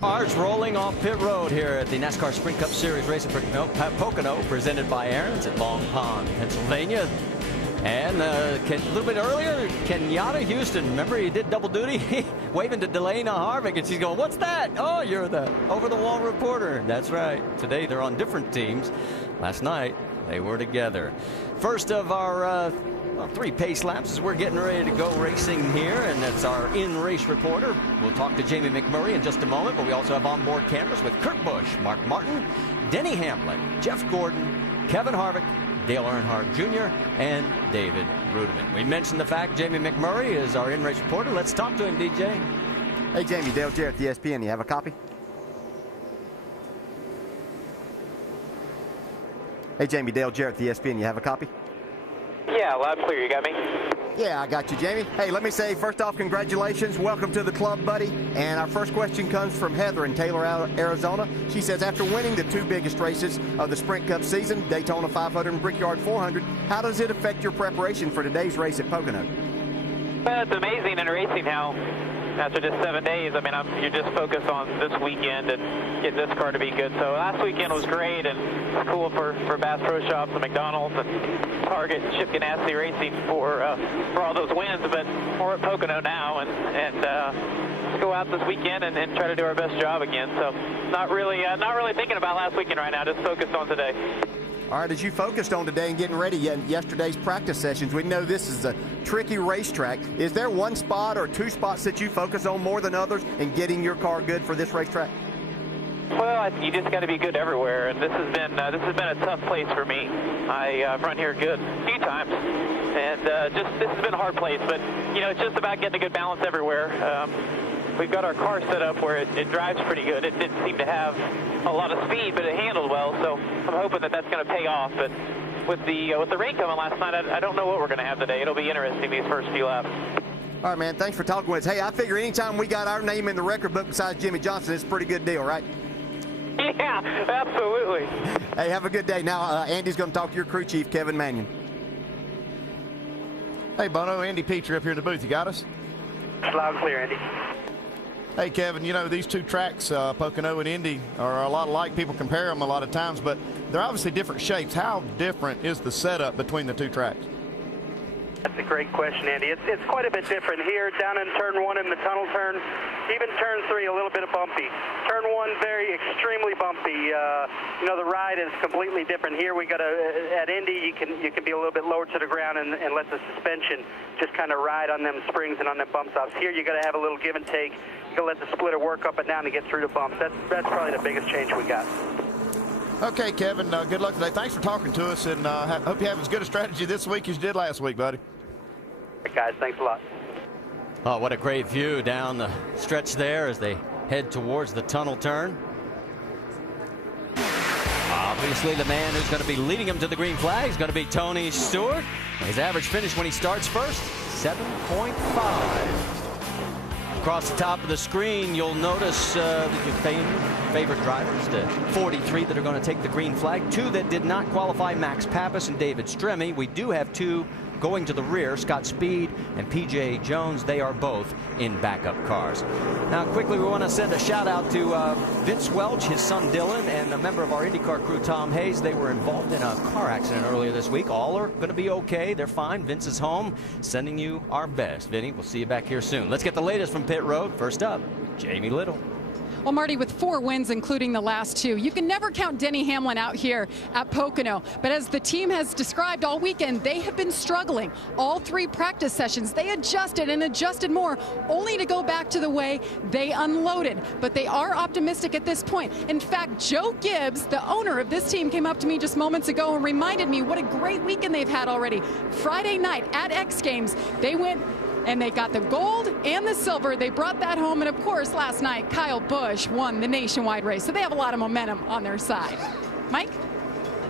Cars rolling off pit road here at the NASCAR Sprint Cup Series race at Pocono, presented by Aaron's at Long Pond, Pennsylvania. And a little bit earlier, Kenyatta Houston, remember he did double duty, waving to Delana Harvick, and she's going, "What's that?" "Oh, you're the over-the-wall reporter." That's right. Today they're on different teams. Last night they were together. First of our 3 pace laps as we're getting ready to go racing here, and that's our in-race reporter. We'll talk to Jamie McMurray in just a moment, but we also have onboard cameras with Kurt Busch, Mark Martin, Denny Hamlin, Jeff Gordon, Kevin Harvick, Dale Earnhardt Jr., and David Rudiman. We mentioned the fact Jamie McMurray is our in-race reporter. Let's talk to him, DJ. Hey, Jamie, Dale Jarrett, the ESPN. You have a copy? Hey, Jamie, Dale Jarrett, the ESPN. You have a copy? Yeah, loud and clear. You got me? Yeah, I got you, Jamie. Hey, let me say, first off, congratulations. Welcome to the club, buddy. And our first question comes from Heather in Taylor, Arizona. She says, after winning the 2 biggest races of the Sprint Cup season, Daytona 500 and Brickyard 400, how does it affect your preparation for today's race at Pocono? Well, it's amazing in racing how after just 7 days, I mean, you're just focused on this weekend and getting this car to be good. So last weekend was great, and it's cool for Bass Pro Shops and McDonald's and Target and Chip Ganassi Racing for all those wins. But we're at Pocono now, and let's go out this weekend and try to do our best job again. So not really thinking about last weekend right now, just focused on today. All right, as you focused on today and getting ready yesterday's practice sessions, we know this is a tricky racetrack. Is there one spot or 2 spots that you focus on more than others in getting your car good for this racetrack? Well, you just got to be good everywhere, and this has been a tough place for me. I've run here good a few times, and this has been a hard place. But you know, it's just about getting a good balance everywhere. We've got our car set up where it drives pretty good. It didn't seem to have a lot of speed, but it handled well. So I'm hoping that that's going to pay off. But with the rain coming last night, I don't know what we're going to have today. It'll be interesting these first few laps. All right, man. Thanks for talking with us. Hey, I figure anytime we got our name in the record book besides Jimmy Johnson, it's a pretty good deal, right? Yeah, absolutely. Hey, have a good day. Now, Andy's going to talk to your crew chief, Kevin Mannion. Hey, Bono, Andy Petrie up here in the booth. You got us? It's loud and clear, Andy. Hey, Kevin, you know, these 2 tracks, Pocono and Indy, are a lot alike. People compare them a lot of times, but they're obviously different shapes. How different is the setup between the 2 tracks? That's a great question, Andy. It's quite a bit different here, down in turn 1 in the tunnel turn. Even turn 3, a little bit of bumpy. Turn 1, very extremely bumpy. You know, the ride is completely different. Here we got at Indy, you can be a little bit lower to the ground and let the suspension just kind of ride on them springs and on them bump stops. Here you got to have a little give and take. You got to let the splitter work up and down to get through the bumps. That's probably the biggest change we got. Okay, Kevin, good luck today. Thanks for talking to us, and hope you have as good a strategy this week as you did last week, buddy. Hey, guys, thanks a lot. Oh, what a great view down the stretch there as they head towards the tunnel turn. Obviously, the man who's going to be leading him to the green flag is going to be Tony Stewart. His average finish when he starts first, 7.5. Across the top of the screen, you'll notice your favorite drivers, the 43 that are going to take the green flag, 2 that did not qualify, Max Pappas and David Stremme. We do have 2 going to the rear, Scott Speed and P.J. Jones. They are both in backup cars. Now, quickly, we want to send a shout-out to Vince Welch, his son Dylan, and a member of our IndyCar crew, Tom Hayes. They were involved in a car accident earlier this week. All are going to be okay. They're fine. Vince is home. Sending you our best. Vinny, we'll see you back here soon. Let's get the latest from pit road. First up, Jamie Little. Well, Marty, with 4 wins, including the last 2, you can never count Denny Hamlin out here at Pocono. But as the team has described all weekend, they have been struggling. All 3 practice sessions, they adjusted and adjusted more, only to go back to the way they unloaded. But they are optimistic at this point. In fact, Joe Gibbs, the owner of this team, came up to me just moments ago and reminded me what a great weekend they've had already. Friday night at X Games, they went and they got the gold and the silver. They brought that home. And of course, last night, Kyle Busch won the nationwide race. So they have a lot of momentum on their side. Mike?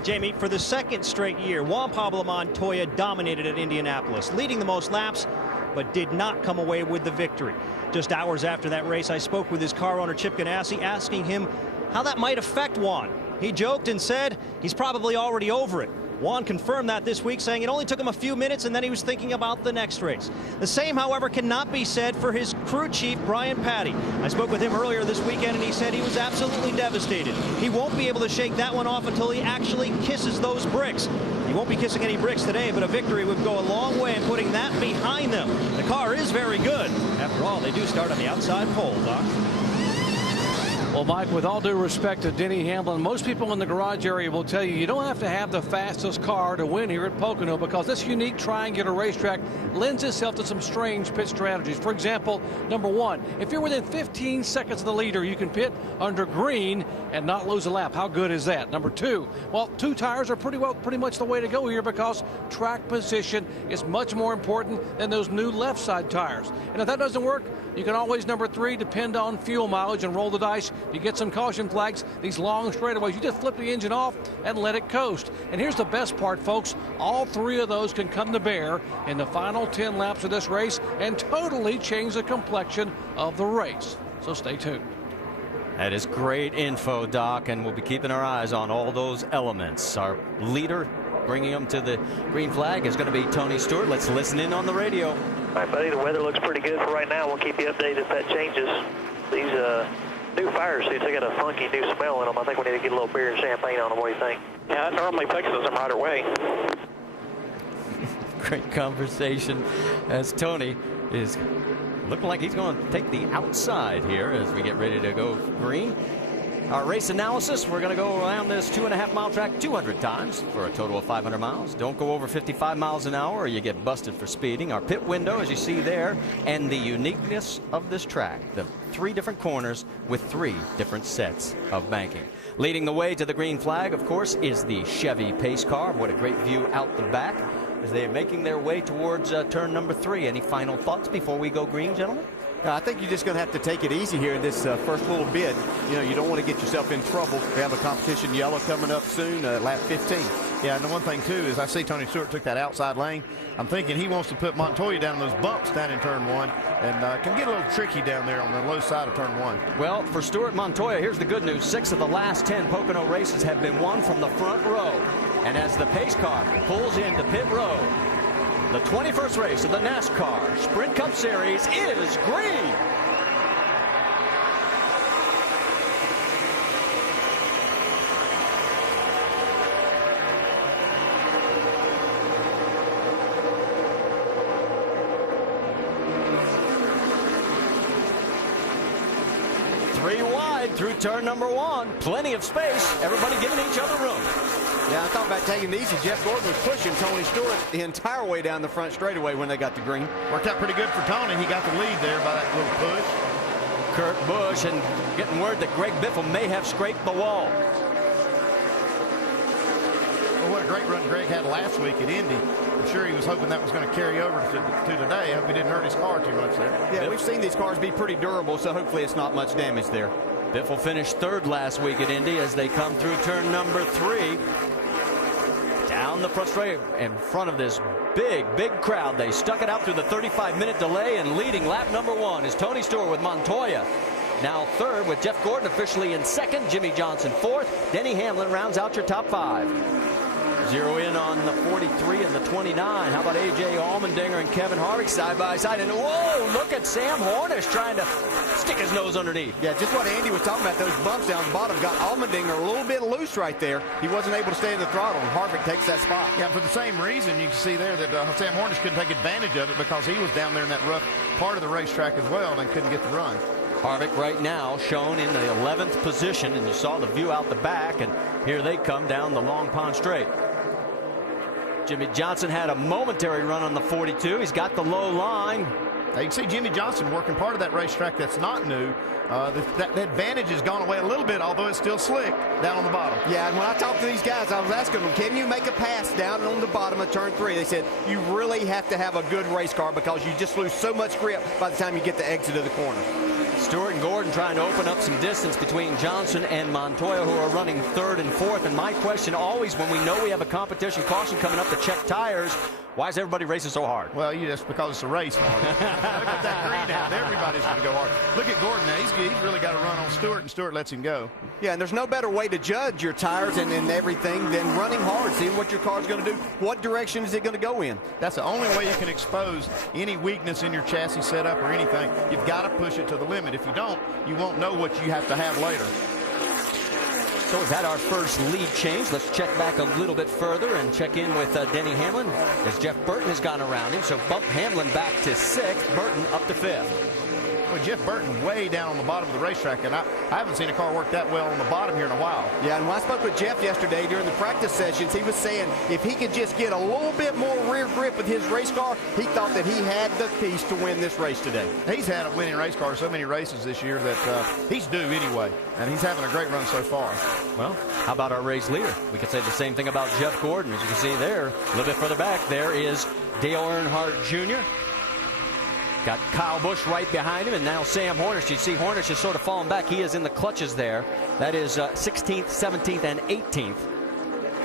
Jamie, for the 2nd straight year, Juan Pablo Montoya dominated at Indianapolis, leading the most laps, but did not come away with the victory. Just hours after that race, I spoke with his car owner, Chip Ganassi, asking him how that might affect Juan. He joked and said he's probably already over it. Juan confirmed that this week, saying it only took him a few minutes and then he was thinking about the next race. The same, however, cannot be said for his crew chief, Brian Patty. I spoke with him earlier this weekend and he said he was absolutely devastated. He won't be able to shake that one off until he actually kisses those bricks. He won't be kissing any bricks today, but a victory would go a long way in putting that behind them. The car is very good. After all, they do start on the outside pole, Doc. Well, Mike, with all due respect to Denny Hamlin, most people in the garage area will tell you don't have to have the fastest car to win here at Pocono, because this unique triangular racetrack lends itself to some strange pit strategies. For example, number one, if you're within 15 seconds of the leader, you can pit under green and not lose a lap. How good is that? Number two, well, two tires are pretty much the way to go here, because track position is much more important than those new left side tires. And if that doesn't work, you can always, number three, depend on fuel mileage and roll the dice. You get some caution flags, these long straightaways, you just flip the engine off and let it coast. And here's the best part, folks. All three of those can come to bear in the final 10 laps of this race and totally change the complexion of the race. So stay tuned. That is great info, Doc, and we'll be keeping our eyes on all those elements. Our leader bringing them to the green flag is going to be Tony Stewart. Let's listen in on the radio. All right, buddy, the weather looks pretty good for right now. We'll keep you updated if that changes. These new fire suits, they got a funky new smell in them. I think we need to get a little beer and champagne on them. What do you think? Yeah, that normally fixes them right away. Great conversation as Tony is looking like he's going to take the outside here as we get ready to go green. Our race analysis, we're going to go around this 2.5-mile track 200 times for a total of 500 miles. Don't go over 55 miles an hour or you get busted for speeding. Our pit window, as you see there, and the uniqueness of this track, the 3 different corners with 3 different sets of banking. Leading the way to the green flag, of course, is the Chevy pace car. What a great view out the back as they are making their way towards turn number 3. Any final thoughts before we go green, gentlemen? I think you're just going to have to take it easy here in this first little bit. You know, you don't want to get yourself in trouble. We have a competition yellow coming up soon, lap 15. Yeah, and the one thing, too, is I see Tony Stewart took that outside lane. I'm thinking he wants to put Montoya down in those bumps down in turn 1 and can get a little tricky down there on the low side of turn 1. Well, for Stewart Montoya, here's the good news. 6 of the last 10 Pocono races have been won from the front row. And as the pace car pulls into pit road, the 21st race of the NASCAR Sprint Cup Series is green. Three wide through turn number 1. Plenty of space. Everybody giving each other room. Yeah, I thought about taking it easy. Jeff Gordon was pushing Tony Stewart the entire way down the front straightaway when they got to green. Worked out pretty good for Tony. He got the lead there by that little push. Kurt Busch, and getting word that Greg Biffle may have scraped the wall. Well, what a great run Greg had last week at Indy. I'm sure he was hoping that was going to carry over to today. I hope he didn't hurt his car too much there. Yeah, we've seen these cars be pretty durable, so hopefully it's not much damage there. Biffle finished 3rd last week at Indy as they come through turn number 3. Down the front straight in front of this big crowd. They stuck it out through the 35-minute delay, and leading lap number 1 is Tony Stewart with Montoya. Now 3rd with Jeff Gordon officially in 2nd. Jimmy Johnson 4th. Denny Hamlin rounds out your top 5. Zero in on the 43 and the 29. How about A.J. Allmendinger and Kevin Harvick side by side? And whoa, look at Sam Hornish trying to stick his nose underneath. Yeah, just what Andy was talking about, those bumps down the bottom got Allmendinger a little bit loose right there. He wasn't able to stay in the throttle, and Harvick takes that spot. Yeah, for the same reason, you can see there that Sam Hornish couldn't take advantage of it because he was down there in that rough part of the racetrack as well and couldn't get the run. Harvick right now shown in the 11th position, and you saw the view out the back, and here they come down the Long Pond Straight. Jimmy Johnson had a momentary run on the 42. He's got the low line. Now you can see Jimmy Johnson working part of that racetrack that's not new. That advantage has gone away a little bit, although it's still slick down on the bottom. Yeah, and when I talked to these guys, I was asking them, can you make a pass down on the bottom of turn 3? They said, you really have to have a good race car because you just lose so much grip by the time you get the exit of the corner. Stewart and Gordon trying to open up some distance between Johnson and Montoya, who are running 3rd and 4th. And my question always, when we know we have a competition caution coming up to check tires, Why is everybody racing so hard? Well, just because it's a race, Marty. Look at that green out. Everybody's going to go hard. Look at Gordon now. He's really got to run on Stewart, and Stewart lets him go. Yeah, and there's no better way to judge your tires and everything than running hard, seeing what your car's going to do. What direction is it going to go in? That's the only way you can expose any weakness in your chassis setup or anything. You've got to push it to the limit. If you don't, you won't know what you have to have later. So we've had our first lead change. Let's check back a little bit further and check in with Denny Hamlin as Jeff Burton has gone around him. So bump Hamlin back to 6th, Burton up to 5th. Well, Jeff Burton way down on the bottom of the racetrack, and I haven't seen a car work that well on the bottom here in a while. Yeah, and when I spoke with Jeff yesterday during the practice sessions, he was saying if he could just get a little bit more rear grip with his race car, he thought that he had the piece to win this race today. He's had a winning race car so many races this year that he's due anyway, and he's having a great run so far. Well, how about our race leader? We could say the same thing about Jeff Gordon. As you can see there, a little bit further back, there is Dale Earnhardt Jr., got Kyle Busch right behind him, and now Sam Hornish. You see Hornish is sort of falling back. He is in the clutches there. That is 16th, 17th, and 18th.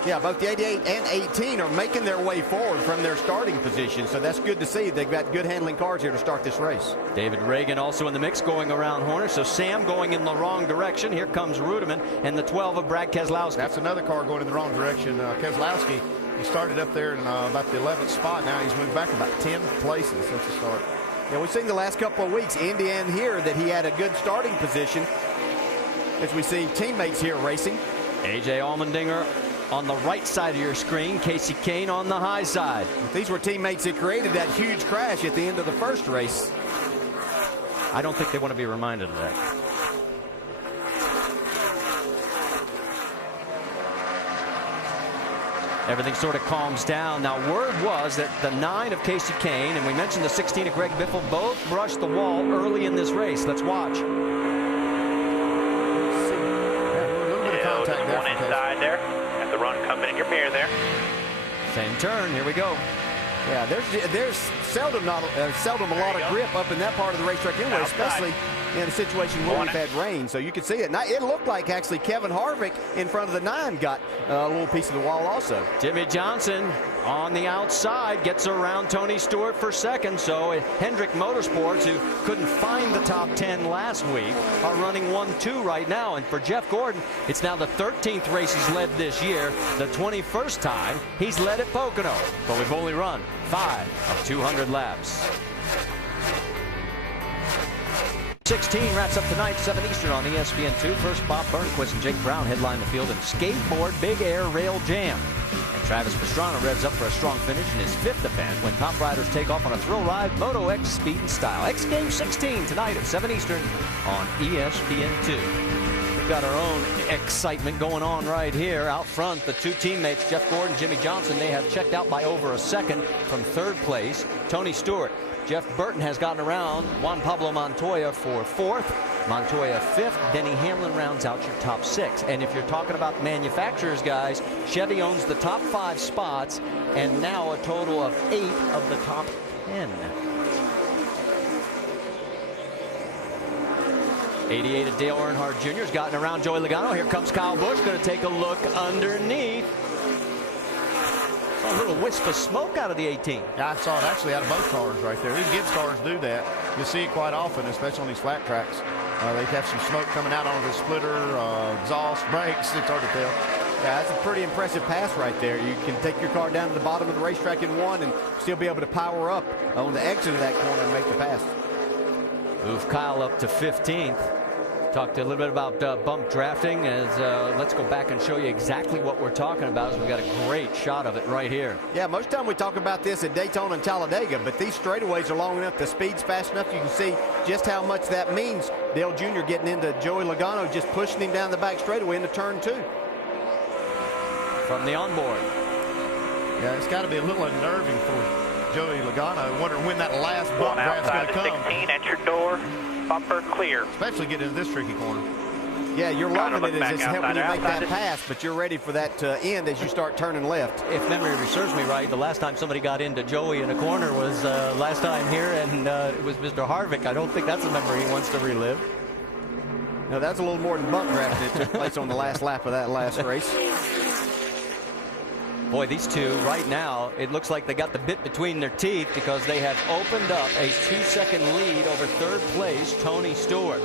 Yeah, both the 88 and 18 are making their way forward from their starting position, so that's good to see. They've got good handling cars here to start this race. David Reagan also in the mix going around Hornish, so Sam going in the wrong direction. Here comes Rudeman and the 12 of Brad Keselowski. That's another car going in the wrong direction. Keselowski, he started up there in about the 11th spot. Now he's moved back about 10 places since the start. Yeah, we've seen the last couple of weeks, Indy and here, that he had a good starting position as we see teammates here racing. A.J. Allmendinger on the right side of your screen, Casey Kane on the high side. These were teammates that created that huge crash at the end of the first race. I don't think they want to be reminded of that. Everything sort of calms down. Now, word was that the 9 of Casey Kane, and we mentioned the 16 of Greg Biffle, both brushed the wall early in this race. Let's watch. A little bit of contact there. One inside there. Got the run coming in your mirror there. Same turn. Here we go. Yeah, there's seldom a lot of grip up in that part of the racetrack anyway, especially in a situation where we've had rain. So you can see it. Now, it looked like actually Kevin Harvick in front of the 9 got a little piece of the wall also. Jimmy Johnson on the outside gets around Tony Stewart for second. So Hendrick Motorsports, who couldn't find the top 10 last week, are running 1-2 right now. And for Jeff Gordon, it's now the 13th race he's led this year, the 21st time he's led at Pocono. But we've only run 5 of 200 laps. 16 wraps up tonight, 7 Eastern on ESPN2. First, Bob Burnquist and Jake Brown headline the field in Skateboard Big Air Rail Jam. And Travis Pastrana revs up for a strong finish in his 5th event when top riders take off on a thrill ride, Moto X Speed and Style. X Games 16 tonight at 7 Eastern on ESPN2. We've got our own excitement going on right here. Out front, the 2 teammates, Jeff Gordon, Jimmy Johnson, they have checked out by over a second from 3rd place. Tony Stewart. Jeff Burton has gotten around Juan Pablo Montoya for 4th. Montoya 5th. Denny Hamlin rounds out your top 6. And if you're talking about manufacturers, guys, Chevy owns the top 5 spots and now a total of 8 of the top 10. 88 of Dale Earnhardt Jr. has gotten around Joey Logano. Here comes Kyle Busch, going to take a look underneath. A little wisp of smoke out of the 18. Yeah, I saw it actually out of both cars right there. These Gibbs cars do that. You see it quite often, especially on these flat tracks. They have some smoke coming out on the splitter, exhaust, brakes. It's hard to tell. Yeah, that's a pretty impressive pass right there. You can take your car down to the bottom of the racetrack in 1 and still be able to power up on the exit of that corner and make the pass. Move Kyle up to 15th. Talked a little bit about bump drafting. As let's go back and show you exactly what we're talking about. As we got a great shot of it right here. Yeah, most of the time we talk about this at Daytona and Talladega, but these straightaways are long enough. The speed's fast enough. You can see just how much that means. Dale Jr. getting into Joey Logano, just pushing him down the back straightaway into turn 2. From the onboard. Yeah, it's got to be a little unnerving for Joey Logano. Wondering when that last bump draft's going to come. 16 at your door. Bumper clear. Especially getting into this tricky corner. Yeah, you're loving it as it's helping you make that pass, but you're ready for that end as you start turning left. If memory serves me right, the last time somebody got into Joey in a corner was last time here, and it was Mr. Harvick. I don't think that's a memory he wants to relive. No, that's a little more than bump drafting that took place on the last lap of that last race. Boy, these two right now, it looks like they got the bit between their teeth because they have opened up a 2-second lead over third place Tony Stewart.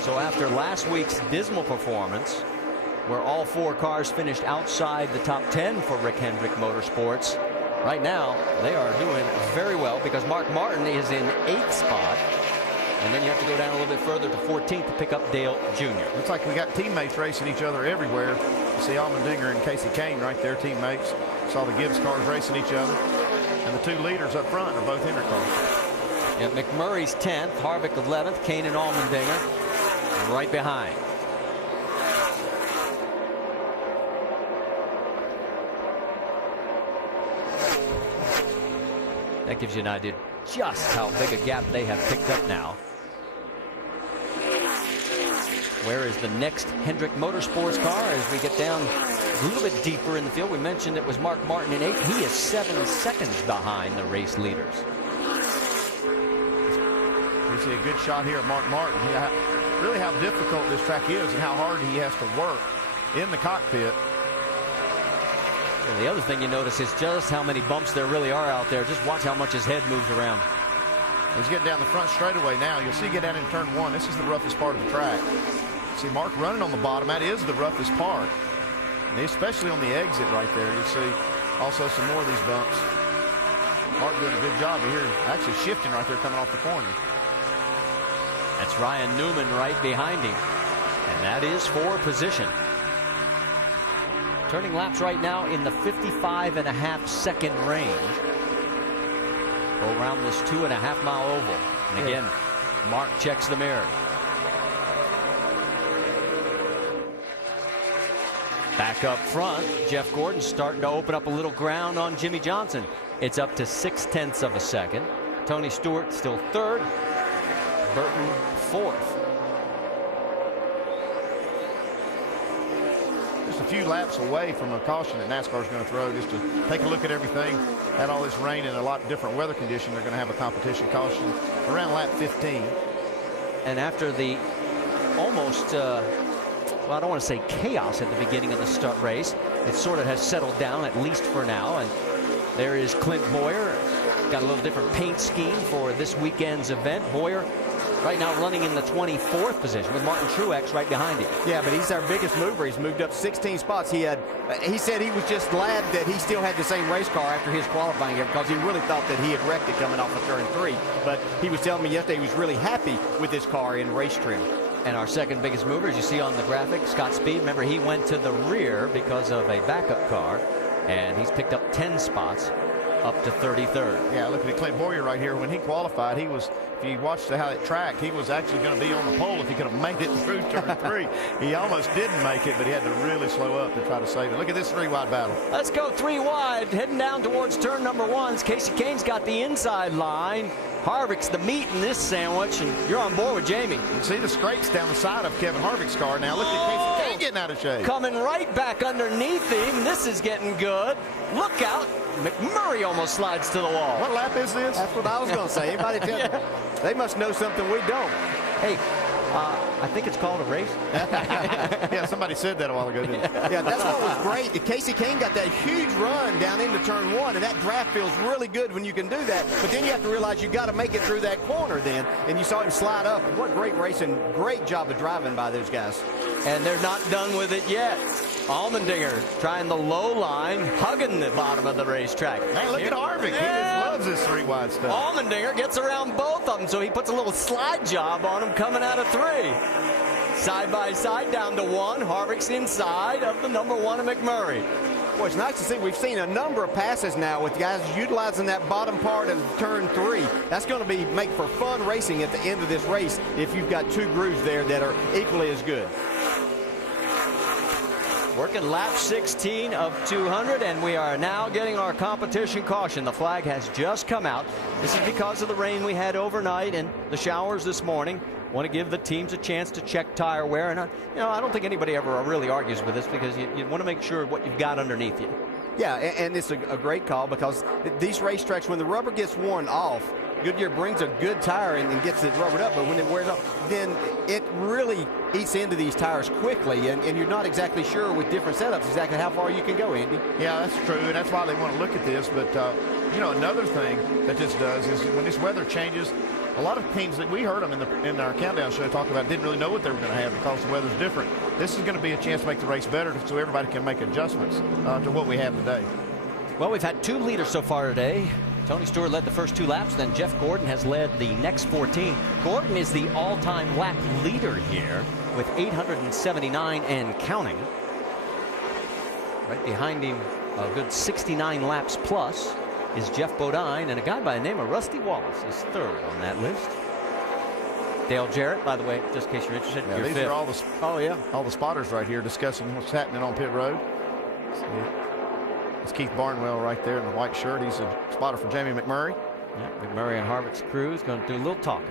So after last week's dismal performance, where all 4 cars finished outside the top 10 for Rick Hendrick Motorsports, right now they are doing very well because Mark Martin is in 8th spot. And then you have to go down a little bit further to 14th to pick up Dale Jr. Looks like we got teammates racing each other everywhere. You see Allmendinger and Casey Kane right there, teammates. Saw the Gibbs cars racing each other. And the 2 leaders up front are both Hendrick cars. Yeah, McMurray's 10th, Harvick 11th, Kane and Allmendinger right behind. That gives you an idea just how big a gap they have picked up now. Where is the next Hendrick Motorsports car as we get down a little bit deeper in the field? We mentioned it was Mark Martin in 8th. He is 7 seconds behind the race leaders. You see a good shot here at Mark Martin. Really how difficult this track is and how hard he has to work in the cockpit. And the other thing you notice is just how many bumps there really are out there. Just watch how much his head moves around. He's getting down the front straightaway now. You'll see get down in turn 1. This is the roughest part of the track. See Mark running on the bottom. That is the roughest part. And especially on the exit right there. You see also some more of these bumps. Mark doing a good job here. Actually shifting right there coming off the corner. That's Ryan Newman right behind him. And that is for position. Turning laps right now in the 55.5-second range. Go around this 2.5-mile oval. And again, Mark checks the mirror. Back up front, Jeff Gordon starting to open up a little ground on Jimmy Johnson. It's up to 0.6 of a second. Tony Stewart still 3rd. Burton 4th. Just a few laps away from a caution that NASCAR's going to throw, just to take a look at everything. Had all this rain and a lot of different weather conditions, they're going to have a competition caution around lap 15. And after the almost, well, I don't want to say chaos at the beginning of the start race, it sort of has settled down, at least for now. And there is Clint Boyer. Got a little different paint scheme for this weekend's event. Boyer right now running in the 24th position with Martin Truex right behind him. Yeah, but he's our biggest mover. He's moved up 16 spots. He said he was just glad that he still had the same race car after his qualifying here because he really thought that he had wrecked it coming off of turn 3. But he was telling me yesterday he was really happy with his car in race trim. And our second biggest mover, as you see on the graphic, Scott Speed. Remember, he went to the rear because of a backup car, and he's picked up 10 spots up to 33rd. Yeah, look at Clint Boyer right here. When he qualified, he was, if you watched how it tracked, he was actually going to be on the pole if he could have made it through turn 3. He almost didn't make it, but he had to really slow up to try to save it. Look at this 3-wide battle. Let's go 3 wide, heading down towards turn number 1. Casey Kane's got the inside line. Harvick's the meat in this sandwich, and you're on board with Jamie. You see the scrapes down the side of Kevin Harvick's car. Now look at Casey Kane getting out of shape. Coming right back underneath him. This is getting good. Look out. McMurray almost slides to the wall. What lap is this? That's what I was going to say. Anybody tell me? They must know something we don't. Hey, I think it's called a race. Yeah, somebody said that a while ago, didn't they? Yeah, that's what was great. Casey Kane got that huge run down into turn 1, and that draft feels really good when you can do that. But then you have to realize you got to make it through that corner then, and you saw him slide up. What great racing, great job of driving by those guys. And they're not done with it yet. Allmendinger trying the low line, hugging the bottom of the racetrack. Hey, look at Harvick. He just loves this 3-wide stuff. Allmendinger gets around both of them, so he puts a little slide job on him coming out of 3. Side by side down to 1. Harvick's inside of the number 1 of McMurray. Well, it's nice to see. We've seen a number of passes now with guys utilizing that bottom part of turn 3. That's going to make for fun racing at the end of this race if you've got 2 grooves there that are equally as good. Working lap 16 of 200, and we are now getting our competition caution. The flag has just come out. This is because of the rain we had overnight and the showers this morning. Want to give the teams a chance to check tire wear, and I don't think anybody ever really argues with this because you want to make sure what you've got underneath you. Yeah, and it's a great call because these racetracks, when the rubber gets worn off, Goodyear brings a good tire and gets it rubbered up, but when it wears off, then it really eats into these tires quickly, and you're not exactly sure with different setups exactly how far you can go, Andy. Yeah, that's true, and that's why they want to look at this. But, you know, another thing that this does is when this weather changes, a lot of teams that we heard them in our countdown show talk about didn't really know what they were going to have because the weather's different. This is going to be a chance to make the race better so everybody can make adjustments to what we have today. Well, we've had 2 leaders so far today. Tony Stewart led the first 2 laps, then Jeff Gordon has led the next 14. Gordon is the all-time lap leader here with 879 and counting. Right behind him, a good 69 laps plus, is Jeff Bodine, and a guy by the name of Rusty Wallace is 3rd on that list. Dale Jarrett, by the way, just in case you're interested, yeah, you're these 5th. are all the spotters right here discussing what's happening on pit road. It's Keith Barnwell right there in the white shirt. He's a spotter for Jamie McMurray. Yeah, McMurray and Harvick's crew is going to do a little talking.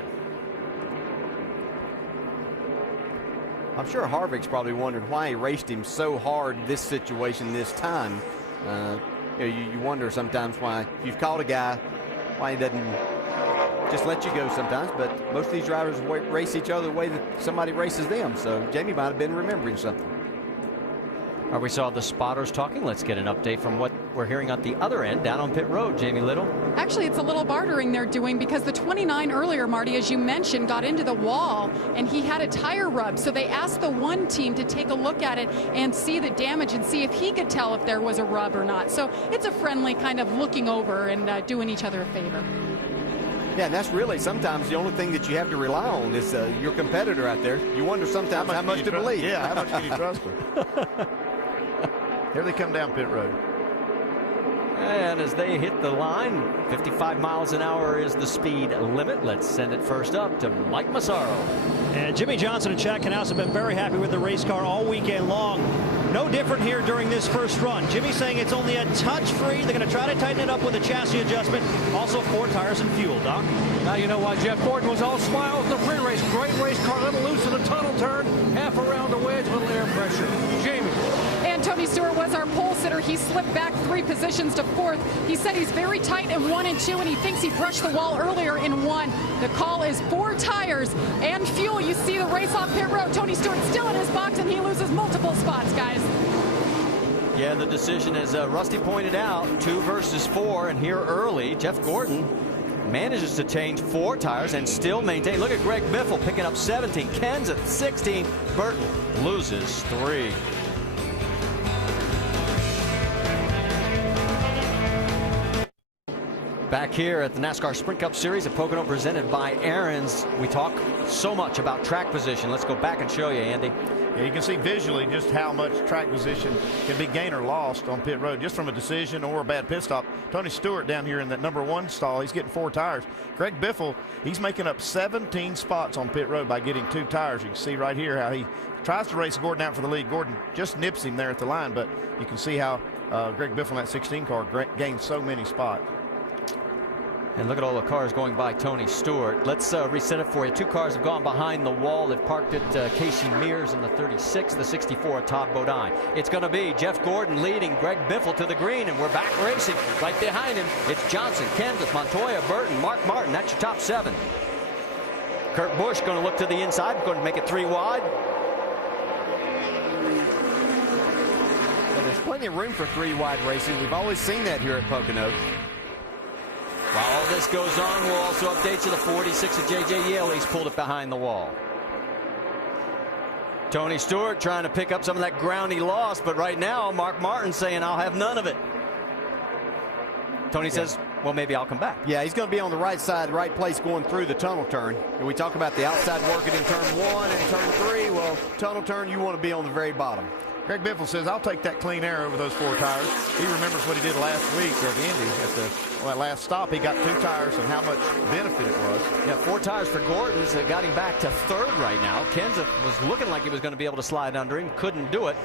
I'm sure Harvick's probably wondering why he raced him so hard this situation this time. You wonder sometimes why you've caught a guy, why he doesn't just let you go sometimes. But most of these drivers race each other the way that somebody races them. So Jamie might have been remembering something. All right, we saw the spotters talking. Let's get an update from what we're hearing at the other end down on pit road. Jamie Little. Actually, it's a little bartering they're doing because the 29 earlier, Marty, as you mentioned, got into the wall and he had a tire rub. So they asked the 1 team to take a look at it and see the damage and see if he could tell if there was a rub or not. So it's a friendly kind of looking over and doing each other a favor. Yeah, and that's really sometimes the only thing that you have to rely on is your competitor out there. You wonder sometimes how much to believe. Yeah, how much can you trust them? Here they come down pit road. And as they hit the line, 55 miles an hour is the speed limit. Let's send it first up to Mike Massaro. And Jimmy Johnson and Chad Knaus have been very happy with the race car all weekend long. No different here during this first run. Jimmy saying it's only a touch free. They're going to try to tighten it up with a chassis adjustment. Also 4 tires and fuel, Doc. Now you know why Jeff Gordon was all smiles in the pre-race. Great race car, a little loose in the tunnel turn, half around the wedge, little air pressure. Jamie. And Tony Stewart was our pole sitter. He slipped back 3 positions to 4th. He said he's very tight in 1 and 2, and he thinks he brushed the wall earlier in 1. The call is 4 tires and fuel. You see the race off pit road. Tony Stewart still in his box, and he loses multiple spots, guys. Yeah, the decision, as Rusty pointed out, 2 versus 4, and here early, Jeff Gordon manages to change 4 tires and still maintain. Look at Greg Biffle picking up 17, Kenseth 16, Burton loses 3. Back here at the NASCAR Sprint Cup Series at Pocono, presented by Aaron's. We talk so much about track position. Let's go back and show you, Andy. Yeah, you can see visually just how much track position can be gained or lost on pit road just from a decision or a bad pit stop. Tony Stewart down here in that number 1 stall, he's getting 4 tires. Greg Biffle, he's making up 17 spots on pit road by getting 2 tires. You can see right here how he tries to race Gordon out for the lead. Gordon just nips him there at the line, but you can see how Greg Biffle in that 16 car gained so many spots. And look at all the cars going by Tony Stewart. Let's reset it for you. 2 cars have gone behind the wall. They've parked at Casey Mears in the 36, the 64, Todd Bodine. It's going to be Jeff Gordon leading Greg Biffle to the green, and we're back racing. Right behind him, it's Johnson, Kenseth, Montoya, Burton, Mark Martin. That's your top 7. Kurt Busch going to look to the inside, going to make it 3 wide. Well, there's plenty of room for 3 wide racing. We've always seen that here at Pocono. While all this goes on, we'll also update you the 46 of J.J. Yale. He's pulled it behind the wall. Tony Stewart trying to pick up some of that ground he lost, but right now, Mark Martin saying, I'll have none of it. Tony says, well, maybe I'll come back. Yeah, he's going to be on the right side, right place going through the tunnel turn. And we talk about the outside working in turn 1 and turn 3. Well, tunnel turn, you want to be on the very bottom. Greg Biffle says, I'll take that clean air over those 4 tires. He remembers what he did last week at Indy. At that last stop, he got 2 tires and how much benefit it was. Yeah, 4 tires for Gordon. So got him back to 3rd right now. Kenseth was looking like he was going to be able to slide under him. Couldn't do it.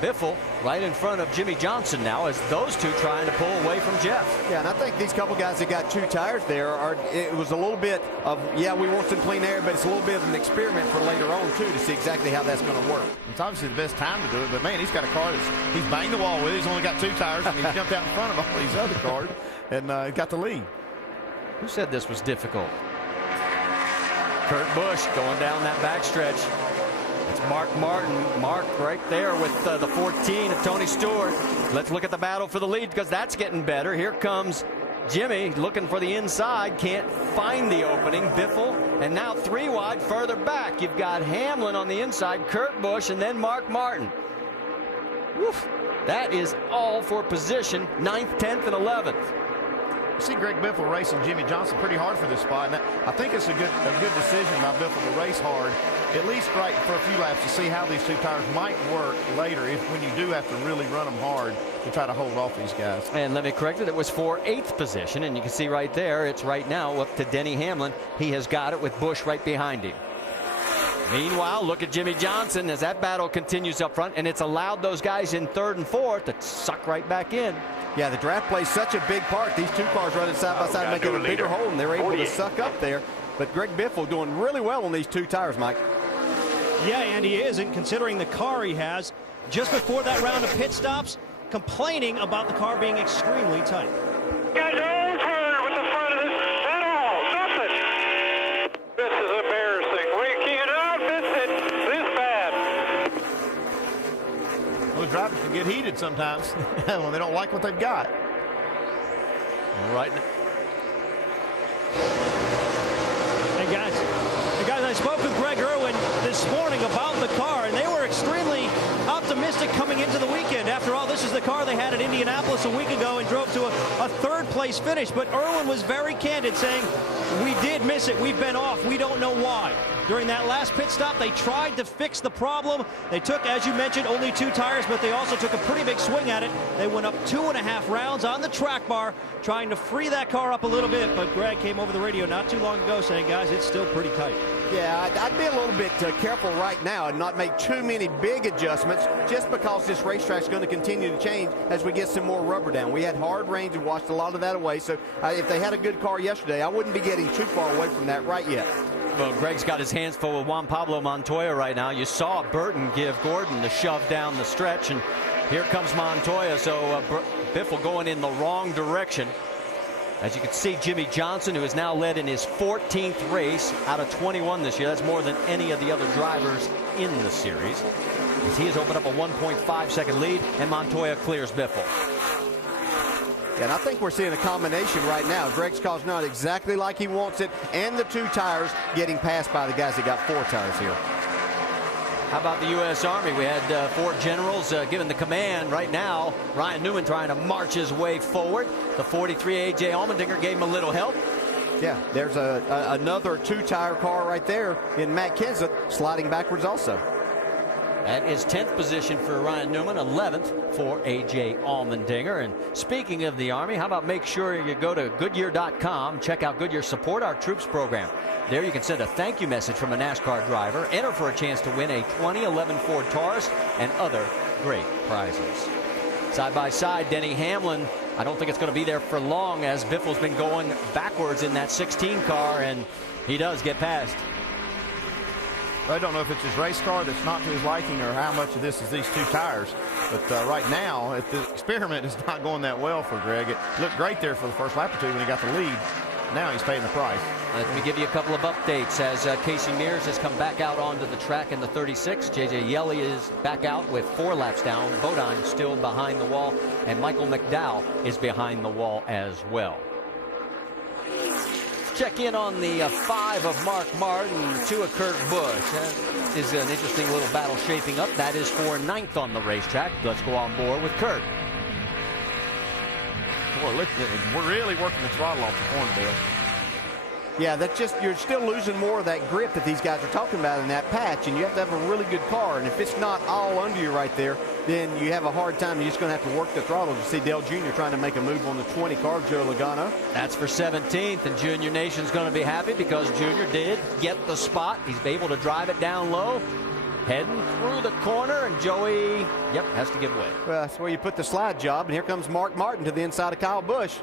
Biffle right in front of Jimmy Johnson now as those 2 trying to pull away from Jeff. Yeah, and I think these couple guys that got 2 tires there, it was a little bit of, yeah, we want some clean air, but it's a little bit of an experiment for later on, too, to see exactly how that's going to work. It's obviously the best time to do it, but, man, he's got a car he's banged the wall with. He's only got 2 tires, and he's jumped out in front of all these other cars and got the lead. Who said this was difficult? Kurt Busch going down that backstretch. It's Mark Martin. Mark right there with the 14 of Tony Stewart. Let's look at the battle for the lead because that's getting better. Here comes Jimmy looking for the inside. Can't find the opening. Biffle. And now 3 wide further back. You've got Hamlin on the inside, Kurt Busch, and then Mark Martin. Woof. That is all for position, 9th, 10th, and 11th. You see Greg Biffle racing Jimmy Johnson pretty hard for this spot. And I think it's a good decision by Biffle to race hard, at least right for a few laps, to see how these 2 tires might work later when you do have to really run them hard to try to hold off these guys. And let me correct it. It was for 8th position, and you can see right there, it's right now up to Denny Hamlin. He has got it with Busch right behind him. Meanwhile, look at Jimmy Johnson as that battle continues up front, and it's allowed those guys in 3rd and 4th to suck right back in. Yeah, the draft plays such a big part. These 2 cars running side by side, making a bigger hole, and they're able to suck up there. But Greg Biffle doing really well on these 2 tires, Mike. Yeah, and he is, and considering the car he has, just before that round of pit stops, complaining about the car being extremely tight. Guys, don't turn with the front of this at all. Nothing. This is embarrassing. We cannot miss it this bad. Well, the drivers can get heated sometimes when they don't like what they've got. All right. Hey guys, I spoke with Greg Irwin this morning about the car, and they were extremely optimistic coming into the weekend. After all, this is the car they had at Indianapolis a week ago and drove to a 3rd place finish. But Irwin was very candid, saying, we did miss it. We've been off. We don't know why. During that last pit stop, they tried to fix the problem. They took, as you mentioned, only 2 tires, but they also took a pretty big swing at it. They went up 2.5 rounds on the track bar, trying to free that car up a little bit. But Greg came over the radio not too long ago saying, guys, it's still pretty tight. Yeah, I'd be a little bit careful right now and not make too many big adjustments just because this racetrack's going to continue to change as we get some more rubber down. We had hard rains and washed a lot of that away, so if they had a good car yesterday, I wouldn't be getting too far away from that right yet. Well, Greg's got his hands full with Juan Pablo Montoya right now. You saw Burton give Gordon the shove down the stretch, and here comes Montoya, so Biffle going in the wrong direction. As you can see, Jimmy Johnson, who has now led in his 14th race out of 21 this year. That's more than any of the other drivers in the series. As he has opened up a 1.5-second lead, and Montoya clears Biffle. Yeah, and I think we're seeing a combination right now. Greg's car's not exactly like he wants it, and the 2 tires getting passed by the guys that got 4 tires here. How about the U.S. Army? We had 4 generals given the command right now. Ryan Newman trying to march his way forward. The 43 A.J. Allmendinger gave him a little help. Yeah, there's another 2-tire car right there in Matt Kenseth sliding backwards also. That is 10th position for Ryan Newman, 11th for A.J. Allmendinger. And speaking of the Army, how about make sure you go to Goodyear.com, check out Goodyear Support Our Troops program. There you can send a thank you message from a NASCAR driver, enter for a chance to win a 2011 Ford Taurus and other great prizes. Side by side, Denny Hamlin, I don't think it's going to be there for long as Biffle's been going backwards in that 16 car, and he does get past. I don't know if it's his race car that's not to his liking or how much of this is these 2 tires. But right now, the experiment is not going that well for Greg. It looked great there for the first lap or 2 when he got the lead. Now he's paying the price. Let me give you a couple of updates as Casey Mears has come back out onto the track in the 36. J.J. Yeley is back out with 4 laps down. Bodine still behind the wall, and Michael McDowell is behind the wall as well. Check in on the 5 of Mark Martin, 2 of Kurt Busch. That is an interesting little battle shaping up. That is for 9th on the racetrack. Let's go on board with Kurt. Boy, look, we're really working the throttle off the corn, Bill. Yeah, that's just, you're still losing more of that grip that these guys are talking about in that patch, and you have to have a really good car, and if it's not all under you right there, then you have a hard time. You're just going to have to work the throttle. You see Dale Jr. trying to make a move on the 20 car, Joe Logano. That's for 17th, and Junior Nation's going to be happy because Junior did get the spot. He's able to drive it down low, heading through the corner, and Joey, has to give way. Well, that's where you put the slide job, and here comes Mark Martin to the inside of Kyle Busch.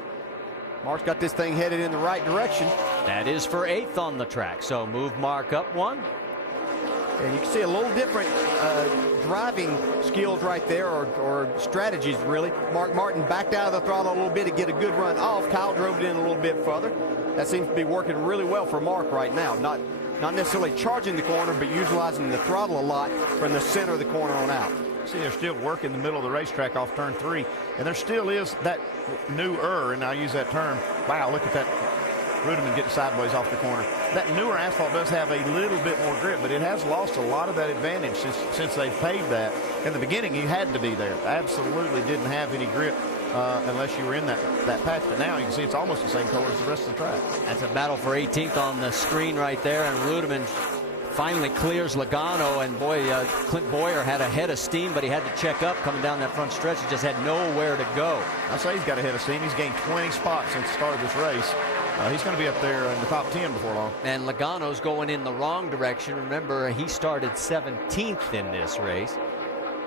Mark's got this thing headed in the right direction. That is for 8th on the track, so move Mark up 1. And you can see a little different driving skills right there, or strategies, really. Mark Martin backed out of the throttle a little bit to get a good run off. Kyle drove it in a little bit further. that seems to be working really well for Mark right now. Not necessarily charging the corner, but utilizing the throttle a lot from the center of the corner on out. See, they're still working the middle of the racetrack off turn 3, and there still is that newer, and I use that term. Wow, look at that Rudiman getting sideways off the corner. That newer asphalt does have a little bit more grip, but it has lost a lot of that advantage since they've paved that. In the beginning, you had to be there. Absolutely didn't have any grip unless you were in that patch. But now you can see it's almost the same color as the rest of the track. That's a battle for 18th on the screen right there, and Rudiman finally clears Logano, and boy, Clint Boyer had a head of steam, but he had to check up coming down that front stretch. He just had nowhere to go. I say he's got a head of steam. He's gained 20 spots since the start of this race. He's going to be up there in the top 10 before long. And Logano's going in the wrong direction. Remember, he started 17th in this race,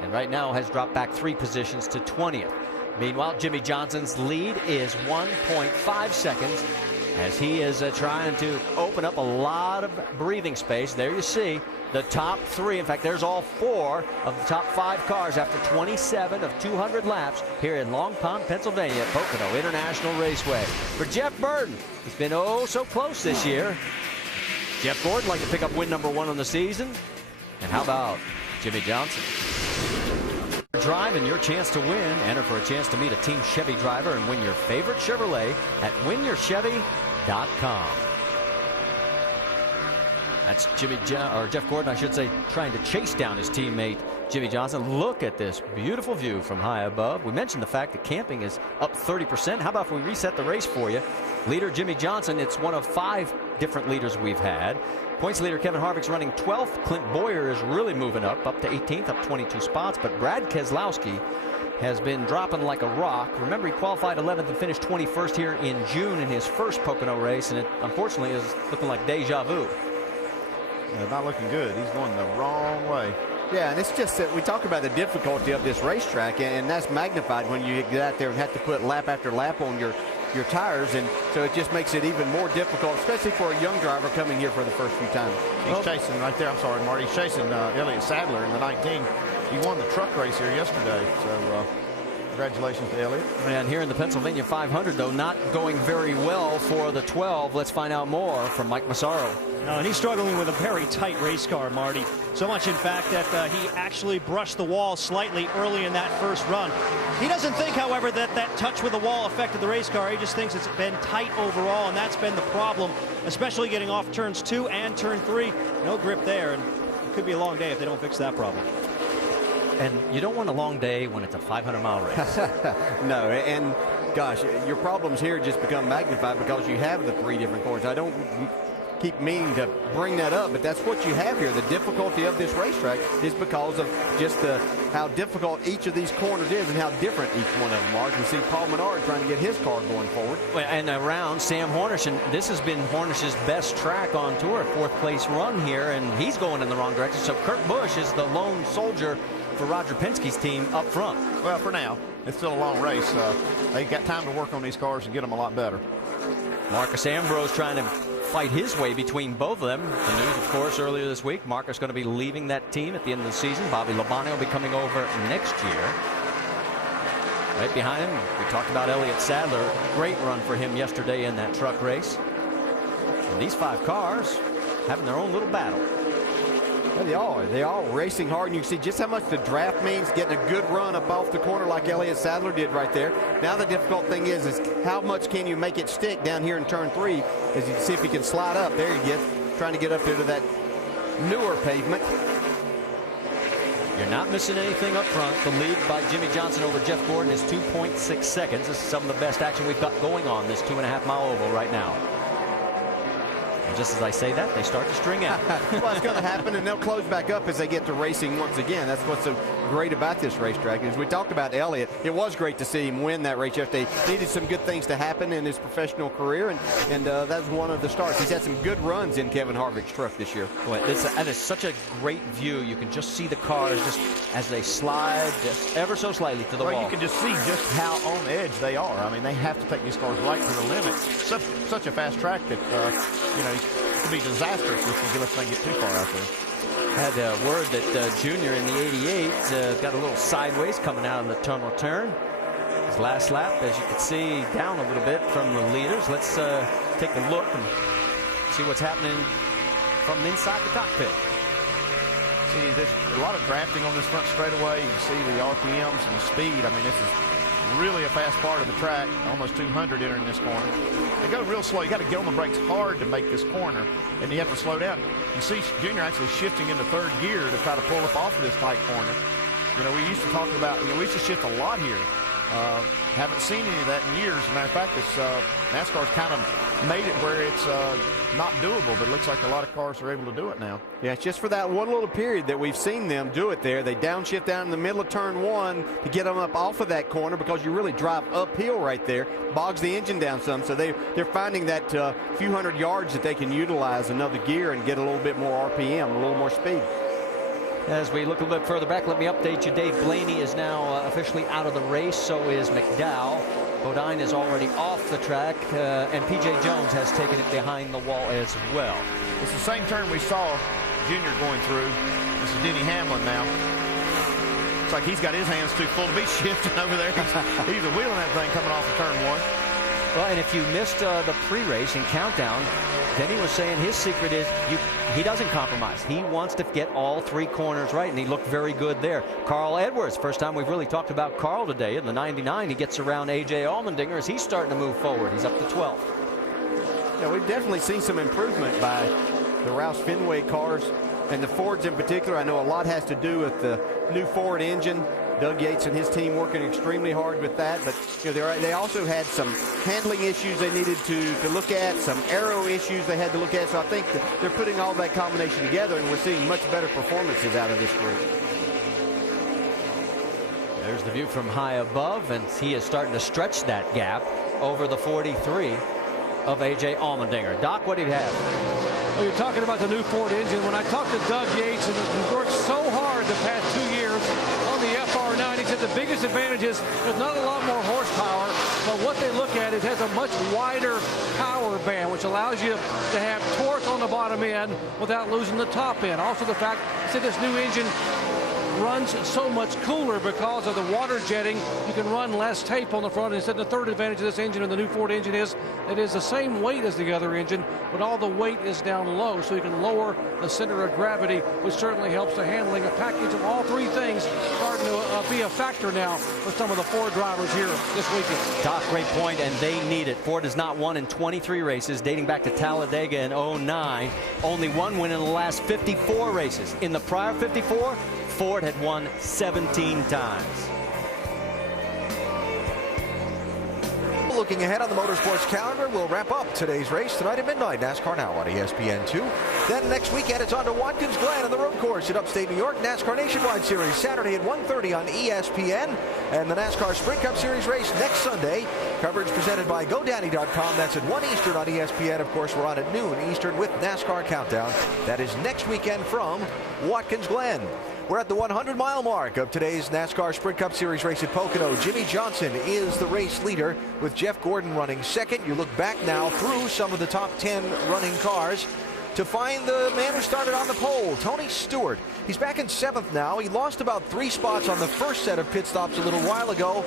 and right now has dropped back 3 positions to 20th. Meanwhile, Jimmy Johnson's lead is 1.5 seconds as he is trying to open up a lot of breathing space. There you see the top 3. In fact, there's all 4 of the top 5 cars after 27 of 200 laps here in Long Pond, Pennsylvania at Pocono International Raceway. For Jeff Burton, he's been oh so close this year. Jeff Gordon like to pick up win number 1 on the season. And how about Jimmy Johnson? Drive and your chance to win. Enter for a chance to meet a Team Chevy driver and win your favorite Chevrolet at winyourchevy.com. That's Jeff Gordon, I should say, trying to chase down his teammate Jimmy Johnson. Look at this beautiful view from high above. We mentioned the fact that camping is up 30%. How about if we reset the race for you? Leader Jimmy Johnson, it's one of 5 different leaders we've had. Points leader Kevin Harvick's running 12th. Clint Boyer is really moving up to 18th, up 22 spots. But Brad Keselowski has been dropping like a rock. Remember, he qualified 11th and finished 21st here in June in his first Pocono race, and it unfortunately is looking like deja vu. Yeah, not looking good. He's going the wrong way. Yeah, and it's just that we talk about the difficulty of this racetrack, and that's magnified when you get out there and have to put lap after lap on your tires, and so it just makes it even more difficult, especially for a young driver coming here for the first few times. He's chasing right there. I'm sorry, Marty. He's chasing Elliot Sadler in the 19. He won the truck race here yesterday, so congratulations to Elliot. And here in the Pennsylvania 500, though, not going very well for the 12. Let's find out more from Mike Massaro. No, and he's struggling with a very tight race car, Marty. So much, in fact, that he actually brushed the wall slightly early in that first run. He doesn't think, however, that touch with the wall affected the race car. He just thinks it's been tight overall, and that's been the problem, especially getting off turns 2 and turn 3. No grip there, and it could be a long day if they don't fix that problem. And you don't want a long day when it's a 500-mile race. No, and gosh, your problems here just become magnified because you have the 3 different corners. I don't keep meaning to bring that up, but that's what you have here. The difficulty of this racetrack is because of just how difficult each of these corners is and how different each one of them are. You can see Paul Menard trying to get his car going forward. And around Sam Hornish, and this has been Hornish's best track on tour, 4th place run here, and he's going in the wrong direction. So Kurt Busch is the lone soldier for Roger Penske's team up front. Well, for now, it's still a long race. They got time to work on these cars and get them a lot better. Marcus Ambrose trying to fight his way between both of them. The news, of course, earlier this week, Marcus going to be leaving that team at the end of the season. Bobby Labonte will be coming over next year. Right behind him, we talked about Elliot Sadler. Great run for him yesterday in that truck race. And these 5 cars having their own little battle. Yeah, they all racing hard, and you can see just how much the draft means, getting a good run up off the corner like Elliot Sadler did right there. Now the difficult thing is how much can you make it stick down here in turn 3, as you can see if he can slide up. There he gets, trying to get up there to that newer pavement. You're not missing anything up front. The lead by Jimmy Johnson over Jeff Gordon is 2.6 seconds. This is some of the best action we've got going on this 2.5-mile oval right now. And just as I say that, they start to string out. Well, it's going to happen, and they'll close back up as they get to racing once again. That's what's so great about this racetrack. As we talked about Elliott, it was great to see him win that race yesterday. Needed some good things to happen in his professional career, and that was one of the starts. He's had some good runs in Kevin Harvick's truck this year. Boy, that is such a great view. You can just see the cars just as they slide just ever so slightly to the wall. You can just see just how on edge they are. I mean, they have to take these cars right to the limit. Such a fast track that, it could be disastrous if you let them get too far out there. Had word that Junior in the 88 got a little sideways coming out of the tunnel turn. His last lap, as you can see, down a little bit from the leaders. Let's take a look and see what's happening from inside the cockpit. See, there's a lot of drafting on this front straightaway. You can see the RPMs and the speed. I mean, this is really a fast part of the track, almost 200 entering this corner. They go real slow. You got to get on the brakes hard to make this corner, and you have to slow down. You see Junior actually shifting into third gear to try to pull up off of this tight corner. You know, we used to talk about, we used to shift a lot here. Haven't seen any of that in years. As a matter of fact, NASCAR's kind of made it where it's not doable, but it looks like a lot of cars are able to do it now. Yeah, it's just for that one little period that we've seen them do it there. They downshift down in the middle of turn one to get them up off of that corner, because you really drive uphill right there, bogs the engine down some. So they're finding that few hundred yards that they can utilize another gear and get a little bit more RPM, a little more speed. As we look a little bit further back, let me update you. Dave Blaney is now officially out of the race. So is McDowell. Bodine is already off the track, and P.J. Jones has taken it behind the wall as well. It's the same turn we saw Junior going through. This is Denny Hamlin now. Looks like he's got his hands too full to be shifting over there. He's wheeling that thing coming off of turn one. Well, and if you missed the pre-race and countdown, Denny was saying his secret is he doesn't compromise. He wants to get all three corners right, and he looked very good there. Carl Edwards, first time we've really talked about Carl today. In the 99, he gets around A.J. Allmendinger as he's starting to move forward. He's up to 12th. Yeah, we've definitely seen some improvement by the Roush Fenway cars, and the Fords in particular. I know a lot has to do with the new Ford engine. Doug Yates and his team working extremely hard with that, but they also had some handling issues they needed to look at, some aero issues they had to look at. So I think they're putting all that combination together, and we're seeing much better performances out of this group. There's the view from high above, and he is starting to stretch that gap over the 43 of A.J. Allmendinger. Doc, what do you have? Well, you're talking about the new Ford engine. When I talked to Doug Yates, and he worked so hard the past 2 years on the FR9, he said the biggest advantage is there's not a lot more horsepower, but what they look at is it has a much wider power band, which allows you to have torque on the bottom end without losing the top end. Also the fact, he said this new engine runs so much cooler because of the water jetting. You can run less tape on the front. And he said the third advantage of this engine and the new Ford engine is it is the same weight as the other engine, but all the weight is down low, so you can lower the center of gravity, which certainly helps the handling. A package of all three things starting to be a factor now for some of the Ford drivers here this weekend. Doc, great point, and they need it. Ford has not won in 23 races, dating back to Talladega in 09. Only one win in the last 54 races. In the prior 54, Ford had won 17 times. Looking ahead on the motorsports calendar, we'll wrap up today's race tonight at midnight. NASCAR Now on ESPN2. Then next weekend, it's on to Watkins Glen on the road course at upstate New York. NASCAR Nationwide Series Saturday at 1:30 on ESPN. And the NASCAR Sprint Cup Series race next Sunday. Coverage presented by GoDaddy.com. That's at 1 Eastern on ESPN. Of course, we're on at noon Eastern with NASCAR Countdown. That is next weekend from Watkins Glen. We're at the 100-mile mark of today's NASCAR Sprint Cup Series race at Pocono. Jimmy Johnson is the race leader with Jeff Gordon running second. You look back now through some of the top 10 running cars to find the man who started on the pole, Tony Stewart. He's back in 7th now. He lost about 3 spots on the first set of pit stops a little while ago.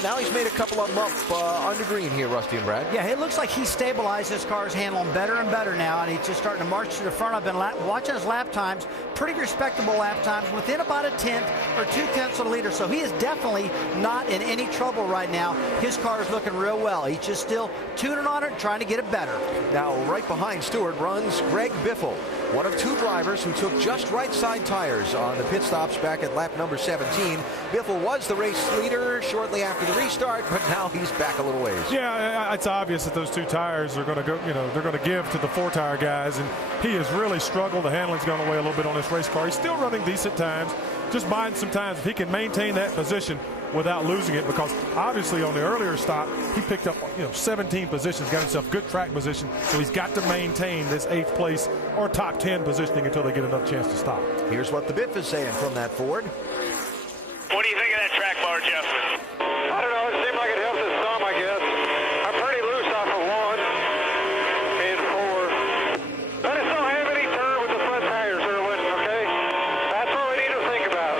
Now he's made a couple of them up under green here, Rusty and Brad. Yeah, it looks like he's stabilized his car's handling better and better now, and he's just starting to march to the front. I've been watching his lap times, pretty respectable lap times, within about a tenth or 2/10 of a liter. So he is definitely not in any trouble right now. His car is looking real well. He's just still tuning on it, trying to get it better. Now, right behind Stewart runs Greg Biffle, one of 2 drivers who took just right side tires on the pit stops back at lap number 17. Biffle was the race leader shortly after the restart, but now he's back a little ways. Yeah, it's obvious that those 2 tires are going to go, they're going to give to the 4-tire guys, and he has really struggled. The handling's gone away a little bit on this race car. He's still running decent times, just buying some times. If he can maintain that position without losing it, because obviously on the earlier stop, he picked up 17 positions, got himself good track position, so he's got to maintain this 8th place or top 10 positioning until they get another chance to stop. Here's what the Biff is saying from that Ford. What do you think of that track bar adjustment? I don't know. It seemed like it helps us some, I guess. I'm pretty loose off of 1 and 4. I just don't have any turn with the front tires, Erwin, okay? That's what we need to think about.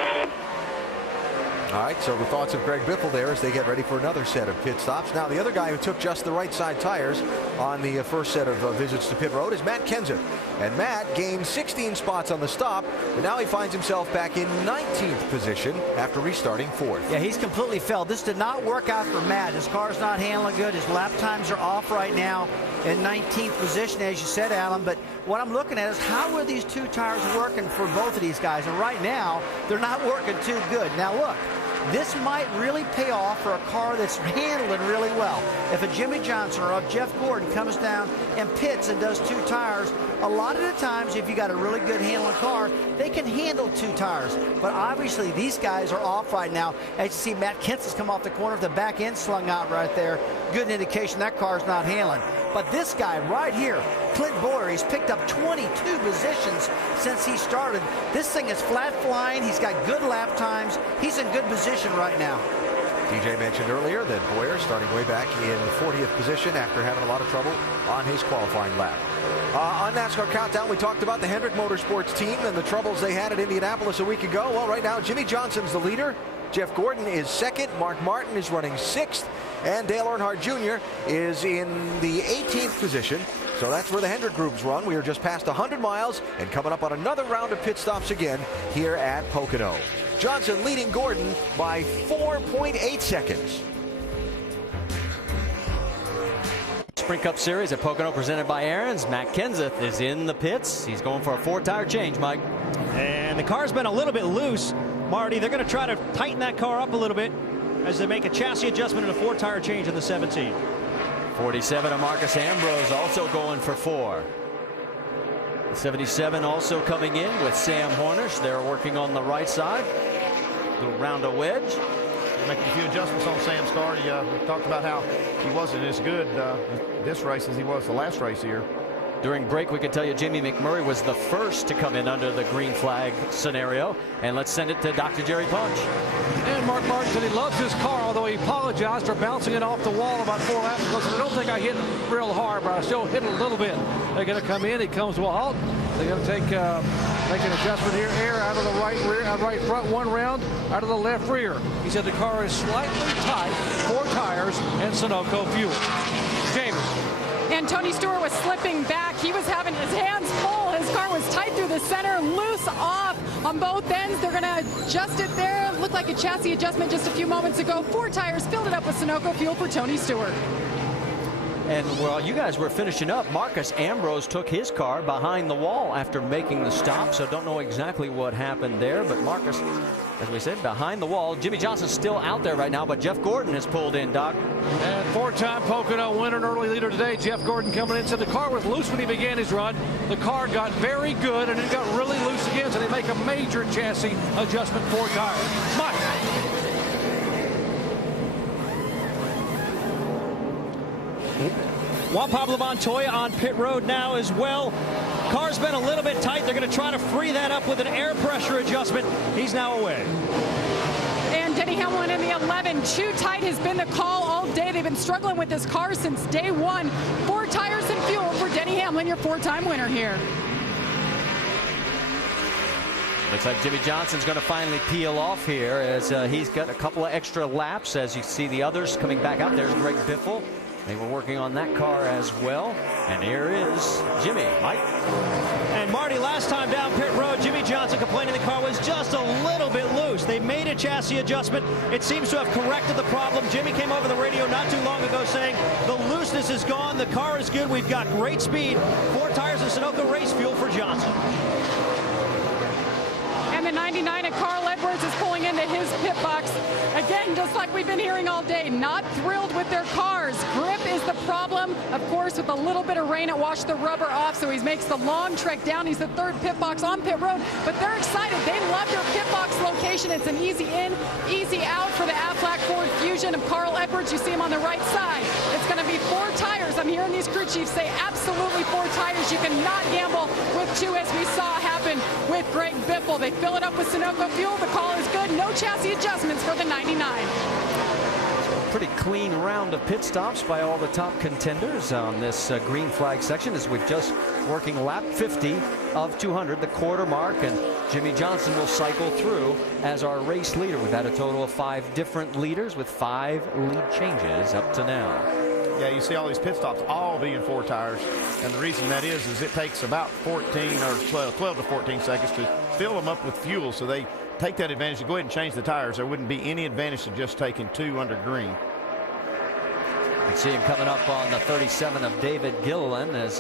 All right, so the thoughts of Greg Biffle there as they get ready for another set of pit stops. Now, the other guy who took just the right side tires on the first set of visits to pit road is Matt Kenseth. And Matt gained 16 spots on the stop, but now he finds himself back in 19th position after restarting 4th. Yeah, he's completely failed. This did not work out for Matt. His car's not handling good. His lap times are off right now in 19th position, as you said, Alan. But what I'm looking at is how are these two tires working for both of these guys? And right now, they're not working too good. Now, look. This might really pay off for a car that's handling really well. If a Jimmy Johnson or a Jeff Gordon comes down and pits and does two tires, a lot of the times if you got a really good handling car, they can handle two tires. But obviously these guys are off right now. As you see, Matt Kenseth's come off the corner with the back end slung out right there. Good indication that car's not handling. But this guy right here, Clint Bowyer, he's picked up 22 positions since he started. This thing is flat flying. He's got good lap times. He's in good position right now. DJ mentioned earlier that Bowyer starting way back in the 40th position after having a lot of trouble on his qualifying lap. On NASCAR Countdown, we talked about the Hendrick Motorsports team and the troubles they had at Indianapolis a week ago. Well, right now, Jimmy Johnson's the leader. Jeff Gordon is second. Mark Martin is running 6th. And Dale Earnhardt Jr. is in the 18th position. So that's where the Hendrick group's run. We are just past 100 miles and coming up on another round of pit stops again here at Pocono. Johnson leading Gordon by 4.8 seconds. Sprint Cup Series at Pocono presented by Aaron's. Matt Kenseth is in the pits. He's going for a 4-tire change, Mike. And the car's been a little bit loose, Marty. They're going to try to tighten that car up a little bit as they make a chassis adjustment and a 4-tire change in the 17. 47 of Marcus Ambrose also going for 4. The 77 also coming in with Sam Hornish. They're working on the right side. Around a wedge. Making a few adjustments on Sam's car. We talked about how he wasn't as good this race as he was the last race here. During break, we could tell you Jamie McMurray was the first to come in under the green flag scenario. And let's send it to Dr. Jerry Punch. And Mark Martin said he loves his car, although he apologized for bouncing it off the wall about 4 laps ago. So I don't think I hit it real hard, but I still hit it a little bit. They're going to come in. He comes to a halt. They're going to take make an adjustment here. Air out of the right rear, right front 1 round, out of the left rear. He said the car is slightly tight, 4 tires, and Sunoco fuel. Jamie. And Tony Stewart was slipping back. He was having his hands full. His car was tight through the center, loose off on both ends. They're going to adjust it there. Looked like a chassis adjustment just a few moments ago. 4 tires, filled it up with Sunoco fuel for Tony Stewart. And while you guys were finishing up, Marcus Ambrose took his car behind the wall after making the stop. So don't know exactly what happened there. But Marcus, as we said, behind the wall. Jimmy Johnson's still out there right now, but Jeff Gordon has pulled in, Doc. And 4-time Pocono winner and early leader today. Jeff Gordon coming in. Said the car was loose when he began his run. The car got very good, and it got really loose again. So they make a major chassis adjustment, 4 tires. Mike. Juan Pablo Montoya on pit road now as well. Car's been a little bit tight. They're going to try to free that up with an air pressure adjustment. He's now away. And Denny Hamlin in the 11. Too tight has been the call all day. They've been struggling with this car since day 1. 4 tires and fuel for Denny Hamlin, your 4-time winner here. Looks like Jimmy Johnson's going to finally peel off here as he's got a couple of extra laps. As you see the others coming back out. There's Greg Biffle. They were working on that car as well. And here is Jimmy. Mike. And Marty, last time down pit road, Jimmy Johnson complaining the car was just a little bit loose. They made a chassis adjustment. It seems to have corrected the problem. Jimmy came over the radio not too long ago saying the looseness is gone. The car is good. We've got great speed. 4 tires and Sunoco race fuel for Johnson. And the 99 at Carl Edwards is pulling into his pit box. Again, just like we've been hearing all day, not thrilled with their cars. Grip is the problem. Of course, with a little bit of rain, it washed the rubber off, so he makes the long trek down. He's the 3rd pit box on pit road, but they're excited. They love their pit box location. It's an easy in, easy out for the Aflac Ford Fusion of Carl Edwards. You see him on the right side. It's going to be 4 tires. I'm hearing these crew chiefs say absolutely 4 tires. You cannot gamble with 2, as we saw happen with Greg Biffle. They fill it up with Sunoco fuel. The call is good. No chassis adjustments for the 99. Pretty clean round of pit stops by all the top contenders on this green flag section as we're just working lap 50 of 200, the quarter mark. And Jimmy Johnson will cycle through as our race leader. We've had a total of 5 different leaders with 5 lead changes up to now. Yeah, you see all these pit stops all being 4 tires. And the reason that is it takes about 14 or 12 to 14 seconds to fill them up with fuel. So they take that advantage to go ahead and change the tires. There wouldn't be any advantage to just taking 2 under green. You can see him coming up on the 37 of David Gilliland as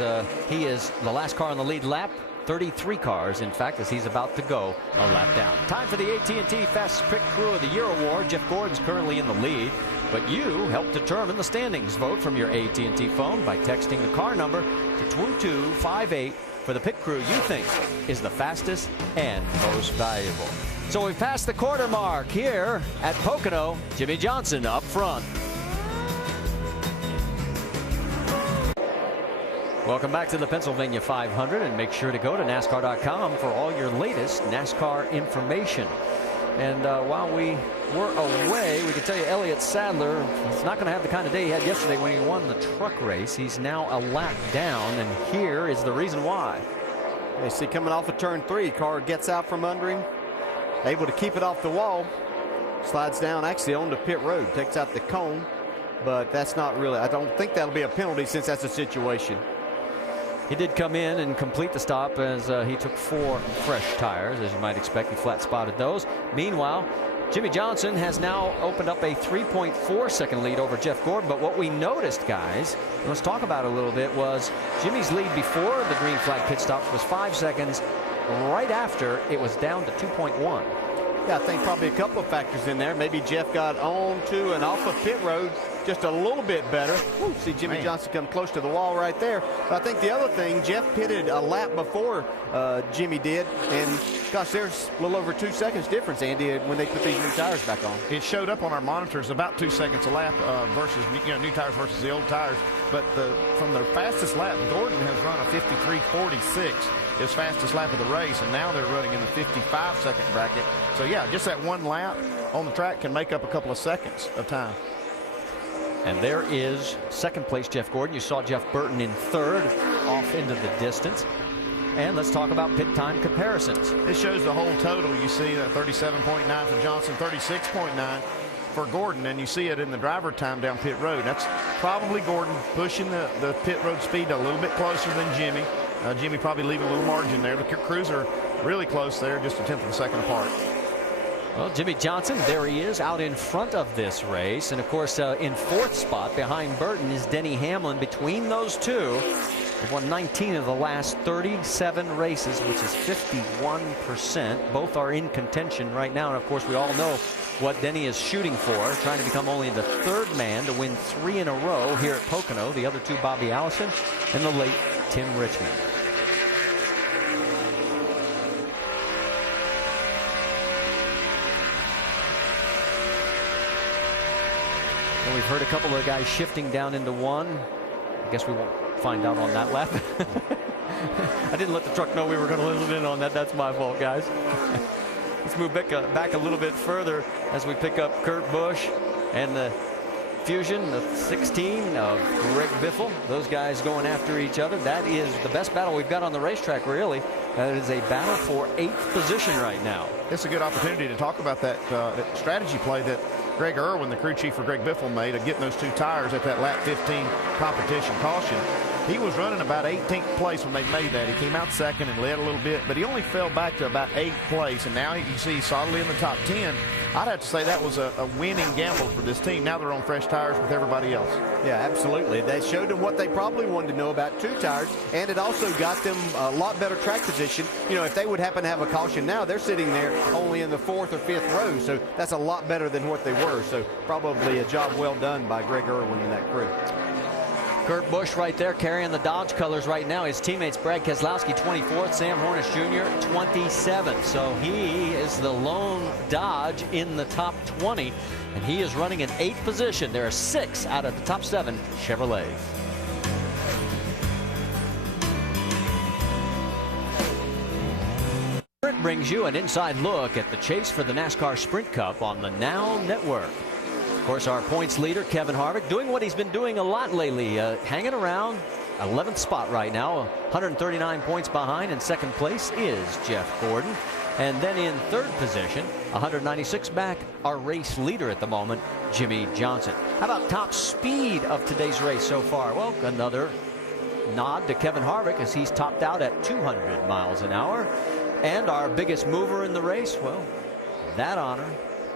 he is the last car on the lead lap. 33 cars, in fact, as he's about to go a lap down. Time for the AT&T Fastest Pit Crew of the Year award. Jeff Gordon's currently in the lead, but you help determine the standings. Vote from your AT&T phone by texting the car number to 2258 for the pit crew you think is the fastest and most valuable. So we've passed the quarter mark here at Pocono. Jimmy Johnson up front. Welcome back to the Pennsylvania 500, and make sure to go to NASCAR.com for all your latest NASCAR information. And while we were away, we can tell you Elliot Sadler is not going to have the kind of day he had yesterday when he won the truck race. He's now a lap down, and here is the reason why. You see coming off of turn 3, car gets out from under him, able to keep it off the wall, slides down actually onto pit road, takes out the cone, but that's not really, I don't think that'll be a penalty since that's a situation. He did come in and complete the stop as he took 4 fresh tires, as you might expect. He flat spotted those. Meanwhile, Jimmy Johnson has now opened up a 3.4 second lead over Jeff Gordon. But what we noticed, guys, let's talk about it a little bit, was Jimmy's lead before the green flag pit stops was 5 seconds. Right after, it was down to 2.1. Yeah, I think probably a couple of factors in there. Maybe Jeff got on to and off of pit road just a little bit better. Woo, see Jimmy Johnson come close to the wall right there. But I think the other thing, Jeff pitted a lap before Jimmy did, and gosh, there's a little over 2 seconds difference, Andy, when they put these new tires back on. It showed up on our monitors about 2 seconds a lap versus new tires versus the old tires. But from their fastest lap, Gordon has run a 53.46, his fastest lap of the race, and now they're running in the 55-second bracket. So yeah, just that one lap on the track can make up a couple of seconds of time. And there is second place Jeff Gordon. You saw Jeff Burton in third, off into the distance. And let's talk about pit time comparisons. This shows the whole total. You see that 37.9 for Johnson, 36.9 for Gordon, and you see it in the driver time down pit road. That's probably Gordon pushing the pit road speed a little bit closer than Jimmy. Jimmy probably leaving a little margin there. The crews are really close there, just a tenth of a second apart. Well, Jimmy Johnson, there he is out in front of this race. And of course, in 4th spot behind Burton is Denny Hamlin. Between those two, they've won 19 of the last 37 races, which is 51%. Both are in contention right now. And of course, we all know what Denny is shooting for, trying to become only the 3rd man to win 3 in a row here at Pocono. The other 2, Bobby Allison and the late Tim Richmond. And we've heard a couple of guys shifting down into 1. I guess we won't find out on that lap. I didn't let the truck know we were going to listen in on that. That's my fault, guys. Let's move back a little bit further as we pick up Kurt Busch and the Fusion, the 16 of Greg Biffle. Those guys going after each other. That is the best battle we've got on the racetrack, really. That is a battle for 8th position right now. It's a good opportunity to talk about that strategy play that Greg Irwin, the crew chief for Greg Biffle, made of getting those 2 tires at that lap 15 competition caution. He was running about 18th place when they made that. He came out second and led a little bit, but he only fell back to about 8th place, and now you can see solidly in the top 10. I'd have to say that was a winning gamble for this team. Now they're on fresh tires with everybody else. Yeah, absolutely. They showed them what they probably wanted to know about 2 tires, and it also got them a lot better track position. You know, if they would happen to have a caution now, they're sitting there only in the 4th or 5th row, so that's a lot better than what they were. So probably a job well done by Greg Irwin and that crew. Kurt Busch right there carrying the Dodge colors right now. His teammates Brad Keselowski 24th, Sam Hornish Jr. 27th. So he is the lone Dodge in the top 20, and he is running in 8th position. There are 6 out of the top 7 Chevrolets. It brings you an inside look at the chase for the NASCAR Sprint Cup on the Now Network. Of course, our points leader, Kevin Harvick, doing what he's been doing a lot lately, hanging around 11th spot right now, 139 points behind. In second place is Jeff Gordon. And then in third position, 196 back, our race leader at the moment, Jimmy Johnson. How about top speed of today's race so far? Well, another nod to Kevin Harvick as he's topped out at 200 miles an hour. And our biggest mover in the race, well, that honor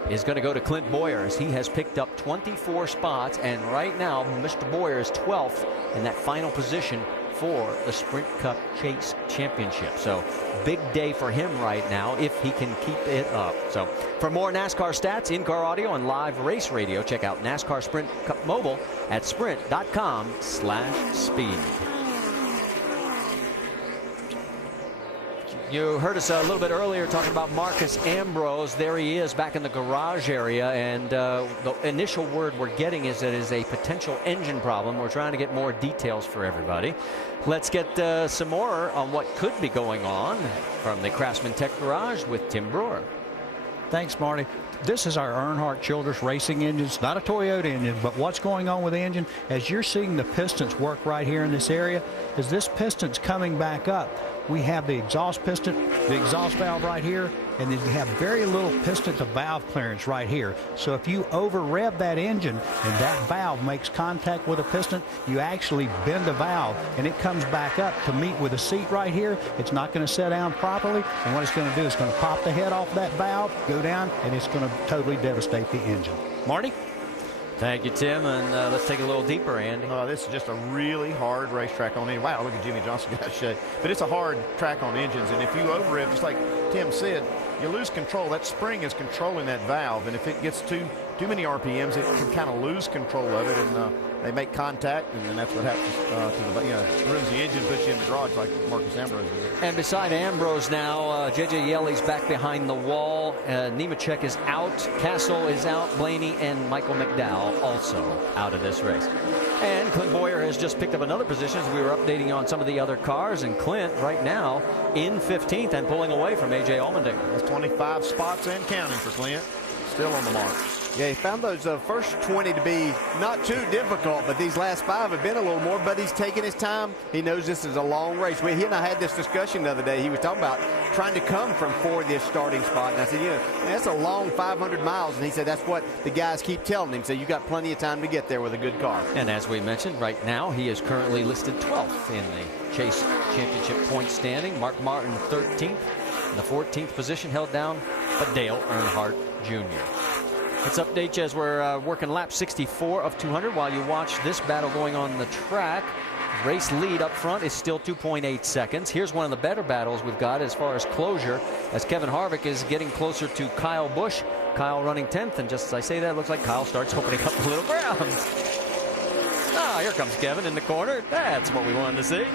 is going to go to Clint Bowyer as he has picked up 24 spots. And right now, Mr. Bowyer is 12th in that final position for the Sprint Cup Chase Championship. So big day for him right now if he can keep it up. So for more NASCAR stats, in-car audio, and live race radio, check out NASCAR Sprint Cup Mobile at sprint.com/speed. You heard us a little bit earlier talking about Marcus Ambrose. There he is back in the garage area, and the initial word we're getting is that it is a potential engine problem. We're trying to get more details for everybody. Let's get some more on what could be going on from the Craftsman Tech Garage with Tim Brewer. Thanks, Marty. This is our Earnhardt Childress racing engine. It's not a Toyota engine, but what's going on with the engine, as you're seeing the pistons work right here in this area, as this piston's coming back up, we have the exhaust piston, the exhaust valve right here, and then you have very little piston to valve clearance right here. So if you over rev that engine and that valve makes contact with a piston, you actually bend the valve and it comes back up to meet with a seat right here. It's not going to set down properly, and what it's going to do is going to pop the head off that valve, go down, and it's going to totally devastate the engine. Marty? Thank you, Tim, and let's take a little deeper, Andy. This is just a really hard racetrack on engine. Wow, look at Jimmy Johnson got shut. But it's a hard track on engines, and if you over it, just like Tim said, you lose control. That spring is controlling that valve, and if it gets too many RPMs, it can kind of lose control of it, and they make contact, and then that's what happens to the, ruins the engine, puts you in the garage like Marcus Ambrose did. And beside Ambrose now, J.J. Yeley's back behind the wall. Nemechek is out. Castle is out. Blaney and Michael McDowell also out of this race. And Clint Bowyer has just picked up another position as we were updating on some of the other cars. And Clint right now in 15th and pulling away from A.J. Allmendinger. That's 25 spots and counting for Clint. Still on the mark. Yeah, he found those first 20 to be not too difficult, but these last 5 have been a little more, but he's taking his time. He knows this is a long race. He and I had this discussion the other day. He was talking about trying to come from 40th starting spot, and I said, that's a long 500 miles, and he said that's what the guys keep telling him. So you got plenty of time to get there with a good car. And as we mentioned, right now he is currently listed 12th in the Chase Championship point standing. Mark Martin 13th. In the 14th position held down by Dale Earnhardt Jr. Let's update you as we're working lap 64 of 200 while you watch this battle going on the track. Race lead up front is still 2.8 seconds. Here's one of the better battles we've got as far as closure, as Kevin Harvick is getting closer to Kyle Busch. Kyle running 10th, and just as I say that, it looks like Kyle starts opening up a little ground. Here comes Kevin in the corner. That's what we wanted to see.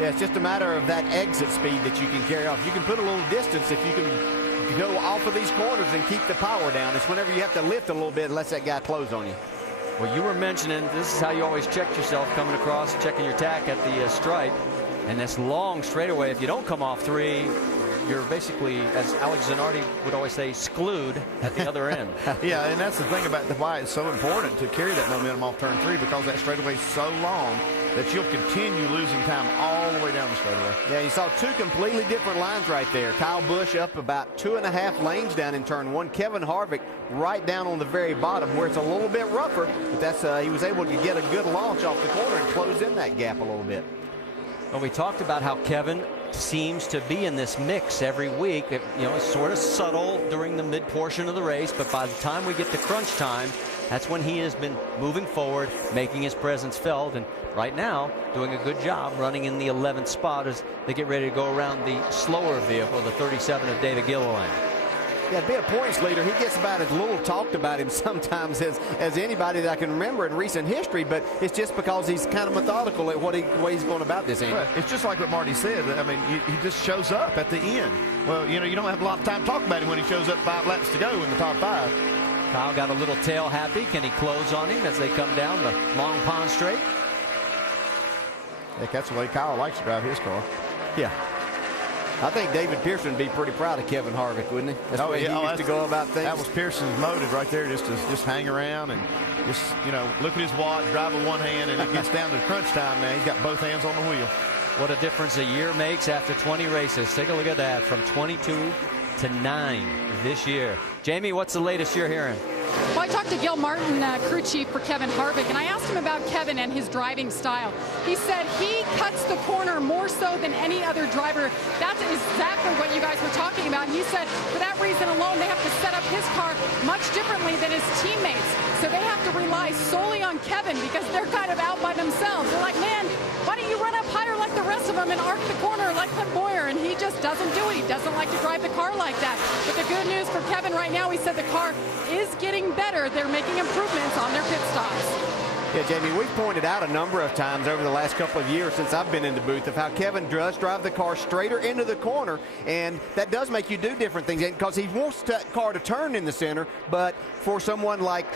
Yeah, it's just a matter of that exit speed that you can carry off. You can put a little distance if you can go off of these corners and keep the power down. It's whenever you have to lift a little bit and let that guy close on you. Well, you were mentioning this is how you always check yourself coming across, checking your tack at the stripe. And this long straightaway, if you don't come off 3, you're basically, as Alex Zanardi would always say, screwed at the other end. Yeah, and that's the thing about why it's so important to carry that momentum off turn 3, because that straightaway is so long that you'll continue losing time all the way down the straightaway. Yeah, you saw 2 completely different lines right there. Kyle Busch up about 2.5 lanes down in turn 1. Kevin Harvick right down on the very bottom where it's a little bit rougher, but that's he was able to get a good launch off the corner and close in that gap a little bit. Well, we talked about how Kevin seems to be in this mix every week. It's sort of subtle during the mid portion of the race, but by the time we get to crunch time, that's when he has been moving forward, making his presence felt, and right now doing a good job running in the 11th spot as they get ready to go around the slower vehicle, the 37 of David Gilliland. Yeah, to be a points leader, he gets about as little talked about him sometimes as anybody that I can remember in recent history, but it's just because he's kind of methodical at the way he's going about this, Andy. Right. It's just like what Marty said. I mean, he just shows up at the end. Well, you don't have a lot of time to talk about him when he shows up 5 laps to go in the top 5. Kyle got a little tail happy. Can he close on him as they come down the Long Pond Straight? I think that's the way Kyle likes to drive his car. Yeah. I think David Pearson would be pretty proud of Kevin Harvick, wouldn't he? That's the way he used to go about things. That was Pearson's motive right there, just to hang around and just, look at his watch, drive with one hand, and it gets down to crunch time now. He's got both hands on the wheel. What a difference a year makes after 20 races. Take a look at that, from 22 to 9 this year. Jamie, what's the latest you're hearing? Well, I talked to Gil Martin, crew chief for Kevin Harvick, and I asked him about Kevin and his driving style. He said he cuts the corner more so than any other driver. That's exactly what you guys were talking about. He said for that reason alone, they have to set up his car much differently than his teammates. So they have to rely solely on Kevin because they're kind of out by themselves. They're like, man, why don't you run up higher like the rest of them and arc the corner like Clint Boyer? And he just doesn't do it. He doesn't like to drive the car like that. But the good news for Kevin right now, he said the car is getting better. They're making improvements on their pit stops. Yeah, Jamie, we've pointed out a number of times over the last couple of years since I've been in the booth of how Kevin does drive the car straighter into the corner, and that does make you do different things because he wants the car to turn in the center, but for someone like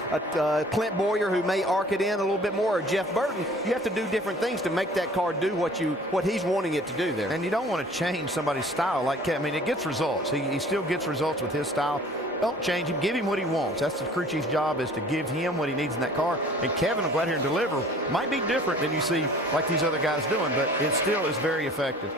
Clint Boyer who may arc it in a little bit more, or Jeff Burton, you have to do different things to make that car do what he's wanting it to do there. And you don't want to change somebody's style like Kevin. I mean, it gets results. He still gets results with his style. Don't change him. Give him what he wants. That's the crew chief's job, is to give him what he needs in that car. And Kevin will go out here and deliver. Might be different than you see like these other guys doing, but it still is very effective.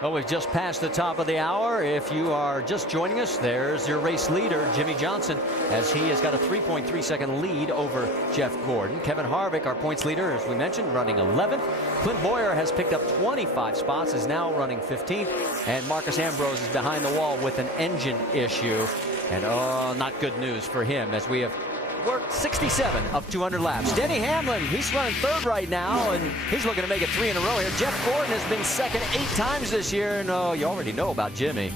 Well, we've just passed the top of the hour. If you are just joining us, there's your race leader, Jimmy Johnson, as he has got a 3.3-second lead over Jeff Gordon. Kevin Harvick, our points leader, as we mentioned, running 11th. Clint Boyer has picked up 25 spots, is now running 15th. And Marcus Ambrose is behind the wall with an engine issue. And not good news for him, as we have worked 67 of 200 laps. Denny Hamlin, he's running 3rd right now, and he's looking to make it 3 in a row here. Jeff Gordon has been 2nd 8 times this year, and you already know about Jimmy.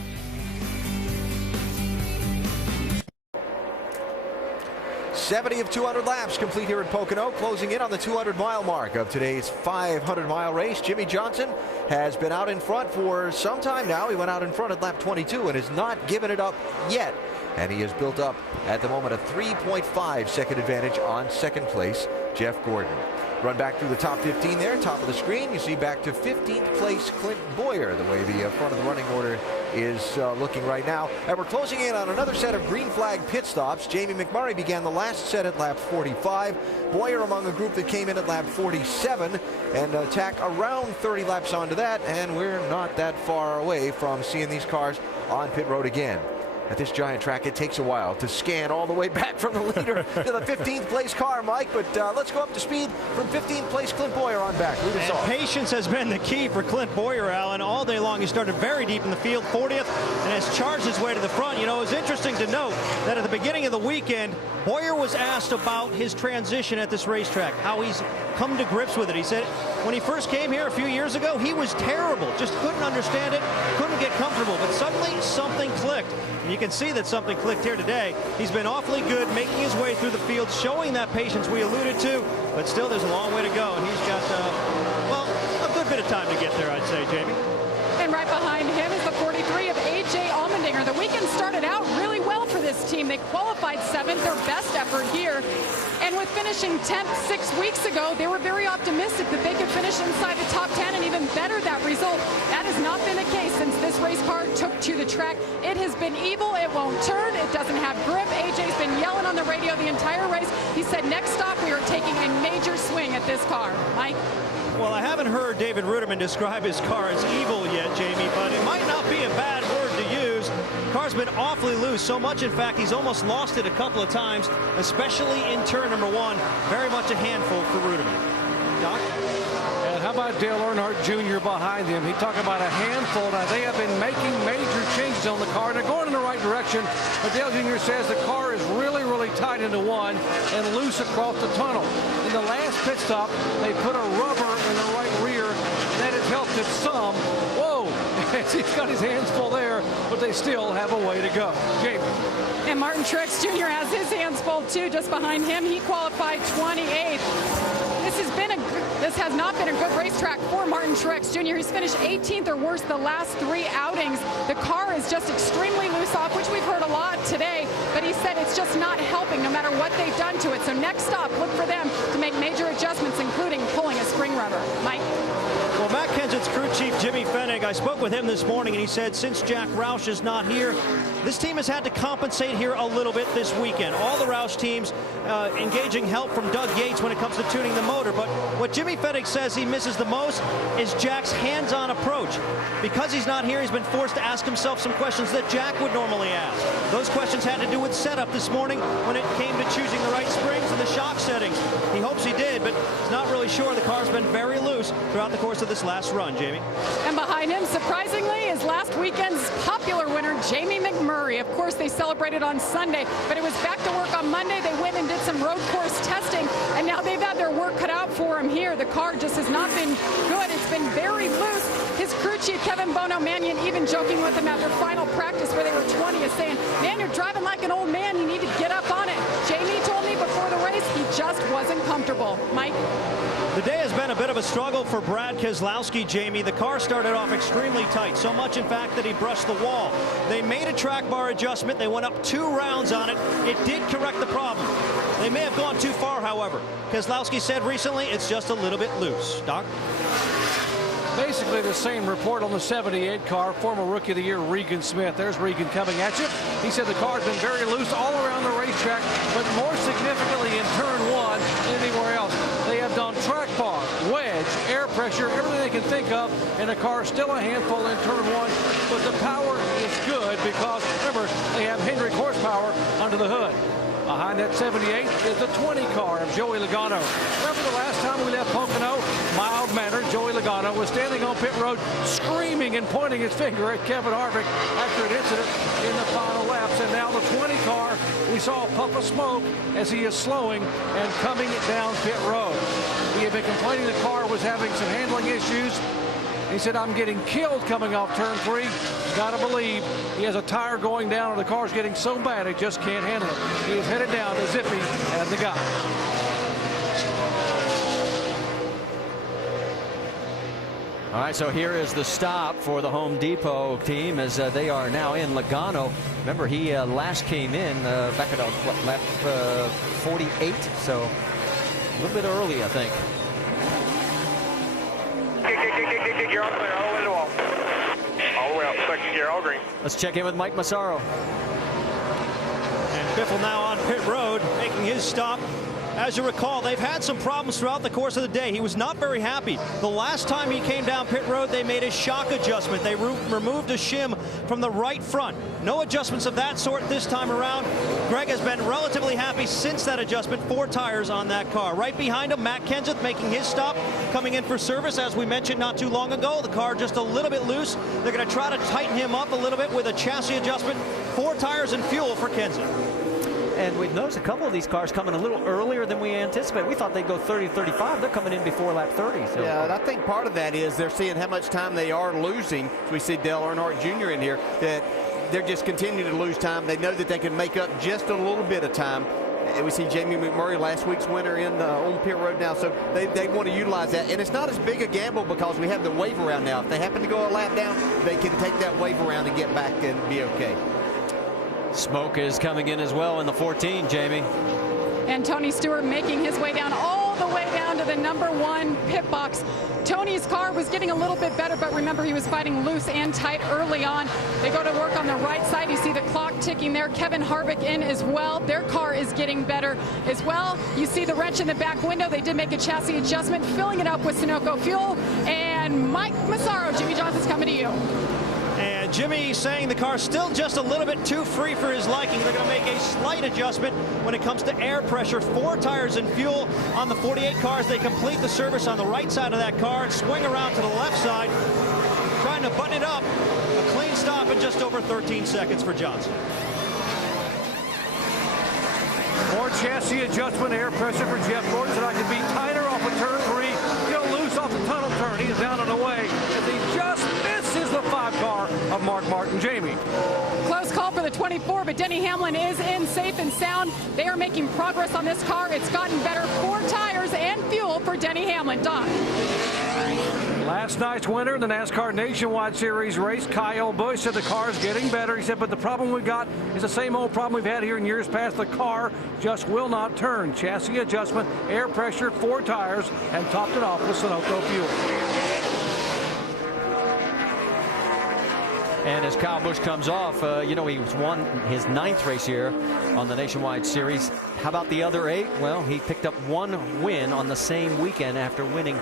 '70 of 200 laps complete here at Pocono, closing in on the 200-mile mark of today's 500-mile race. Jimmy Johnson has been out in front for some time now. He went out in front at lap 22 and has not given it up yet. And he has built up at the moment a 3.5-second advantage on 2nd place, Jeff Gordon. Run back through the top 15 there, top of the screen. You see back to 15th place Clint Boyer, the way the front of the running order is looking right now. And we're closing in on another set of green flag pit stops. Jamie McMurray began the last set at lap 45. Boyer among a group that came in at lap 47 and tack around 30 laps onto that. And we're not that far away from seeing these cars on pit road again. At this giant track, it takes a while to scan all the way back from the leader to the 15th place car, Mike. But let's go up to speed from 15th place Clint Boyer on back. Lead us off. Patience has been the key for Clint Boyer, Alan. All day long, he started very deep in the field, 40th, and has charged his way to the front. You know, it's interesting to note that at the beginning of the weekend, Boyer was asked about his transition at this racetrack, how he's come to grips with it. He said when he first came here a few years ago, he was terrible, just couldn't understand it, couldn't get comfortable. But suddenly, something clicked. And you can see that something clicked here today. He's been awfully good making his way through the field, showing that patience we alluded to, but still there's a long way to go, and he's got, well, a good bit of time to get there, I'd say, Jamie. And right behind him is the 43 of A.J. Allmendinger. The weekend started out really well for this team. They qualified 7th, their best effort here. And with finishing 10th 6 weeks ago, they were very optimistic that they could finish inside the top 10 and even better that result. That has not been the case since this race car took to the track. It has been evil. It won't turn. It doesn't have grip. AJ's been yelling on the radio the entire race. He said, next stop, we are taking a major swing at this car. Mike? Well, I haven't heard David Ruderman describe his car as evil yet, Jamie, but it might not be a bad word to use. The car's been awfully loose, so much, in fact, he's almost lost it a couple of times, especially in turn number 1. Very much a handful for Ruderman. Doc? And how about Dale Earnhardt Jr. behind him? He talked about a handful. Now, they have been making major changes on the car. They're going in the right direction, but Dale Jr. says the car is really, really tight into one and loose across the tunnel. In the last pit stop, they put a rubber in the right rear. That has helped it some. Whoa! He's got his hands full there, but they still have a way to go. Jamie. And Martin Truex Jr. has his hands full, too. Just behind him, he qualified 28th. This has not been a good racetrack for Martin Truex Jr. He's finished 18th or worse the last 3 outings. The car is just extremely loose off, which we've heard a lot today, but he said it's just not helping no matter what they've done to it. So next stop, look for them to make major adjustments, including pulling a spring rubber. Mike? Well, Matt Kenseth Maintenance Crew Chief Jimmy Fennig. I spoke with him this morning, and he said since Jack Roush is not here, this team has had to compensate here a little bit this weekend. All the Roush teams engaging help from Doug Yates when it comes to tuning the motor. But what Jimmy Fennig says he misses the most is Jack's hands-on approach. Because he's not here, he's been forced to ask himself some questions that Jack would normally ask. Those questions had to do with setup this morning when it came to choosing the right springs and the shock settings. He hopes he did, but he's not really sure. The car's been very loose throughout the course of this last run, Jamie. And behind him, surprisingly, is last weekend's popular winner, Jamie McMurray. Of course, they celebrated on Sunday, but it was back to work on Monday. They went and did some road course testing, and now they've had their work cut out for him here. The car just has not been good. It's been very loose. His crew chief, Kevin Bono Mannion, even joking with him after final practice where they were 20, is saying, man, you're driving like an old man. You need to get up on it. Jamie told me before the race he just wasn't comfortable. Mike? The day has been a bit of a struggle for Brad Keselowski, Jamie. The car started off extremely tight, so much in fact that he brushed the wall. They made a track bar adjustment. They went up 2 rounds on it. It did correct the problem. They may have gone too far, however. Keselowski said recently it's just a little bit loose. Doc? Basically the same report on the 78 car, former Rookie of the Year Regan Smith. There's Regan coming at you. He said the car's been very loose all around the racetrack, but more significantly in turn 1 than anywhere else. They have done track bar, wedge, air pressure, everything they can think of, and the car's still a handful in turn 1, but the power is good because, remember, they have Hendrick horsepower under the hood. Behind that 78 is the 20 car of Joey Logano. Remember the last time we left Pocono? Mild-mannered Joey Logano was standing on pit road screaming and pointing his finger at Kevin Harvick after an incident in the final laps. And now the 20 car, we saw a puff of smoke as he is slowing and coming down pit road. He had been complaining the car was having some handling issues. He said, I'm getting killed coming off turn 3. Got to believe he has a tire going down, or the car's getting so bad it just can't handle it. He is headed down to Zippy and the guy. All right, so here is the stop for the Home Depot team as they are now in Logano. Remember, he last came in back at lap 48, so a little bit early, I think. Gear on clear, all the way to the wall. All the way out, second gear, all green. Let's check in with Mike Massaro. And Biffle now on pit road, making his stop. As you recall, they've had some problems throughout the course of the day. He was not very happy. The last time he came down pit road, they made a shock adjustment. They removed a shim from the right front. No adjustments of that sort this time around. Greg has been relatively happy since that adjustment. 4 tires on that car. Right behind him, Matt Kenseth making his stop, coming in for service. As we mentioned not too long ago, the car just a little bit loose. They're going to try to tighten him up a little bit with a chassis adjustment. 4 tires and fuel for Kenseth. And we've noticed a couple of these cars coming a little earlier than we anticipated. We thought they'd go 30-35. They're coming in before lap 30. So. Yeah, and I think part of that is they're seeing how much time they are losing. We see Dale Earnhardt Jr. in here, that they're just continuing to lose time. They know that they can make up just a little bit of time. And we see Jamie McMurray, last week's winner, on pit road now. So they want to utilize that. And it's not as big a gamble because we have the wave around now. If they happen to go a lap down, they can take that wave around and get back and be okay. Smoke is coming in as well in the 14, Jamie. And Tony Stewart making his way down all the way down to the #1 pit box. Tony's car was getting a little bit better, but remember he was fighting loose and tight early on. They go to work on the right side. You see the clock ticking there. Kevin Harvick in as well. Their car is getting better as well. You see the wrench in the back window. They did make a chassis adjustment, filling it up with Sunoco fuel. And Mike Massaro, Jimmy Johnson's coming to you. And Jimmy saying the car's still just a little bit too free for his liking. They're going to make a slight adjustment when it comes to air pressure. 4 tires and fuel on the 48 cars. They complete the service on the right side of that car and swing around to the left side, trying to button it up. A clean stop in just over 13 seconds for Johnson. More chassis adjustment, air pressure for Jeff Gordon, so I can be tighter off of turn 3, go loose off the tunnel turn. He's down and away as he just misses the 5 car of Mark Martin. Jamie. Close call for the 24, but Denny Hamlin is in safe and sound. They are making progress on this car. It's gotten better. 4 tires and fuel for Denny Hamlin. Don. Last night's winner in the NASCAR Nationwide Series race, Kyle Busch, said the car's getting better. He said, but the problem we've got is the same old problem we've had here in years past. The car just will not turn. Chassis adjustment, air pressure, 4 tires, and topped it off with Sunoco fuel. And as Kyle Busch comes off, you know, he won his 9th race here on the Nationwide Series. How about the other 8? Well, he picked up 1 win on the same weekend after winning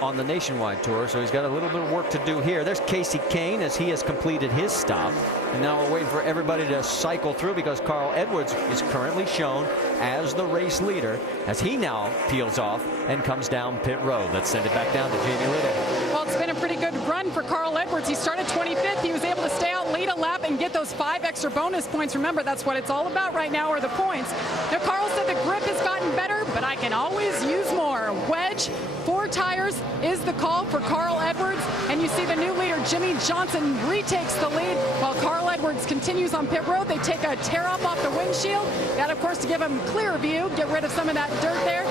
on the Nationwide Tour, so he's got a little bit of work to do here. There's Casey Kane as he has completed his stop, and now we're waiting for everybody to cycle through because Carl Edwards is currently shown as the race leader as he now peels off and comes down pit road. Let's send it back down to Jamie Little. Well, it's been a pretty good run for Carl Edwards. He started 25th. He was able to stay out, lead a lap, and get those 5 extra bonus points. Remember, that's what it's all about right now, are the points. Now, Carl said the grip has gotten better, but I can always use more. Wedge, 4 tires is the call for Carl Edwards. And you see the new leader, Jimmy Johnson, retakes the lead while Carl Edwards continues on pit road. They take a tear up off the windshield. That, of course, to give him clear view, get rid of some of that dirt there.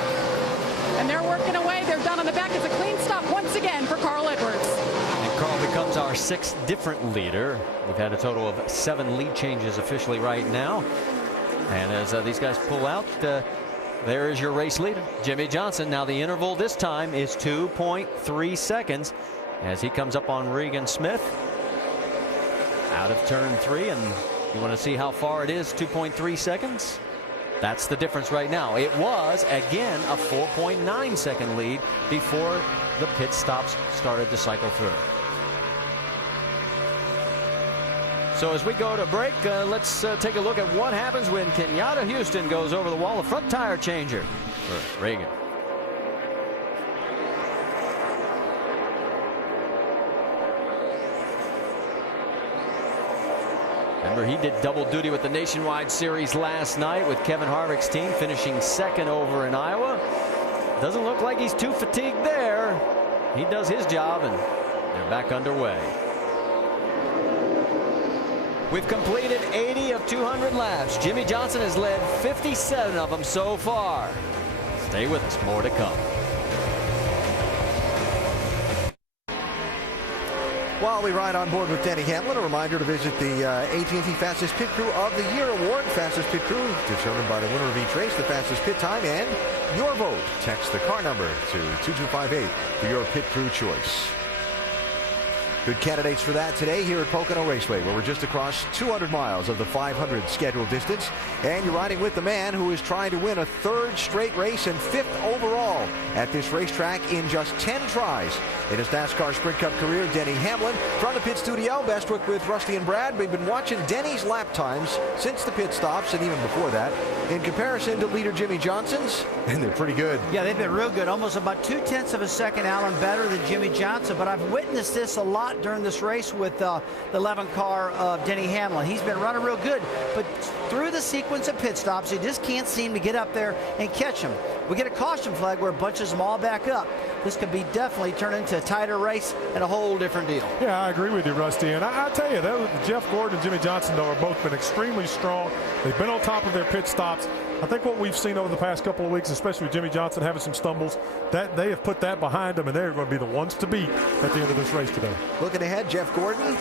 And they're working away. They're done on the back. It's a clean stop once again for Carl Edwards. And Carl becomes our 6th different leader. We've had a total of 7 lead changes officially right now. And as these guys pull out, there is your race leader, Jimmy Johnson. Now the interval this time is 2.3 seconds as he comes up on Regan Smith out of turn 3. And you want to see how far it is, 2.3 seconds? That's the difference right now. It was, again, a 4.9 second lead before the pit stops started to cycle through. So as we go to break, let's take a look at what happens when Kenyatta Houston goes over the wall. A front tire changer for Regan. Remember, he did double duty with the Nationwide Series last night with Kevin Harvick's team, finishing 2nd over in Iowa. Doesn't look like he's too fatigued there. He does his job, and they're back underway. We've completed 80 of 200 laps. Jimmy Johnson has led 57 of them so far. Stay with us, more to come. While we ride on board with Denny Hamlin, a reminder to visit the AT&T Fastest Pit Crew of the Year Award. Fastest Pit Crew determined by the winner of each race, the fastest pit time, and your vote. Text the car number to 2258 for your pit crew choice. Good candidates for that today here at Pocono Raceway, where we're just across 200 miles of the 500 scheduled distance. And you're riding with the man who is trying to win a 3rd straight race and 5th overall at this racetrack in just 10 tries. In his NASCAR Sprint Cup career, Denny Hamlin. From the pit studio, Bestwick with Rusty and Brad. We've been watching Denny's lap times since the pit stops and even before that in comparison to leader Jimmy Johnson's, and they're pretty good. Yeah, they've been real good. Almost about 0.2 of a second, Alan, better than Jimmy Johnson. But I've witnessed this a lot during this race with the 11 car of Denny Hamlin. He's been running real good, but through the sequence of pit stops, he just can't seem to get up there and catch him. We get a caution flag where it bunches them all back up. This could be definitely turn into a tighter race and a whole different deal. Yeah, I agree with you, Rusty. And I tell you, Jeff Gordon and Jimmy Johnson, though, have both been extremely strong. They've been on top of their pit stops. I think what we've seen over the past couple of weeks, especially with Jimmy Johnson having some stumbles, that they have put that behind them, and they're going to be the ones to beat at the end of this race today. Looking ahead, Jeff Gordon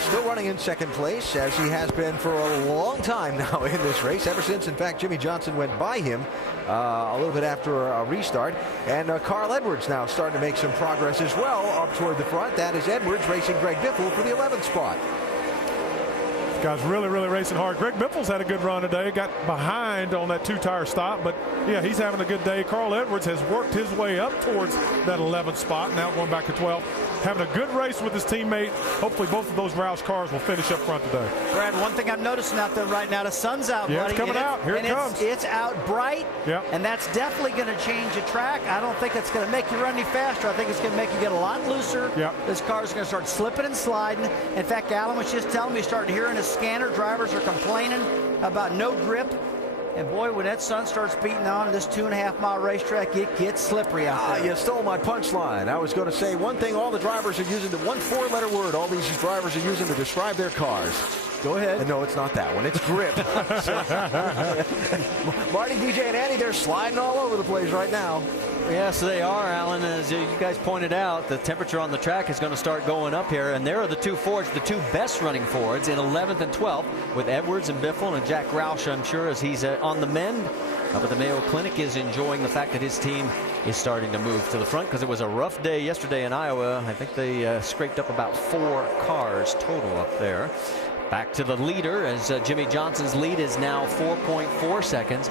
still running in 2nd place, as he has been for a long time now in this race, ever since, in fact, Jimmy Johnson went by him a little bit after a restart. And Carl Edwards now starting to make some progress as well up toward the front. That is Edwards racing Greg Biffle for the 11th spot. Guy's really racing hard. Greg Biffle's had a good run today. Got behind on that 2-tire stop, but yeah, he's having a good day. Carl Edwards has worked his way up towards that 11th spot, now going back to 12. Having a good race with his teammate. Hopefully both of those Roush cars will finish up front today. Brad, one thing I'm noticing out there right now, the sun's out, yeah, buddy. It's coming out. Here it comes. It's out bright, yep. And that's definitely going to change the track. I don't think it's going to make you run any faster. I think it's going to make you get a lot looser. Yep. This car's going to start slipping and sliding. In fact, Alan was just telling me, starting to hear in his scanner, drivers are complaining about no grip. And boy, when that sun starts beating on this 2.5-mile racetrack, it gets slippery out there. You stole my punchline. I was going to say one thing all the drivers are using, the one 4-letter word all these drivers are using to describe their cars. Go ahead. No, it's not that one. It's grip. Marty, DJ, and Andy, they're sliding all over the place right now. Yes, they are, Alan. As you guys pointed out, the temperature on the track is going to start going up here. And there are the 2 Fords, the 2 best running Fords in 11th and 12th, with Edwards and Biffle and Jack Roush, I'm sure, as he's on the mend. But the Mayo Clinic is enjoying the fact that his team is starting to move to the front because it was a rough day yesterday in Iowa. I think they scraped up about 4 cars total up there. Back to the leader as Jimmy Johnson's lead is now 4.4 seconds.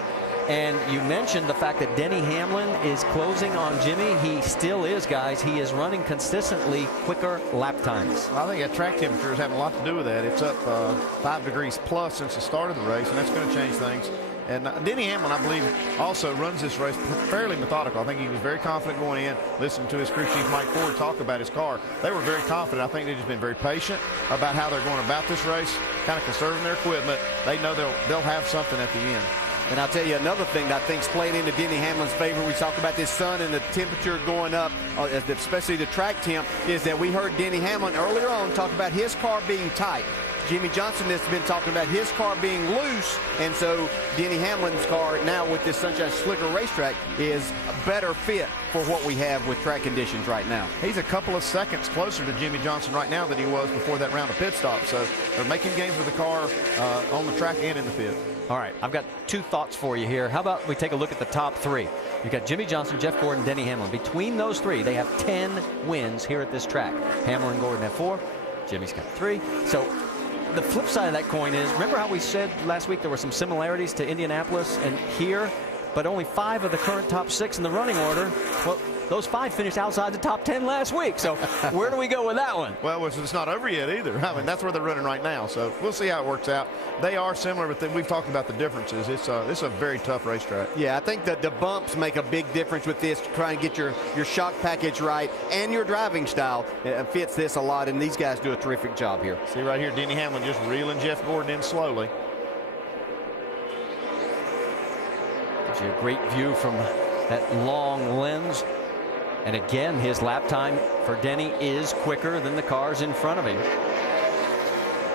And you mentioned the fact that Denny Hamlin is closing on Jimmy. He still is, guys. He is running consistently quicker lap times. I think that track temperature is having a lot to do with that. It's up 5 degrees plus since the start of the race, and that's going to change things. And Denny Hamlin, I believe, also runs this race fairly methodical. I think he was very confident going in. Listening to his crew chief Mike Ford talk about his car, they were very confident. I think they've just been very patient about how they're going about this race, kind of conserving their equipment. They know they'll have something at the end. And I'll tell you another thing that I think's playing into Denny Hamlin's favor. We talk about this sun and the temperature going up, especially the track temp, is that we heard Denny Hamlin earlier on talk about his car being tight. Jimmy Johnson has been talking about his car being loose, and so Denny Hamlin's car now with this Sunshine Slicker racetrack is a better fit for what we have with track conditions right now. He's a couple of seconds closer to Jimmy Johnson right now than he was before that round of pit stop. So they're making gains with the car on the track and in the pit. All right, I've got 2 thoughts for you here. How about we take a look at the top 3? You've got Jimmy Johnson, Jeff Gordon, Denny Hamlin. Between those 3, they have 10 wins here at this track. Hamlin and Gordon have 4. Jimmy's got 3. So the flip side of that coin is, remember how we said last week there were some similarities to Indianapolis and here, but only 5 of the current top 6 in the running order? Well, those 5 finished outside the top 10 last week. So where do we go with that one? Well, it's not over yet either. I mean, that's where they're running right now. So we'll see how it works out. They are similar, but we've talked about the differences. It's a very tough racetrack. Yeah, I think that the bumps make a big difference with this, trying to get your shock package right, and your driving style fits this a lot, and these guys do a terrific job here. See right here, Denny Hamlin just reeling Jeff Gordon in slowly. Gives you a great view from that long lens. And again, his lap time for Denny is quicker than the cars in front of him.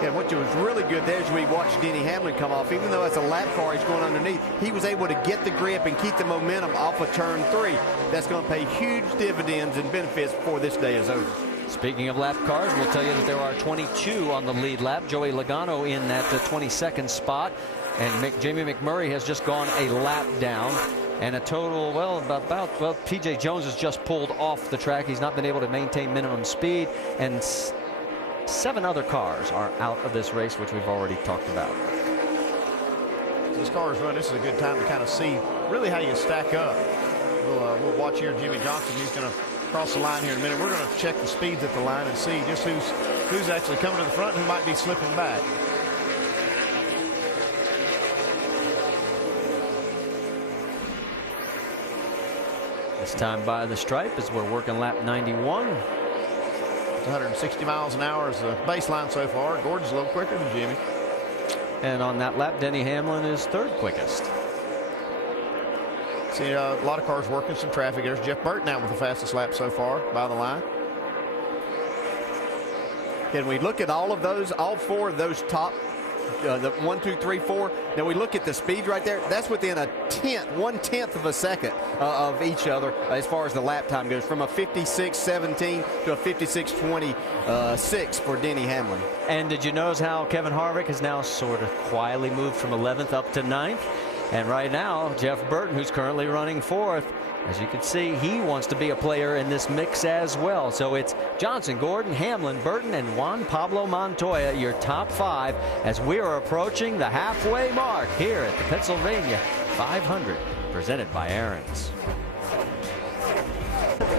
Yeah, what was really good there is we watched Denny Hamlin come off. Even though it's a lap car, he's going underneath, he was able to get the grip and keep the momentum off of turn 3. That's going to pay huge dividends and benefits before this day is over. Speaking of lap cars, we'll tell you that there are 22 on the lead lap. Joey Logano in that 22nd spot. And Jamie McMurray has just gone a lap down. And a total, well, P.J. Jones has just pulled off the track. He's not been able to maintain minimum speed. And 7 other cars are out of this race, which we've already talked about. This car is running. This is a good time to kind of see really how you stack up. We'll watch here Jimmy Johnson. He's going to cross the line here in a minute. We're going to check the speeds at the line and see just who's actually coming to the front and who might be slipping back. This time by the stripe as we're working lap 91. It's 160 miles an hour is the baseline so far. Gordon's a little quicker than Jimmy. And on that lap, Denny Hamlin is 3rd quickest. See a lot of cars working some traffic. There's Jeff Burton out with the fastest lap so far by the line. Can we look at all of those, all 4 of those top, the 1, 2, 3, 4. Now we look at the speed right there. That's within a 1/10 of a second of each other as far as the lap time goes, from a 56.17 to a 56.26 for Denny Hamlin. And did you notice how Kevin Harvick has now sort of quietly moved from 11th up to 9th? And right now, Jeff Burton, who's currently running 4th, as you can see, he wants to be a player in this mix as well. So it's Johnson, Gordon, Hamlin, Burton, and Juan Pablo Montoya, your top 5, as we are approaching the halfway mark here at the Pennsylvania 500, presented by Aaron's.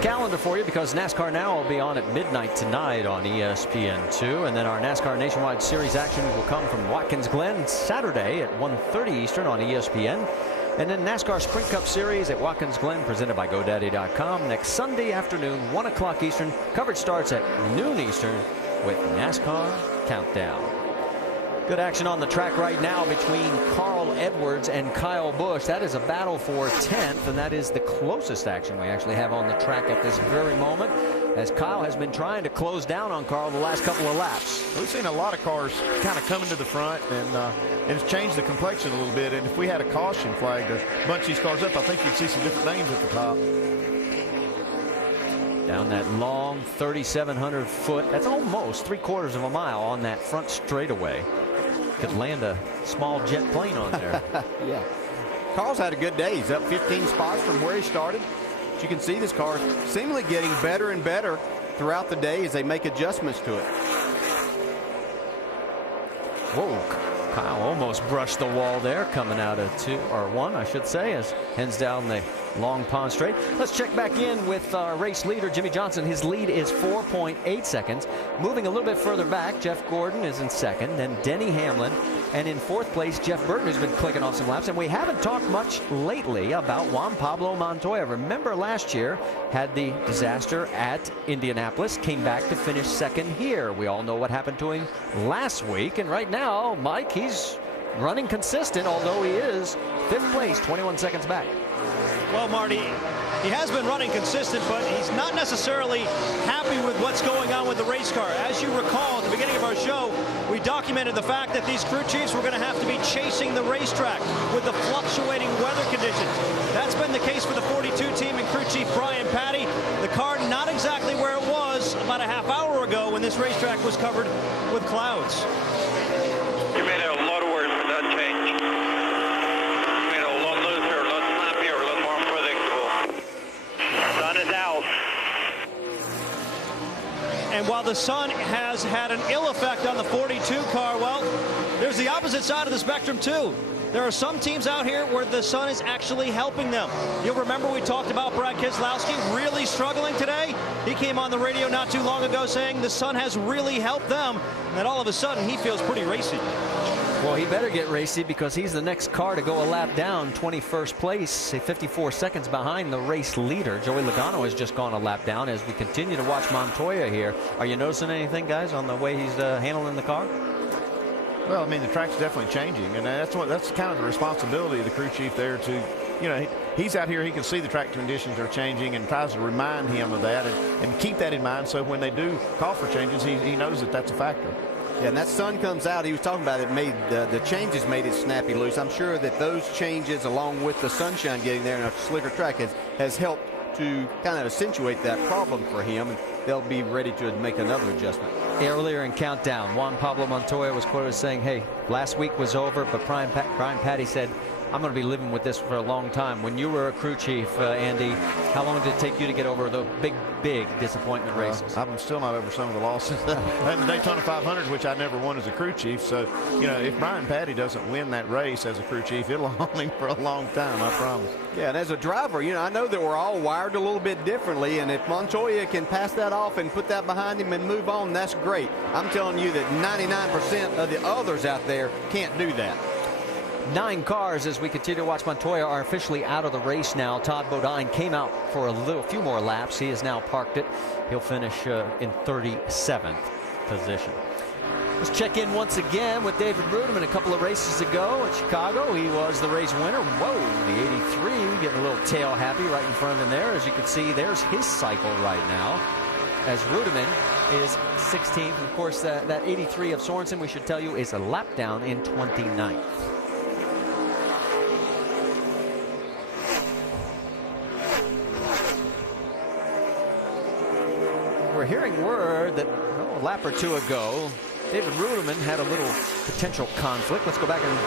Calendar for you, because NASCAR Now will be on at midnight tonight on ESPN2, and then our NASCAR Nationwide Series action will come from Watkins Glen Saturday at 1:30 Eastern on ESPN. And then NASCAR Sprint Cup Series at Watkins Glen, presented by GoDaddy.com, next Sunday afternoon, 1 o'clock Eastern. Coverage starts at noon Eastern with NASCAR Countdown. Good action on the track right now between Carl Edwards and Kyle Busch. That is a battle for 10th, and that is the closest action we actually have on the track at this very moment, as Kyle has been trying to close down on Carl the last couple of laps. We've seen a lot of cars kind of coming to the front, and it's changed the complexion a little bit. And if we had a caution flag to bunch these cars up, I think you'd see some different names at the top. Down that long 3,700 foot, that's almost 3/4 of a mile on that front straightaway. Could land a small jet plane on there. Yeah. Carl's had a good day. He's up 15 spots from where he started. you can see this car seemingly getting better and better throughout the day as they make adjustments to it. Whoa, Kyle almost brushed the wall there, coming out of 2 or 1, I should say, as heads down the Long Pond Straight. Let's check back in with our race leader, Jimmy Johnson. His lead is 4.8 seconds. Moving a little bit further back, Jeff Gordon is in second, then Denny Hamlin, and in fourth place, Jeff Burton, who's been clicking off some laps. And we haven't talked much lately about Juan Pablo Montoya. Remember last year, had the disaster at Indianapolis, came back to finish second here. We all know what happened to him last week, and right now, Mike, he's running consistent, although he is 5th place, 21 seconds back. Well, Marty, he has been running consistent, but he's not necessarily happy with what's going on with the race car. As you recall, at the beginning of our show, we documented the fact that these crew chiefs were going to have to be chasing the racetrack with the fluctuating weather conditions. That's been the case for the 42 team and crew chief Brian Patty. The car not exactly where it was about a half hour ago when this racetrack was covered with clouds. You made a lot of work for that change. You made it a lot looser, a lot snappier, a lot more predictable. Sun is out. And while the sun has had an ill effect on the 42 car, well, there's the opposite side of the spectrum too. There are some teams out here where the sun is actually helping them. You'll remember we talked about Brad Keselowski really struggling today. He came on the radio not too long ago saying the sun has really helped them, and then all of a sudden he feels pretty racy. Well, he better get racy because he's the next car to go a lap down, 21st place, 54 seconds behind the race leader. Joey Logano has just gone a lap down as we continue to watch Montoya here. Are you noticing anything, guys, on the way he's handling the car? Well, I mean, the track's definitely changing, and that's kind of the responsibility of the crew chief there to, you know, he's out here, he can see the track conditions are changing and tries to remind him of that and keep that in mind so when they do call for changes, he knows that that's a factor. Yeah, and that sun comes out. He was talking about it. Made the changes made it snappy loose. I'm sure that those changes, along with the sunshine getting there in a slicker track, has helped to kind of accentuate that problem for him. And they'll be ready to make another adjustment. Earlier in countdown, Juan Pablo Montoya was quoted as saying, "Hey, last week was over," but Brian Patty said, "I'm going to be living with this for a long time." When you were a crew chief, Andy, how long did it take you to get over the big disappointment races? I'm still not over some of the losses. And the Daytona 500, which I never won as a crew chief. So, you know, if Brian Patty doesn't win that race as a crew chief, it'll haunt him for a long time, I promise. Yeah, and as a driver, you know, I know that we're all wired a little bit differently, and if Montoya can pass that off and put that behind him and move on, that's great. I'm telling you that 99% of the others out there can't do that. 9 cars as we continue to watch Montoya are officially out of the race now. Todd Bodine came out for a few more laps. He has now parked it. He'll finish in 37th position. Let's check in once again with David Rudeman. A couple of races ago at Chicago, he was the race winner. Whoa, the 83 getting a little tail happy right in front of him there. As you can see, there's his cycle right now as Rudeman is 16th. Of course, that 83 of Sorensen, we should tell you, is a lap down in 29th. We're hearing word that a lap or two ago, David Rudeman had a little potential conflict. Let's go back and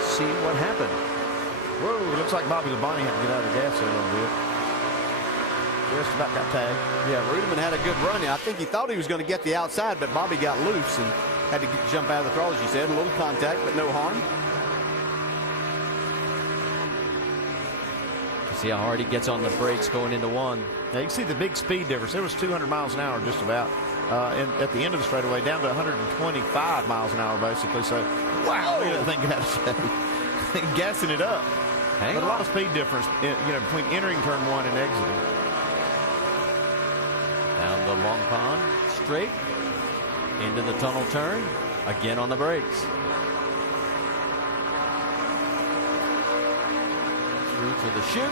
see what happened. Whoa, it looks like Bobby Labonte had to get out of the gas there a little bit. Just about got tagged. Yeah, Rudeman had a good run. I think he thought he was going to get the outside, but Bobby got loose and had to jump out of the throttle, as you said. A little contact, but no harm. See how hard he gets on the brakes going into one. Now you can see the big speed difference. There was 200 miles an hour just about at the end of the straightaway, down to 125 miles an hour basically. So, wow, look at that thing get out of shape. Gassing it up. But a lot of speed difference, you know, between entering turn 1 and exiting. Down the Long Pond straight into the tunnel turn. Again on the brakes. To the chute.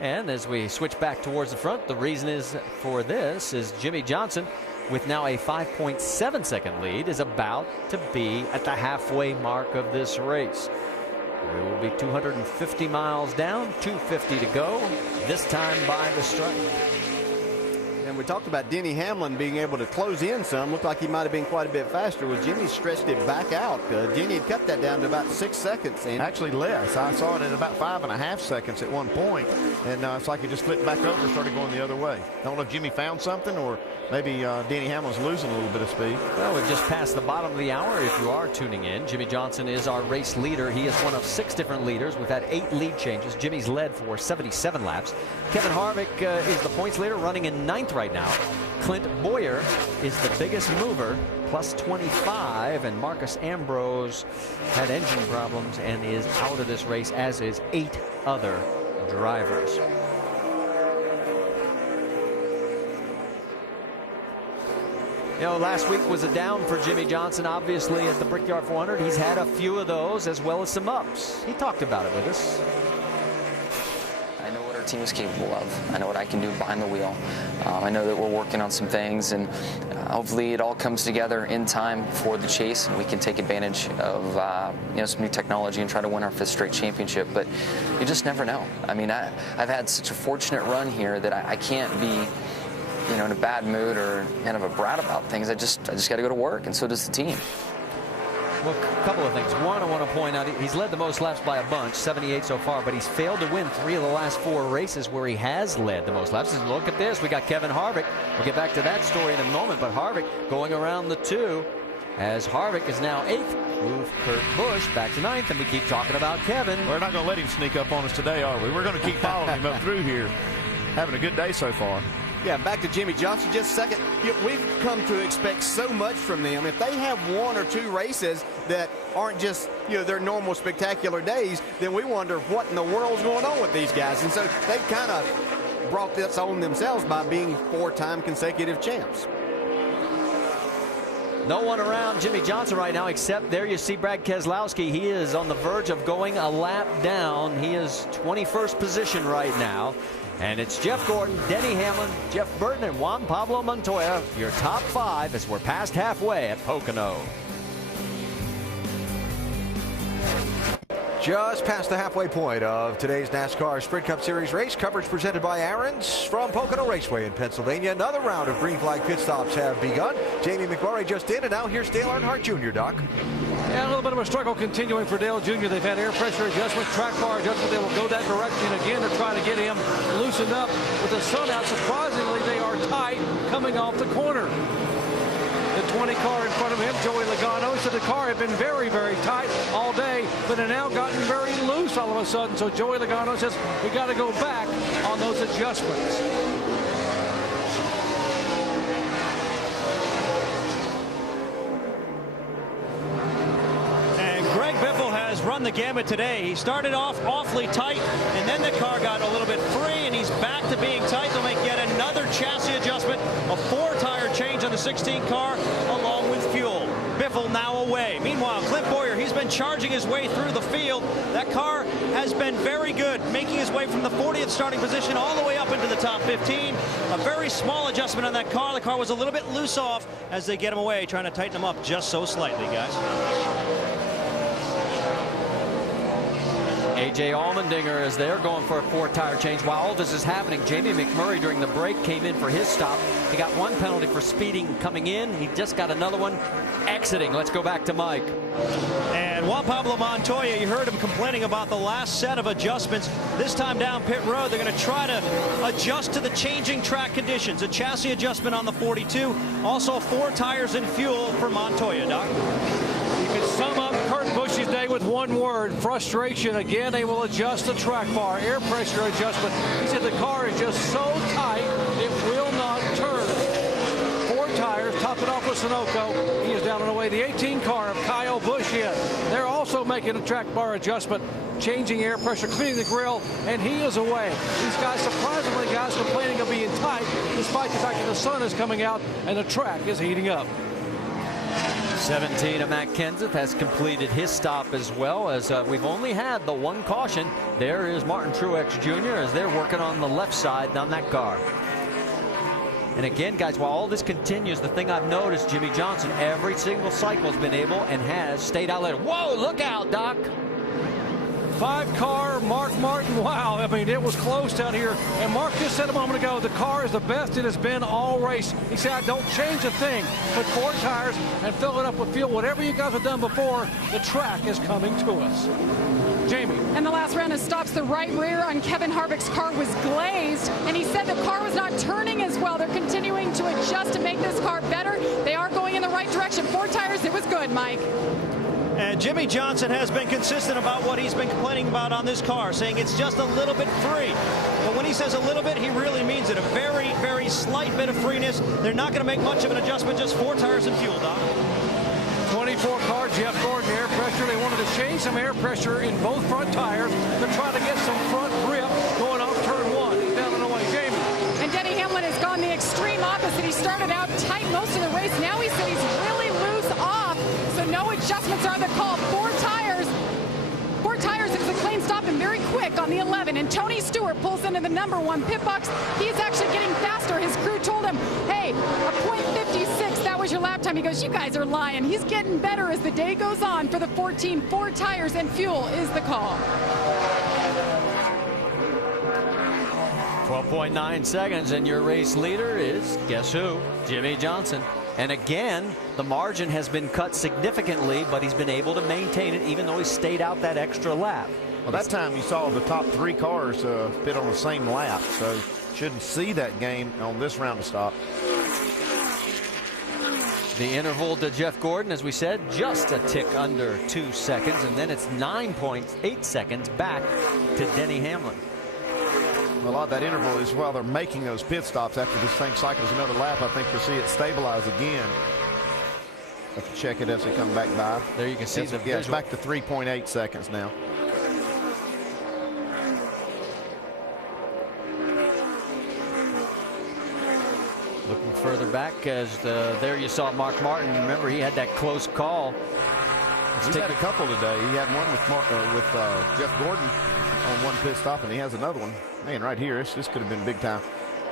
And as we switch back towards the front, the reason is for this is Jimmy Johnson, with now a 5.7 second lead, is about to be at the halfway mark of this race. We will be 250 miles down, 250 to go, this time by the stripe. And we talked about Denny Hamlin being able to close in some. Looked like he might have been quite a bit faster. Was Jimmy stretched it back out. Denny had cut that down to about 6 seconds. And actually less. I saw it at about 5.5 seconds at one point, and it's like it just flipped back over and started going the other way. I don't know if Jimmy found something or maybe Denny Hamlin's losing a little bit of speed. Well, we've just passed the bottom of the hour if you are tuning in. Jimmy Johnson is our race leader. He is one of 6 different leaders. We've had 8 lead changes. Jimmy's led for 77 laps. Kevin Harvick is the points leader, running in 9th right now. Clint Boyer is the biggest mover, plus 25, and Marcus Ambrose had engine problems and is out of this race, as is 8 other drivers. You know, last week was a down for Jimmy Johnson, obviously, at the Brickyard 400. He's had a few of those, as well as some ups. He talked about it with us. I know what our team is capable of. I know what I can do behind the wheel. I know that we're working on some things, and hopefully it all comes together in time for the chase, and we can take advantage of some new technology and try to win our 5th straight championship. But you just never know. I mean, I've had such a fortunate run here that I can't be in a bad mood or kind of a brat about things. I just got to go to work, and so does the team. Well, a couple of things. One, I want to point out he's led the most laps by a bunch, 78 so far, but he's failed to win 3 of the last 4 races where he has led the most laps. And look at this. We got Kevin Harvick. We'll get back to that story in a moment, but Harvick going around the 2 as Harvick is now 8th. Move Kurt Busch back to 9th, and we keep talking about Kevin. We're not going to let him sneak up on us today, are we? We're going to keep following him up through here. Having a good day so far. Yeah, back to Jimmy Johnson just a second. We've come to expect so much from them. If they have 1 or 2 races that aren't just, their normal spectacular days, then we wonder what in the world's going on with these guys. And so they've kind of brought this on themselves by being 4-time consecutive champs. No one around Jimmy Johnson right now, except there you see Brad Keselowski. He is on the verge of going a lap down. He is 21st position right now. And it's Jeff Gordon, Denny Hamlin, Jeff Burton, and Juan Pablo Montoya, your top 5 as we're past halfway at Pocono. Just past the halfway point of today's NASCAR Sprint Cup Series race. Coverage presented by Aaron's from Pocono Raceway in Pennsylvania. Another round of green flag pit stops have begun. Jamie McMurray just in, and now here's Dale Earnhardt Jr., Doc. Yeah, a little bit of a struggle continuing for Dale Jr. They've had air pressure adjustment, track bar adjustment. They will go that direction again to try to get him loosened up. With the sun out, surprisingly, they are tight coming off the corner. The 20 car in front of him, Joey Logano, said the car had been very, very tight all day, but had now gotten very loose all of a sudden. So Joey Logano says we got to go back on those adjustments. Run the gamut today. He started off awfully tight, and then the car got a little bit free, and he's back to being tight. They'll make yet another chassis adjustment, a 4-tire change on the 16 car, along with fuel. Biffle now away. Meanwhile, Clint Boyer, he's been charging his way through the field. That car has been very good, making his way from the 40th starting position all the way up into the top 15. A very small adjustment on that car. The car was a little bit loose off as they get him away, trying to tighten him up just so slightly, guys. A.J. Allmendinger is there going for a 4-tire change. While all this is happening, Jamie McMurray during the break came in for his stop. He got 1 penalty for speeding coming in. He just got another one exiting. Let's go back to Mike. And Juan Pablo Montoya, you heard him complaining about the last set of adjustments. This time down pit road, they're going to try to adjust to the changing track conditions. A chassis adjustment on the 42. Also 4 tires and fuel for Montoya, Doc. You can sum up Kurt Busch's day with one word: frustration. Again, they will adjust the track bar, air pressure adjustment. He said the car is just so tight it will not turn. 4 tires, top it off with Sunoco. He is down and away. The 18 car of Kyle Busch in. They're also making a track bar adjustment, changing air pressure, cleaning the grill, and he is away. These guys, surprisingly, guys complaining of being tight, despite the fact that the sun is coming out and the track is heating up. 17 of Matt Kenseth has completed his stop as well, as we've only had the 1 caution. There is Martin Truex Jr. as they're working on the left side on that car. And again, guys, while all this continues, the thing I've noticed, Jimmy Johnson, every single cycle has been able and has stayed out later. Whoa, look out, Doc. 5-car, Mark Martin. Wow, I mean, it was close down here. And Mark just said a moment ago, the car is the best it has been all race. He said, don't change a thing. Put 4 tires and fill it up with fuel. Whatever you guys have done before, the track is coming to us. Jamie. And the last round of stops, the right rear on Kevin Harvick's car was glazed, and he said the car was not turning as well. They're continuing to adjust to make this car better. They are going in the right direction. 4 tires, it was good, Mike. And Jimmy Johnson has been consistent about what he's been complaining about on this car, saying it's just a little bit free. But when he says a little bit, he really means it. A very, very slight bit of freeness. They're not going to make much of an adjustment, just 4 tires and fuel, Don. 24 car, Jeff Gordon, air pressure. They wanted to change some air pressure in both front tires. They're trying to get some front grip going off turn 1. He's down and away. Jamie. And Denny Hamlin has gone the extreme opposite. He started out tight most of the race. Now he said he's really loose off, so no adjustments are the call. 4 tires. 4 tires. It was a clean stop and very quick on the 11. And Tony Stewart pulls into the number 1 pit box. He's actually getting faster. His crew told him, hey, a .56, that was your lap time. He goes, you guys are lying. He's getting better as the day goes on for the 14. 4 tires and fuel is the call. 12.9 seconds, and your race leader is, guess who? Jimmy Johnson. And again, the margin has been cut significantly, but he's been able to maintain it even though he stayed out that extra lap. Well, that time you saw the top 3 cars fit on the same lap, so shouldn't see that game on this round of stop. The interval to Jeff Gordon, as we said, just a tick under 2 seconds, and then it's 9.8 seconds back to Denny Hamlin. A lot of that interval is while they're making those pit stops after this thing cycles another lap. I think you'll see it stabilize again. Have to check it as they come back by. There you can see the it's back to 3.8 seconds now. Looking further back as there you saw Mark Martin. Remember, he had that close call. He's had a couple today. He had one with Jeff Gordon on 1 pit stop, and he has another one. Man, right here, this could have been big time.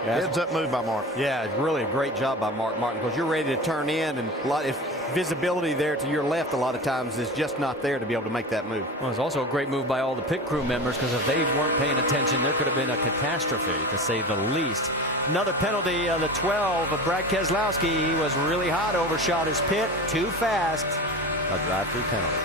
Yeah, heads up move by Mark. Yeah, really a great job by Mark Martin, because you're ready to turn in, and if visibility there to your left a lot of times is just not there to be able to make that move. Well, it's also a great move by all the pit crew members, because if they weren't paying attention, there could have been a catastrophe, to say the least. Another penalty, the 12 of Brad Keselowski. He was really hot, overshot his pit too fast. A drive-through penalty.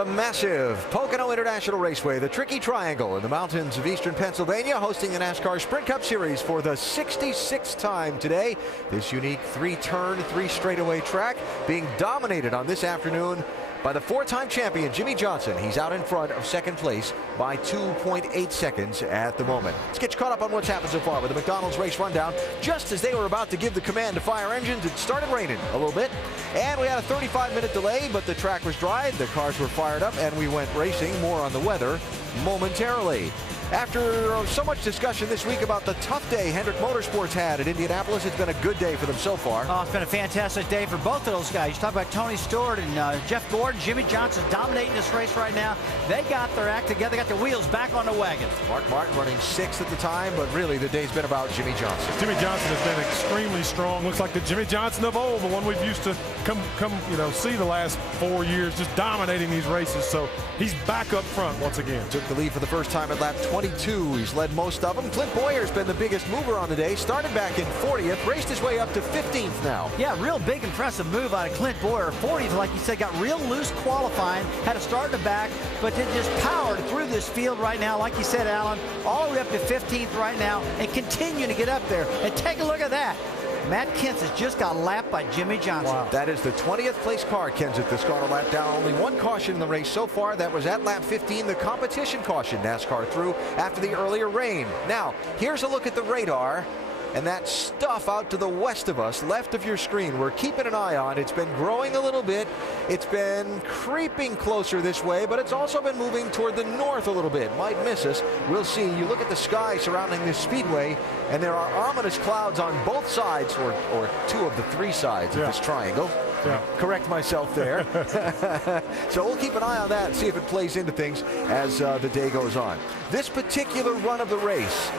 A massive Pocono International Raceway, the Tricky Triangle in the mountains of eastern Pennsylvania, hosting the NASCAR Sprint Cup Series for the 66th time today. This unique 3-turn, 3-straightaway track being dominated on this afternoon by the 4-time champion Jimmy Johnson. He's out in front of second place by 2.8 seconds at the moment. Let's get you caught up on what's happened so far with the McDonald's race rundown. Just as they were about to give the command to fire engines, it started raining a little bit, and we had a 35-minute delay, but the track was dry, the cars were fired up, and we went racing. More on the weather momentarily. After so much discussion this week about the tough day Hendrick Motorsports had at Indianapolis, it's been a good day for them so far. Oh, it's been a fantastic day for both of those guys. You talk about Tony Stewart and Jeff Gordon. Jimmy Johnson dominating this race right now. They got their act together, got their wheels back on the wagon. Mark Martin running 6th at the time, but really the day's been about Jimmy Johnson. Jimmy Johnson has been extremely strong. Looks like the Jimmy Johnson of old, the one we've used to see the last 4 years, just dominating these races. So he's back up front once again. Took the lead for the first time at lap 22. He's led most of them. Clint Boyer's been the biggest mover on the day. Started back in 40th, raced his way up to 15th now. Yeah, real big, impressive move out of Clint Boyer. 40th, like you said, got real loose qualifying, had to start in the back, but then just powered through this field right now, like you said, Alan, all the way up to 15th right now, and continuing to get up there. And take a look at that. Matt Kenseth has just got lapped by Jimmy Johnson. Wow. That is the 20th place car, Kenseth, that's gone a lap down. Only one caution in the race so far. That was at lap 15, the competition caution NASCAR threw after the earlier rain. Now, here's a look at the radar. And that stuff out to the west of us, left of your screen, we're keeping an eye on. It's been growing a little bit. It's been creeping closer this way, but it's also been moving toward the north a little bit. Might miss us. We'll see. You look at the sky surrounding this speedway, and there are ominous clouds on both sides, or 2 of the 3 sides of this triangle. Yeah. Correct myself there. So we'll keep an eye on that and see if it plays into things as the day goes on. This particular run of the race,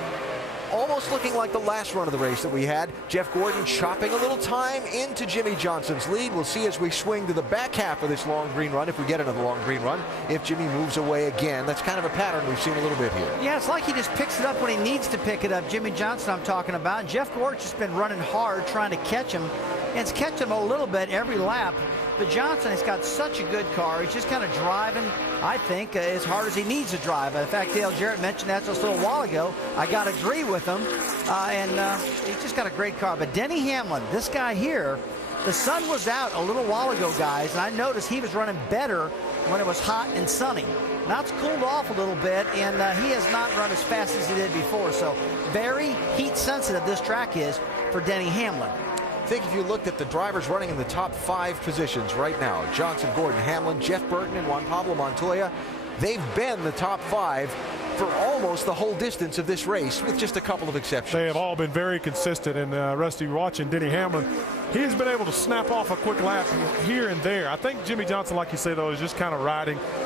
almost looking like the last run of the race that we had. Jeff Gordon chopping a little time into Jimmy Johnson's lead. We'll see as we swing to the back half of this long green run, if we get another long green run, if Jimmy moves away again. That's kind of a pattern we've seen a little bit here. Yeah, it's like he just picks it up when he needs to pick it up. Jimmy Johnson I'm talking about. Jeff Gordon's just been running hard trying to catch him. And it's catching him a little bit every lap. But Johnson has got such a good car. He's just kind of driving, I think, as hard as he needs to drive. In fact, Dale Jarrett mentioned that just a little while ago. I got to agree with him. He's just got a great car. But Denny Hamlin, this guy here, the sun was out a little while ago, guys, and I noticed he was running better when it was hot and sunny. Now it's cooled off a little bit, and he has not run as fast as he did before. So very heat sensitive this track is for Denny Hamlin. I think if you looked at the drivers running in the top 5 positions right now, Johnson, Gordon, Hamlin, Jeff Burton, and Juan Pablo Montoya, they've been the top 5 for almost the whole distance of this race, with just a couple of exceptions. They have all been very consistent, and Rusty, watching Denny Hamlin, he has been able to snap off a quick lap here and there. I think Jimmy Johnson, like you say, though, is just kind of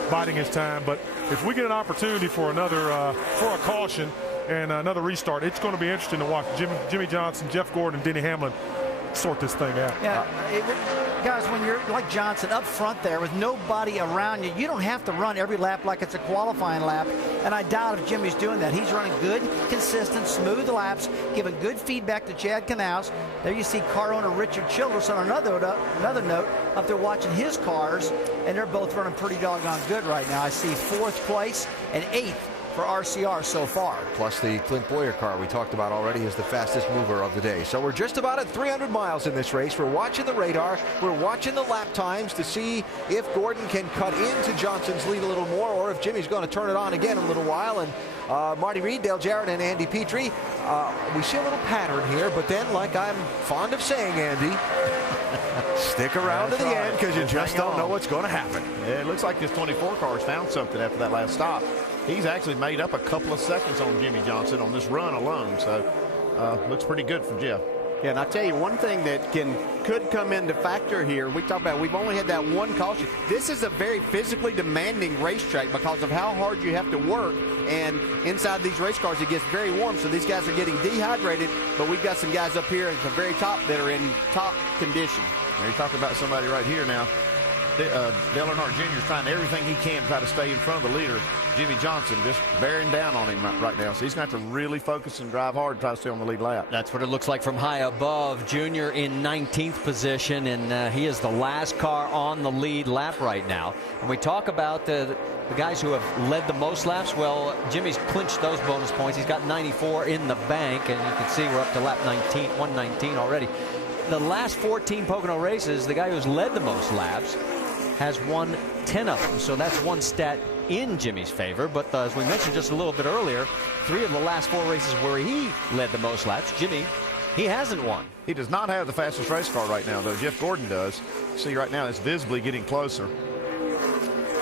biding his time. But if we get an opportunity for for a caution and another restart, it's going to be interesting to watch Jimmy Johnson, Jeff Gordon, and Denny Hamlin sort this thing out. Yeah, guys, when you're like Johnson up front there with nobody around you, you don't have to run every lap like it's a qualifying lap. And I doubt if Jimmy's doing that. He's running good, consistent, smooth laps, giving good feedback to Chad Knaus. There you see car owner Richard Childress on another note up there watching his cars, and they're both running pretty doggone good right now. I see 4th place and 8th for RCR so far. Plus the Clint Boyer car we talked about already is the fastest mover of the day. So we're just about at 300 miles in this race. We're watching the radar. We're watching the lap times to see if Gordon can cut into Johnson's lead a little more, or if Jimmy's going to turn it on again in a little while. And Marty Reed, Dale Jarrett, and Andy Petrie, we see a little pattern here, but then, like I'm fond of saying, Andy, stick around to the end, because you just don't know what's going to happen. Yeah, it looks like this 24 car's found something after that last stop. He's actually made up a couple of seconds on Jimmy Johnson on this run alone, so looks pretty good for Jeff. Yeah, and I tell you, one thing that could come into factor here, we talked about we've only had that one caution. This is a very physically demanding racetrack because of how hard you have to work, and inside these race cars it gets very warm, so these guys are getting dehydrated, but we've got some guys up here at the very top that are in top condition. You're talking about somebody right here now. Dale Earnhardt Jr. is trying everything he can to try to stay in front of the leader, Jimmy Johnson, just bearing down on him right now. So he's going to have to really focus and drive hard to try to stay on the lead lap. That's what it looks like from high above. Junior in 19th position, and he is the last car on the lead lap right now. And we talk about the guys who have led the most laps. Well, Jimmy's clinched those bonus points. He's got 94 in the bank, and you can see we're up to lap 119 already. The last 14 Pocono races, the guy who's led the most laps has won 10 of them. So that's one stat in Jimmy's favor. But as we mentioned just a little bit earlier, 3 of the last 4 races where he led the most laps, Jimmy, he hasn't won. He does not have the fastest race car right now, though. Jeff Gordon does. See right now, it's visibly getting closer.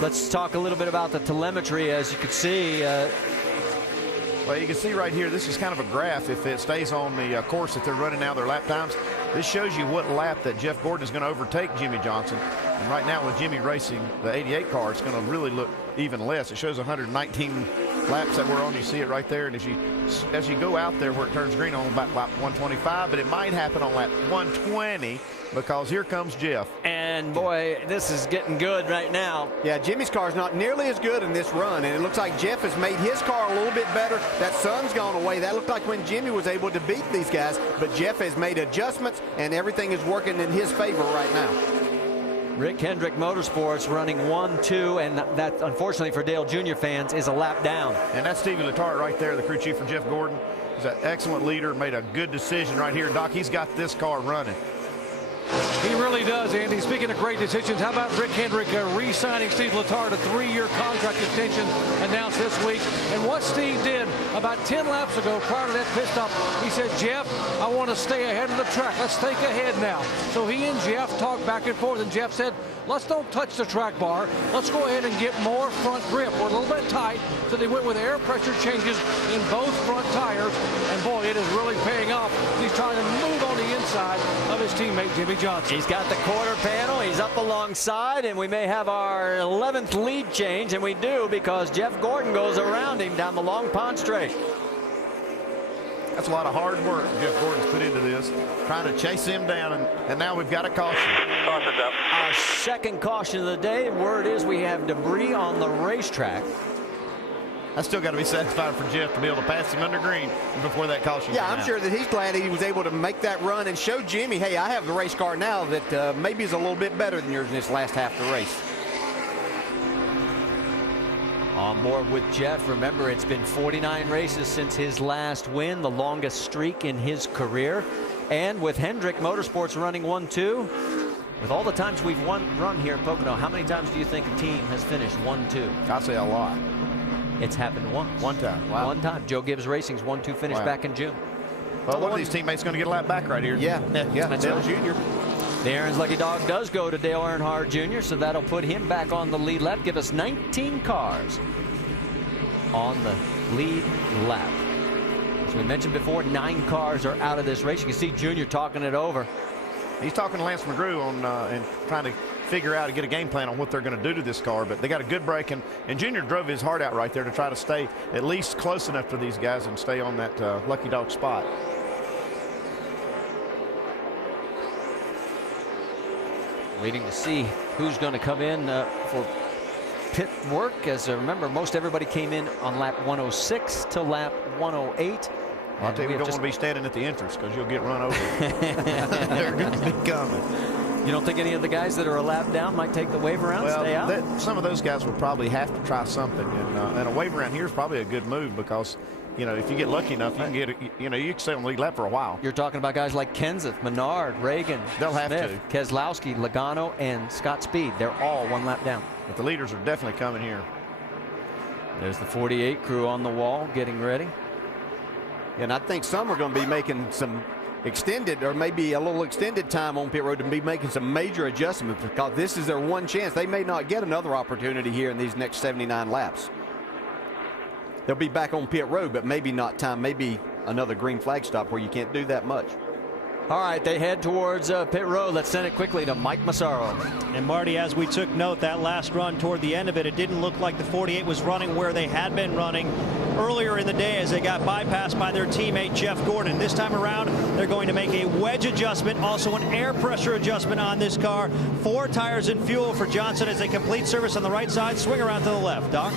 Let's talk a little bit about the telemetry. As you can see, well, you can see right here, this is kind of a graph. If it stays on the course that they're running now, their lap times, this shows you what lap that Jeff Gordon is going to overtake Jimmy Johnson. And right now with Jimmy racing the 88 car, it's going to really look even less. It shows 119 laps that we're on. You see it right there. And as you go out there where it turns green on about lap 125, but it might happen on lap 120 because here comes Jeff. And boy, this is getting good right now. Yeah, Jimmy's car is not nearly as good in this run, and it looks like Jeff has made his car a little bit better. That sun's gone away. That looked like when Jimmy was able to beat these guys, but Jeff has made adjustments, and everything is working in his favor right now. Rick Hendrick Motorsports running 1-2, and that, unfortunately for Dale Jr. fans, is a lap down. And that's Stevie Letarte right there, the crew chief for Jeff Gordon. He's an excellent leader, made a good decision right here. Doc, he's got this car running. He really does, Andy. Speaking of great decisions, how about Rick Hendrick re-signing Steve Letarte, a 3-year contract extension announced this week. And what Steve did about 10 laps ago prior to that pit stop, he said, Jeff, I want to stay ahead of the track. Let's think ahead now. So he and Jeff talked back and forth, and Jeff said, let's don't touch the track bar. Let's go ahead and get more front grip. We're a little bit tight, so they went with air pressure changes in both front tires. And boy, it is really paying off. He's trying to move on the inside of his teammate Jimmy Johnson. He's got the quarter panel. He's up alongside, and we may have our 11th lead change, and we do because Jeff Gordon goes around him down the Long Pond straight. That's a lot of hard work Jeff Gordon's put into this, trying to chase him down, and now we've got a caution. Caution's up. Our second caution of the day. Word is we have debris on the racetrack. I still got to be satisfied for Jeff to be able to pass him under green before that caution. Yeah, I'm sure that he's glad he was able to make that run and show Jimmy, hey, I have the race car now that maybe is a little bit better than yours in this last half of the race. On board with Jeff. Remember, it's been 49 races since his last win, the longest streak in his career. And with Hendrick Motorsports running 1-2, with all the times we've run here at Pocono, how many times do you think a team has finished 1-2? I'd say a lot. It's happened once. One time. Wow. One time. Joe Gibbs Racing's 1-2 finish back in June. Well, one of these teammates is going to get a lap back right here. Yeah, Dale Jr. The Aaron's Lucky Dog does go to Dale Earnhardt Jr., so that'll put him back on the lead lap, give us 19 cars on the lead lap. As we mentioned before, 9 cars are out of this race. You can see Junior talking it over. He's talking to Lance McGrew on and trying to figure out and get a game plan on what they're going to do to this car, but they got a good break, and Junior drove his heart out right there to try to stay at least close enough to these guys and stay on that Lucky Dog spot. Waiting to see who's going to come in for pit work. As remember, most everybody came in on lap 106 to lap 108. I'll tell you, we don't want to be standing at the entrance because you'll get run over. They're going to be coming. You don't think any of the guys that are a lap down might take the wave around, stay out? Some of those guys would probably have to try something, and a wave around here is probably a good move because, you know, if you get lucky enough, you can get, you can stay on the lead lap for a while. You're talking about guys like Kenseth, Menard, Reagan, they'll Smith, have to. Keselowski, Logano, and Scott Speed. They're all 1 lap down. But the leaders are definitely coming here. There's the 48 crew on the wall getting ready. And I think some are going to be making some extended or maybe a little extended time on pit road to be making some major adjustments because this is their one chance. They may not get another opportunity here in these next 79 laps. They'll be back on pit road, but maybe not time, maybe another green flag stop where you can't do that much. All right, they head towards pit road. Let's send it quickly to Mike Massaro. And Marty, as we took note, that last run toward the end of it, it didn't look like the 48 was running where they had been running earlier in the day as they got bypassed by their teammate Jeff Gordon. This time around, they're going to make a wedge adjustment, also an air pressure adjustment on this car. 4 tires and fuel for Johnson as they complete service on the right side, swing around to the left. Doc?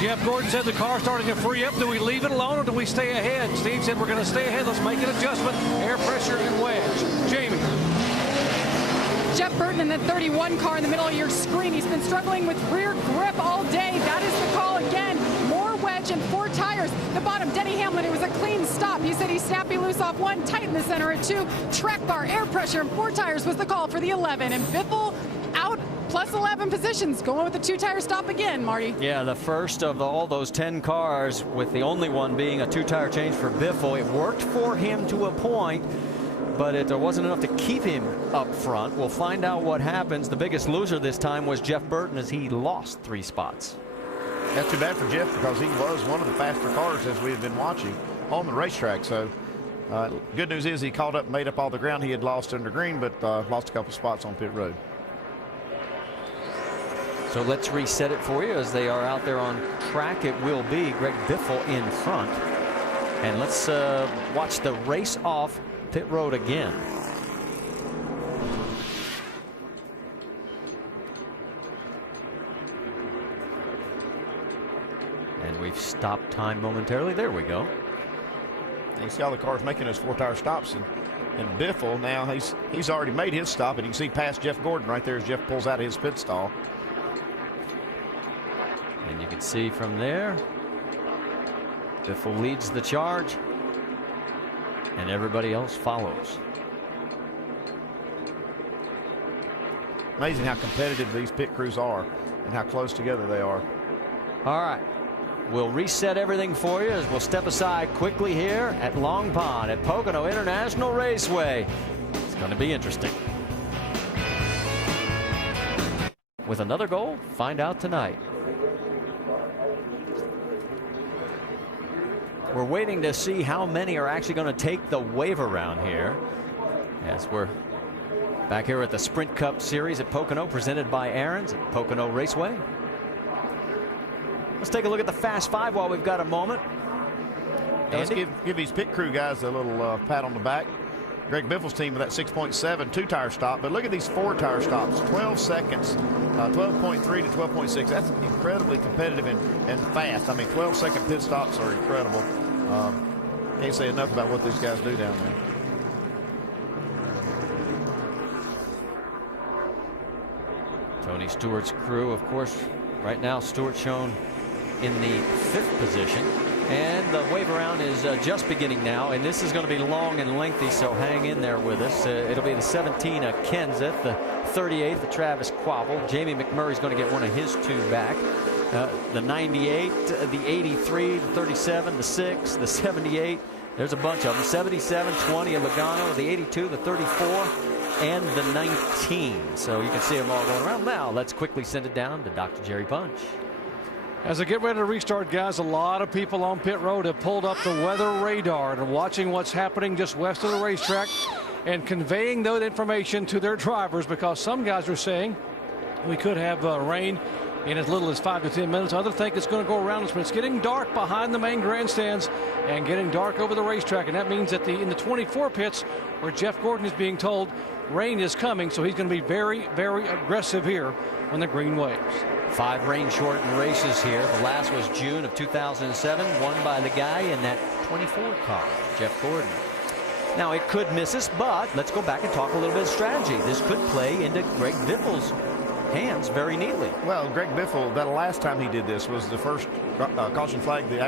Jeff Gordon said the car's starting to free up. Do we leave it alone or do we stay ahead? Steve said we're going to stay ahead. Let's make an adjustment. Air pressure and wedge. Jamie. Jeff Burton in the 31 car in the middle of your screen. He's been struggling with rear grip all day. That is the call again. More wedge and 4 tires. The bottom, Denny Hamlin, it was a clean stop. He said he snappy loose off 1, tight in the center at 2. Track bar, air pressure, and 4 tires was the call for the 11. And Biffle out plus 11 positions, going with the 2-tire stop again, Marty. Yeah, the first of all those 10 cars, with the only one being a 2-tire change for Biffle. It worked for him to a point, but it wasn't enough to keep him up front. We'll find out what happens. The biggest loser this time was Jeff Burton as he lost 3 spots. That's too bad for Jeff because he was one of the faster cars as we have been watching on the racetrack. So good news is he caught up and made up all the ground he had lost under green, but lost a couple spots on pit road. So let's reset it for you as they are out there on track. It will be Greg Biffle in front. And let's watch the race off pit road again. And we've stopped time momentarily. There we go. And you see all the cars making those 4-tire stops. And Biffle now, he's already made his stop. And you can see past Jeff Gordon right there as Jeff pulls out of his pit stall. And you can see from there, Biffle leads the charge, and everybody else follows. Amazing how competitive these pit crews are and how close together they are. All right, we'll reset everything for you as we'll step aside quickly here at Long Pond at Pocono International Raceway. It's going to be interesting. With another goal, find out tonight. We're waiting to see how many are actually going to take the wave around here as we're back here at the Sprint Cup Series at Pocono, presented by Aaron's at Pocono Raceway. Let's take a look at the Fast 5 while we've got a moment. Let's give these pit crew guys a little pat on the back. Greg Biffle's team with that 6.7 two-tire stop. But look at these four-tire stops, 12 seconds, 12.3 to 12.6. That's incredibly competitive and fast. I mean, 12-second pit stops are incredible. Can't say enough about what these guys do down there. Tony Stewart's crew, of course, right now Stewart shown in the 5th position. And the wave around is just beginning now, and this is going to be long and lengthy, so hang in there with us. It'll be the 17 of Kenseth, the 38th of Travis Quabble. Jamie McMurray's going to get one of his 2 back. The 98, the 83, the 37, the 6, the 78. There's a bunch of them. 77, 20 of Logano, the 82, the 34, and the 19. So you can see them all going around. Now let's quickly send it down to Dr. Jerry Punch. As I get ready to restart, guys, a lot of people on pit road have pulled up the weather radar and are watching what's happening just west of the racetrack and conveying that information to their drivers, because some guys are saying we could have rain in as little as 5 to 10 minutes. Others think it's going to go around us, but it's getting dark behind the main grandstands and getting dark over the racetrack. And that means that in the 24 pits, where Jeff Gordon is being told rain is coming, so he's going to be very, very aggressive here when the green waves. 5 rain-shortened races here. The last was June of 2007, won by the guy in that 24 car, Jeff Gordon. Now, it could miss us, but let's go back and talk a little bit of strategy. This could play into Greg Biffle's hands very neatly. Well, Greg Biffle, that last time he did this was the first caution flag, the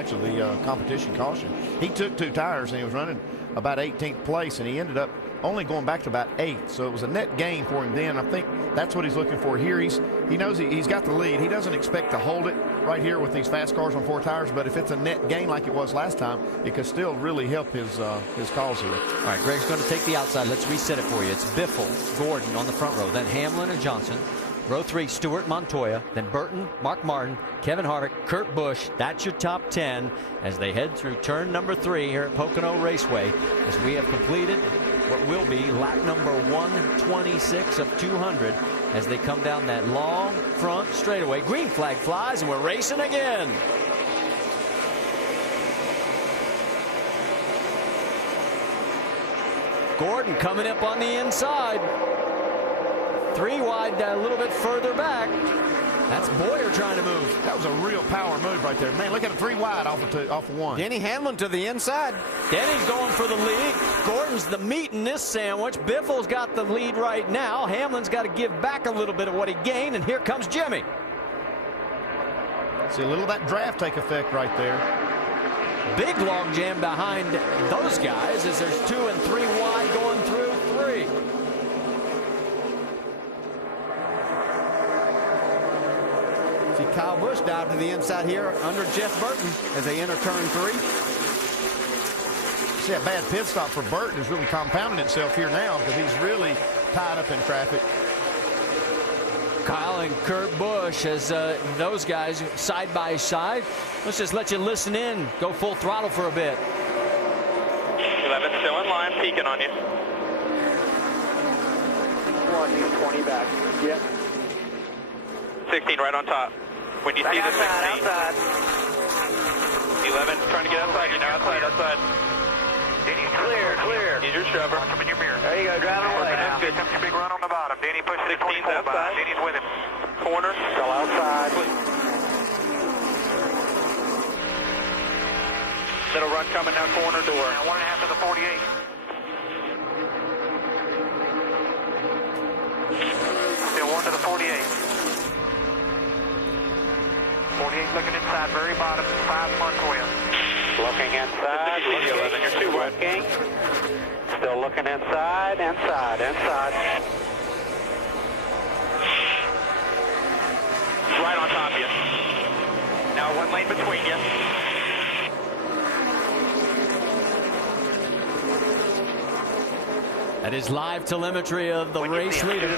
competition caution. He took 2 tires and he was running about 18th place, and he ended up only going back to about 8th. So it was a net gain for him then. I think that's what he's looking for here. He knows he's got the lead. He doesn't expect to hold it right here with these fast cars on 4 tires, but if it's a net gain like it was last time, it could still really help his cause here. All right, Greg's going to take the outside. Let's reset it for you. It's Biffle, Gordon on the front row, then Hamlin and Johnson. Row 3, Stewart, Montoya, then Burton, Mark Martin, Kevin Harvick, Kurt Busch. That's your top 10 as they head through turn number 3 here at Pocono Raceway, as we have completed what will be lap number 126 of 200 as they come down that long front straightaway. Green flag flies and we're racing again. Gordon coming up on the inside. 3 wide, a little bit further back. That's Boyer trying to move. That was a real power move right there. Man, look at a 3 wide off of 1. Denny Hamlin to the inside. Denny's going for the lead. Gordon's the meat in this sandwich. Biffle's got the lead right now. Hamlin's got to give back a little bit of what he gained, and here comes Jimmy. See a little of that draft take effect right there. Big log jam behind those guys as there's 2 and 3 wide going through 3. See Kyle Busch dive to the inside here under Jeff Burton as they enter turn 3. See, a bad pit stop for Burton is really compounding itself here now because he's really tied up in traffic. Kyle and Kurt Busch as those guys side by side. Let's just let you listen in. Go full throttle for a bit. 11 still in line, peeking on you. 20 back. Yep. 16 right on top. When you see the 16. Outside. 11 trying to get outside. You know, outside. Danny's clear. Use your shover. Watch him in your mirror. There you go, driving away. That's good. Comes your big run on the bottom. Danny pushes 16's outside. Danny's with him. Corner. Still outside. Little run coming now, corner door. Now 1.5 to the 48. Still 1 to the 48. 48 looking inside, very bottom, 5 Montoya. Looking inside, you're 2 wide. Still looking inside. Right on top of you. Now 1 lane between you. That is live telemetry of the race leader.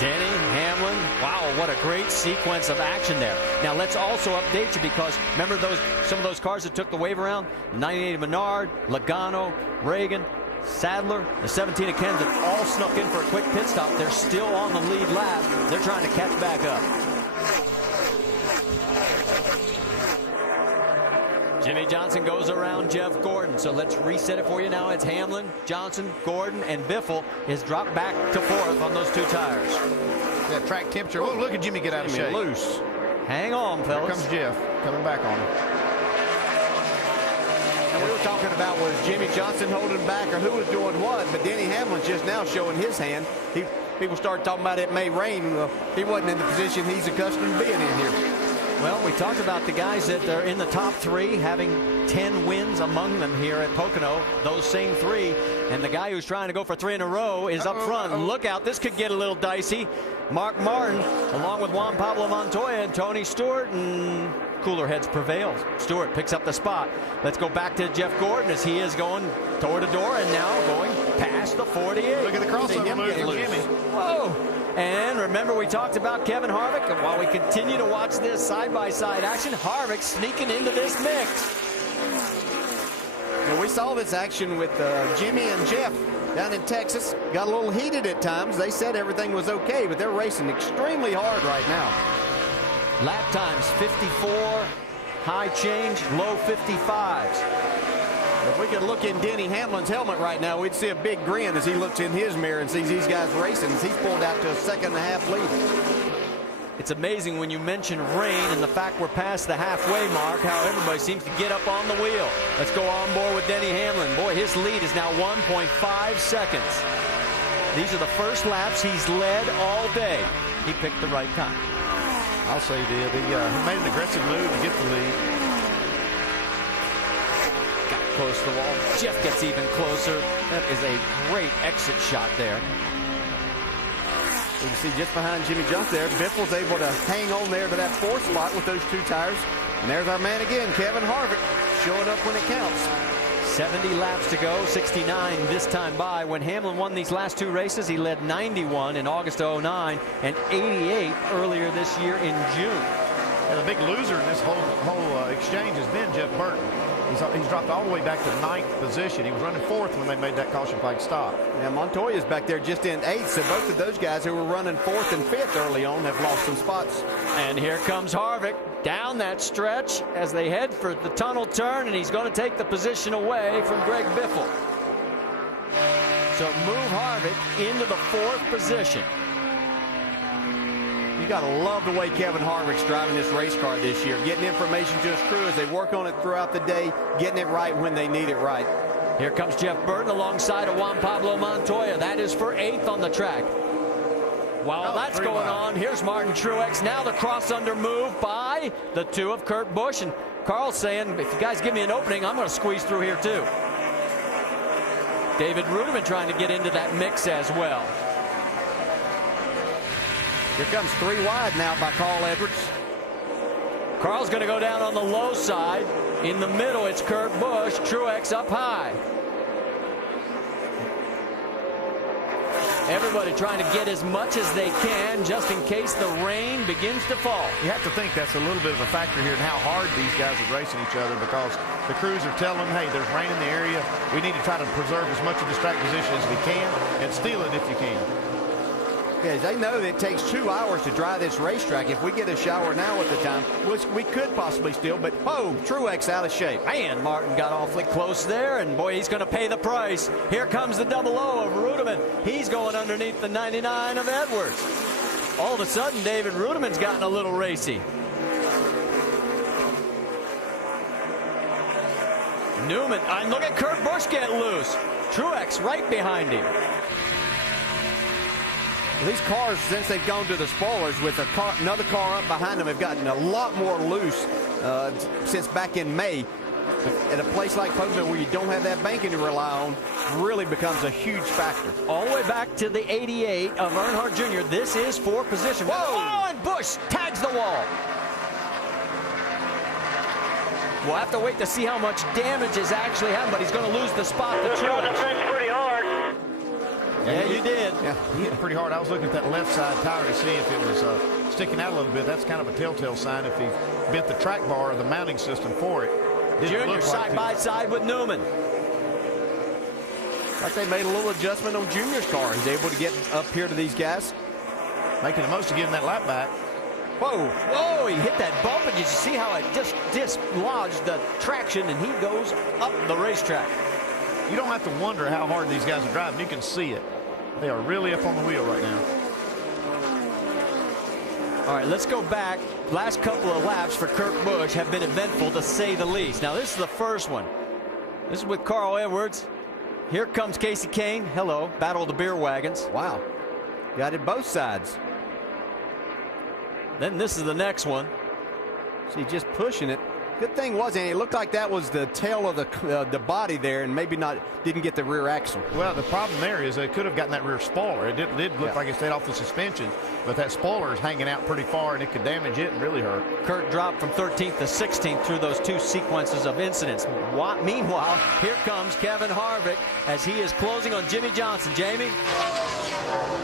Denny Hamlin. Wow, what a great sequence of action there. Now let's also update you because remember some of those cars that took the wave around? 98 Menard, Logano, Reagan, Sadler, the 17 of Kenseth all snuck in for a quick pit stop. They're still on the lead lap. They're trying to catch back up. Jimmy Johnson goes around Jeff Gordon. So let's reset it for you now. It's Hamlin, Johnson, Gordon, and Biffle is dropped back to fourth on those 2 tires. That track temperature. Oh, look at Jimmy get out of shape. Loose. Hang on, fellas. Here comes Jeff coming back on him. And we were talking about was Jimmy Johnson holding back or who was doing what, but Denny Hamlin's just now showing his hand. People started talking about it may rain. He wasn't in the position he's accustomed to being in here. Well, we talked about the guys that are in the top 3 having 10 wins among them here at Pocono, those same 3. And the guy who's trying to go for 3 in a row is up front. Look out, this could get a little dicey. Mark Martin, along with Juan Pablo Montoya and Tony Stewart, and cooler heads prevail. Stewart picks up the spot. Let's go back to Jeff Gordon as he is going door to door and now going past the 48. Look at the crossover move from Jimmy. Whoa. And remember, we talked about Kevin Harvick. And while we continue to watch this side-by-side action, Harvick sneaking into this mix. And we saw this action with Jimmy and Jeff down in Texas. Got a little heated at times. They said everything was okay, but they're racing extremely hard right now. Lap times 54, high change, low 55s. If we could look in Denny Hamlin's helmet right now, we'd see a big grin as he looks in his mirror and sees these guys racing as he's pulled out to a 2.5 lead. It's amazing when you mention rain and the fact we're past the halfway mark, how everybody seems to get up on the wheel. Let's go on board with Denny Hamlin. Boy, his lead is now 1.5 seconds. These are the first laps he's led all day. He picked the right time. I'll say he did. He made an aggressive move to get the lead. Got close to the wall. Jeff gets even closer. That is a great exit shot there. You can see just behind Jimmy Johnson there, Biffle's able to hang on there to that 4th spot with those 2 tires. And there's our man again, Kevin Harvick, showing up when it counts. 70 laps to go, 69 this time by. When Hamlin won these last 2 races, he led 91 in August of 09 and 88 earlier this year in June. And the big loser in this whole exchange has been Jeff Burton. He's dropped all the way back to 9th position. He was running 4th when they made that caution flag stop. Yeah, Montoya's back there just in 8th, so both of those guys who were running 4th and 5th early on have lost some spots. And here comes Harvick down that stretch as they head for the tunnel turn, and he's going to take the position away from Greg Biffle. So move Harvick into the 4th position. You got to love the way Kevin Harvick's driving this race car this year, getting information to his crew as they work on it throughout the day, getting it right when they need it right. Here comes Jeff Burton alongside of Juan Pablo Montoya. That is for 8th on the track. While that's going on, here's Martin Truex. Now the cross-under move by the 2 of Kurt Busch. And Carl's saying, if you guys give me an opening, I'm going to squeeze through here too. David Ruderman trying to get into that mix as well. Here comes 3 wide now by Carl Edwards. Carl's going to go down on the low side. In the middle, it's Kurt Busch. Truex up high. Everybody trying to get as much as they can just in case the rain begins to fall. You have to think that's a little bit of a factor here in how hard these guys are racing each other, because the crews are telling them, hey, there's rain in the area. We need to try to preserve as much of this track position as we can and steal it if you can. Yeah, they know that it takes 2 hours to dry this racetrack. If we get a shower now at the time, which we could possibly steal, but oh, Truex out of shape. Man, Martin got awfully close there, and boy, he's going to pay the price. Here comes the double O of Ruderman. He's going underneath the 99 of Edwards. All of a sudden, David Ruderman's gotten a little racy. Newman, and look at Kurt Busch get loose. Truex right behind him. These cars, since they've gone to the spoilers with another car up behind them, have gotten a lot more loose since back in May. At a place like Pocono where you don't have that banking to rely on, really becomes a huge factor. All the way back to the 88 of Earnhardt Jr. This is 4th position. Whoa! Oh, and Busch tags the wall. We'll have to wait to see how much damage is actually happened, but he's going to lose the spot to Truex. Pretty hard. Yeah, you did. Yeah, he hit pretty hard. I was looking at that left side tire to see if it was sticking out a little bit. That's kind of a telltale sign if he bent the track bar or the mounting system for it. Junior side by side with Newman. Like they made a little adjustment on Junior's car. He's able to get up here to these guys. Making the most of getting that lap back. Whoa, whoa, he hit that bump, and you see how it just dislodged the traction, and he goes up the racetrack. You don't have to wonder how hard these guys are driving. You can see it. They are really up on the wheel right now. All right, let's go back. Last couple of laps for Kurt Busch have been eventful, to say the least. Now, this is the first one. This is with Carl Edwards. Here comes Casey Kane. Hello, battle of the beer wagons. Wow, got it both sides. Then this is the next one. See, just pushing it. Good thing was, Andy, it looked like that was the tail of the body there, and maybe didn't get the rear axle. Well, the problem there is they could have gotten that rear spoiler. It did look like it stayed off the suspension, but that spoiler is hanging out pretty far, and it could damage it and really hurt. Kurt dropped from 13th to 16th through those two sequences of incidents. Meanwhile, here comes Kevin Harvick as he is closing on Jimmy Johnson. Jamie?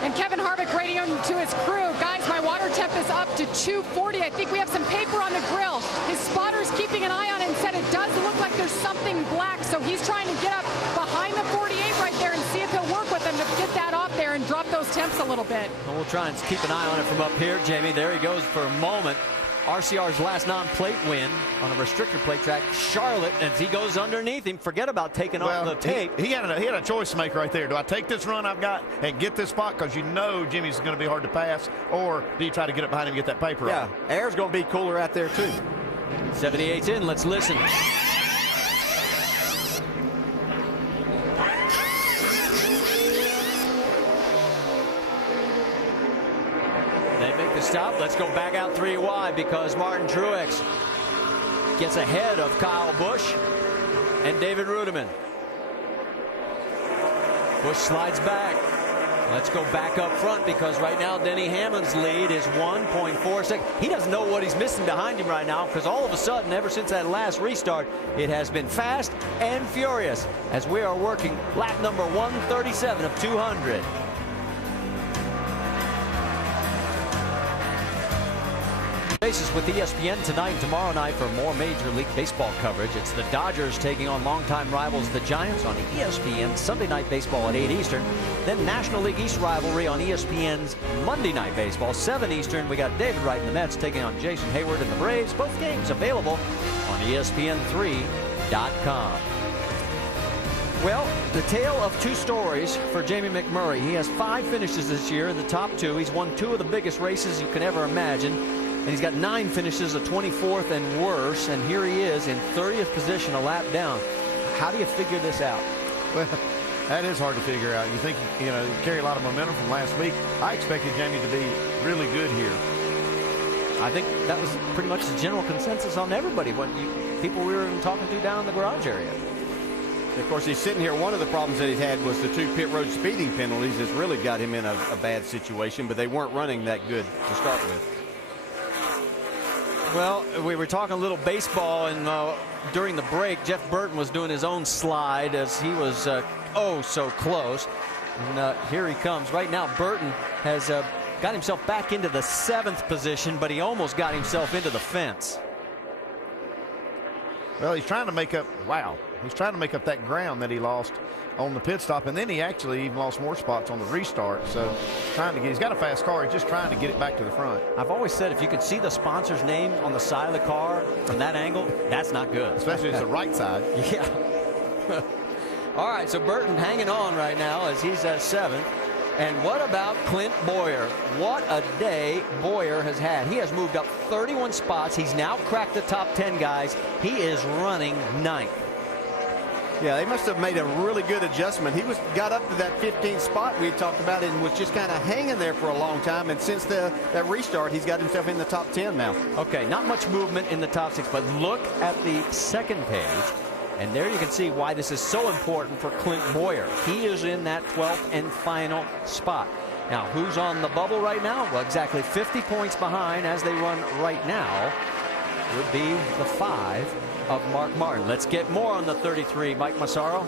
And Kevin Harvick radioing to his crew. Guys, my water temp is up to 240. I think we have some paper on the grill. His spotter's keeping an eye on it and said it does look like there's something black. So he's trying to get up behind the 48 right there and see if he'll work with him to get that off there and drop those temps a little bit. Well, we'll try and keep an eye on it from up here, Jamie. There he goes for a moment. RCR's last non-plate win on a restrictor plate track, Charlotte, and as he goes underneath him, forget about taking off the tape. He had a choice to make right there. Do I take this run I've got and get this spot because you know Jimmy's going to be hard to pass, or do you try to get up behind him and get that paper off? Yeah, air's going to be cooler out there too. 78's in, let's listen. Stop. Let's go back out 3 wide because Martin Truex gets ahead of Kyle Busch and David Rudiman. Busch slides back. Let's go back up front because right now Denny Hamlin's lead is 1.4 seconds. He doesn't know what he's missing behind him right now because all of a sudden, ever since that last restart, it has been fast and furious as we are working lap number 137 of 200. Basis with ESPN tonight and tomorrow night for more Major League Baseball coverage. It's the Dodgers taking on longtime rivals the Giants on ESPN Sunday Night Baseball at 8 Eastern. Then National League East rivalry on ESPN's Monday Night Baseball, 7 Eastern. We got David Wright and the Mets taking on Jason Hayward and the Braves. Both games available on ESPN3.com. Well, the tale of two stories for Jamie McMurray. He has 5 finishes this year in the top 2. He's won 2 of the biggest races you can ever imagine. And he's got 9 finishes, a 24th and worse, and here he is in 30th position, a lap down. How do you figure this out? Well, that is hard to figure out. You think, you carry a lot of momentum from last week. I expected Jamie to be really good here. I think that was pretty much the general consensus on everybody, people we were talking to down in the garage area. Of course, he's sitting here. One of the problems that he's had was the 2 pit road speeding penalties that's really got him in a bad situation, but they weren't running that good to start with. Well, we were talking a little baseball, and during the break, Jeff Burton was doing his own slide as he was so close. And here he comes. Right now, Burton has got himself back into the 7th position, but he almost got himself into the fence. Well, he's trying to make up, he's trying to make up that ground that he lost on the pit stop, and then he actually even lost more spots on the restart. So he's got a fast car. He's just trying to get it back to the front. I've always said if you can see the sponsor's name on the side of the car from that angle, that's not good. Especially if it's the right side. Yeah. All right, so Burton hanging on right now as he's at 7th. And what about Clint Boyer? What a day Boyer has had. He has moved up 31 spots. He's now cracked the top 10 guys. He is running 9th. Yeah, they must have made a really good adjustment. He got up to that 15th spot we talked about and was just kind of hanging there for a long time. And since that restart, he's got himself in the top 10 now. Okay, not much movement in the top 6, but look at the second page. And there you can see why this is so important for Clint Boyer. He is in that 12th and final spot. Now, who's on the bubble right now? Well, exactly 50 points behind as they run right now would be the 5 of Mark Martin. Let's get more on the 33. Mike Massaro.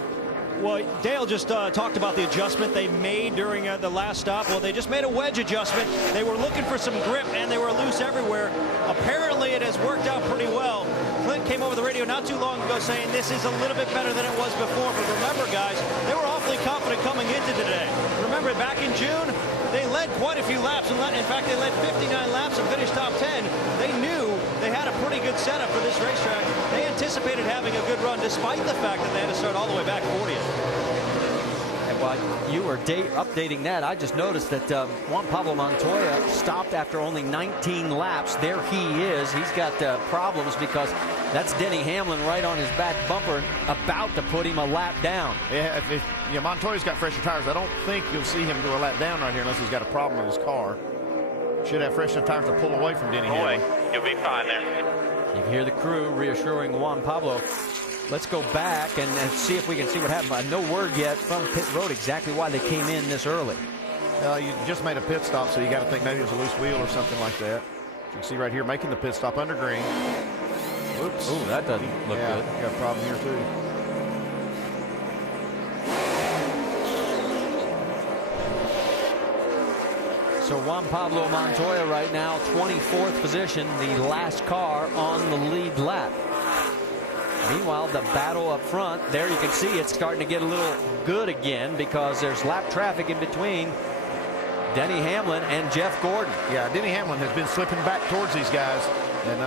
Well, Dale just talked about the adjustment they made during the last stop. Well, they just made a wedge adjustment. They were looking for some grip, and they were loose everywhere. Apparently, it has worked out pretty well. Clint came over the radio not too long ago saying this is a little bit better than it was before. But remember, guys, they were awfully confident coming into today. Remember, back in June, They led quite a few laps. In fact, they led 59 laps and finished top 10. They knew they had a pretty good setup for this racetrack. They anticipated having a good run, despite the fact that they had to start all the way back 40th. And while you were updating that, I just noticed that Juan Pablo Montoya stopped after only 19 laps. There he is. He's got problems because that's Denny Hamlin right on his back bumper, about to put him a lap down. Yeah, if Montoya's got fresher tires, I don't think you'll see him go a lap down right here unless he's got a problem with his car. Should have fresh enough tires to pull away from Denny Hamlin. You'll be fine there. You can hear the crew reassuring Juan Pablo. Let's go back and see if we can see what happened. No word yet from pit road exactly why they came in this early. You just made a pit stop, so you got to think maybe it was a loose wheel or something like that. You can see right here making the pit stop under green. Oops. Ooh, that doesn't look good. Got a problem here too. So Juan Pablo Montoya right now, 24th position, the last car on the lead lap. Meanwhile, the battle up front, there you can see it's starting to get a little good again because there's lap traffic in between Denny Hamlin and Jeff Gordon. Yeah, Denny Hamlin has been slipping back towards these guys, and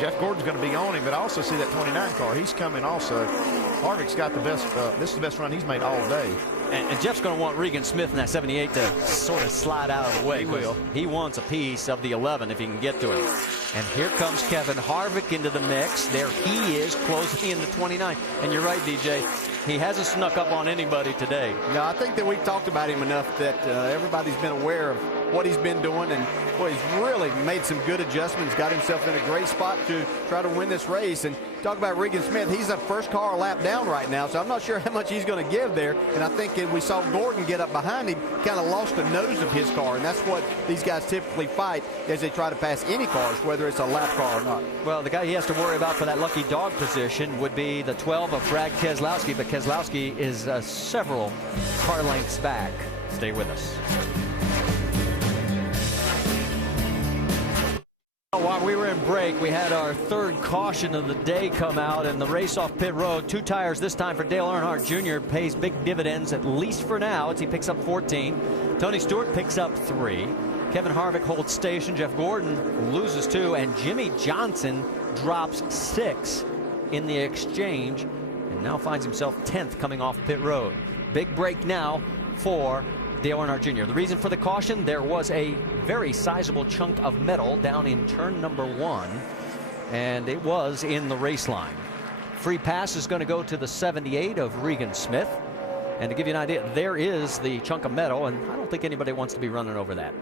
Jeff Gordon's going to be on him, but I also see that 29 car. He's coming also. Harvick's got the best, this is the best run he's made all day. And Jeff's going to want Regan Smith in that 78 to sort of slide out of the way. He will. He wants a piece of the 11 if he can get to it. And here comes Kevin Harvick into the mix. There he is, closing in the 29. And you're right, DJ. He hasn't snuck up on anybody today. No, I think that we've talked about him enough that everybody's been aware of what he's been doing, and boy, he's really made some good adjustments, got himself in a great spot to try to win this race. And talk about Regan Smith, he's a first car lap down right now, so I'm not sure how much he's going to give there. And I think we saw Gordon get up behind him, kind of lost the nose of his car, and that's what these guys typically fight as they try to pass any cars, whether it's a lap car or not. Well, the guy he has to worry about for that lucky dog position would be the 12 of Brad Keselowski, but Keselowski is several car lengths back. Stay with us. While we were in break, we had our third caution of the day come out in the race off pit road. 2 tires this time for Dale Earnhardt Jr. Pays big dividends, at least for now, as he picks up 14. Tony Stewart picks up 3. Kevin Harvick holds station. Jeff Gordon loses 2. And Jimmy Johnson drops 6 in the exchange and now finds himself 10th coming off pit road. Big break now for Dale Earnhardt Jr. The reason for the caution, there was a very sizable chunk of metal down in turn number 1, and it was in the race line. Free pass is going to go to the 78 of Regan Smith. And to give you an idea, there is the chunk of metal, and I don't think anybody wants to be running over that.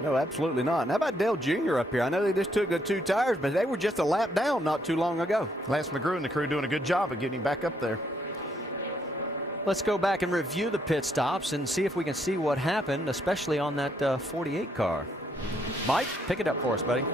No, absolutely not. And how about Dale Jr. up here? I know they just took the 2 tires, but they were just a lap down not too long ago. Lance McGrew and the crew doing a good job of getting him back up there. Let's go back and review the pit stops and see if we can see what happened, especially on that 48 car. Mike, pick it up for us, buddy.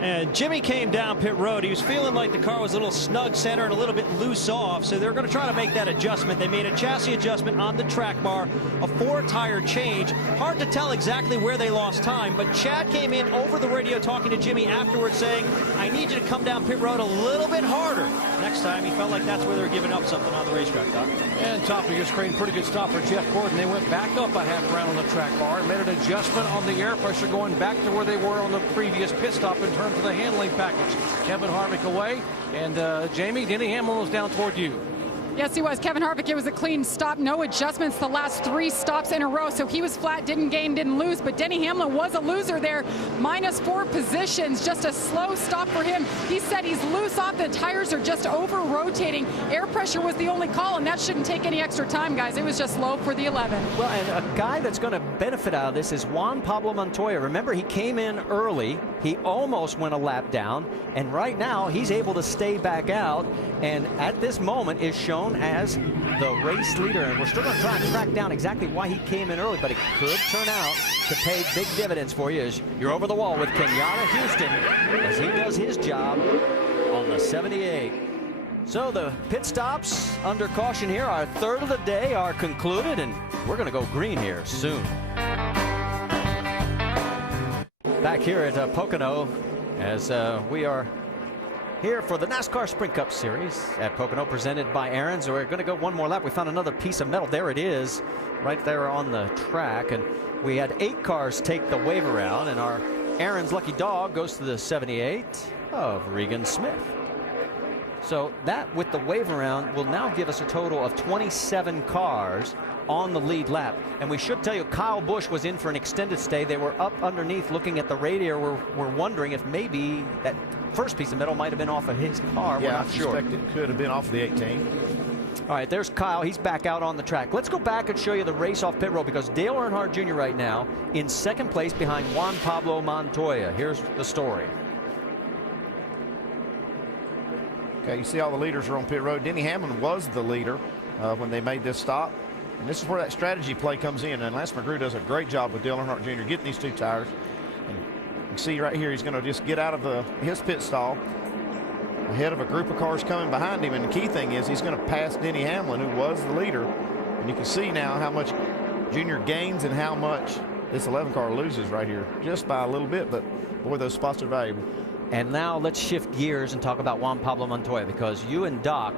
And Jimmy came down pit road. He was feeling like the car was a little snug center and a little bit loose off, so they're going to try to make that adjustment. They made a chassis adjustment on the track bar, a 4-tire change. Hard to tell exactly where they lost time, but Chad came in over the radio talking to Jimmy afterwards saying, I need you to come down pit road a little bit harder. Next time, he felt like that's where they're giving up something on the racetrack, Doc. And top of your screen, pretty good stop for Jeff Gordon. They went back up a half round on the track bar and made an adjustment on the air pressure going back to where they were on the previous pit stop in terms of the handling package. Kevin Harvick away, and Jamie, Denny Hamlin was down toward you. Yes, he was. Kevin Harvick, it was a clean stop, no adjustments the last 3 stops in a row. So he was flat, didn't gain, didn't lose. But Denny Hamlin was a loser there. -4 positions, just a slow stop for him. He said he's loose off. The tires are just over-rotating. Air pressure was the only call, and that shouldn't take any extra time, guys. It was just low for the 11. Well, and a guy that's going to benefit out of this is Juan Pablo Montoya. Remember, he came in early. He almost went a lap down. And right now, he's able to stay back out. And at this moment is shown as the race leader, and we're still going to try and track down exactly why he came in early, but it could turn out to pay big dividends for you as you're over the wall with Kenyatta Houston as he does his job on the 78. So the pit stops under caution here, our third of the day, are concluded, and we're going to go green here soon. Back here at Pocono as we are here for the NASCAR Sprint Cup Series at Pocono, presented by Aaron's. We're going to go one more lap. We found another piece of metal. There it is, right there on the track. And we had 8 cars take the wave around, and our Aaron's lucky dog goes to the 78 of Regan Smith. So that, with the wave around, will now give us a total of 27 cars on the lead lap. And we should tell you, Kyle Busch was in for an extended stay. They were up underneath looking at the radiator. We're wondering if maybe that first piece of metal might have been off of his car. Yeah, we're not sure. I suspect it could have been off of the 18. All right, there's Kyle. He's back out on the track. Let's go back and show you the race off pit road, because Dale Earnhardt Jr. right now in second place behind Juan Pablo Montoya. Here's the story. Okay, you see all the leaders are on pit road. Denny Hamlin was the leader when they made this stop. And this is where that strategy play comes in. And Lance McGrew does a great job with Dale Earnhardt Jr. getting these 2 tires. And you can see right here, he's going to just get out of his pit stall ahead of a group of cars coming behind him. And the key thing is he's going to pass Denny Hamlin, who was the leader. And you can see now how much Junior gains and how much this 11 car loses right here, just by a little bit. But boy, those spots are valuable. And now let's shift gears and talk about Juan Pablo Montoya, because you and Doc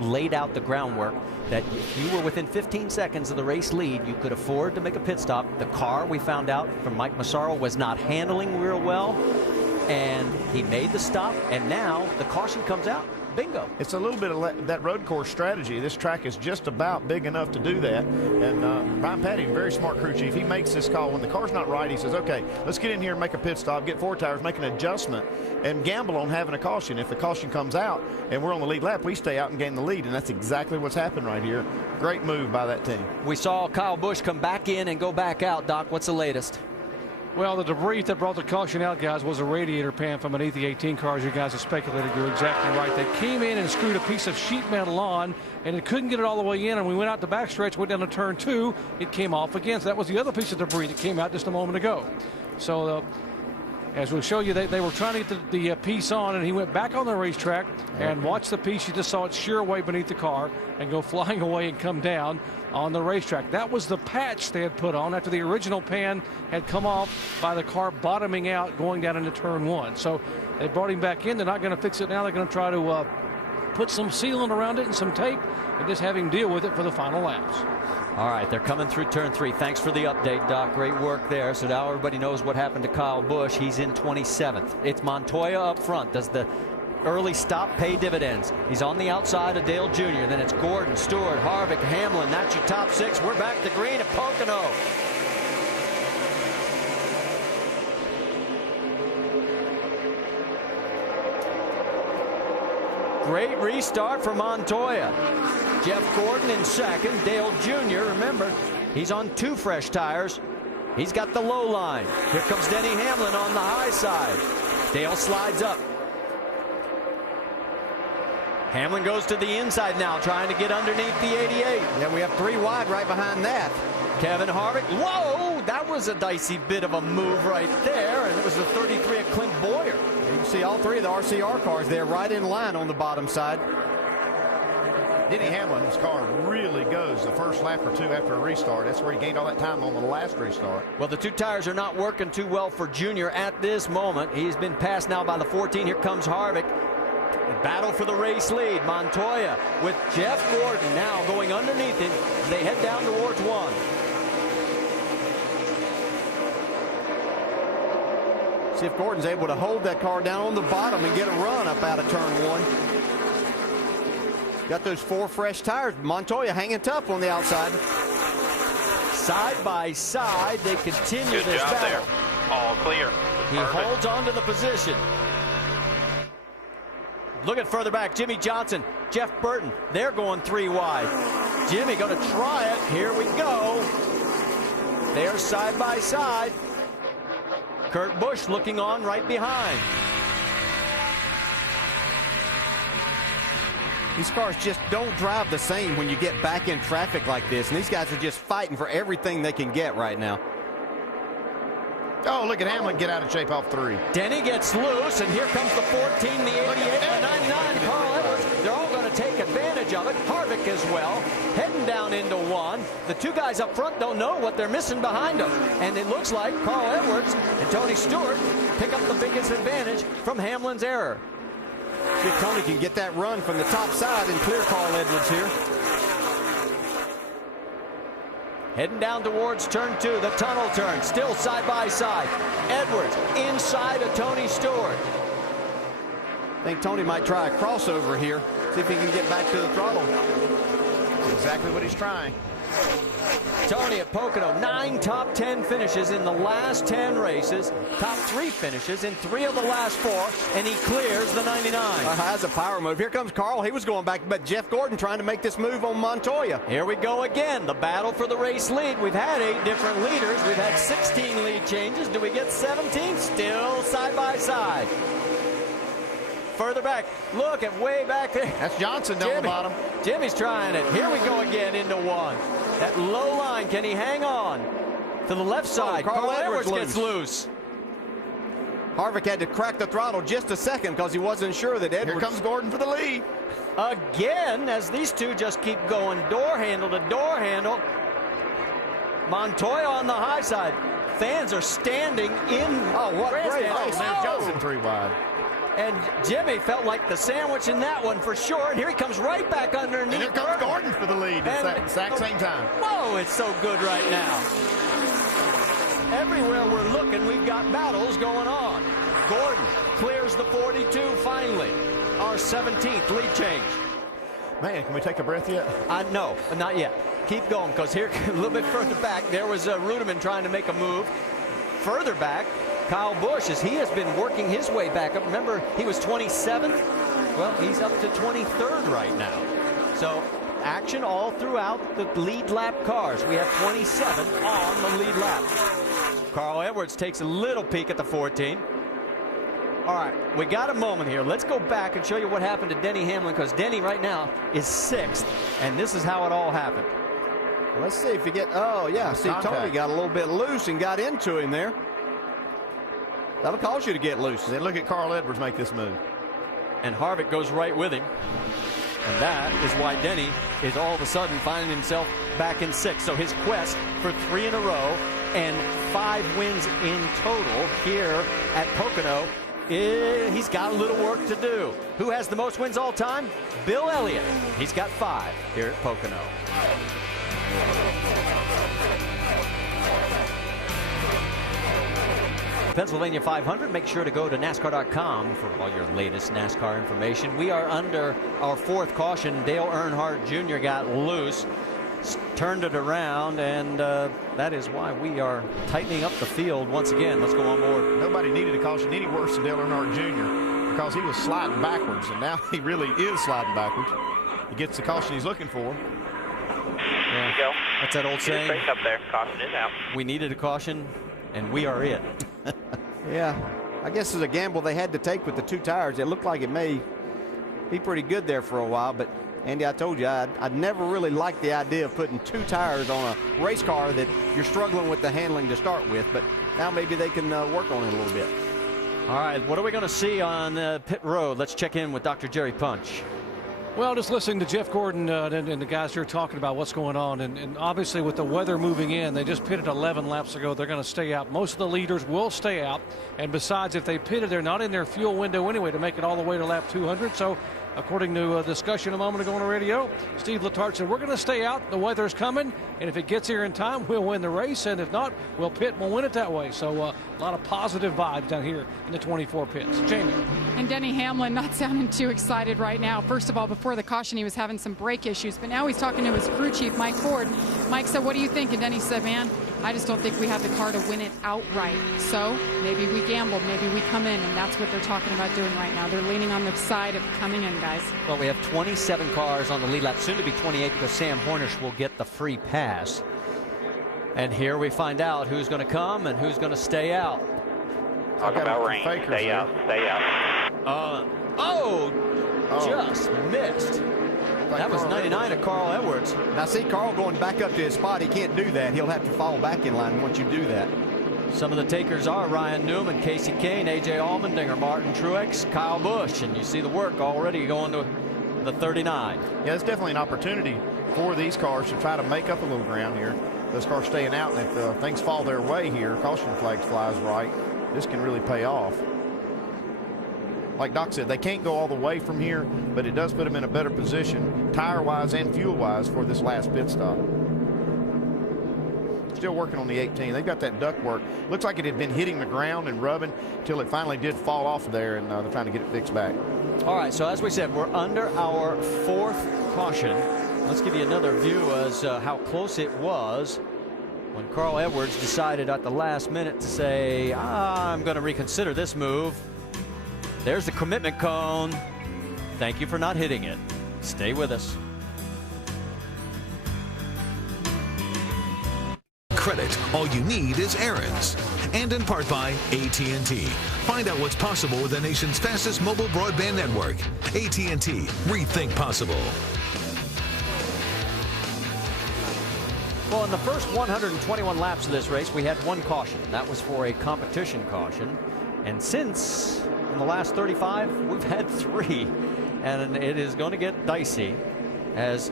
laid out the groundwork that if you were within 15 seconds of the race lead, you could afford to make a pit stop. The car, we found out from Mike Massaro, was not handling real well, and he made the stop, and now the caution comes out. Bingo. It's a little bit of that road course strategy. This track is just about big enough to do that. And Brian Patty, very smart crew chief, he makes this call. When the car's not right, he says, okay, let's get in here and make a pit stop, get 4 tires, make an adjustment, and gamble on having a caution. If the caution comes out and we're on the lead lap, we stay out and gain the lead. And that's exactly what's happened right here. Great move by that team. We saw Kyle Busch come back in and go back out. Doc, what's the latest? Well, the debris that brought the caution out, guys, was a radiator pan from beneath the 18 cars. You guys have speculated. You're exactly right. They came in and screwed a piece of sheet metal on, and it couldn't get it all the way in. And we went out the backstretch, went down to turn 2. It came off again. So that was the other piece of debris that came out just a moment ago. So as we'll show you, they were trying to get the piece on, and he went back on the racetrack and watched the piece. You just saw it shear away beneath the car and go flying away and come down on the racetrack. That was the patch they had put on after the original pan had come off by the car bottoming out going down into turn 1. So they brought him back in. They're not going to fix it now. They're going to try to put some sealant around it and some tape and just have him deal with it for the final laps. All right, they're coming through turn 3. Thanks for the update, Doc. Great work there. So now everybody knows what happened to Kyle Busch. He's in 27th. It's Montoya up front. Does the early stop pay dividends? He's on the outside of Dale Jr. Then it's Gordon, Stewart, Harvick, Hamlin. That's your top 6. We're back to green at Pocono. Great restart for Montoya. Jeff Gordon in second. Dale Jr., remember, he's on 2 fresh tires. He's got the low line. Here comes Denny Hamlin on the high side. Dale slides up. Hamlin goes to the inside now, trying to get underneath the 88. Yeah, we have 3 wide right behind that. Kevin Harvick. Whoa, that was a dicey bit of a move right there, and it was the 33 of Clint Boyer. You can see all 3 of the RCR cars there right in line on the bottom side. Denny Hamlin's car really goes the first lap or 2 after a restart. That's where he gained all that time on the last restart. Well, the 2 tires are not working too well for Junior at this moment. He's been passed now by the 14. Here comes Harvick. Battle for the race lead. Montoya with Jeff Gordon now going underneath him. They head down towards 1. See if Gordon's able to hold that car down on the bottom and get a run up out of turn 1. Got those 4 fresh tires. Montoya hanging tough on the outside. Side by side, they continue this battle. There. All clear. He holds on to the position. Look at further back, Jimmy Johnson, Jeff Burton. They're going 3 wide. Jimmy going to try it. Here we go. They're side by side. Kurt Busch looking on right behind. These cars just don't drive the same when you get back in traffic like this. And these guys are just fighting for everything they can get right now. Oh, look at Hamlin get out of shape off 3. Denny gets loose, and here comes the 14, the 88, the 99. Carl Edwards. They're all going to take advantage of it. Harvick as well, heading down into 1. The 2 guys up front don't know what they're missing behind them. And it looks like Carl Edwards and Tony Stewart pick up the biggest advantage from Hamlin's error. See if Tony can get that run from the top side and clear Carl Edwards here. Heading down towards turn 2, the tunnel turn, still side by side. Edwards inside of Tony Stewart. I think Tony might try a crossover here. See if he can get back to the throttle. That's exactly what he's trying. Tony at Pocono, 9 top 10 finishes in the last 10 races, top 3 finishes in 3 of the last 4, and he clears the 99. That's a power move. Here comes Carl. He was going back, but Jeff Gordon trying to make this move on Montoya. Here we go again, the battle for the race lead. We've had 8 different leaders. We've had 16 lead changes. Do we get 17? Still side by side. Further back, look at way back there. That's Johnson down the bottom. Jimmy's trying it. Here we go again into 1. That low line, can he hang on? To the left side, Carl Edwards gets loose. Harvick had to crack the throttle just a second because he wasn't sure that Edwards. Here comes Gordon for the lead. Again, as these two just keep going door handle to door handle. Montoya on the high side. Fans are standing in. Oh, what a great race. Johnson 3 wide. And Jimmy felt like the sandwich in that one for sure. And here he comes right back underneath. And here comes Gordon for the lead at the exact same time. Whoa, it's so good right now. Everywhere we're looking, we've got battles going on. Gordon clears the 42 finally. Our 17th lead change. Man, can we take a breath yet? No, not yet. Keep going, because here, a little bit further back, there was Ruderman trying to make a move. Further back, Kyle Busch, as he has been working his way back up. Remember, he was 27th. Well, he's up to 23rd right now. So action all throughout the lead lap cars. We have 27 on the lead lap. Carl Edwards takes a little peek at the 14. All right, we got a moment here. Let's go back and show you what happened to Denny Hamlin, because Denny right now is 6th, and this is how it all happened. Let's see if he get. Oh, yeah. See, Tony got a little bit loose and got into him there. That'll cause you to get loose. Then look at Carl Edwards make this move. And Harvick goes right with him. And that is why Denny is all of a sudden finding himself back in 6th. So his quest for 3 in a row and 5 wins in total here at Pocono, he's got a little work to do. Who has the most wins all time? Bill Elliott. He's got 5 here at Pocono. Pennsylvania 500. Make sure to go to NASCAR.com for all your latest NASCAR information. We are under our 4th caution. Dale Earnhardt Jr. got loose, turned it around, and that is why we are tightening up the field once again. Let's go on board. Nobody needed a caution any worse than Dale Earnhardt Jr. because he was sliding backwards, and now he really is sliding backwards. He gets the caution he's looking for. Yeah, go. That's that old saying. Straight up there. Caution is out. We needed a caution, and we are it. Yeah, I guess it's a gamble they had to take with the 2 tires. It looked like it may be pretty good there for a while, but Andy, I told you, I'd never really liked the idea of putting 2 tires on a race car that you're struggling with the handling to start with, but now maybe they can work on it a little bit. All right, what are we going to see on pit road? Let's check in with Dr. Jerry Punch. Well, just listening to Jeff Gordon and the guys here talking about what's going on. And obviously with the weather moving in, they just pitted 11 laps ago. They're going to stay out. Most of the leaders will stay out. And besides, if they pitted, they're not in their fuel window anyway to make it all the way to lap 200. So according to a discussion a moment ago on the radio, Steve Letarte said, we're going to stay out. The weather's coming. And if it gets here in time, we'll win the race. And if not, we'll pit and we'll win it that way. So a lot of positive vibes down here in the 24 pits. Jamie. And Denny Hamlin not sounding too excited right now. First of all, before the caution, he was having some brake issues. But now he's talking to his crew chief, Mike Ford. Mike said, what do you think? And Denny said, man, I just don't think we have the car to win it outright. So maybe we gamble, maybe we come in, and that's what they're talking about doing right now. They're leaning on the side of coming in, guys. Well, we have 27 cars on the lead lap, soon to be 28 because Sam Hornish will get the free pass. And here we find out who's going to come and who's going to stay out. Talk about rain. Stay out. Stay out. Just missed. That was 99 of Carl Edwards. Now see Carl going back up to his spot. He can't do that. He'll have to fall back in line once you do that. Some of the takers are Ryan Newman, Casey Kane, A.J. Allmendinger, Martin Truex, Kyle Busch. And you see the work already going to the 39. Yeah, it's definitely an opportunity for these cars to try to make up a little ground here. Those cars staying out, and if things fall their way here, caution flags flies right, this can really pay off. like Doc said, they can't go all the way from here, but it does put them in a better position, tire-wise and fuel-wise, for this last pit stop. Still working on the 18. They've got that duct work. Looks like it had been hitting the ground and rubbing until it finally did fall off there, and they're trying to get it fixed back. All right, so as we said, we're under our 4th caution. Let's give you another view as how close it was when Carl Edwards decided at the last minute to say, I'm going to reconsider this move. There's the commitment cone. Thank you for not hitting it. Stay with us. Credit, all you need is errands. And in part by AT&T. Find out what's possible with the nation's fastest mobile broadband network. AT&T, rethink possible. Well, in the first 121 laps of this race, we had 1 caution. That was for a competition caution. And since in the last 35, we've had 3. And it is going to get dicey as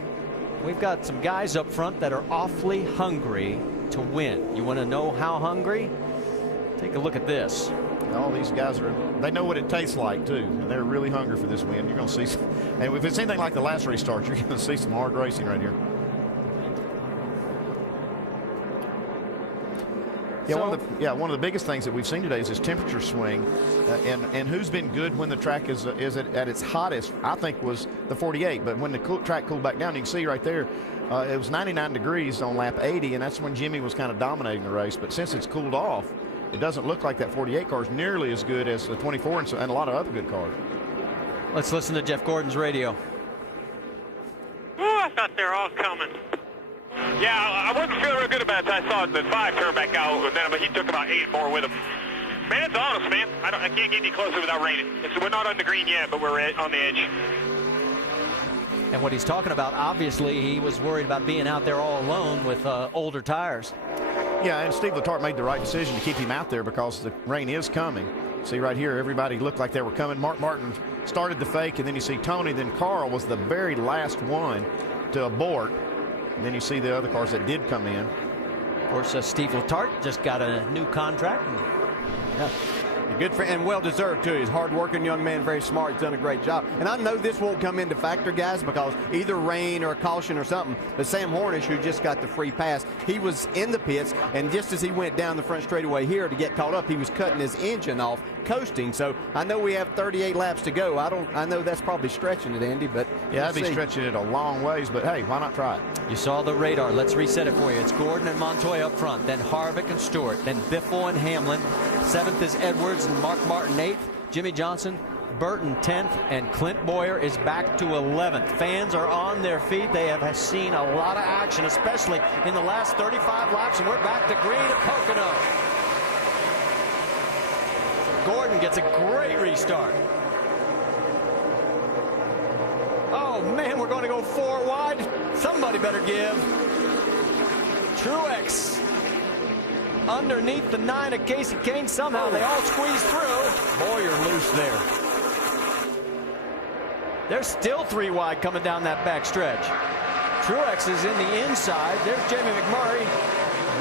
we've got some guys up front that are awfully hungry to win. You want to know how hungry? Take a look at this. All these guys they know what it tastes like too, and they're really hungry for this win. You're going to see some, and if it's anything like the last restart, you're going to see some hard racing right here. Yeah, one of the biggest things that we've seen today is this temperature swing, and who's been good when the track is at its hottest, I think, was the 48. But when the track cooled back down, you can see right there, it was 99 degrees on lap 80, and that's when Jimmy was kind of dominating the race. But since it's cooled off, it doesn't look like that 48 car is nearly as good as the 24 and a lot of other good cars. Let's listen to Jeff Gordon's radio. Oh, I thought they were all coming. Yeah, I wasn't feeling real good about it until I saw the 5 turn back out, but he took about 8 more with him. Man, it's honest, man. I can't get any closer without raining. We're not on the green yet, but we're on the edge. And what he's talking about, obviously, he was worried about being out there all alone with older tires. Yeah, and Steve Letarte made the right decision to keep him out there because the rain is coming. See right here, everybody looked like they were coming. Mark Martin started the fake, and then you see Tony. Then Carl was the very last one to abort. And then you see the other cars that did come in. Of course, Steve Letarte just got a new contract. Yeah. Good for, and well-deserved, too. He's a hard-working young man, very smart. He's done a great job. And I know this won't come into factor, guys, because either rain or a caution or something, but Sam Hornish, who just got the free pass, he was in the pits, and just as he went down the front straightaway here to get caught up, he was cutting his engine off, coasting. So I know we have 38 laps to go. I know that's probably stretching it, Andy, but yeah, that'd be stretching it a long ways, but hey, why not try it? You saw the radar. Let's reset it for you. It's Gordon and Montoya up front, then Harvick and Stewart, then Biffle and Hamlin. 7th is Edwards and Mark Martin 8th. Jimmy Johnson, Burton 10th, and Clint Boyer is back to 11th. Fans are on their feet. They have seen a lot of action, especially in the last 35 laps, and we're back to green at Pocono. Gordon gets a great restart. Oh, man, we're going to go 4 wide. Somebody better give. Truex underneath the 9 of Casey Kane. Somehow they all squeeze through. Boyer loose there. There's still 3 wide coming down that back stretch. Truex is in the inside. There's Jamie McMurray.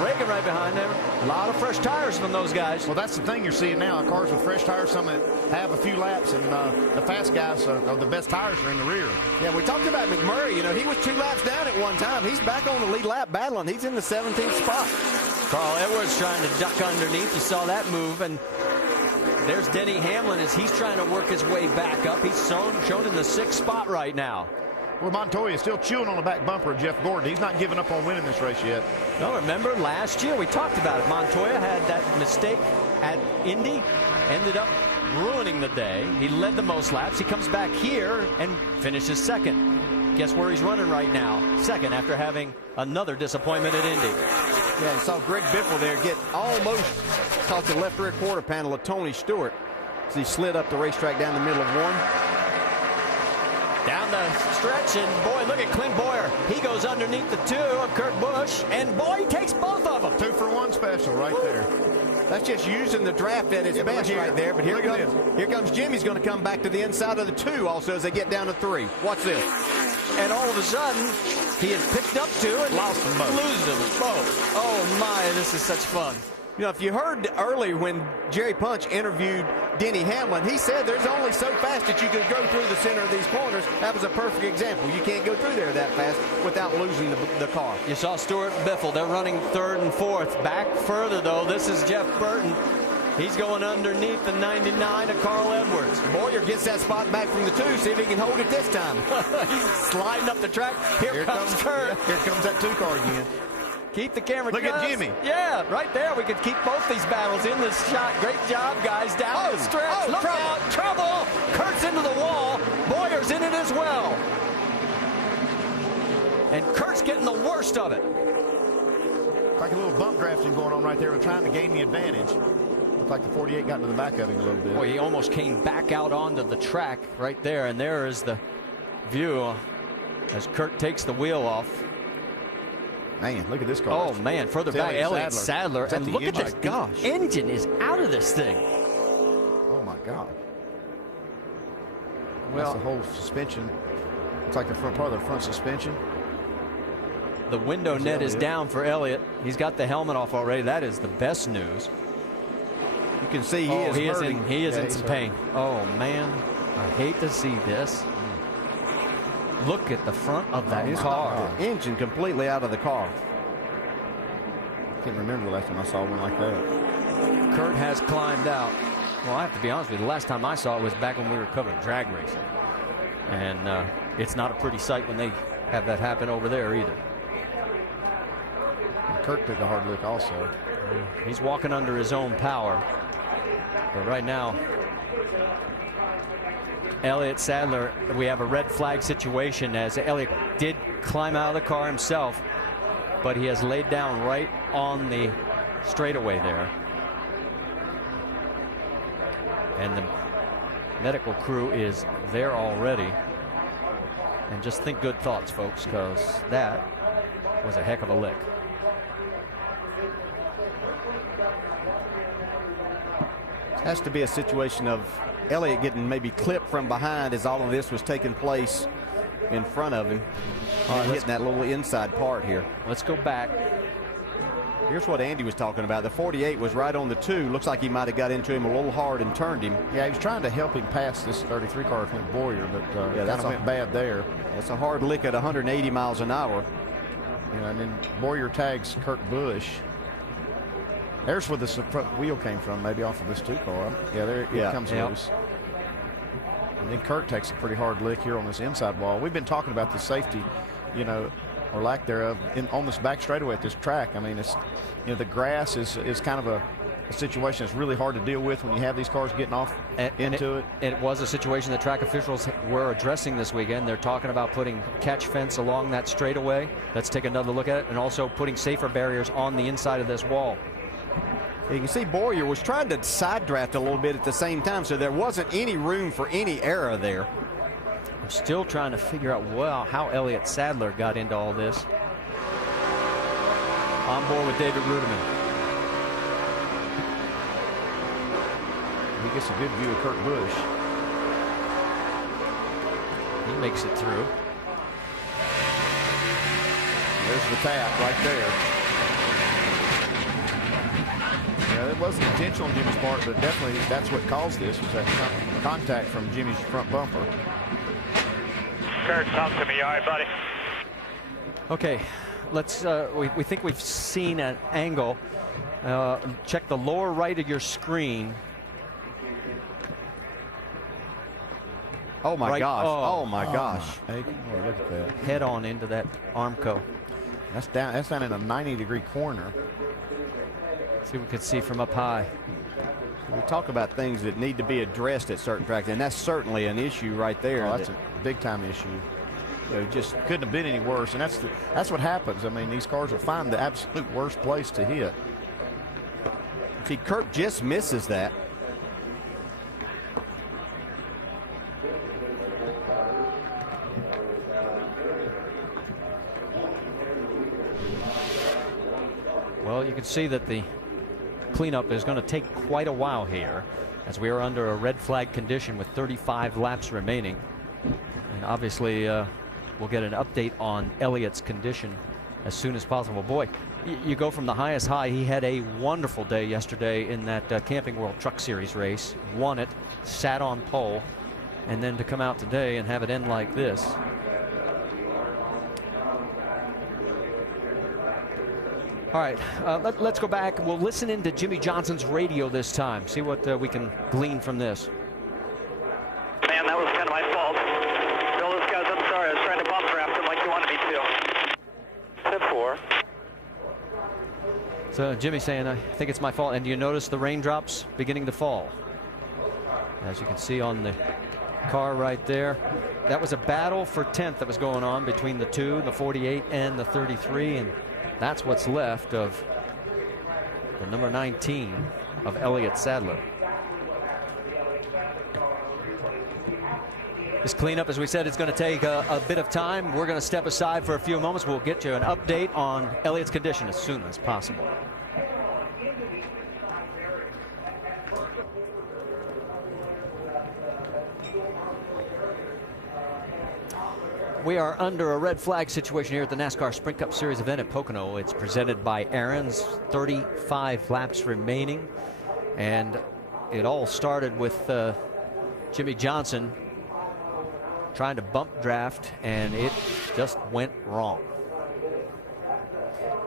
Reagan right behind them. A lot of fresh tires from those guys. Well, that's the thing you're seeing now. Cars with fresh tires, some that have a few laps, and the fast guys are the best tires are in the rear. Yeah, we talked about McMurray. You know, he was 2 laps down at one time. He's back on the lead lap battling. He's in the 17th spot. Carl Edwards trying to duck underneath. You saw that move. And there's Denny Hamlin as he's trying to work his way back up. He's shown in the 6th spot right now. Well, Montoya is still chewing on the back bumper of Jeff Gordon. He's not giving up on winning this race yet. No, remember last year we talked about it. Montoya had that mistake at Indy, ended up ruining the day. He led the most laps. He comes back here and finishes 2nd. Guess where he's running right now? 2nd after having another disappointment at Indy. Yeah, you saw Greg Biffle there get almost caught the left rear quarter panel of Tony Stewart as he slid up the racetrack down the middle of 1. Down the stretch, and boy, look at Clint Boyer. He goes underneath the 2 of Kurt Busch, and boy, he takes both of them. 2-for-1 special right there. That's just using the draft at its best right there. But here comes Jimmy's going to come back to the inside of the 2 also as they get down to 3. Watch this. And all of a sudden, he had picked up 2 and lost them both. Loses them both. Oh my, this is such fun. You know, if you heard early when Jerry Punch interviewed Denny Hamlin, he said there's only so fast that you can go through the center of these corners. That was a perfect example. You can't go through there that fast without losing the car. You saw Stewart and Biffle. They're running third and fourth. Back further, though, this is Jeff Burton. He's going underneath the 99 of Carl Edwards. Boyer gets that spot back from the 2. See if he can hold it this time. He's sliding up the track. Here comes Kurt. Here comes that 2 car again. Keep the camera. Look at Jimmy. Yeah, right there. We could keep both these battles in this shot. Great job, guys. Down the stretch. Look out. Trouble. Kurt's into the wall. Boyer's in it as well. And Kurt's getting the worst of it. Like a little bump drafting going on right there. We're trying to gain the advantage. Looked like the 48 got into the back of him a little bit. Boy, he almost came back out onto the track right there. And there is the view as Kurt takes the wheel off. Man, look at this car. Oh, man, further back, Elliot Sadler. And look at this. Gosh. The engine is out of this thing. Oh, my God. Well, that's the whole suspension. It's like the front part of the front suspension. The window net is down for Elliot. He's got the helmet off already. That is the best news. You can see he is in some pain. Oh, man. I hate to see this. Look at the front of that car. The engine completely out of the car. Can't remember the last time I saw one like that. Kurt has climbed out. Well, I have to be honest with you. The last time I saw it was back when we were covering drag racing. And it's not a pretty sight when they have that happen over there either. And Kurt took a hard look also. He's walking under his own power. But right now, Elliot Sadler, we have a red flag situation as Elliot did climb out of the car himself, but he has laid down right on the straightaway there. And the medical crew is there already. And just think good thoughts, folks, because that was a heck of a lick. Has to be a situation of Elliott getting maybe clipped from behind as all of this was taking place in front of him. Hitting that little inside part here. Let's go back. Here's what Andy was talking about. The 48 was right on the 2. Looks like he might have got into him a little hard and turned him. Yeah, he was trying to help him pass this 33 car from Boyer, but yeah, that went bad there. That's a hard lick at 180 miles an hour. You know, and then Boyer tags Kurt Busch. There's where the front wheel came from, maybe off of this 2 car. Yeah, there it comes loose. And then Kurt takes a pretty hard lick here on this inside wall. We've been talking about the safety, you know, or lack thereof, on this back straightaway at this track. I mean, it's, you know, the grass is kind of a situation that's really hard to deal with when you have these cars getting off into it. It was a situation that track officials were addressing this weekend. They're talking about putting catch fence along that straightaway. Let's take another look at it, and also putting safer barriers on the inside of this wall. You can see Boyer was trying to side draft a little bit at the same time, so there wasn't any room for any error there. I'm still trying to figure out, well, how Elliot Sadler got into all this. On board with David Ruderman. He gets a good view of Kurt Busch. He makes it through. There's the tap right there. Yeah, it wasn't intentional on Jimmy's part, but definitely that's what caused this, was that contact from Jimmy's front bumper. Kurt, talk to me. All right, buddy. Okay, let's. We think we've seen an angle. Check the lower right of your screen. Oh my gosh! Oh my gosh! Hey, look at that. Head on into that Armco. That's down. That's down in a 90-degree corner. See what we could see from up high. We talk about things that need to be addressed at certain tracks, and that's certainly an issue right there. Oh, that's a big-time issue. You know, just couldn't have been any worse, and that's what happens. I mean, these cars will find the absolute worst place to hit. See, Kurt just misses that. Well, you can see that the cleanup is going to take quite a while here, as we are under a red flag condition with 35 laps remaining. And obviously, we'll get an update on Elliot's condition as soon as possible. Boy, you go from the highest high. He had a wonderful day yesterday in that Camping World Truck Series race, won it, sat on pole, and then to come out today and have it end like this. All right, let's go back. We'll listen into Jimmy Johnson's radio this time, see what we can glean from this. Man, that was kind of my fault. Bill, those guys, I'm sorry. I was trying to bump draft them like you wanted me to. Tip 4. So Jimmy saying, I think it's my fault. And do you notice the raindrops beginning to fall? As you can see on the car right there. That was a battle for 10th that was going on between the two, the 48 and the 33. And that's what's left of the number 19 of Elliot Sadler. This cleanup, as we said, it's going to take a bit of time. We're going to step aside for a few moments. We'll get you an update on Elliot's condition as soon as possible. We are under a red flag situation here at the NASCAR Sprint Cup Series event at Pocono. It's presented by Aaron's. 35 laps remaining. And it all started with Jimmy Johnson trying to bump draft, and it just went wrong.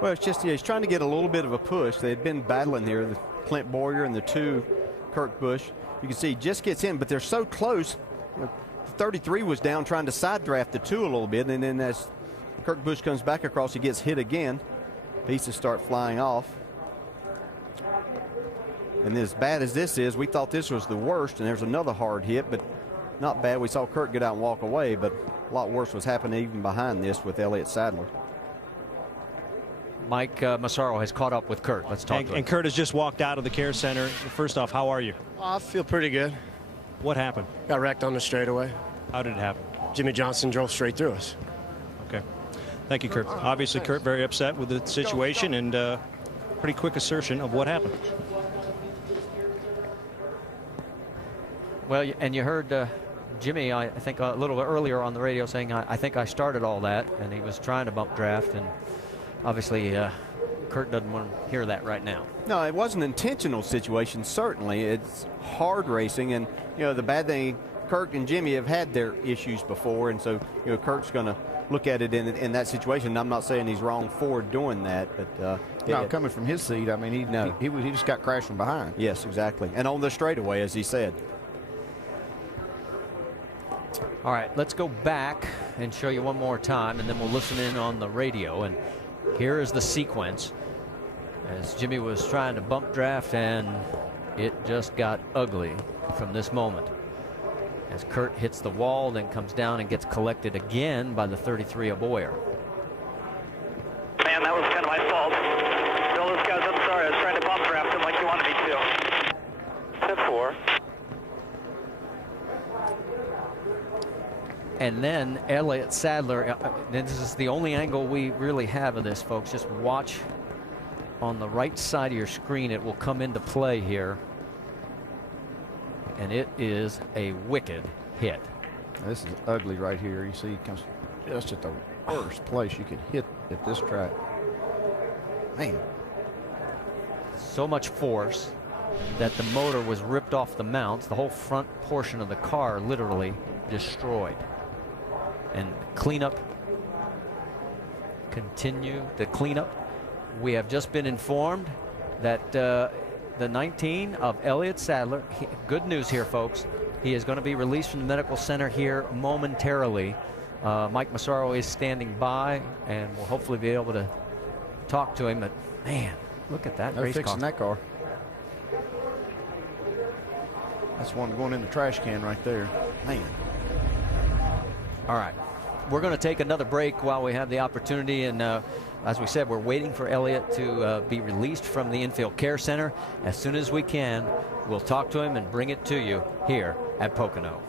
Well, it's just, he's trying to get a little bit of a push. They had been battling here, the Clint Boyer and the 2 Kurt Busch. You can see he just gets in, but they're so close. You know, 33 was down trying to side draft the 2 a little bit, and then as Kurt Busch comes back across, he gets hit again. Pieces start flying off. And as bad as this is, we thought this was the worst, and there's another hard hit, but not bad. We saw Kurt get out and walk away, but a lot worse was happening even behind this with Elliot Sadler. Mike Massaro has caught up with Kurt. Let's talk to him. And Kurt has just walked out of the care center. First off, how are you? I feel pretty good. What happened? Got wrecked on the straightaway. How did it happen? Jimmy Johnson drove straight through us. Okay. Thank you, Kurt. Obviously, Kurt very upset with the situation, and pretty quick assertion of what happened. Well, and you heard Jimmy, I think a little earlier on the radio saying, I think I started all that, and he was trying to bump draft, and obviously Kurt doesn't want to hear that right now. No, it wasn't an intentional situation, certainly. It's hard racing, and, you know, the bad thing, Kurt and Jimmy have had their issues before, and so, you know, Kurt's going to look at it in that situation. I'm not saying he's wrong for doing that, but no, coming from his seat, I mean, he just got crashed from behind. Yes, exactly, and on the straightaway, as he said. All right, let's go back and show you one more time, and then we'll listen in on the radio. And here is the sequence as Jimmy was trying to bump draft, and it just got ugly from this moment. As Kurt hits the wall, then comes down and gets collected again by the 33 of Boyer. Man, that was kind of my fault. Bill, those guys, I'm sorry. I was trying to bump draft them like you wanted me to. Tip 4. And then Elliot Sadler, this is the only angle we really have of this, folks. Just watch on the right side of your screen. It will come into play here. And it is a wicked hit. This is ugly right here. You see, it comes just at the worst place you could hit at this track. Man. So much force that the motor was ripped off the mounts. The whole front portion of the car literally destroyed. And cleanup, continue the cleanup. We have just been informed that the 19 of Elliot Sadler, good news here, folks. He is going to be released from the medical center here momentarily. Mike Massaro is standing by, and we'll hopefully be able to talk to him. But man, look at that They're race fixing car. that car. That's one going in the trash can right there. Man. All right, we're going to take another break while we have the opportunity, and as we said, we're waiting for Elliot to be released from the infield care center. As soon as we can, we'll talk to him and bring it to you here at Pocono.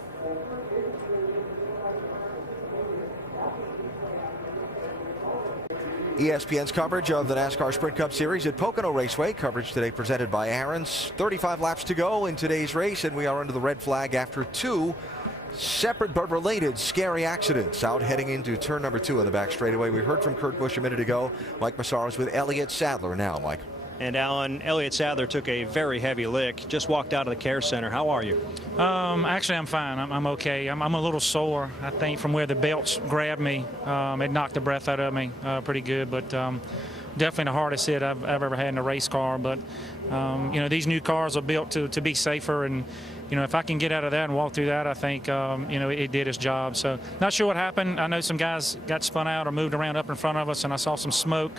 ESPN's coverage of the NASCAR Sprint Cup Series at Pocono Raceway. Coverage today presented by Aaron's. 35 laps to go in today's race, and we are under the red flag after 2 Separate but related scary accidents out heading into turn number 2 on the back straightaway. We heard from Kurt Busch a minute ago. Mike Massaro's with Elliot Sadler now, Mike. And Alan, Elliot Sadler took a very heavy lick, just walked out of the care center. How are you? Actually, I'm fine. I'm okay. I'm a little sore, I think, from where the belts grabbed me. It knocked the breath out of me pretty good, but definitely the hardest hit I've ever had in a race car. But, you know, these new cars are built to be safer, and, you know, if I can get out of that and walk through that, I think, you know, it did its job. So not sure what happened. I know some guys got spun out or moved around up in front of us, and I saw some smoke,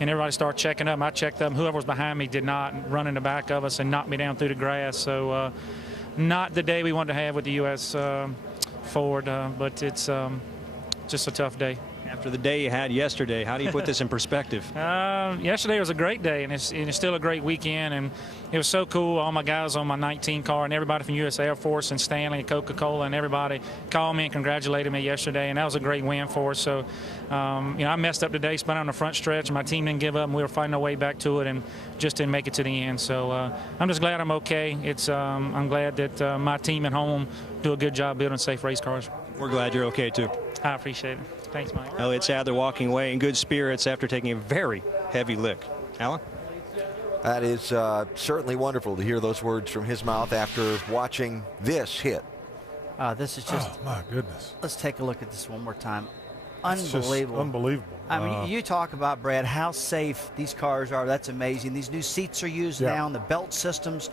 and everybody started checking up. I checked them. Whoever was behind me did not run in the back of us and knock me down through the grass. So not the day we wanted to have with the U.S. Ford, but it's just a tough day. After the day you had yesterday, how do you put this in perspective? Yesterday was a great day, and it's still a great weekend, and it was so cool. All my guys on my 19 car and everybody from U.S. Air Force and Stanley and Coca-Cola and everybody called me and congratulated me yesterday, and that was a great win for us. So, you know, I messed up today, spun on the front stretch, and my team didn't give up, and we were fighting our way back to it and just didn't make it to the end. So I'm just glad I'm okay. I'm glad that my team at home do a good job building safe race cars. We're glad you're okay, too. I appreciate it. Thanks, Mike. Elliot Sadler walking away in good spirits after taking a very heavy lick. Alan? That is certainly wonderful to hear those words from his mouth after watching this hit. This is just, oh, my goodness. Let's take a look at this one more time. It's Unbelievable. Unbelievable. I mean, you talk about, Brad, how safe these cars are. That's amazing. These new seats are used now, and the belt systems.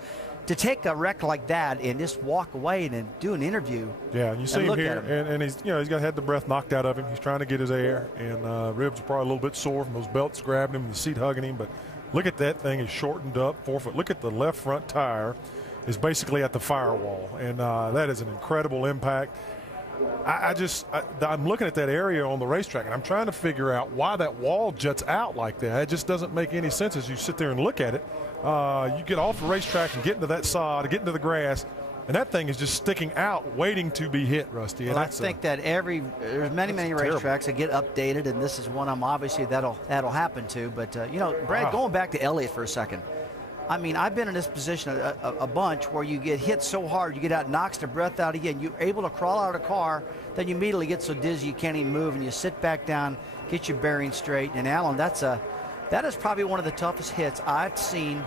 To take a wreck like that and just walk away and then do an interview. Yeah, and you see him here, and he's, you know, he's had the breath knocked out of him. He's trying to get his air, and ribs are probably a little bit sore from those belts grabbing him and the seat hugging him. But look at that thing is shortened up 4 foot. Look at the left front tire is basically at the firewall, and that is an incredible impact. I'm looking at that area on the racetrack, and I'm trying to figure out why that wall juts out like that. It just doesn't make any sense as you sit there and look at it. You get off the racetrack and get into that sod, get into the grass, and that thing is just sticking out, waiting to be hit, Rusty. And well, I think that there's many racetracks that get updated, and this is one of them. Obviously, that'll happen to. But you know, Brad, going back to Elliot for a second. I mean, I've been in this position a bunch where you get hit so hard, you get out, knocks the breath out again. You're able to crawl out of the car, then you immediately get so dizzy you can't even move, and you sit back down, get your bearings straight. And Alan, that is probably one of the toughest hits I've seen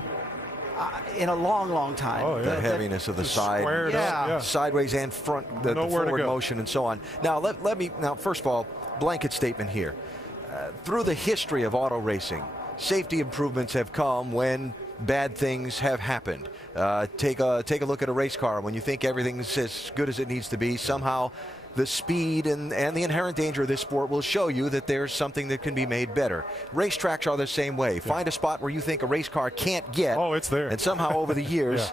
in a long time. Oh, yeah. The heaviness of the side, sideways and front, the forward motion and so on. Now, let me, first of all, blanket statement here. Through the history of auto racing, safety improvements have come when bad things have happened. Take a look at a race car. When you think everything's as good as it needs to be, somehow the speed and the inherent danger of this sport will show you that there's something that can be made better. Racetracks are the same way. Find a spot where you think a race car can't get. Oh, it's there. And somehow over the years,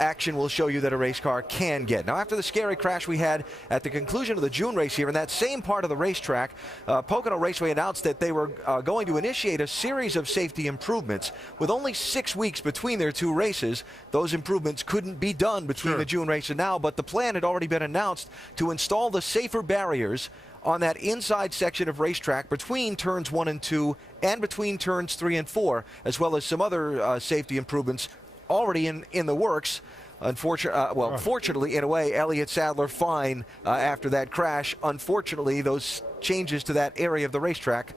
action will show you that a race car can get. Now, after the scary crash we had at the conclusion of the June race here in that same part of the racetrack, Pocono Raceway announced that they were going to initiate a series of safety improvements. With only 6 weeks between their two races, those improvements couldn't be done between the June race and now, but the plan had already been announced to install the safer barriers on that inside section of racetrack between turns 1 and 2 and between turns 3 and 4, as well as some other safety improvements already in the works. Fortunately, in a way, Elliot Sadler fine after that crash. Unfortunately, those changes to that area of the racetrack,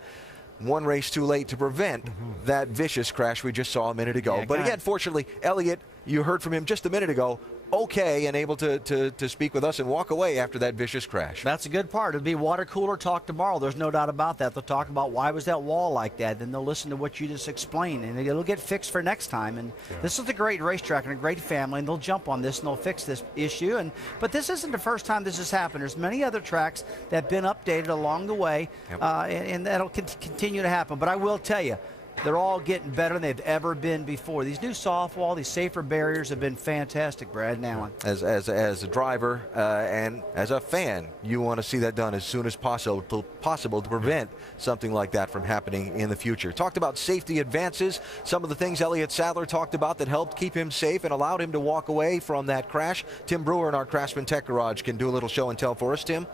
one race too late to prevent that vicious crash we just saw a minute ago. But again, fortunately, Elliot, you heard from him just a minute ago, okay and able to speak with us and walk away after that vicious crash. That's a good part. It'll be water cooler talk tomorrow. There's no doubt about that. They'll talk about why was that wall like that. Then they'll listen to what you just explained, and it'll get fixed for next time. And this is a great racetrack and a great family, and they'll jump on this and they'll fix this issue. But this isn't the first time this has happened. There's many other tracks that have been updated along the way, and that'll continue to happen. But I will tell you, they're all getting better than they've ever been before. These new softwall, these safer barriers have been fantastic, Brad and Alan. As a driver and as a fan, you want to see that done as soon as possible to prevent something like that from happening in the future. Talked about safety advances, some of the things Elliot Sadler talked about that helped keep him safe and allowed him to walk away from that crash. Tim Brewer in our Craftsman Tech Garage can do a little show and tell for us. Tim?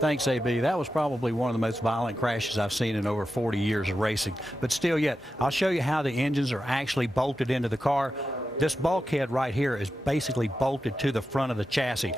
Thanks, AB. That was probably one of the most violent crashes I've seen in over 40 years of racing. But still yet, I'll show you how the engines are actually bolted into the car. This bulkhead right here is basically bolted to the front of the chassis.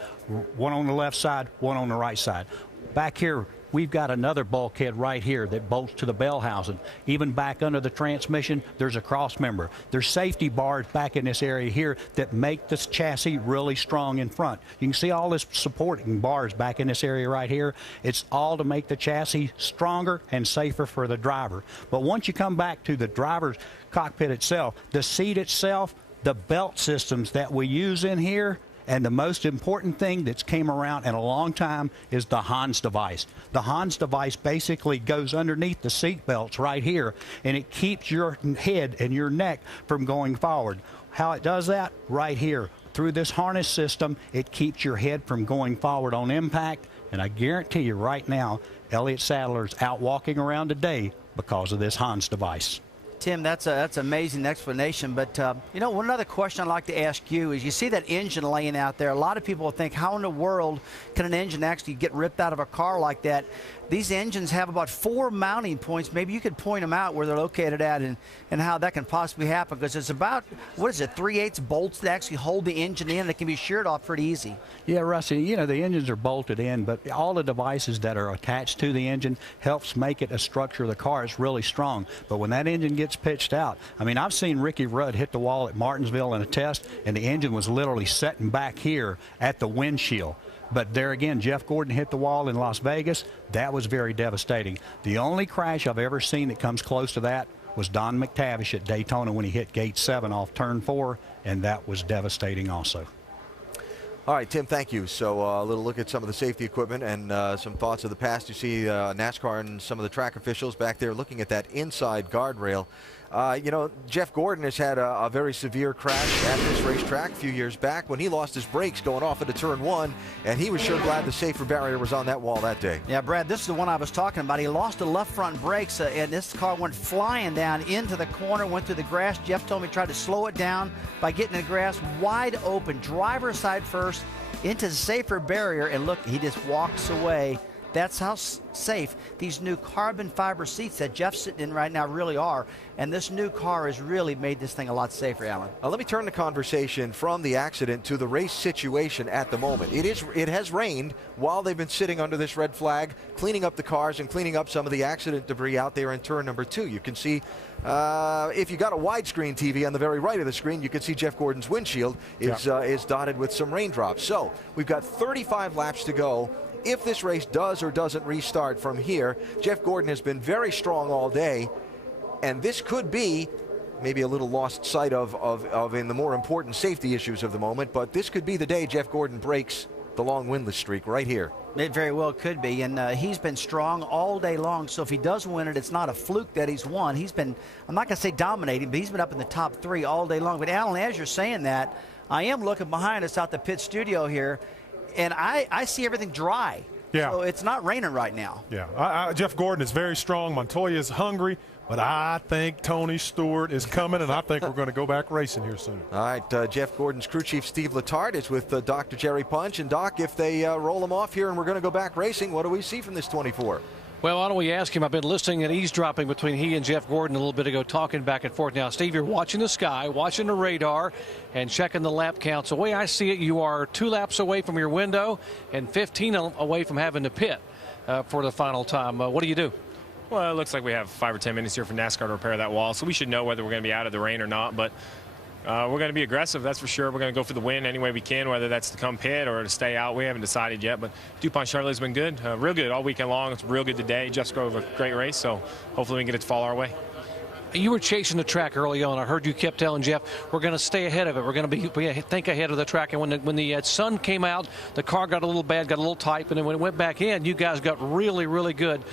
One on the left side, one on the right side. Back here, we've got another bulkhead right here that bolts to the bell housing. Even back under the transmission, there's a cross member. There's safety bars back in this area here that make this chassis really strong in front. You can see all this supporting bars back in this area right here. It's all to make the chassis stronger and safer for the driver. But once you come back to the driver's cockpit itself, the seat itself, the belt systems that we use in here, and the most important thing that's came around in a long time is the Hans device. The Hans device basically goes underneath the seat belts right here, and it keeps your head and your neck from going forward. How it does that? Right here. Through this harness system, it keeps your head from going forward on impact, and I guarantee you right now, Elliot Sadler's out walking around today because of this Hans device. Tim, that's an amazing explanation. But, you know, one other question I'd like to ask you is you see that engine laying out there. A lot of people think, how in the world can an engine actually get ripped out of a car like that? These engines have about 4 mounting points. Maybe you could point them out where they're located at and how that can possibly happen, because it's about, what is it, 3/8 bolts that actually hold the engine in. It can be sheared off pretty easy. Yeah, Rusty, you know, the engines are bolted in, but all the devices that are attached to the engine helps make it a structure of the car. It's really strong. But when that engine gets pitched out, I mean, I've seen Ricky Rudd hit the wall at Martinsville in a test, and the engine was literally setting back here at the windshield. But there again, Jeff Gordon hit the wall in Las Vegas. That was very devastating. The only crash I've ever seen that comes close to that was Don McTavish at Daytona when he hit gate 7 off turn 4, and that was devastating also. All right, Tim, thank you. So a little look at some of the safety equipment and some thoughts of the past. You see NASCAR and some of the track officials back there looking at that inside guardrail. You know, Jeff Gordon has had a very severe crash at this racetrack a few years back when he lost his brakes going off into turn 1, and he was sure glad the safer barrier was on that wall that day. Yeah, Brad, this is the one I was talking about. He lost the left front brakes, and this car went flying down into the corner, went through the grass. Jeff told me he tried to slow it down by getting the grass wide open, driver's side first, into the safer barrier, and look, he just walks away. That's how safe these new carbon fiber seats that Jeff's sitting in right now really are. And this new car has really made this thing a lot safer, Alan. Let me turn the conversation from the accident to the race situation at the moment. It has rained while they've been sitting under this red flag, cleaning up the cars and cleaning up some of the accident debris out there in turn number 2. You can see, if you got a widescreen TV on the very right of the screen, you can see Jeff Gordon's windshield is dotted with some raindrops. So we've got 35 laps to go. If this race does or doesn't restart from here, Jeff Gordon has been very strong all day, and this could be maybe a little lost sight of in the more important safety issues of the moment, but this could be the day Jeff Gordon breaks the long winless streak right here. It very well could be, and he's been strong all day long, so if he does win it, it's not a fluke that he's won. He's been, I'm not going to say dominating, but he's been up in the top 3 all day long. But Alan, as you're saying that, I am looking behind us out the pit studio here, and I see everything dry. Yeah. So it's not raining right now. Yeah. Jeff Gordon is very strong. Montoya is hungry, but I think Tony Stewart is coming, and I think we're going to go back racing here soon. All right. Jeff Gordon's crew chief Steve Letarte is with Dr. Jerry Punch. And, Doc, if they roll him off here and we're going to go back racing, what do we see from this 24? Well, why don't we ask him? I've been listening and eavesdropping between he and Jeff Gordon a little bit ago, talking back and forth. Now, Steve, you're watching the sky, watching the radar, and checking the lap counts. The way I see it, you are 2 laps away from your window and 15 away from having to pit for the final time. What do you do? Well, it looks like we have 5 or 10 minutes here for NASCAR to repair that wall, so we should know whether we're going to be out of the rain or not. But we're going to be aggressive, that's for sure. We're going to go for the win any way we can, whether that's to come pit or to stay out. We haven't decided yet, but DuPont Charlotte's been good, real good all weekend long. It's real good today. Jeff's drove a great race, so hopefully we can get it to fall our way. You were chasing the track early on. I heard you kept telling Jeff, we're going to stay ahead of it. We're going to think ahead of the track. And when the sun came out, the car got a little bad, got a little tight. But then when it went back in, you guys got really, really good.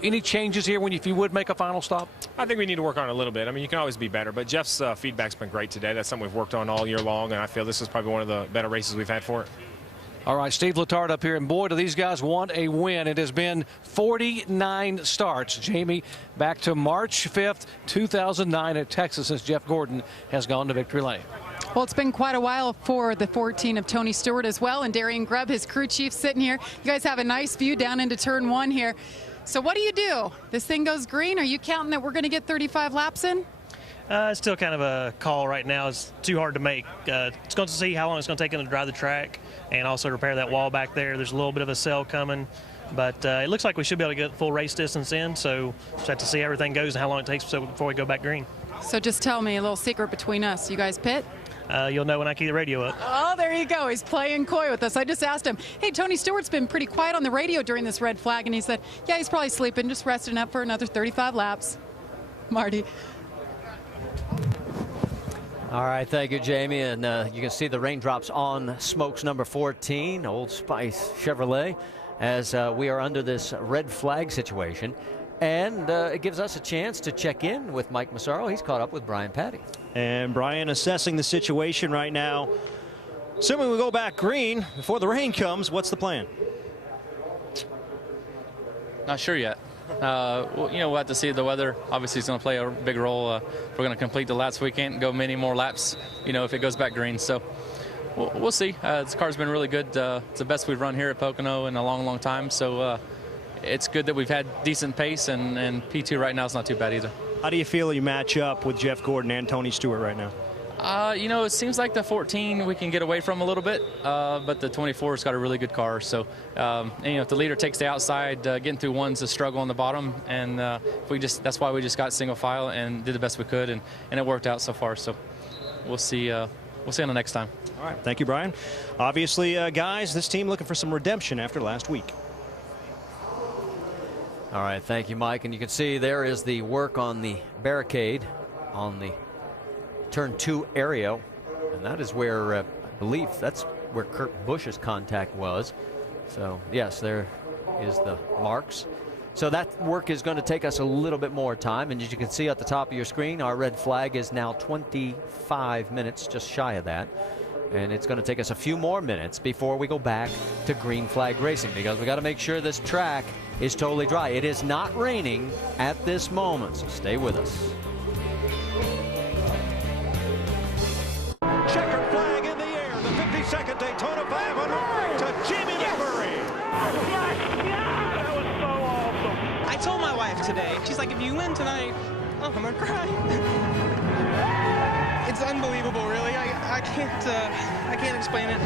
Any changes here if you would make a final stop? I think we need to work on it a little bit. I mean, you can always be better. But Jeff's feedback's been great today. That's something we've worked on all year long. And I feel this is probably one of the better races we've had for it. All right, Steve Letarte up here, and boy, do these guys want a win. It has been 49 starts, Jamie, back to March 5th, 2009 at Texas since Jeff Gordon has gone to victory lane. Well, it's been quite a while for the 14 of Tony Stewart as well, and Darian Grubb, his crew chief, sitting here. You guys have a nice view down into turn 1 here. So what do? This thing goes green. Are you counting that we're going to get 35 laps in? It's still kind of a call right now. It's too hard to make. It's going to see how long it's going to take him to drive the track and also repair that wall back there. There's a little bit of a cell coming, but it looks like we should be able to get full race distance in, so just have to see how everything goes and how long it takes before we go back green. So just tell me a little secret between us. You guys pit? You'll know when I keep the radio up. Oh, there you go. He's playing coy with us. I just asked him, hey, Tony Stewart's been pretty quiet on the radio during this red flag, and he said, yeah, he's probably sleeping, just resting up for another 35 laps. Marty. All right, thank you, Jamie. And you can see the raindrops on Smokes number 14, Old Spice Chevrolet, as we are under this red flag situation. And it gives us a chance to check in with Mike Massaro. He's caught up with Brian Patty. And Brian assessing the situation right now. Assuming we go back green before the rain comes, what's the plan? Not sure yet. We'll have to see the weather. Obviously, it's going to play a big role. If we're going to complete the laps, we can't go many more laps, if it goes back green. So we'll see. This car's been really good. It's the best we've run here at Pocono in a long, long time. So it's good that we've had decent pace, and P2 right now is not too bad either. How do you feel you match up with Jeff Gordon and Tony Stewart right now? It seems like the 14 we can get away from a little bit, but the 24's got a really good car. So, if the leader takes the outside, getting through one's a struggle on the bottom, and that's why we just got single file and did the best we could, and it worked out so far. So, we'll see. We'll see on the next time. All right, thank you, Brian. Obviously, guys, this team looking for some redemption after last week. All right, thank you, Mike. And you can see there is the work on the barricade on the turn 2 area, and that is where I believe that's where Kurt Busch's contact was. So yes, there is the marks. So that work is going to take us a little bit more time, and as you can see at the top of your screen, our red flag is now 25 minutes, just shy of that. And it's going to take us a few more minutes before we go back to green flag racing, because we got to make sure this track is totally dry. It is not raining at this moment, so stay with us. Checkered flag in the air. The 52nd Daytona 500 to Jamie McMurray. That was so awesome. I told my wife today, she's like, if you win tonight, I'm gonna cry. It's unbelievable, really. I can't explain it.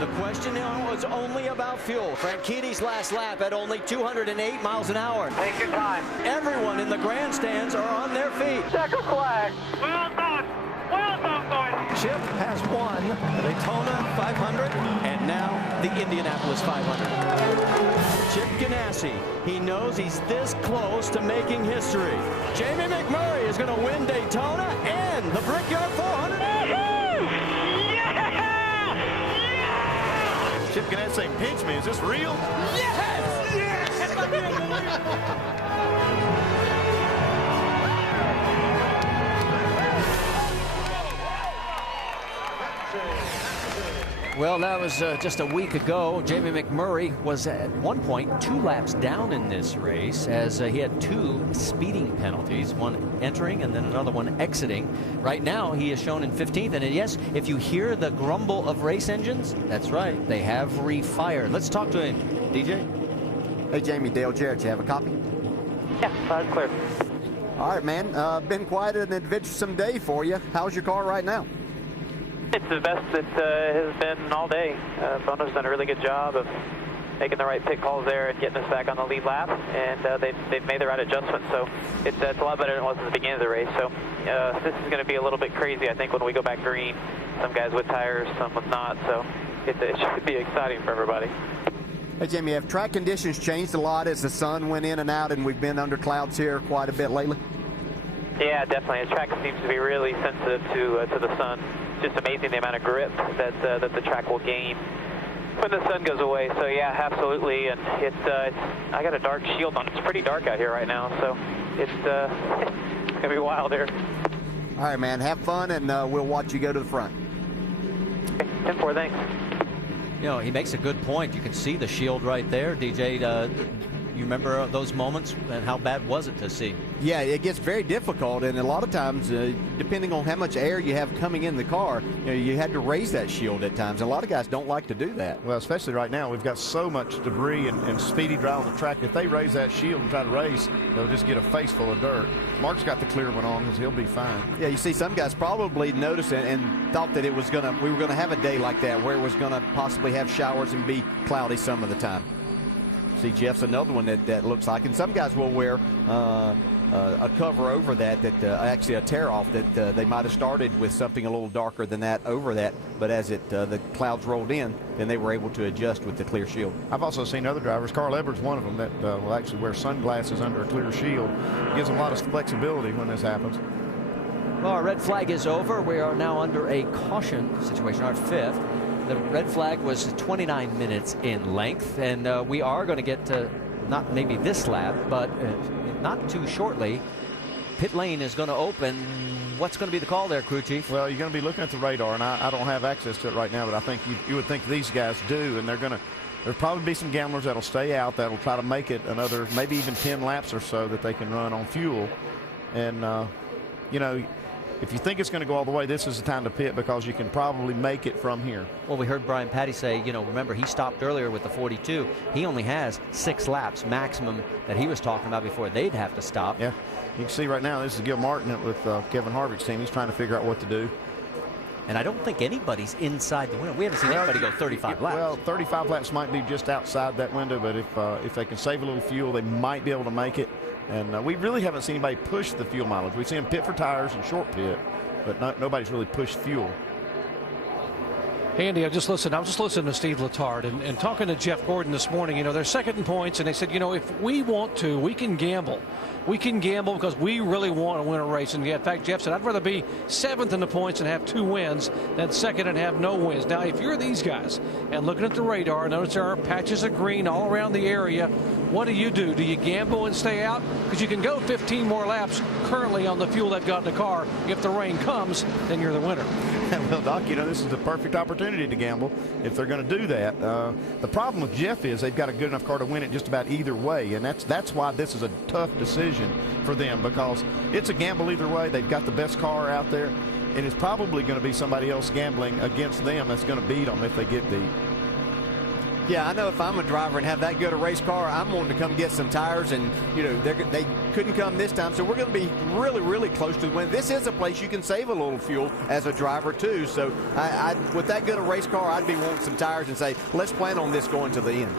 The question now is only about fuel. Frankitti's last lap at only 208 miles an hour. Take your time. Everyone in the grandstands are on their feet. Checker flag. Well done. Well done, boys. Chip has won the Daytona 500 and now the Indianapolis 500. Chip Ganassi, he knows he's this close to making history. Jamie McMurray is going to win Daytona and the Brickyard 400. Chip Ganassi saying, pinch me, is this real? Yes! Well, that was just a week ago. Jamie McMurray was at one point 2 laps down in this race, as he had 2 speeding penalties, one entering and then another one exiting. Right now, he is shown in 15th. And yes, if you hear the grumble of race engines, that's right, they have refired. Let's talk to him. DJ? Hey, Jamie, Dale Jarrett, you have a copy? Yeah, that's clear. All right, man. Been quite an adventuresome day for you. How's your car right now? It's the best it has been all day. Bono's done a really good job of making the right pit calls there and getting us back on the lead lap, and they've made the right adjustments, so it's a lot better than it was at the beginning of the race. So this is going to be a little bit crazy, I think, when we go back green. Some guys with tires, some with not, so it should be exciting for everybody. Hey, Jamie, have track conditions changed a lot as the sun went in and out and we've been under clouds here quite a bit lately? Yeah, definitely. The track seems to be really sensitive to the sun. Just amazing the amount of grip that the track will gain when the sun goes away. So yeah, absolutely. And it's I got a dark shield on. It's pretty dark out here right now, so it's gonna be wild here. All right, man. Have fun, and we'll watch you go to the front. Okay, 10-4, thanks. You know, he makes a good point. You can see the shield right there, DJ. You remember those moments, and how bad was it to see? Yeah, it gets very difficult, and a lot of times, depending on how much air you have coming in the car, you had to raise that shield at times. And a lot of guys don't like to do that. Well, especially right now, we've got so much debris and speedy dry on the track. If they raise that shield and try to race, they'll just get a face full of dirt. Mark's got the clear one on, because he'll be fine. Yeah, you see some guys probably noticed and thought that we were gonna have a day like that where it was gonna possibly have showers and be cloudy some of the time. See, Jeff's another one that looks like, and some guys will wear a cover over that actually a tear off that they might have started with something a little darker than that over that, but as the clouds rolled in, then they were able to adjust with the clear shield. I've also seen other drivers, Carl Edwards one of them, that will actually wear sunglasses under a clear shield. Gives them a lot of flexibility when this happens. Well, our red flag is over. We are now under a caution situation, our 5th. The red flag was 29 minutes in length, and we are going to get to, not maybe this lap, but not too shortly, pit lane is going to open. What's going to be the call there, crew chief? Well, you're going to be looking at the radar, and I don't have access to it right now, but I think you would think these guys do, and there'll probably be some gamblers that'll stay out, that'll try to make it another, maybe even 10 laps or so that they can run on fuel. And, if you think it's going to go all the way, this is the time to pit, because you can probably make it from here. Well, we heard Brian Patty say, remember, he stopped earlier with the 42. He only has 6 laps maximum that he was talking about before they'd have to stop. Yeah, you can see right now, this is Gil Martin with Kevin Harvick's team. He's trying to figure out what to do. And I don't think anybody's inside the window. We haven't seen anybody go 35 laps. Well, 35 laps might be just outside that window, but if they can save a little fuel, they might be able to make it. And we really haven't seen anybody push the fuel mileage. We've seen them pit for tires and short pit, but nobody's really pushed fuel. Andy, I was just listening to Steve Letarte and talking to Jeff Gordon this morning. They're second in points, and they said, if we want to, we can gamble. We can gamble because we really want to win a race. And in fact, Jeff said, I'd rather be 7th in the points and have 2 wins than second and have no wins. Now, if you're these guys and looking at the radar, notice there are patches of green all around the area. What do? Do you gamble and stay out? Because you can go 15 more laps currently on the fuel they've got in the car. If the rain comes, then you're the winner. Well, Doc, this is the perfect opportunity to gamble if they're going to do that. The problem with Jeff is they've got a good enough car to win it just about either way, and that's why this is a tough decision for them, because it's a gamble either way. They've got the best car out there, and it's probably going to be somebody else gambling against them that's going to beat them if they get beat. Yeah, I know if I'm a driver and have that good a race car, I'm wanting to come get some tires, and they couldn't come this time, so we're going to be really, really close to the win. This is a place you can save a little fuel as a driver too. So with that good a race car, I'd be wanting some tires and say, let's plan on this going to the end.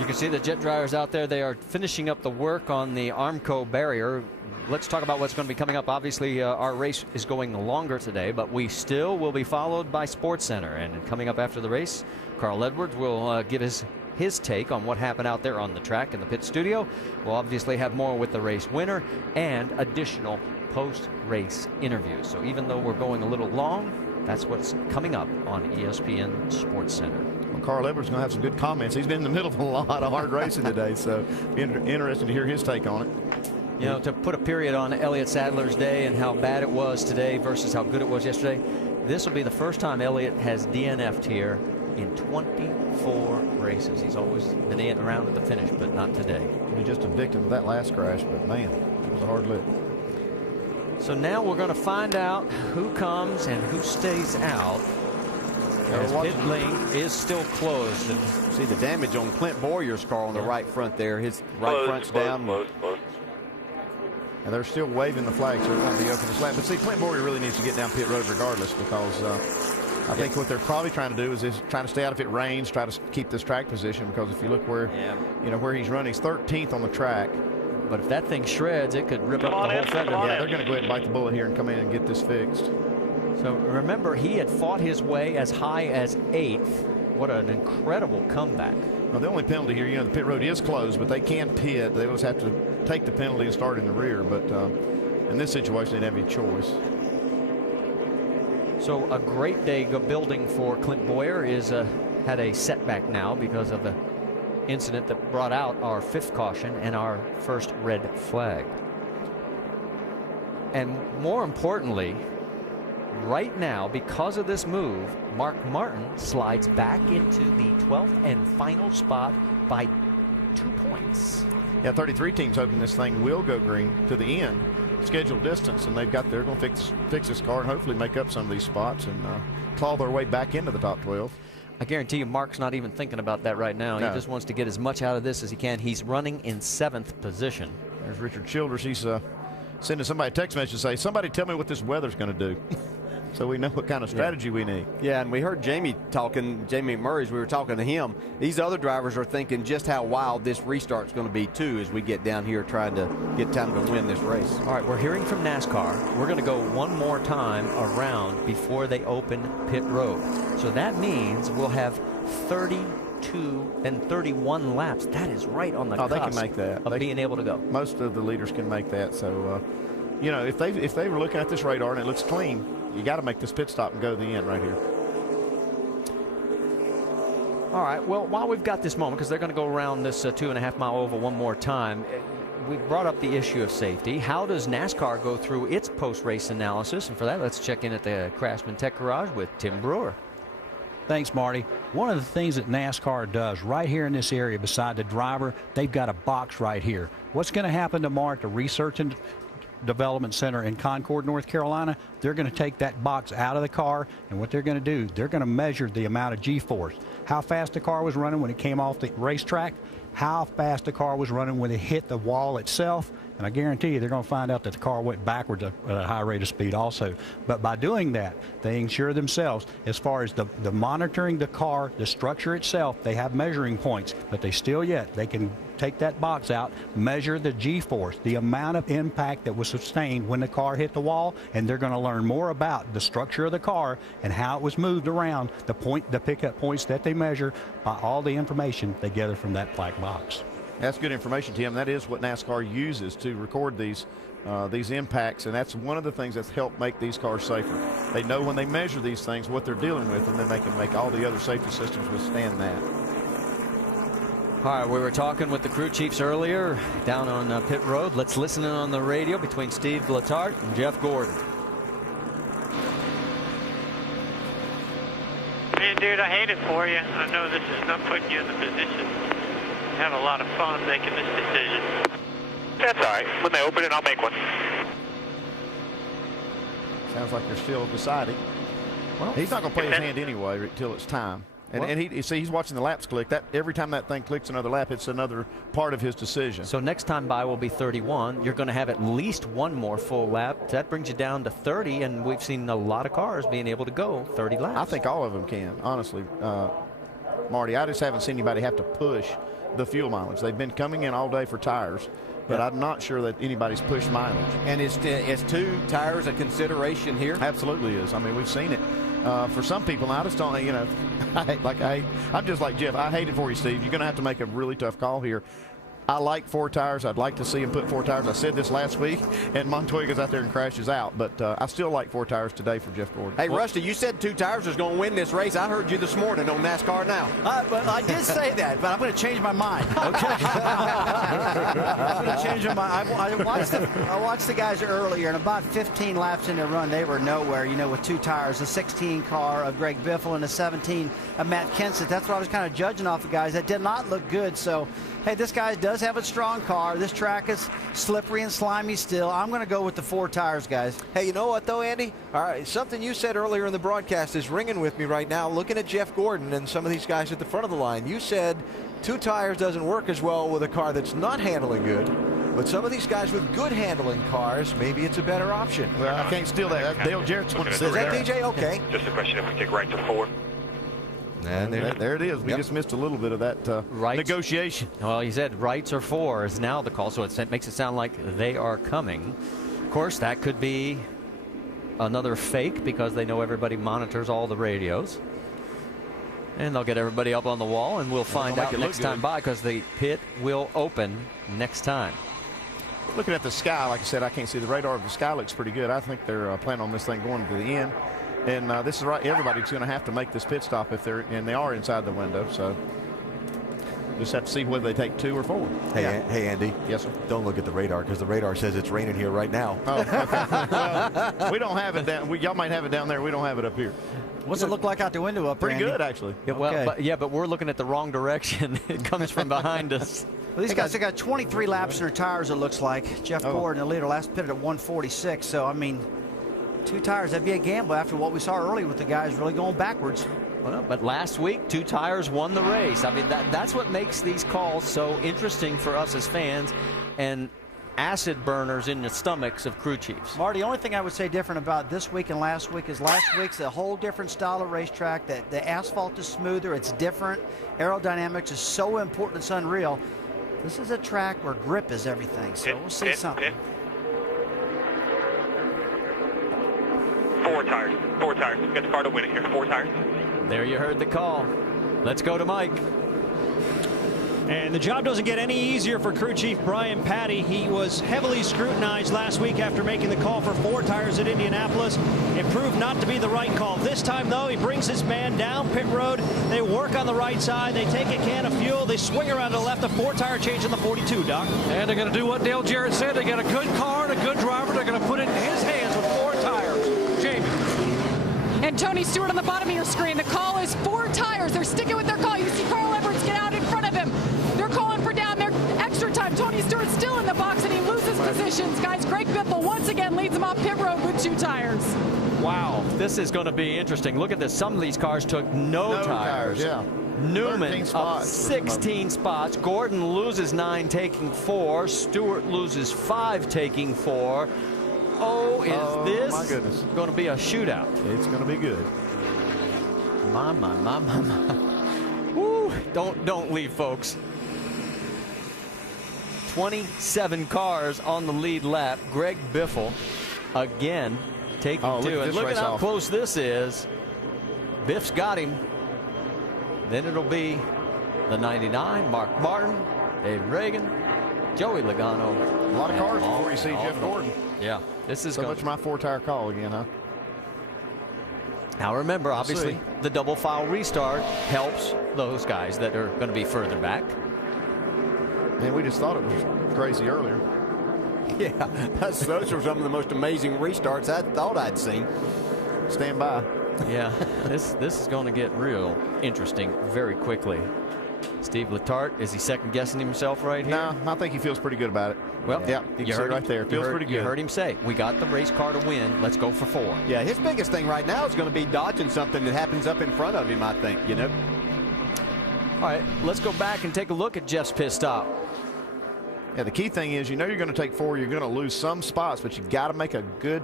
You can see the jet drivers out there. They are finishing up the work on the Armco barrier. Let's talk about what's going to be coming up. Obviously, our race is going longer today, but we still will be followed by SportsCenter. And coming up after the race, Carl Edwards will give his take on what happened out there on the track in the pit studio. We'll obviously have more with the race winner and additional post-race interviews. So even though we're going a little long, that's what's coming up on ESPN SportsCenter. Well, Carl Edwards is going to have some good comments. He's been in the middle of a lot of hard racing today, so interesting to hear his take on it. To put a period on Elliot Sadler's day and how bad it was today versus how good it was yesterday, this will be the first time Elliot has DNF'd here in 24 races. He's always been around at the finish, but not today. He's just a victim of that last crash, but man, it was a hard lift. So now we're going to find out who comes and who stays out. As pit lane is still closed. And see the damage on Clint Boyer's car on the right front there. His right front's down. And they're still waving the flag, so it won't be open this lap. But see, Clint Boyer really needs to get down pit road regardless, because I think what they're probably trying to do is trying to stay out if it rains, try to keep this track position, because if you look where where he's running, he's 13th on the track. But if that thing shreds, it could rip up the whole fender. Yeah, they're going to go ahead and bite the bullet here and come in and get this fixed. So remember, he had fought his way as high as 8th. What an incredible comeback. Well, the only penalty here, the pit road is closed, but they can pit. They just have to take the penalty and start in the rear. But in this situation, they didn't have any choice. So a great day building for Clint Boyer had a setback now because of the incident that brought out our 5th caution and our first red flag. And more importantly, right now, because of this move, Mark Martin slides back into the 12th and final spot by 2 points. Yeah, 33 teams hoping this thing will go green to the end, scheduled distance, and they're going to fix this car and hopefully make up some of these spots and claw their way back into the top 12. I guarantee you Mark's not even thinking about that right now. No. He just wants to get as much out of this as he can. He's running in 7th position. There's Richard Childers. He's sending somebody a text message to say, somebody tell me what this weather's going to do. So we know what kind of strategy we need. Yeah, and we heard Jamie McMurray's, we were talking to him. These other drivers are thinking just how wild this restart's going to be, too, as we get down here trying to get time to win this race. All right, we're hearing from NASCAR. We're going to go one more time around before they open pit road. So that means we'll have 32 and 31 laps. That is right on the cusp they can make that. of being able to go. Most of the leaders can make that. So, you know, if they were looking at this radar and it looks clean, you got to make this pit stop and go to the end right here. All right, well, while we've got this moment, because they're going to go around this 2.5 mile oval one more time, we brought up the issue of safety. How does NASCAR go through its post-race analysis? And for that, let's check in at the Craftsman Tech Garage with Tim Brewer. Thanks, Marty. One of the things that NASCAR does right here in this area beside the driver, they've got a box right here. What's going to happen tomorrow at the Research and Development Center in Concord, North Carolina? They're going to take that box out of the car, and what they're going to do, they're going to measure the amount of G-force. How fast the car was running when it came off the racetrack, how fast the car was running when it hit the wall itself, and I guarantee you they're going to find out that the car went backwards at a high rate of speed also. But by doing that, they ensure themselves, as far as the monitoring the car, the structure itself, they have measuring points, but they can take that box out, measure the G-force, the amount of impact that was sustained when the car hit the wall, and they're going to learn more about the structure of the car and how it was moved around, the pickup points that they measure by all the information they gather from that black box. That's good information, Tim. That is what NASCAR uses to record these impacts, and that's one of the things that's helped make these cars safer. They know when they measure these things what they're dealing with, and then they can make all the other safety systems withstand that. All right, we were talking with the crew chiefs earlier down on pit road. Let's listen in on the radio between Steve Letarte and Jeff Gordon. Man, dude, I hate it for you. I know this is not putting you in the position to have a lot of fun making this decision. That's all right. When they open it, I'll make one. Sounds like they're still deciding. Well, he's not going to play his hand anyway until it's time. And he's watching the laps click. That every time that thing clicks another lap, it's another part of his decision. So next time by will be 31. You're going to have at least one more full lap. That brings you down to 30, and we've seen a lot of cars being able to go 30 laps. I think all of them can, honestly, Marty. I just haven't seen anybody have to push the fuel mileage. They've been coming in all day for tires, but I'm not sure that anybody's pushed mileage. And is 2 tires a consideration here? Absolutely is. I mean, we've seen it. For some people, and I just don't, you know, I'm just like Jeff. I hate it for you, Steve. You're going to have to make a really tough call here. I like 4 tires. I'd like to see him put 4 tires. I said this last week, and Montoya goes out there and crashes out. But I still like 4 tires today for Jeff Gordon. Hey, Rusty, you said 2 tires was going to win this race. I heard you this morning on NASCAR Now. But I did say that, but I'm going to change my mind. Okay. I'm going to change my mind. I watched the guys earlier, and about 15 laps in their run, they were nowhere, you know, with 2 tires, a 16 car of Greg Biffle and a 17 of Matt Kenseth. That's what I was kind of judging off the guys. That did not look good. So, hey, this guy does have a strong car. This track is slippery and slimy still. I'm going to go with the 4 tires, guys. Hey, you know what, though, Andy? All right, something you said earlier in the broadcast is ringing with me right now, looking at Jeff Gordon and some of these guys at the front of the line. You said 2 tires doesn't work as well with a car that's not handling good, but some of these guys with good handling cars, maybe it's a better option. Well, I can't steal that. Dale Jarrett's one says that. Is that DJ? Okay. Just a question if we take right to 4. And there it is. We just missed a little bit of that negotiation. Well, he said rights or 4 is now the call, so it makes it sound like they are coming. Of course, that could be another fake because they know everybody monitors all the radios. And they'll get everybody up on the wall, and we'll find out next time by because the pit will open next time. Looking at the sky, like I said, I can't see the radar, but the sky looks pretty good. I think they're planning on this thing going to the end. And this is right. Everybody's going to have to make this pit stop if they are inside the window. So just have to see whether they take 2 or 4. Hey, hey, Andy. Yes, sir. Don't look at the radar because the radar says it's raining here right now. Oh, okay. Well, we don't have it down. Y'all might have it down there. We don't have it up here. What's it look like out the window up there? Pretty good, actually. Yeah, well, but we're looking at the wrong direction. It comes from behind us. Well, these guys have got 23 laps in their tires, it looks like. Jeff Gordon, the leader, last pitted at 146. So, I mean, 2 tires, that'd be a gamble after what we saw earlier with the guys really going backwards. Well, but last week, 2 tires won the race. I mean, that's what makes these calls so interesting for us as fans and acid burners in the stomachs of crew chiefs. Marty, the only thing I would say different about this week and last week is last week's a whole different style of racetrack. That the asphalt is smoother, it's different. Aerodynamics is so important, it's unreal. This is a track where grip is everything, so we'll see something. 4 tires. 4 tires. Get the car to win it here. 4 tires. There you heard the call. Let's go to Mike. And the job doesn't get any easier for crew chief Brian Patty. He was heavily scrutinized last week after making the call for 4 tires at Indianapolis. It proved not to be the right call. This time, though, he brings his man down pit road. They work on the right side. They take a can of fuel. They swing around to the left. A 4-tire change in the 42, Doc. And they're going to do what Dale Jarrett said. They got a good car and a good driver. They're going to put it in his hands with 4 tires. Jamie. And Tony Stewart on the bottom of your screen. The call is 4 tires. They're sticking with their call. You see Carl Edwards get out in front of him. They're calling for down there extra time. Tony Stewart's still in the box and he loses positions. Guys, Greg Biffle once again leads him off pit road with 2 tires. Wow, this is going to be interesting. Look at this. Some of these cars took no tires. Yeah. Newman up 16 spots. Gordon loses 9, taking 4. Stewart loses 5, taking 4. Oh, is this my goodness. going to be a shootout? It's going to be good. My. Woo, don't leave, folks. 27 cars on the lead lap. Greg Biffle again taking 2. And look at how close this is. Biff's got him. Then it'll be the 99, Mark Martin, Dave Reagan, Joey Logano. A lot of cars before you see Jeff Gordon. Yeah, this is so much my 4-tire call again, huh? Now remember, obviously, the double file restart helps those guys that are going to be further back. Man, we just thought it was crazy earlier. Yeah, those were some of the most amazing restarts I thought I'd seen. Stand by. Yeah, this is going to get real interesting very quickly. Steve Letarte, is he second guessing himself right here? No, I think he feels pretty good about it. Well, yeah, you can see right there. Feels pretty good. You heard him say, we got the race car to win. Let's go for 4. Yeah, his biggest thing right now is going to be dodging something that happens up in front of him, I think, you know. All right, let's go back and take a look at Jeff's pit stop. Yeah, the key thing is, you know, you're going to take 4. You're going to lose some spots, but you got to make a good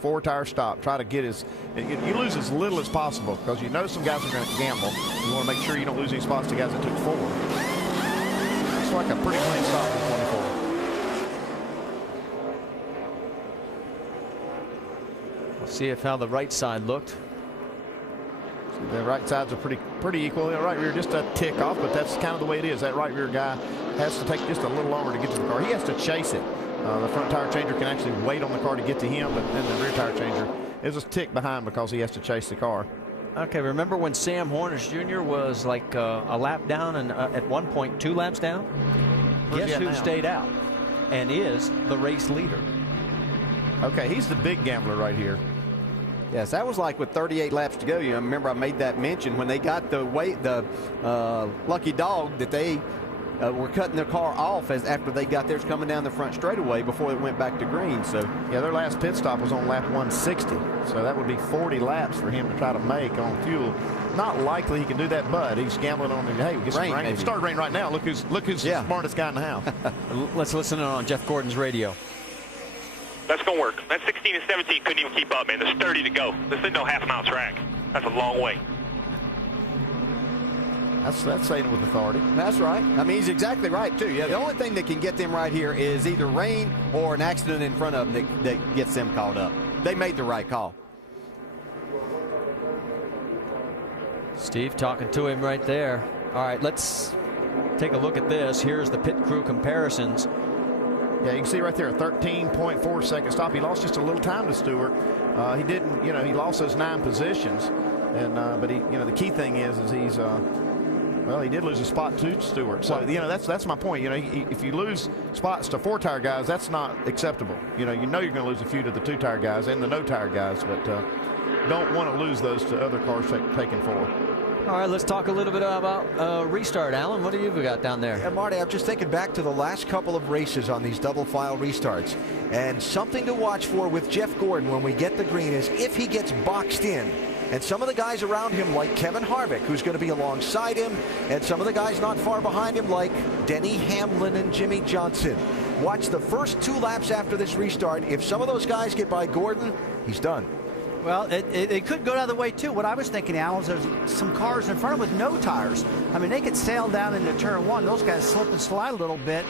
4-tire stop. Try to get you lose as little as possible because you know some guys are going to gamble. You want to make sure you don't lose any spots to guys that took 4. It's like a pretty clean stop for 24. We'll see how the right side looked. The right sides are pretty equal. The right rear just a tick off, but that's kind of the way it is. That right rear guy has to take just a little longer to get to the car. He has to chase it. The front tire changer can actually wait on the car to get to him, but then the rear tire changer is a tick behind because he has to chase the car. Okay, remember when Sam Hornish Jr. was like a lap down and at one point 2 laps down? Guess who stayed out and is the race leader? Okay, he's the big gambler right here. Yes, that was like with 38 laps to go. You know, remember I made that mention when they got the lucky dog that they were cutting their car off after they got theirs coming down the front straightaway before it went back to green. So yeah, their last pit stop was on lap 160. So that would be 40 laps for him to try to make on fuel. Not likely he can do that, but he's gambling on hey, get some rain. It started raining right now. Look who's the smartest guy in the house. Let's listen on Jeff Gordon's radio. That's going to work. That 16 and 17 couldn't even keep up, man. There's 30 to go. This isn't no half-mile track. That's a long way. That's saying it with authority. That's right. I mean, he's exactly right, too. Yeah, the only thing that can get them right here is either rain or an accident in front of them that gets them caught up. They made the right call. Steve talking to him right there. All right, let's take a look at this. Here's the pit crew comparisons. Yeah, you can see right there, a 13.4 second stop. He lost just a little time to Stewart. He didn't, you know, he lost those 9 positions. And but he, you know, the key thing is he's well, he did lose a spot to Stewart. So, you know, that's my point. You know, if you lose spots to 4-tire guys, that's not acceptable. You know you're going to lose a few to the 2-tire guys and the no-tire guys, but don't want to lose those to other cars taking 4. All right, let's talk a little bit about restart. Alan, what do you got down there? And Marty, I'm just thinking back to the last couple of races on these double file restarts. And something to watch for with Jeff Gordon when we get the green is if he gets boxed in. And some of the guys around him, like Kevin Harvick, who's going to be alongside him, and some of the guys not far behind him, like Denny Hamlin and Jimmy Johnson. Watch the first 2 laps after this restart. If some of those guys get by Gordon, he's done. Well, it could go the other way, too. What I was thinking, Alan, is there's some cars in front of them with no tires. I mean, they could sail down into turn 1. Those guys slip and slide a little bit.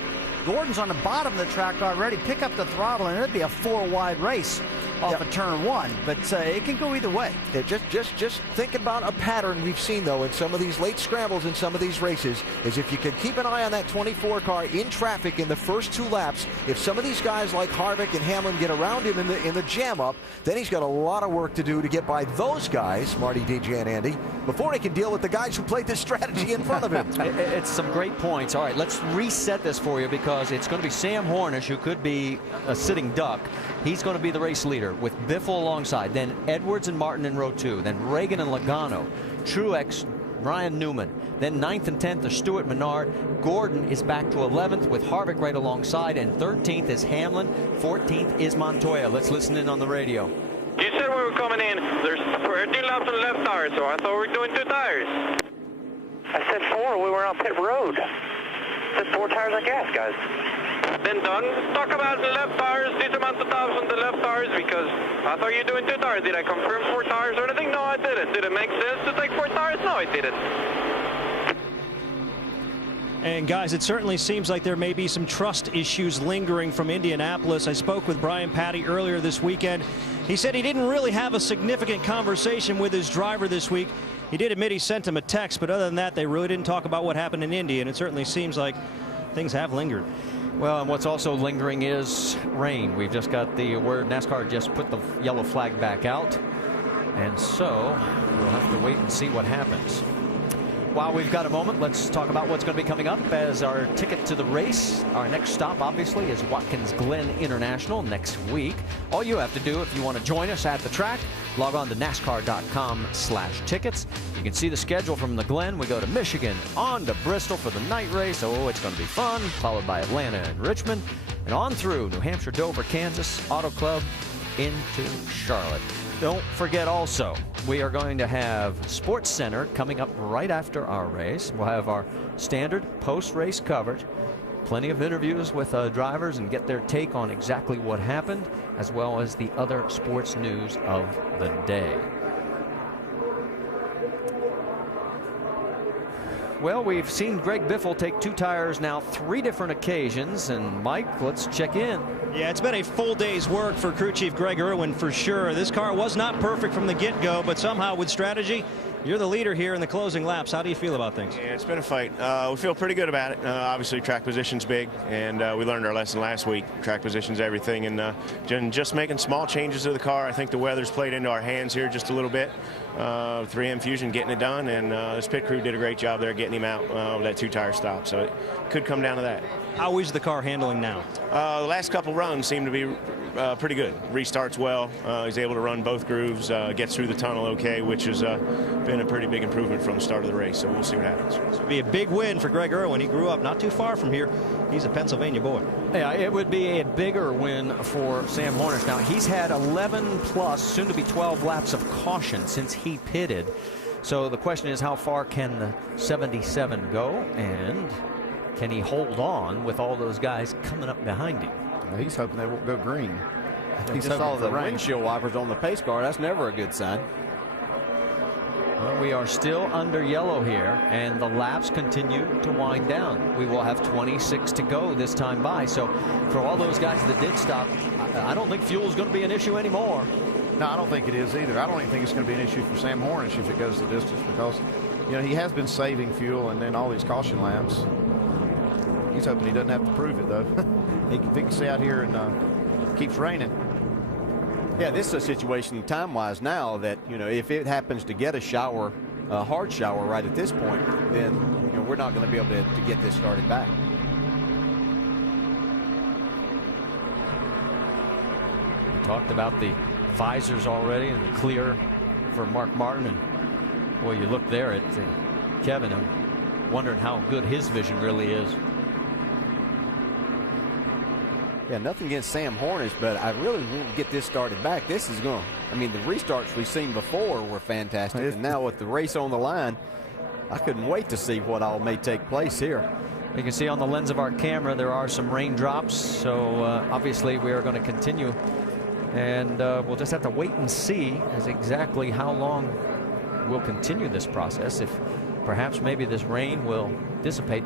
Gordon's on the bottom of the track already. Pick up the throttle, and it'd be a 4-wide race off of turn 1. But it can go either way. Yeah, just think about a pattern we've seen, though, in some of these late scrambles in some of these races, is if you can keep an eye on that 24 car in traffic in the first 2 laps, if some of these guys like Harvick and Hamlin get around him in the jam-up, then he's got a lot of work to do to get by those guys, Marty, DJ, and Andy, before he can deal with the guys who played this strategy in front of him. It's some great points. All right, let's reset this for you because it's going to be Sam Hornish, who could be a sitting duck. He's going to be the race leader with Biffle alongside. Then Edwards and Martin in row 2. Then Reagan and Logano. Truex, Ryan Newman. Then 9th and 10th are Stewart Menard. Gordon is back to 11th with Harvick right alongside. And 13th is Hamlin. 14th is Montoya. Let's listen in on the radio. You said we were coming in. There's 13 laps on the left tire, so I thought we were doing 2 tires. I said 4. We were on pit road. I said 4 tires of gas, guys. Then done. Talk about the left tires, this amount of times on the left tires, because I thought you were doing 2 tires. Did I confirm 4 tires or anything? No, I didn't. Did it make sense to take 4 tires? No, I didn't. And guys, it certainly seems like there may be some trust issues lingering from Indianapolis. I spoke with Brian Patty earlier this weekend. He said he didn't really have a significant conversation with his driver this week. He did admit he sent him a text, but other than that, they really didn't talk about what happened in Indy, and it certainly seems like things have lingered. Well, and what's also lingering is rain. We've just got the word NASCAR just put the yellow flag back out. And so we'll have to wait and see what happens. While we've got a moment, let's talk about what's going to be coming up as our ticket to the race. Our next stop, obviously, is Watkins Glen International next week. All you have to do if you want to join us at the track, log on to NASCAR.com/tickets. You can see the schedule from the Glen. We go to Michigan, on to Bristol for the night race. Oh, it's going to be fun, followed by Atlanta and Richmond, and on through New Hampshire, Dover, Kansas, Auto Club, into Charlotte. Don't forget also, we are going to have Sports Center coming up right after our race. We'll have our standard post-race coverage, plenty of interviews with drivers and get their take on exactly what happened, as well as the other sports news of the day. Well, we've seen Greg Biffle take 2 tires now 3 different occasions. And Mike, let's check in. Yeah, it's been a full day's work for crew chief Greg Irwin for sure. This car was not perfect from the get-go, but somehow with strategy, you're the leader here in the closing laps. How do you feel about things? Yeah, it's been a fight. We feel pretty good about it. Obviously, track position's big, and we learned our lesson last week. Track position's everything, and just making small changes to the car. I think the weather's played into our hands here just a little bit. 3M Fusion getting it done, and this pit crew did a great job there getting him out with that 2-tire stop. So it could come down to that. How is the car handling now? The last couple runs seem to be pretty good. Restarts well. He's able to run both grooves, gets through the tunnel okay, which has been a pretty big improvement from the start of the race. So we'll see what happens. This would be a big win for Greg Irwin. He grew up not too far from here. He's a Pennsylvania boy. Yeah, it would be a bigger win for Sam Hornish. Now, he's had 11 plus, soon to be 12 laps of caution since he pitted. So the question is, how far can the 77 go, and can he hold on with all those guys coming up behind him? Well, he's hoping they won't go green. He saw the windshield wipers on the pace car. That's never a good sign. Well, we are still under yellow here, and the laps continue to wind down. We will have 26 to go this time by. So for all those guys that did stop, I don't think fuel is going to be an issue anymore. No, I don't think it is either. I don't even think it's going to be an issue for Sam Hornish if it goes the distance, because, you know, he has been saving fuel, and then all these caution laps. He's hoping he doesn't have to prove it, though. He can stay out here and keeps raining. Yeah, this is a situation time-wise now that, you know, if it happens to get a shower, a hard shower right at this point, then, you know, we're not going to be able to get this started back. We talked about the visors already and the clear for Mark Martin and Boy, you look there at Kevin. I'm wondering how good his vision really is. Yeah, nothing against Sam Hornish, but I really want to get this started back. This is going to, I mean, the restarts we've seen before were fantastic, and now with the race on the line, I couldn't wait to see what all may take place here. You can see on the lens of our camera there are some raindrops, so obviously we are going to continue, and we'll just have to wait and see as exactly how long we'll continue this process. If perhaps maybe this rain will dissipate.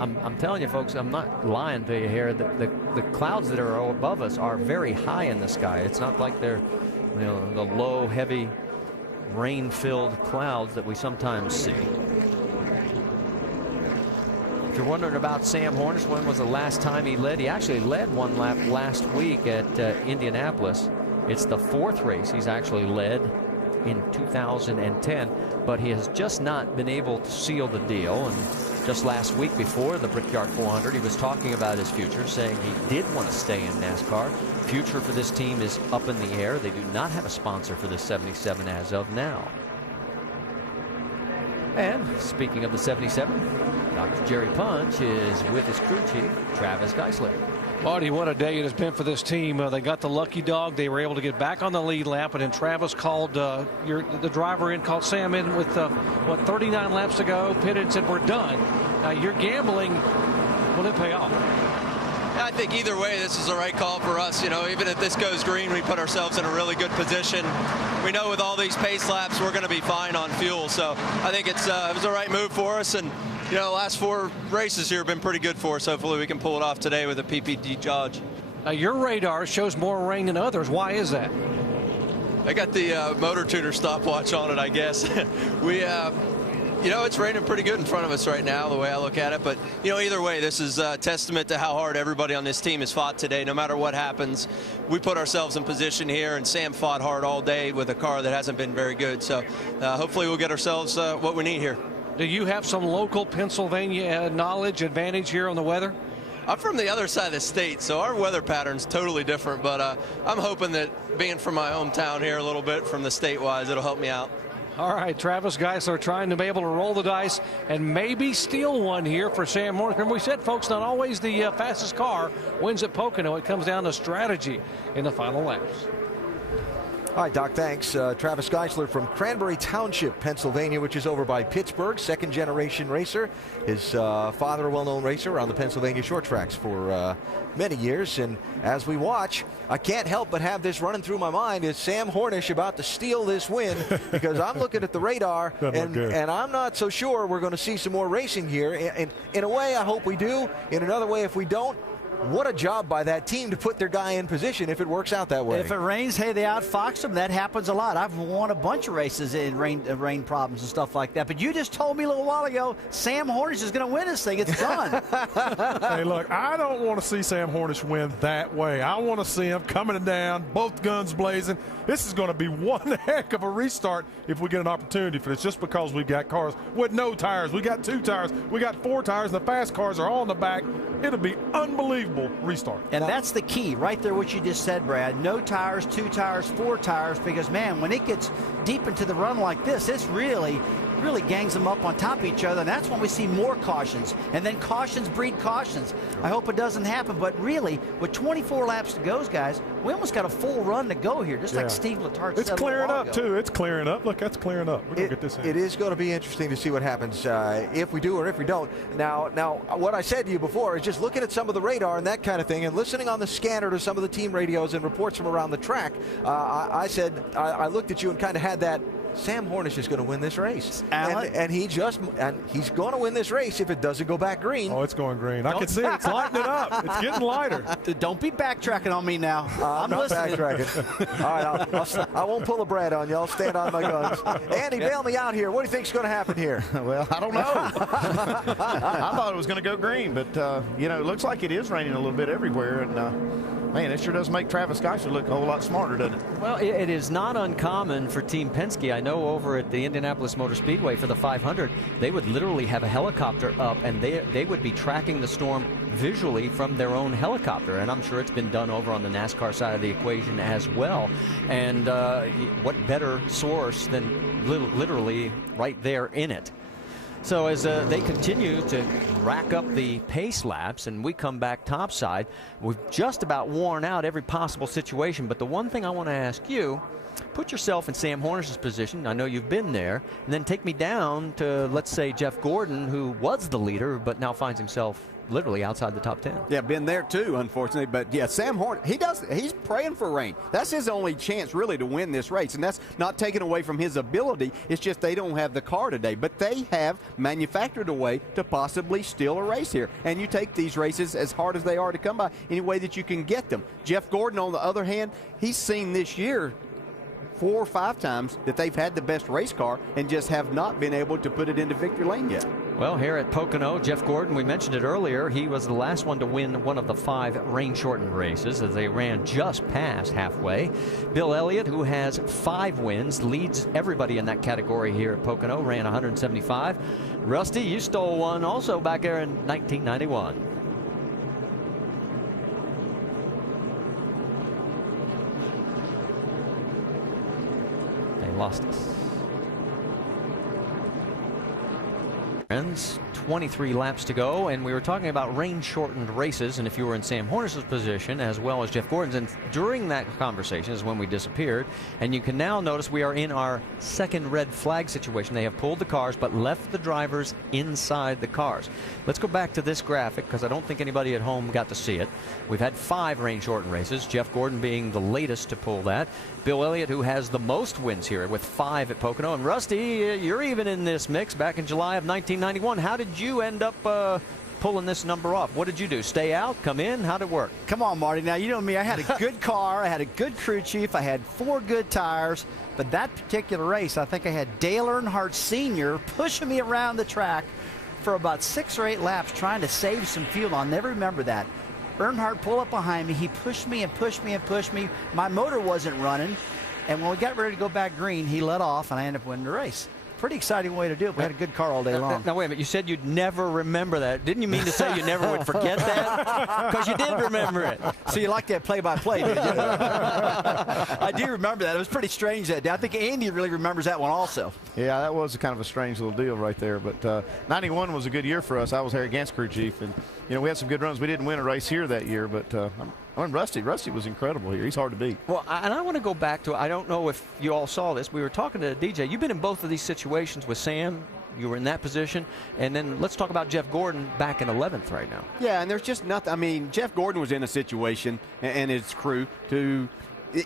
I'm telling you, folks, I'm not lying to you here. The clouds that are above us are very high in the sky. It's not like they're, you know, the low, heavy, rain-filled clouds that we sometimes see. If you're wondering about Sam Hornish, when was the last time he led? He actually led one lap last week at Indianapolis. It's the 4th race he's actually led in 2010, but he has just not been able to seal the deal. And just last week before the Brickyard 400, he was talking about his future, saying he did want to stay in NASCAR. Future for this team is up in the air. They do not have a sponsor for the 77 as of now. And speaking of the 77, Dr. Jerry Punch is with his crew chief, Travis Geisler. Marty, what a day it has been for this team. They got the lucky dog. They were able to get back on the lead lap, and then Travis called the driver in, called Sam in with, 39 laps to go, pitted and said, we're done. Now, you're gambling. Will it pay off? I think either way, this is the right call for us. You know, even if this goes green, we put ourselves in a really good position. We know with all these pace laps, we're going to be fine on fuel. So I think it was the right move for us. And, you know, the last 4 races here have been pretty good for us. Hopefully we can pull it off today with a PPD Dodge. Now, your radar shows more rain than others. Why is that? I got the motor tuner stopwatch on it, I guess. You know, it's raining pretty good in front of us right now, the way I look at it. But, you know, either way, this is a testament to how hard everybody on this team has fought today. No matter what happens, we put ourselves in position here, and Sam fought hard all day with a car that hasn't been very good. So hopefully we'll get ourselves what we need here. Do you have some local Pennsylvania knowledge advantage here on the weather? I'm from the other side of the state, so our weather pattern's totally different. But I'm hoping that being from my hometown here a little bit from the state-wise, it'll help me out. All right, Travis Geisler trying to be able to roll the dice and maybe steal one here for Sam Hornish. Remember, we said, folks, not always the fastest car wins at Pocono. It comes down to strategy in the final laps. All right, Doc, thanks. Travis Geisler from Cranberry Township, Pennsylvania, which is over by Pittsburgh, second-generation racer. His father, a well-known racer on the Pennsylvania short tracks for many years. And as we watch, I can't help but have this running through my mind. Is Sam Hornish about to steal this win? Because I'm looking at the radar, and I'm not so sure we're going to see some more racing here. And in a way, I hope we do. In another way, if we don't, what a job by that team to put their guy in position if it works out that way. If it rains, hey, they outfox them. That happens a lot. I've won a bunch of races in rain problems and stuff like that. But you just told me a little while ago, Sam Hornish is going to win this thing. It's done. Hey, look, I don't want to see Sam Hornish win that way. I want to see him coming down, both guns blazing. This is going to be one heck of a restart if we get an opportunity for this, just because we've got cars with no tires. We got 2 tires. We got 4 tires. And the fast cars are all in the back. It'll be unbelievable restart. And that's the key right there, what you just said, Brad. No tires, 2 tires, 4 tires, because, man, when it gets deep into the run like this, it's really gangs them up on top of each other, and that's when we see more cautions, and then cautions breed cautions. I hope it doesn't happen, but really, with 24 laps to go, guys, we almost got a full run to go here, just like Steve Letarte said. It's clearing up, too. It's clearing up. Look, that's clearing up. We're going to get this in. It is going to be interesting to see what happens if we do or if we don't. Now, what I said to you before is just looking at some of the radar and that kind of thing and listening on the scanner to some of the team radios and reports from around the track. I said, I looked at you and kind of had that, Sam Hornish is going to win this race. And he's going to win this race if it doesn't go back green. Oh, it's going green. I can see it. It's lighting it up. It's getting lighter. Don't be backtracking on me now. I'm not listening. backtracking. All right, I won't pull a Brad on you. I'll stand on my guns. Andy, bail me out here. What do you think's going to happen here? Well, I don't know. I thought it was going to go green, but, you know, it looks like it is raining a little bit everywhere. And Man, it sure does make Travis Geisler look a whole lot smarter, doesn't it? Well, it is not uncommon for Team Penske. I know over at the Indianapolis Motor Speedway for the 500, they would literally have a helicopter up, and they would be tracking the storm visually from their own helicopter. And I'm sure it's been done over on the NASCAR side of the equation as well. And what better source than literally right there in it? So as they continue to rack up the pace laps and we come back topside, we've just about worn out every possible situation. But the one thing I want to ask you, put yourself in Sam Hornish's position. I know you've been there. And then take me down to, let's say, Jeff Gordon, who was the leader but now finds himself literally outside the top 10. Yeah, been there too, unfortunately. But yeah, Sam Horn, he's praying for rain. That's his only chance really to win this race. And that's not taken away from his ability. It's just they don't have the car today. But they have manufactured a way to possibly steal a race here. And you take these races as hard as they are to come by any way that you can get them. Jeff Gordon, on the other hand, he's seen this year 4 or 5 times that they've had the best race car and just have not been able to put it into victory lane yet. Well, here at Pocono, Jeff Gordon, we mentioned it earlier, he was the last one to win one of the 5 rain-shortened races as they ran just past halfway. Bill Elliott, who has 5 wins, leads everybody in that category here at Pocono, ran 175. Rusty, you stole one also back there in 1991. Lost us. Friends, 23 laps to go, and we were talking about rain-shortened races, and if you were in Sam Hornish's position as well as Jeff Gordon's, and during that conversation is when we disappeared, and you can now notice we are in our second red flag situation. They have pulled the cars but left the drivers inside the cars. Let's go back to this graphic because I don't think anybody at home got to see it. We've had 5 rain-shortened races, Jeff Gordon being the latest to pull that. Bill Elliott, who has the most wins here with 5 at Pocono. And Rusty, you're even in this mix back in July of 1991. How did you end up pulling this number off? What did you do? Stay out? Come in? How'd it work? Come on, Marty. Now, you know me. I had a good car. I had a good crew chief. I had 4 good tires. But that particular race, I think I had Dale Earnhardt Sr. pushing me around the track for about 6 or 8 laps trying to save some fuel. I'll never remember that. Earnhardt pulled up behind me. He pushed me and pushed me and pushed me. My motor wasn't running. And when we got ready to go back green, he let off, and I ended up winning the race. Pretty exciting way to do it. We had a good car all day long. Now, wait a minute. You said you'd never remember that. Didn't you mean to say you never would forget that? Because you did remember it. So you like that play-by-play, didn't you? I do remember that. It was pretty strange that day. I think Andy really remembers that one also. Yeah, that was kind of a strange little deal right there. But 91 was a good year for us. I was Harry Gant's crew chief, and you know we had some good runs. We didn't win a race here that year, but I mean, Rusty was incredible here. He's hard to beat. Well, and I want to go back to, I don't know if you all saw this. We were talking to DJ. You've been in both of these situations with Sam. You were in that position. And then let's talk about Jeff Gordon back in 11th right now. Yeah, and there's just nothing. I mean, Jeff Gordon was in a situation, and his crew,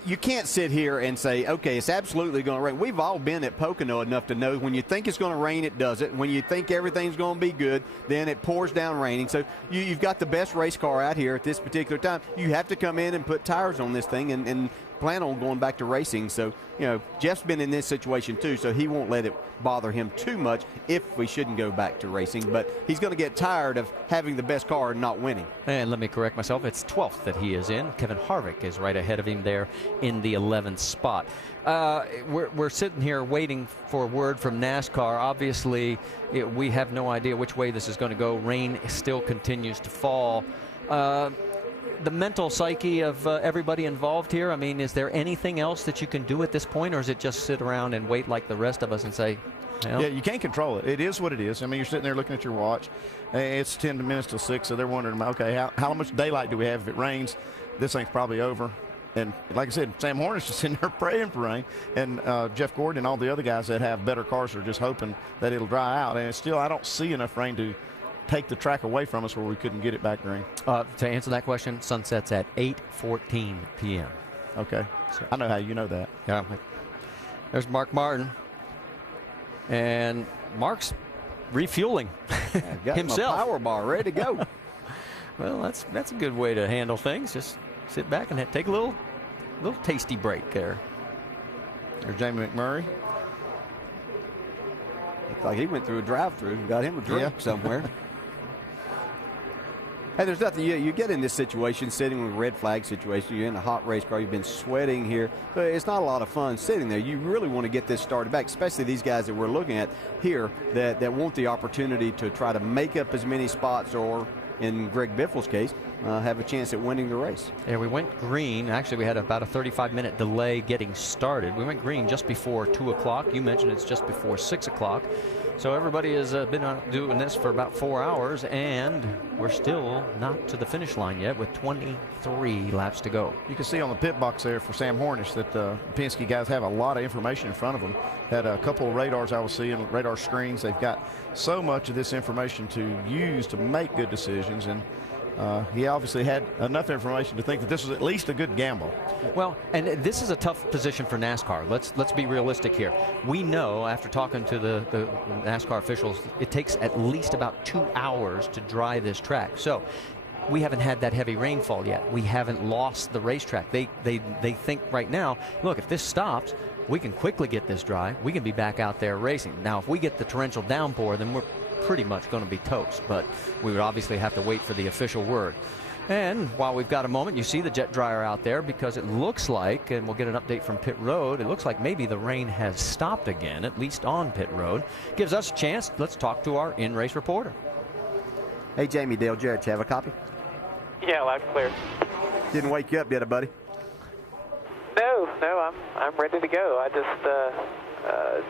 you can't sit here and say, okay, it's absolutely going to rain. We've all been at Pocono enough to know when you think it's going to rain, it does it. When you think everything's going to be good, then it pours down raining. So you've got the best race car out here at this particular time. You have to come in and put tires on this thing and plan on going back to racing. So, you know, Jeff's been in this situation too, so he won't let it bother him too much if we shouldn't go back to racing. But he's going to get tired of having the best car and not winning. And let me correct myself. It's 12th that he is in. Kevin Harvick is right ahead of him there in the 11th spot. We're sitting here waiting for word from NASCAR. Obviously, we have no idea which way this is going to go. Rain still continues to fall. The mental psyche of everybody involved here, I mean, is there anything else that you can do at this point, or is it just sit around and wait like the rest of us and say, well? Yeah, you can't control it. It is what it is. I mean, you're sitting there looking at your watch. It's 10 minutes till 6, so they're wondering, okay, how much daylight do we have? If it rains, this thing's probably over. And like I said, Sam Hornish just sitting there praying for rain. And Jeff Gordon and all the other guys that have better cars are just hoping that it'll dry out. And it's still, I don't see enough rain to take the track away from us where we couldn't get it back green. To answer that question, sunsets at 8:14 p.m. Okay. So I know how you know that. Yeah. There's Mark Martin. And Mark's refueling got himself. My power bar ready to go. Well, that's a good way to handle things. Just sit back and take a little tasty break there. There's Jamie McMurray. Looked like he went through a drive-through and got him a drink somewhere. Hey, there's nothing. You get in this situation, sitting with a red flag situation. You're in a hot race car. You've been sweating here. So it's not a lot of fun sitting there. You really want to get this started back, especially these guys that we're looking at here that want the opportunity to try to make up as many spots, or in Greg Biffle's case, have a chance at winning the race. Yeah, we went green. Actually, we had about a 35-minute delay getting started. We went green just before 2 o'clock. You mentioned it's just before 6 o'clock. So everybody has been doing this for about 4 hours, and we're still not to the finish line yet with 23 laps to go. You can see on the pit box there for Sam Hornish that the Penske guys have a lot of information in front of them. Had a couple of radars I was seeing, radar screens. They've got so much of this information to use to make good decisions, and he obviously had enough information to think that this was at least a good gamble. Well, and this is a tough position for NASCAR. Let's be realistic here. We know, after talking to the NASCAR officials, it takes at least about 2 hours to dry this track. So we haven't had that heavy rainfall yet. We haven't lost the racetrack. They think right now, look, if this stops, we can quickly get this dry. We can be back out there racing. Now, if we get the torrential downpour, then we're pretty much going to be toast, but we would obviously have to wait for the official word. And while we've got a moment, you see the jet dryer out there, because it looks like, and we'll get an update from pit road, it looks like maybe the rain has stopped again, at least on pit road. Gives us a chance. Let's talk to our in-race reporter. Hey, Jamie, Dale Jarrett, you have a copy? Yeah, loud and clear. Didn't wake you up yet, buddy? No, I'm ready to go. I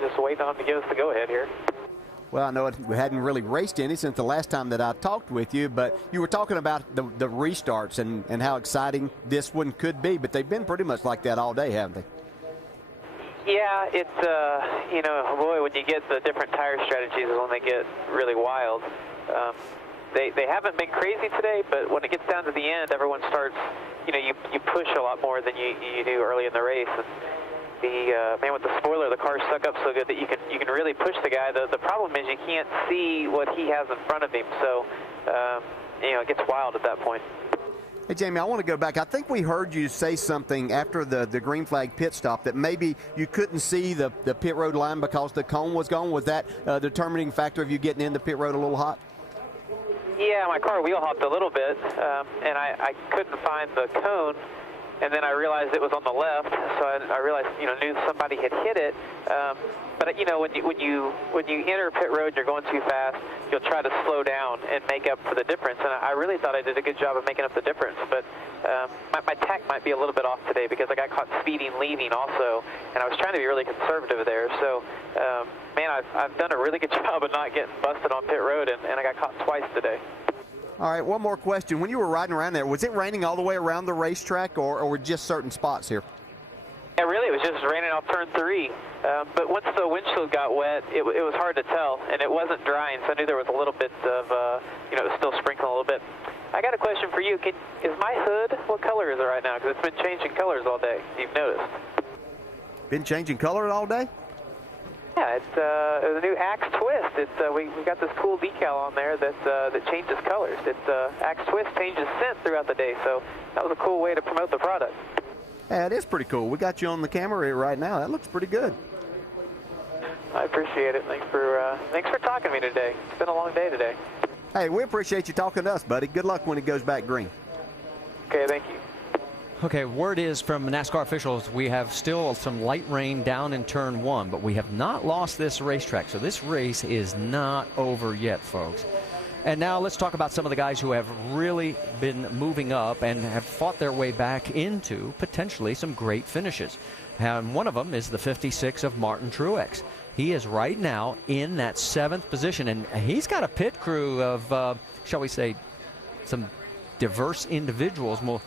just waiting on him to give us the go-ahead here. Well, I know we hadn't really raced any since the last time that I talked with you, but you were talking about the restarts and how exciting this one could be, but they've been pretty much like that all day, haven't they? Yeah, it's, you know, boy, when you get the different tire strategies is when they get really wild. They haven't been crazy today, but when it gets down to the end, everyone starts, you know, you push a lot more than you do early in the race. And man, with the spoiler, the cars suck up so good that you can really push the guy. The problem is you can't see what he has in front of him, so you know, it gets wild at that point. Hey, Jamie, I want to go back. I think we heard you say something after the green flag pit stop that maybe you couldn't see the pit road line because the cone was gone. Was that a determining factor of you getting into pit road a little hot? Yeah, my car wheel hopped a little bit, and I couldn't find the cone. And then I realized it was on the left, so I realized, you know, knew somebody had hit it. But you know, when you enter pit road, you're going too fast. You'll try to slow down and make up for the difference. And I really thought I did a good job of making up the difference. But my tack might be a little bit off today because I got caught speeding leaving also, and I was trying to be really conservative there. So, man, I've done a really good job of not getting busted on pit road, and I got caught twice today. All right, one more question. When you were riding around there, was it raining all the way around the racetrack or just certain spots here? Yeah, really, it was just raining off turn 3. But once the windshield got wet, it was hard to tell, and it wasn't drying, so I knew there was a little bit of, you know, it was still sprinkling a little bit. I got a question for you. Is my hood, what color is it right now? Because it's been changing colors all day, if you've noticed. Been changing color all day? Yeah, it's the new Axe Twist. We got this cool decal on there that changes colors. Axe Twist changes scent throughout the day, so that was a cool way to promote the product. Yeah, it is pretty cool. We got you on the camera right now. That looks pretty good. I appreciate it. Thanks for talking to me today. It's been a long day today. Hey, we appreciate you talking to us, buddy. Good luck when it goes back green. Okay, thank you. Okay, word is from NASCAR officials we have still some light rain down in turn 1, but we have not lost this racetrack. So this race is not over yet, folks. And now let's talk about some of the guys who have really been moving up and have fought their way back into potentially some great finishes. And one of them is the 56 of Martin Truex. He is right now in that 7th position, and he's got a pit crew of, shall we say, some diverse individuals. We'll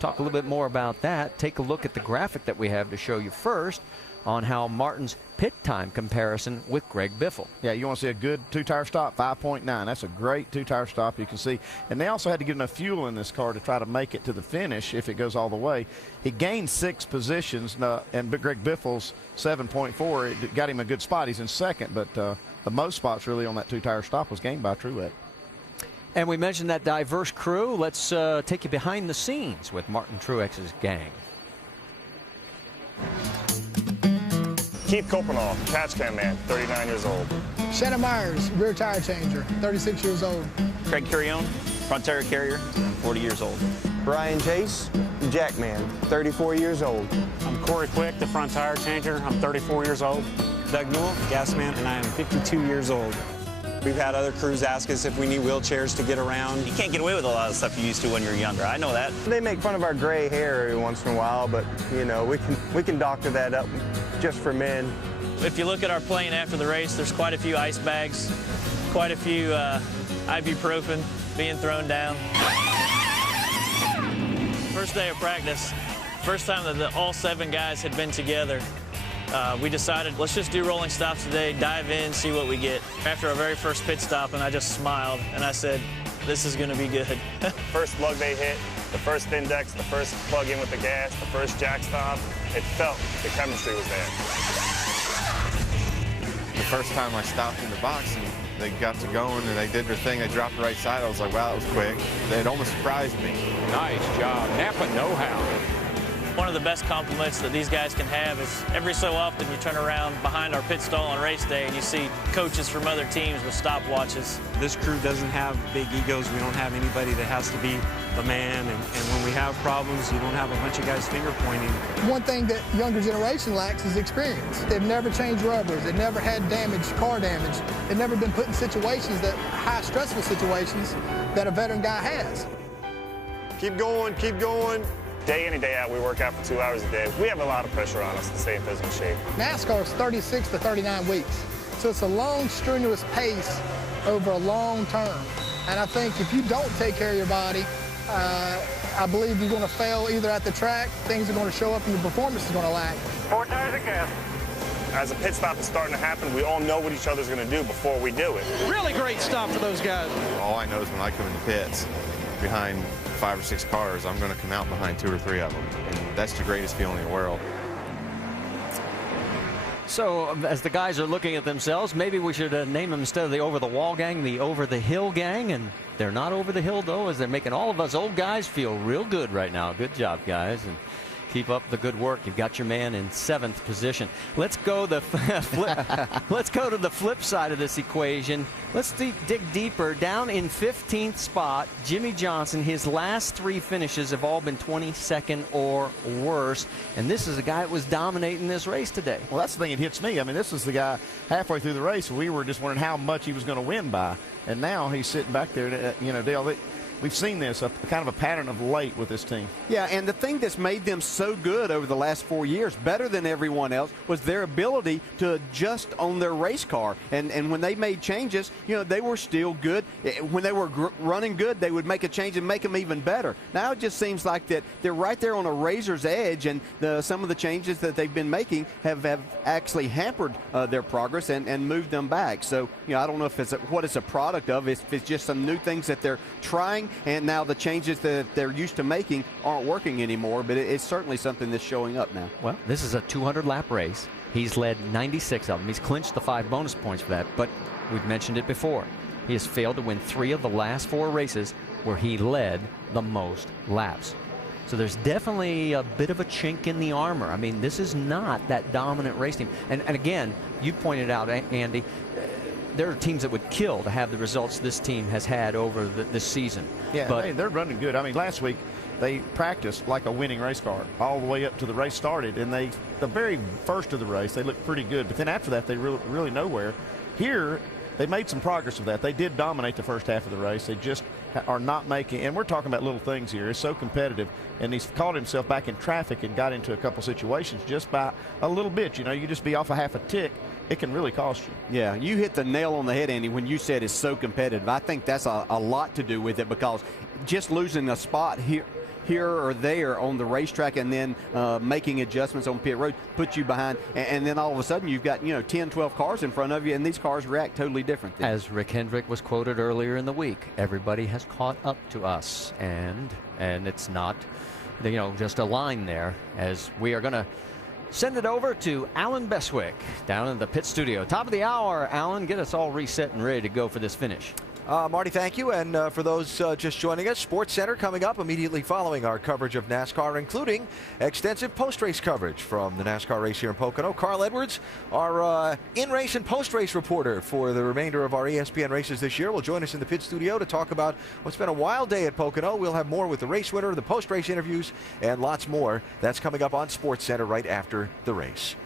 talk a little bit more about that. Take a look at the graphic that we have to show you first on how Martin's pit time comparison with Greg Biffle. Yeah, you want to see a good two-tire stop, 5.9. That's a great two-tire stop, you can see. And they also had to get enough fuel in this car to try to make it to the finish if it goes all the way. He gained 6 positions, and Greg Biffle's 7.4. It got him a good spot. He's in 2nd, but the most spots really on that two-tire stop was gained by Truex. And we mentioned that diverse crew. Let's take you behind the scenes with Martin Truex's gang. Keith Copenhagen, patch cam man, 39 years old. Shannon Myers, rear tire changer, 36 years old. Craig Curione, Frontera carrier, I'm 40 years old. Brian Chase, Jackman, 34 years old. I'm Corey Quick, the front tire changer. I'm 34 years old. Doug Newell, Gasman, and I am 52 years old. We've had other crews ask us if we need wheelchairs to get around. You can't get away with a lot of stuff you used to when you're younger. I know that. They make fun of our gray hair every once in a while, but you know, we can doctor that up just for men. If you look at our plane after the race, there's quite a few ice bags, quite a few ibuprofen being thrown down. First day of practice, first time that all 7 guys had been together. We decided, let's just do rolling stops today, dive in, see what we get. After our very first pit stop, and I just smiled, and I said, this is gonna be good. First lug they hit, the first index, the first plug in with the gas, the first jack stop, it felt the chemistry was there. The first time I stopped in the box and they got to going and they did their thing, they dropped the right side, I was like, wow, that was quick. It almost surprised me. Nice job, Napa know-how. One of the best compliments that these guys can have is every so often you turn around behind our pit stall on race day and you see coaches from other teams with stopwatches. This crew doesn't have big egos. We don't have anybody that has to be the man. And when we have problems, you don't have a bunch of guys finger pointing. One thing that younger generation lacks is experience. They've never changed rubbers. They've never had car damage. They've never been put in situations high stressful situations that a veteran guy has. Keep going, keep going. Day in and day out, we work out for 2 hours a day. We have a lot of pressure on us to stay in physical shape. NASCAR is 36 to 39 weeks, so it's a long, strenuous pace over a long term. And I think if you don't take care of your body, I believe you're going to fail either at the track, things are going to show up, and your performance is going to lag. 4 tires of gas. As a pit stop is starting to happen, we all know what each other's going to do before we do it. Really great stop for those guys. All I know is when I come in the pits, behind 5 or 6 cars, I'm going to come out behind 2 or 3 of them. And that's the greatest feeling in the world. So as the guys are looking at themselves, maybe we should name them instead of the over-the-wall gang, the over-the-hill gang. And they're not over the hill, though, as they're making all of us old guys feel real good right now. Good job, guys. And keep up the good work. You've got your man in 7th position. Let's go let's go to the flip side of this equation. Let's dig deeper. Down in 15th spot, Jimmy Johnson. His last 3 finishes have all been 22nd or worse. And this is a guy that was dominating this race today. Well, that's the thing that hits me. I mean, this is the guy halfway through the race. We were just wondering how much he was going to win by. And now he's sitting back there, you know, Dale, we've seen this, kind of a pattern of late with this team. Yeah, and the thing that's made them so good over the last 4 years, better than everyone else, was their ability to adjust on their race car. And when they made changes, you know, they were still good. When they were running good, they would make a change and make them even better. Now it just seems like that they're right there on a razor's edge, and some of the changes that they've been making have actually hampered their progress and moved them back. So, you know, I don't know if it's what it's a product of, if it's just some new things that they're trying, and now the changes that they're used to making aren't working anymore, but it's certainly something that's showing up now. Well, this is a 200-lap race. He's led 96 of them. He's clinched the 5 bonus points for that, but we've mentioned it before. He has failed to win 3 of the last 4 races where he led the most laps. So there's definitely a bit of a chink in the armor. I mean, this is not that dominant race team. And again, you pointed out, Andy, there are teams that would kill to have the results this team has had over this season. Yeah, but they're running good. I mean, last week they practiced like a winning race car all the way up to the race started, and the very first of the race they looked pretty good, but then after that they really nowhere. Here they made some progress with that. They did dominate the first half of the race. They just are not making, and we're talking about little things here. It's so competitive, and he's caught himself back in traffic and got into a couple situations just by a little bit. You know, you just be off a half a tick, it can really cost you. Yeah, you hit the nail on the head, Andy, when you said it's so competitive. I think that's a lot to do with it, because just losing a spot here or there on the racetrack and then making adjustments on pit road puts you behind, and then all of a sudden you've got 10, 12 cars in front of you, and these cars react totally different. As Rick Hendrick was quoted earlier in the week, everybody has caught up to us, and it's not just a line there, as we are going to send it over to Alan Beswick down in the pit studio. Top of the hour, Alan, get us all reset and ready to go for this finish. Marty, thank you. And for those just joining us, Sports Center coming up immediately following our coverage of NASCAR, including extensive post-race coverage from the NASCAR race here in Pocono. Carl Edwards, our in-race and post-race reporter for the remainder of our ESPN races this year, will join us in the pit studio to talk about what's been a wild day at Pocono. We'll have more with the race winner, the post-race interviews, and lots more. That's coming up on Sports Center right after the race.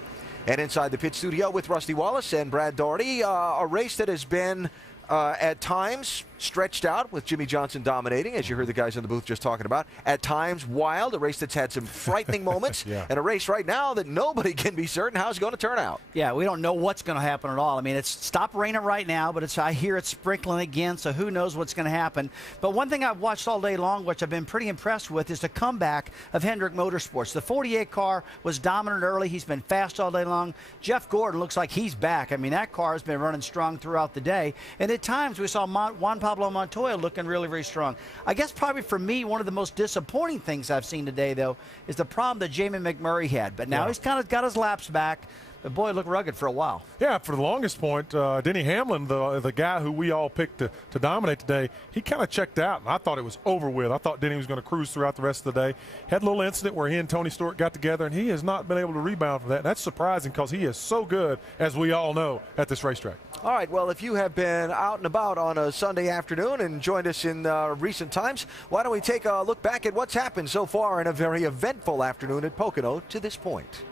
And inside the pit studio with Rusty Wallace and Brad Daugherty, a race that has been at times stretched out with Jimmy Johnson dominating, as you heard the guys in the booth just talking about. At times wild, a race that's had some frightening moments, and a race right now that nobody can be certain how it's going to turn out. Yeah, we don't know what's going to happen at all. I mean, it's stopped raining right now, but I hear it's sprinkling again, so who knows what's going to happen. But one thing I've watched all day long, which I've been pretty impressed with, is the comeback of Hendrick Motorsports. The 48 car was dominant early. He's been fast all day long. Jeff Gordon looks like he's back. I mean, that car has been running strong throughout the day. And at times we saw Juan Pablo Montoya looking really, really strong. I guess probably for me, one of the most disappointing things I've seen today, though, is the problem that Jamie McMurray had. But now he's kind of got his laps back. But boy, it looked rugged for a while. Yeah, for the longest point, Denny Hamlin, the guy who we all picked to dominate today, he kind of checked out. And I thought it was over with. I thought Denny was going to cruise throughout the rest of the day. Had a little incident where he and Tony Stewart got together, and he has not been able to rebound from that. And that's surprising because he is so good, as we all know, at this racetrack. All right, well, if you have been out and about on a Sunday afternoon and joined us in recent times, why don't we take a look back at what's happened so far in a very eventful afternoon at Pocono to this point.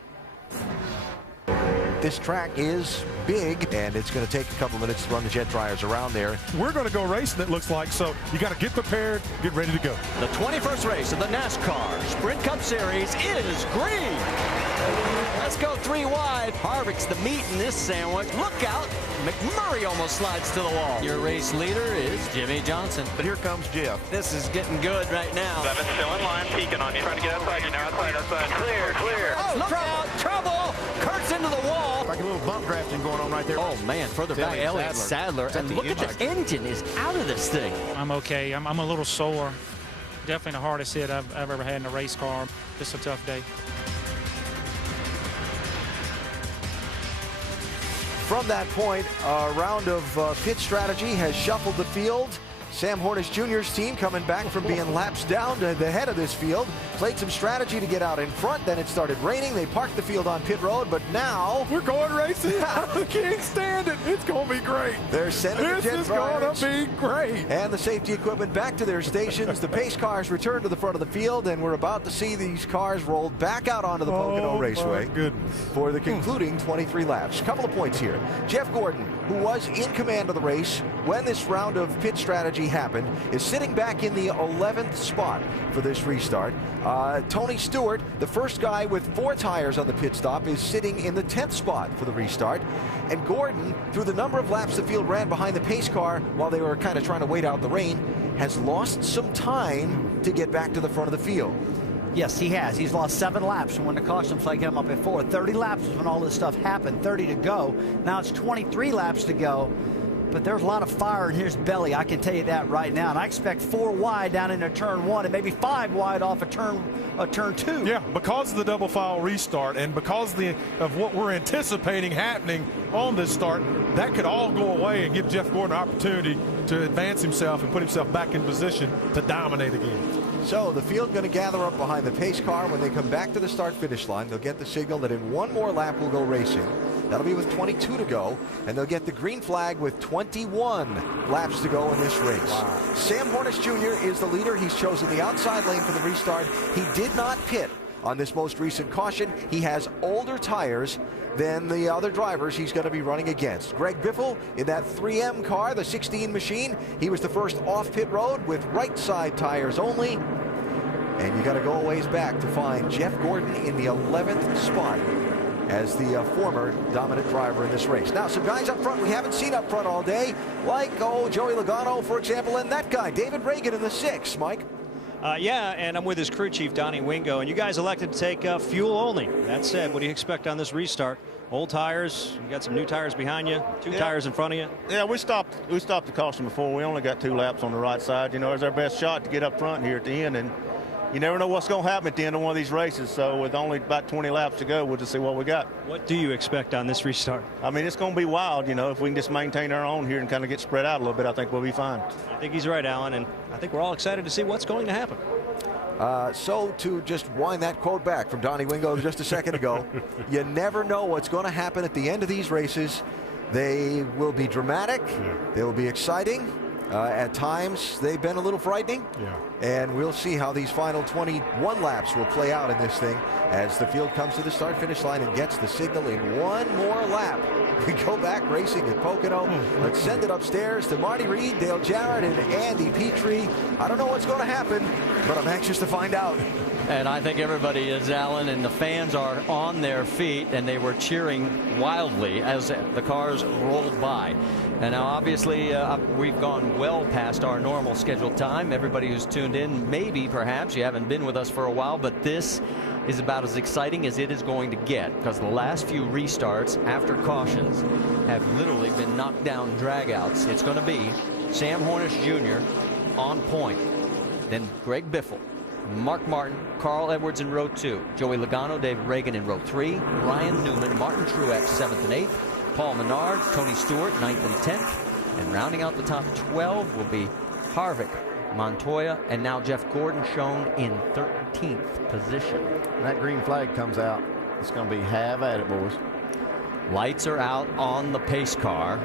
This track is big, and it's going to take a couple minutes to run the jet dryers around there. We're going to go racing, it looks like, so you got to get prepared, get ready to go. The 21st race of the NASCAR Sprint Cup Series is green. Let's go 3 wide. Harvick's the meat in this sandwich. Look out. McMurray almost slides to the wall. Your race leader is Jimmy Johnson. But here comes Jeff. This is getting good right now. Seven still in line, peeking on you. Trying to get outside. You know, outside. Clear, clear. Oh, look out. Trouble. Kurt's into the wall. Like a little bump drafting going on right there. Oh, man. Further back, Elliot Sadler. And look at the engine is out of this thing. I'm okay. I'm a little sore. Definitely the hardest hit I've ever had in a race car. Just a tough day. From that point, a round of pit strategy has shuffled the field. Sam Hornish Jr.'s team coming back from being laps down to the head of this field. Played some strategy to get out in front. Then it started raining. They parked the field on pit road, but now we're going racing. I can't stand it. It's going to be great. They're sending the jet dryers. This is going to be great. And the safety equipment back to their stations. The pace cars return to the front of the field, and we're about to see these cars rolled back out onto the Pocono Raceway for the concluding 23 laps. Couple of points here. Jeff Gordon, who was in command of the race when this round of pit strategy happened, is sitting back in the 11th spot for this restart. Tony Stewart, the first guy with 4 tires on the pit stop, is sitting in the 10th spot for the restart. And Gordon, through the number of laps the field ran behind the pace car while they were kind of trying to wait out the rain, has lost some time to get back to the front of the field. Yes, he has. He's lost 7 laps from when the caution flag came up before. 30 laps is when all this stuff happened. 30 to go. Now it's 23 laps to go. But there's a lot of fire in his belly, I can tell you that right now. And I expect 4 wide down into turn 1 and maybe 5 wide off of turn 2. Yeah, because of the double file restart and because of what we're anticipating happening on this start, that could all go away and give Jeff Gordon an opportunity to advance himself and put himself back in position to dominate again. So the field going to gather up behind the pace car. When they come back to the start-finish line, they'll get the signal that in 1 more lap we'll go racing. That'll be with 22 to go, and they'll get the green flag with 21 laps to go in this race. Wow. Sam Hornish Jr. is the leader. He's chosen the outside lane for the restart. He did not pit on this most recent caution. He has older tires than the other drivers he's going to be running against. Greg Biffle in that 3M car, the 16 machine. He was the first off pit road with right side tires only. And you got to go a ways back to find Jeff Gordon in the 11th spot as the former dominant driver in this race. Now, some guys up front we haven't seen up front all day, like, Joey Logano, for example, and that guy, David Reagan in the 6th, Mike. Yeah, and I'm with his crew chief, Donnie Wingo, and you guys elected to take fuel only. That said, what do you expect on this restart? Old tires, you got some new tires behind you, 2 tires in front of you. Yeah, we stopped the caution before. We only got 2 laps on the right side. You know, it was our best shot to get up front here at the end and you never know what's going to happen at the end of one of these races. So with only about 20 laps to go, we'll just see what we got. What do you expect on this restart? I mean, it's going to be wild. If we can just maintain our own here and kind of get spread out a little bit, I think we'll be fine. I think he's right, Alan, and I think we're all excited to see what's going to happen. So to just wind that quote back from Donnie Wingo just a second ago, you never know what's going to happen at the end of these races. They will be dramatic. They will be exciting. At times, they've been a little frightening. And we'll see how these final 21 laps will play out in this thing as the field comes to the start-finish line and gets the signal in one more lap. We go back racing at Pocono. Let's send it upstairs to Marty Reed, Dale Jarrett, and Andy Petrie. I don't know what's going to happen, but I'm anxious to find out. And I think everybody is, Alan, and the fans are on their feet, and they were cheering wildly as the cars rolled by. And now, obviously, we've gone well past our normal scheduled time. Everybody who's tuned in, maybe, perhaps, you haven't been with us for a while, but this is about as exciting as it is going to get, because the last few restarts after cautions have literally been knocked down dragouts. It's going to be Sam Hornish Jr. on point, then Greg Biffle, Mark Martin, Carl Edwards in row 2, Joey Logano, David Reagan in row 3, Ryan Newman, Martin Truex 7th and 8th, Paul Menard, Tony Stewart 9th and 10th, and rounding out the top 12 will be Harvick, Montoya, and now Jeff Gordon shown in 13th position. When that green flag comes out, it's going to be have at it, boys. Lights are out on the pace car,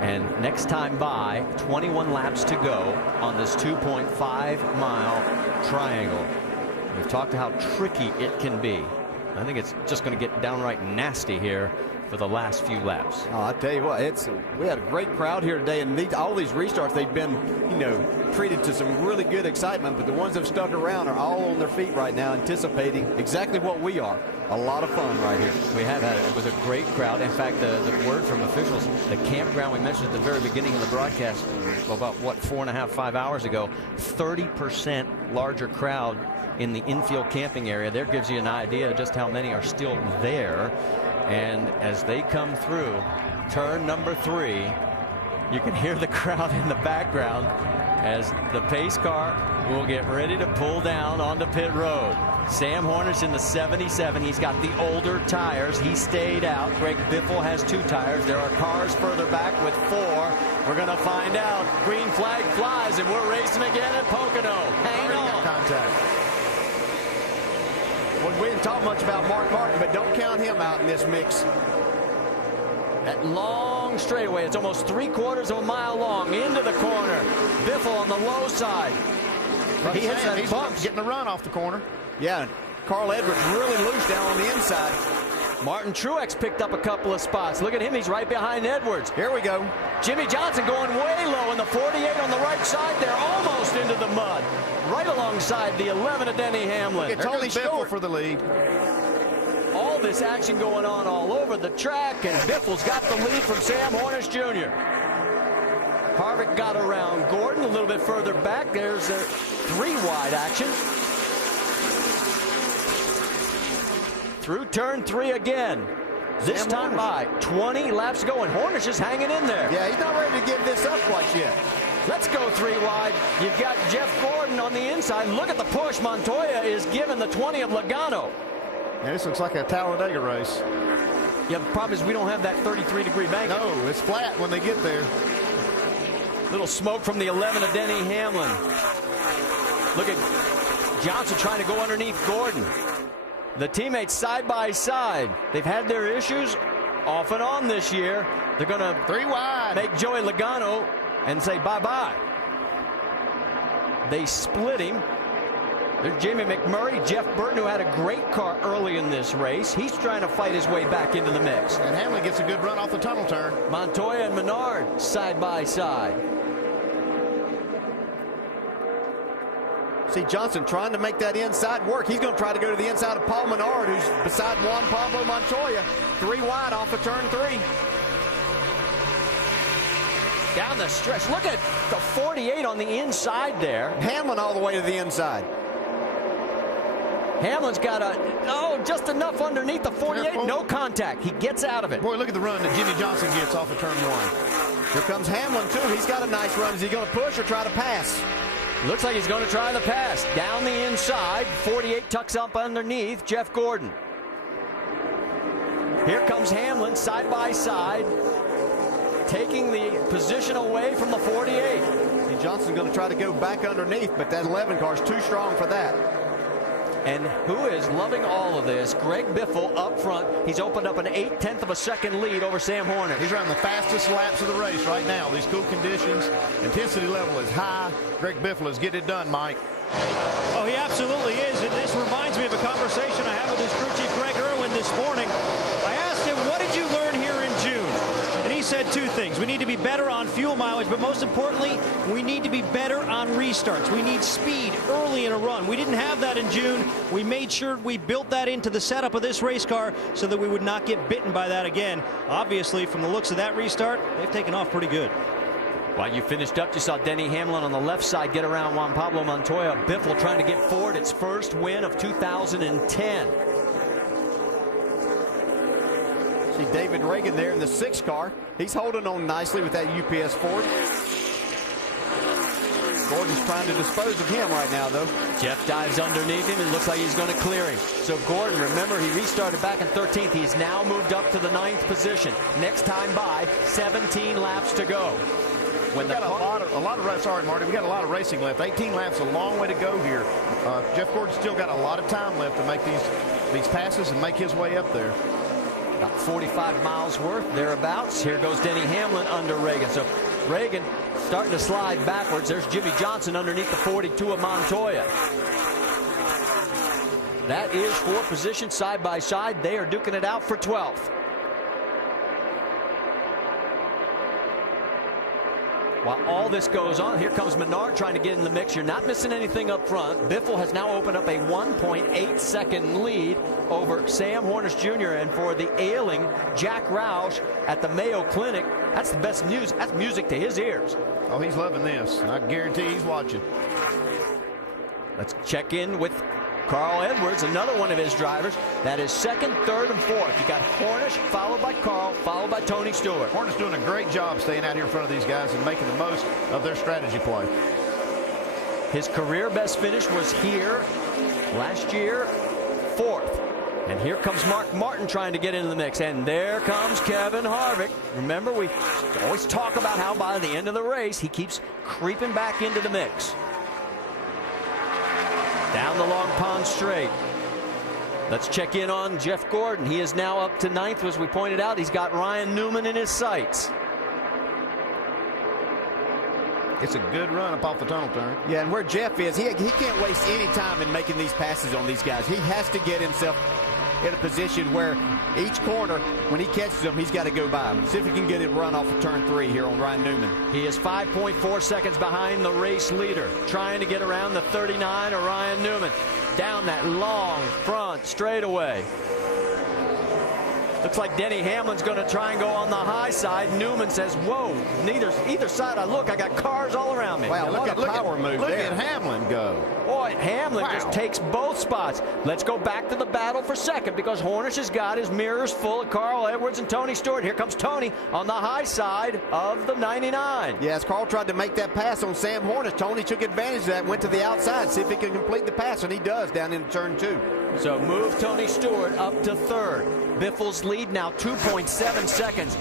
and next time by, 21 laps to go on this 2.5-mile triangle. We've talked how tricky it can be. I think it's just going to get downright nasty here for the last few laps. Oh, I tell you what, we had a great crowd here today, and all these restarts, they've been, treated to some really good excitement, but the ones that have stuck around are all on their feet right now, anticipating exactly what we are. A lot of fun right here. We have had it. It was a great crowd. In fact, the word from officials, the campground we mentioned at the very beginning of the broadcast, about, 4.5, 5 hours ago, 30% larger crowd in the infield camping area. There gives you an idea of just how many are still there. And as they come through turn number 3, you can hear the crowd in the background as the pace car will get ready to pull down onto pit road. Sam Hornish in the 77. He's got the older tires. He stayed out. Greg Biffle has 2 tires. There are cars further back with 4. We're going to find out. Green flag flies, and we're racing again at Pocono. Hang on. Contact. Well, we didn't talk much about Mark Martin, but don't count him out in this mix. That long straightaway, it's almost 3/4 of a mile long into the corner. Biffle on the low side. He hits that bump, getting the run off the corner. Yeah, Carl Edwards really loose down on the inside. Martin Truex picked up a couple of spots. Look at him, he's right behind Edwards. Here we go. Jimmy Johnson going way low in the 48 on the right side there, almost into the mud. Right alongside the 11 of Denny Hamlin. Look at Tony Stewart for the lead. All this action going on all over the track, and Biffle's got the lead from Sam Hornish Jr. Harvick got around Gordon a little bit further back. There's a 3-wide action. Through turn 3 again. This time by 20 laps to go, and Hornish is hanging in there. Yeah, he's not ready to give this up quite yet. Let's go 3 wide. You've got Jeff Gordon on the inside. Look at the push. Montoya is giving the 20 of Logano. Yeah, this looks like a Talladega race. Yeah, the problem is we don't have that 33-degree bank. No, it's flat when they get there. Little smoke from the 11 of Denny Hamlin. Look at Johnson trying to go underneath Gordon. The teammates side by side. They've had their issues off and on this year. They're going to 3 wide. Make Joey Logano and say bye-bye. They split him. There's Jamie McMurray, Jeff Burton, who had a great car early in this race. He's trying to fight his way back into the mix. And Hamlin gets a good run off the tunnel turn. Montoya and Menard side by side. See Johnson trying to make that inside work. He's going to try to go to the inside of Paul Menard, who's beside Juan Pablo Montoya. 3 wide off of turn 3. Down the stretch. Look at the 48 on the inside there. Hamlin all the way to the inside. Hamlin's got just enough underneath the 48. Careful. No contact. He gets out of it. Boy, look at the run that Jimmy Johnson gets off of turn 1. Here comes Hamlin, too. He's got a nice run. Is he going to push or try to pass? Looks like he's going to try the pass. Down the inside. 48 tucks up underneath Jeff Gordon. Here comes Hamlin side by side, taking the position away from the 48. And Johnson's going to try to go back underneath, but that 11 car is too strong for that. And who is loving all of this? Greg Biffle up front. He's opened up an 0.8 of a second lead over Sam Horner. He's running the fastest laps of the race right now. These cool conditions, intensity level is high. Greg Biffle is getting it done, Mike. Oh, he absolutely is. And this reminds me of a conversation I had with his crew chief, Greg Irwin, this morning. I asked him, what did you learn here in June? And he said two things. We need to be better on fuel mileage, but most importantly, we need to be better on restarts. We need speed early in a run. We didn't have that in June. We made sure we built that into the setup of this race car so that we would not get bitten by that again. Obviously, from the looks of that restart, they've taken off pretty good. While you finished up, you saw Denny Hamlin on the left side get around Juan Pablo Montoya. Biffle trying to get Ford its first win of 2010. See David Reagan there in the 6 car. He's holding on nicely with that UPS Ford. Gordon's trying to dispose of him right now, though. Jeff dives underneath him and looks like he's going to clear him. So Gordon, remember, he restarted back in 13th. He's now moved up to the 9th position. Next time by, 17 laps to go. We got a lot of sorry, Marty. We got a lot of racing left. 18 laps, a long way to go here. Jeff Gordon's still got a lot of time left to make these passes and make his way up there. About 45 miles worth, thereabouts. Here goes Denny Hamlin under Reagan. So Reagan starting to slide backwards. There's Jimmy Johnson underneath the 42 of Montoya. That is 4 positions side by side. They are duking it out for 12th. While all this goes on, here comes Menard trying to get in the mix. You're not missing anything up front. Biffle has now opened up a 1.8 second lead over Sam Hornish Jr. And for the ailing Jack Roush at the Mayo Clinic, that's the best news. That's music to his ears. Oh, he's loving this. I guarantee he's watching. Let's check in with Carl Edwards, another one of his drivers. That is 2nd, 3rd, and 4th. You got Hornish, followed by Carl, followed by Tony Stewart. Hornish doing a great job staying out here in front of these guys and making the most of their strategy play. His career best finish was here last year, 4th. And here comes Mark Martin trying to get into the mix. And there comes Kevin Harvick. Remember, we always talk about how by the end of the race, he keeps creeping back into the mix. Down the Long Pond Straight. Let's check in on Jeff Gordon. He is now up to 9th, as we pointed out. He's got Ryan Newman in his sights. It's a good run up off the tunnel turn. Yeah, and where Jeff is, he can't waste any time in making these passes on these guys. He has to get himself in a position where each corner, when he catches them, he's got to go by him. See if he can get it run off of turn 3 here on Ryan Newman. He is 5.4 seconds behind the race leader, trying to get around the 39 of Ryan Newman. Down that long front straightaway. Looks like Denny Hamlin's going to try and go on the high side. Newman says, whoa, either side I look, I got cars all around me. Wow, look at power move Look there. at Hamlin go. Boy, Hamlin just takes both spots. Let's go back to the battle for 2nd because Hornish has got his mirrors full of Carl Edwards and Tony Stewart. Here comes Tony on the high side of the 99. Yeah, as Carl tried to make that pass on Sam Hornish, Tony took advantage of that, went to the outside, see if he can complete the pass, and he does down in turn 2. So move Tony Stewart up to 3rd. Biffle's lead now 2.7 seconds.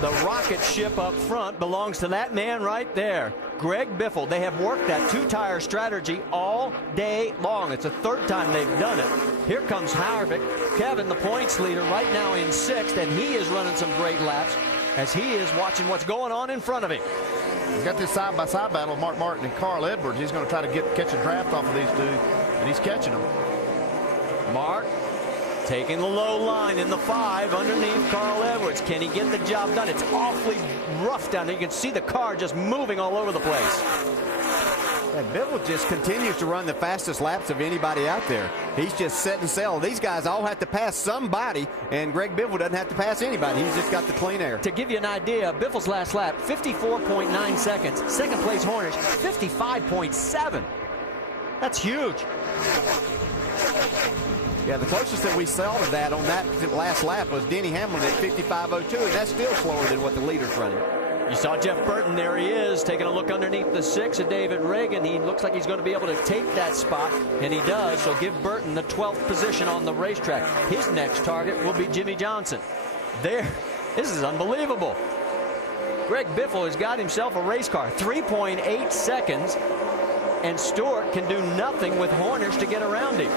The rocket ship up front belongs to that man right there, Greg Biffle. They have worked that 2-tire strategy all day long. It's the 3rd time they've done it. Here comes Harvick. Kevin, the points leader, right now in 6th, and he is running some great laps as he is watching what's going on in front of him. He's got this side-by-side battle of Mark Martin and Carl Edwards. He's going to try to catch a draft off of these two, and he's catching them. Mark taking the low line in the 5 underneath Carl Edwards. Can he get the job done? It's awfully rough down there. You can see the car just moving all over the place. And Biffle just continues to run the fastest laps of anybody out there. He's just setting sail. These guys all have to pass somebody, and Greg Biffle doesn't have to pass anybody. He's just got the clean air. To give you an idea, Biffle's last lap, 54.9 seconds. 2nd place Hornish, 55.7. That's huge. Yeah, the closest that we saw to that on that last lap was Denny Hamlin at 55.02, and that's still slower than what the leader's running. You saw Jeff Burton. There he is, taking a look underneath the 6 of David Reagan. He looks like he's going to be able to take that spot, and he does. So give Burton the 12th position on the racetrack. His next target will be Jimmy Johnson. There, this is unbelievable. Greg Biffle has got himself a race car, 3.8 seconds, and Stewart can do nothing with Hornish to get around him.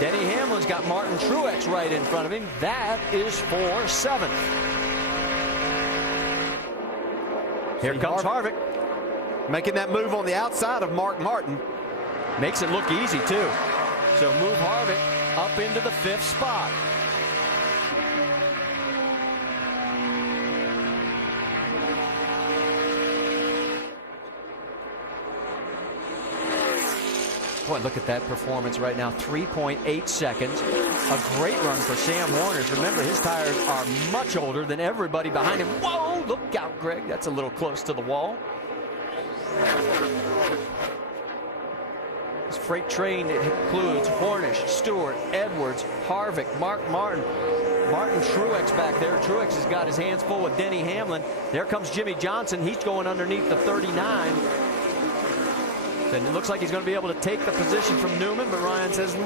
Denny Hamlin's got Martin Truex right in front of him. That is for 7th. Here comes Harvick. Making that move on the outside of Mark Martin. Makes it look easy, too. So move Harvick up into the 5th spot. Boy, look at that performance right now. 3.8 seconds. A great run for Sam Hornish. Remember, his tires are much older than everybody behind him. Whoa, look out, Greg. That's a little close to the wall. This freight train includes Hornish, Stewart, Edwards, Harvick, Mark Martin. Martin Truex back there. Truex has got his hands full with Denny Hamlin. There comes Jimmy Johnson. He's going underneath the 39. And it looks like he's going to be able to take the position from Newman, but Ryan says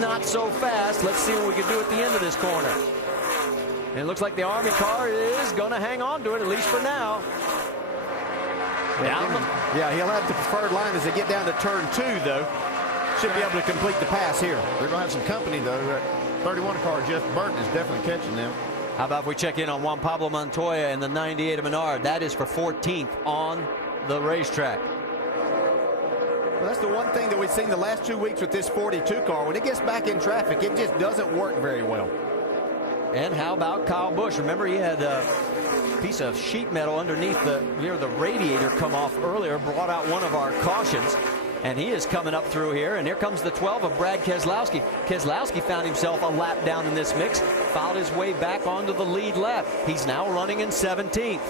not so fast. Let's see what we can do at the end of this corner. And it looks like the Army car is going to hang on to it, at least for now. Yeah, he'll have the preferred line as they get down to turn 2, though. Should be able to complete the pass here. They're going to have some company, though. 31 car Jeff Burton is definitely catching them. How about if we check in on Juan Pablo Montoya and the 98 of Menard? That is for 14th on the racetrack. Well, that's the one thing that we've seen the last 2 weeks with this 42 car. When it gets back in traffic, it just doesn't work very well. And how about Kyle Busch? Remember, he had a piece of sheet metal underneath near the radiator come off earlier, brought out one of our cautions, and he is coming up through here. And here comes the 12 of Brad Keselowski. Keselowski found himself a lap down in this mix, fouled his way back onto the lead lap. He's now running in 17th.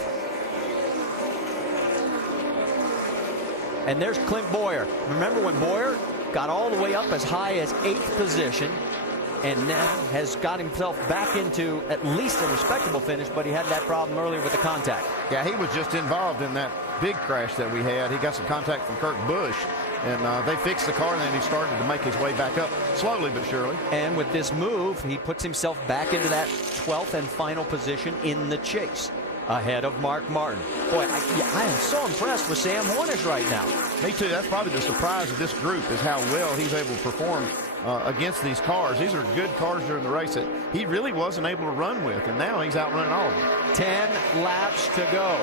And there's Clint Boyer. Remember when Boyer got all the way up as high as 8th position and now has got himself back into at least a respectable finish, but he had that problem earlier with the contact. Yeah, he was just involved in that big crash that we had. He got some contact from Kurt Busch, and they fixed the car, and then he started to make his way back up slowly but surely. And with this move, he puts himself back into that 12th and final position in the chase, ahead of Mark Martin. Boy, I am so impressed with Sam Hornish right now. Me too. That's probably the surprise of this group is how well he's able to perform against these cars. These are good cars during the race that he really wasn't able to run with, and now he's outrunning all of them. 10 laps to go.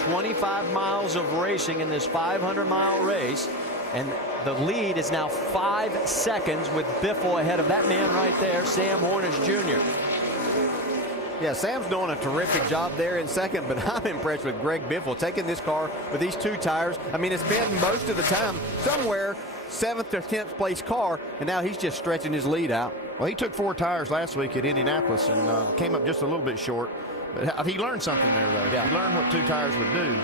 25 miles of racing in this 500-mile race, and the lead is now 5 seconds with Biffle ahead of that man right there, Sam Hornish Jr. Yeah, Sam's doing a terrific job there in second, but I'm impressed with Greg Biffle taking this car with these 2 tires. I mean, it's been most of the time somewhere 7th or 10th place car, and now he's just stretching his lead out. Well, he took 4 tires last week at Indianapolis and came up just a little bit short. But he learned something there, though. Yeah. He learned what 2 tires would do.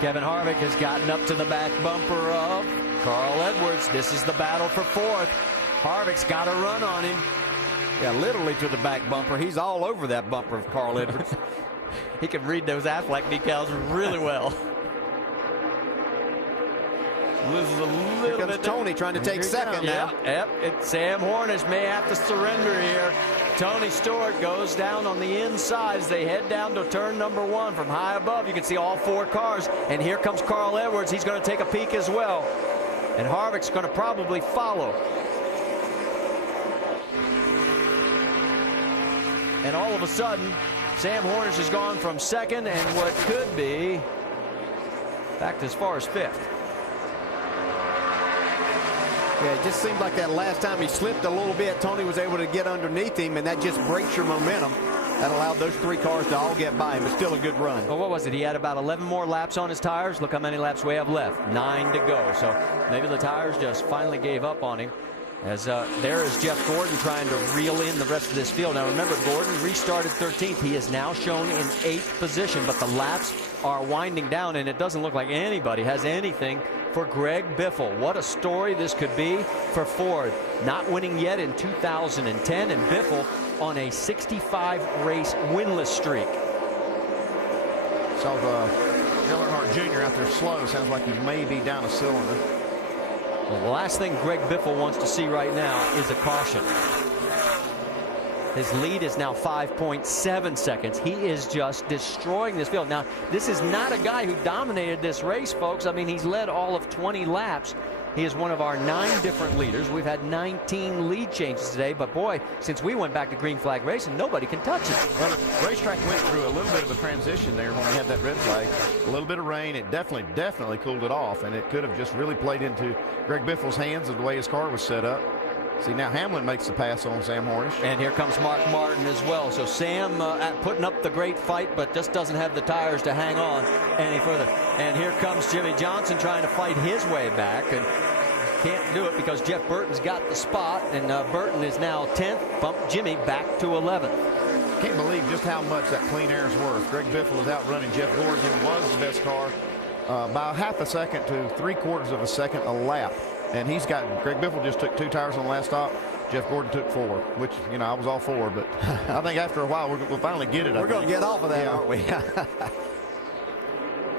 Kevin Harvick has gotten up to the back bumper of Carl Edwards. This is the battle for 4th. Harvick's got a run on him. Yeah, literally to the back bumper. He's all over that bumper of Carl Edwards. He can read those Aflac decals really well. Loses a little bit. Tony trying to take second now. Yep. Sam Hornish may have to surrender here. Tony Stewart goes down on the inside as they head down to turn number 1 from high above. You can see all 4 cars. And here comes Carl Edwards. He's going to take a peek as well. And Harvick's going to probably follow. And all of a sudden, Sam Hornish has gone from second and what could be back to as far as 5th. Yeah, it just seemed like that last time he slipped a little bit, Tony was able to get underneath him, and that just breaks your momentum. That allowed those 3 cars to all get by him, but still a good run. Well, what was it? He had about 11 more laps on his tires. Look how many laps we have left. 9 to go. So maybe the tires just finally gave up on him. As there is Jeff Gordon trying to reel in the rest of this field. Now remember, Gordon restarted 13th. He is now shown in 8th position, but the laps are winding down, and it doesn't look like anybody has anything for Greg Biffle. What a story this could be for Ford. Not winning yet in 2010, and Biffle on a 65 race winless streak. Saw Dale Earnhardt Jr. out there slow. Sounds like he may be down a cylinder. Well, the last thing Greg Biffle wants to see right now is a caution. His lead is now 5.7 seconds. He is just destroying this field. Now, this is not a guy who dominated this race, folks. I mean, he's led all of 20 laps. He is one of our 9 different leaders. We've had 19 lead changes today, but boy, since we went back to green flag racing, nobody can touch it. Well, the racetrack went through a little bit of a transition there when we had that red flag. A little bit of rain. It definitely cooled it off, and it could have just really played into Greg Biffle's hands of the way his car was set up. See, now Hamlin makes the pass on Sam Hornish. And here comes Mark Martin as well. So Sam putting up the great fight, but just doesn't have the tires to hang on any further. And here comes Jimmy Johnson trying to fight his way back. And can't do it because Jeff Burton's got the spot. And Burton is now 10th. Bumped Jimmy back to 11th. Can't believe just how much that clean air is worth. Greg Biffle is outrunning Jeff Gordon. It was the best car by half a second to 3/4 of a second a lap. And he's got, Greg Biffle just took 2 tires on the last stop. Jeff Gordon took 4, which, you know, I was all for, but I think after a while we'll finally get it. We're going to get off of that, yeah. aren't we?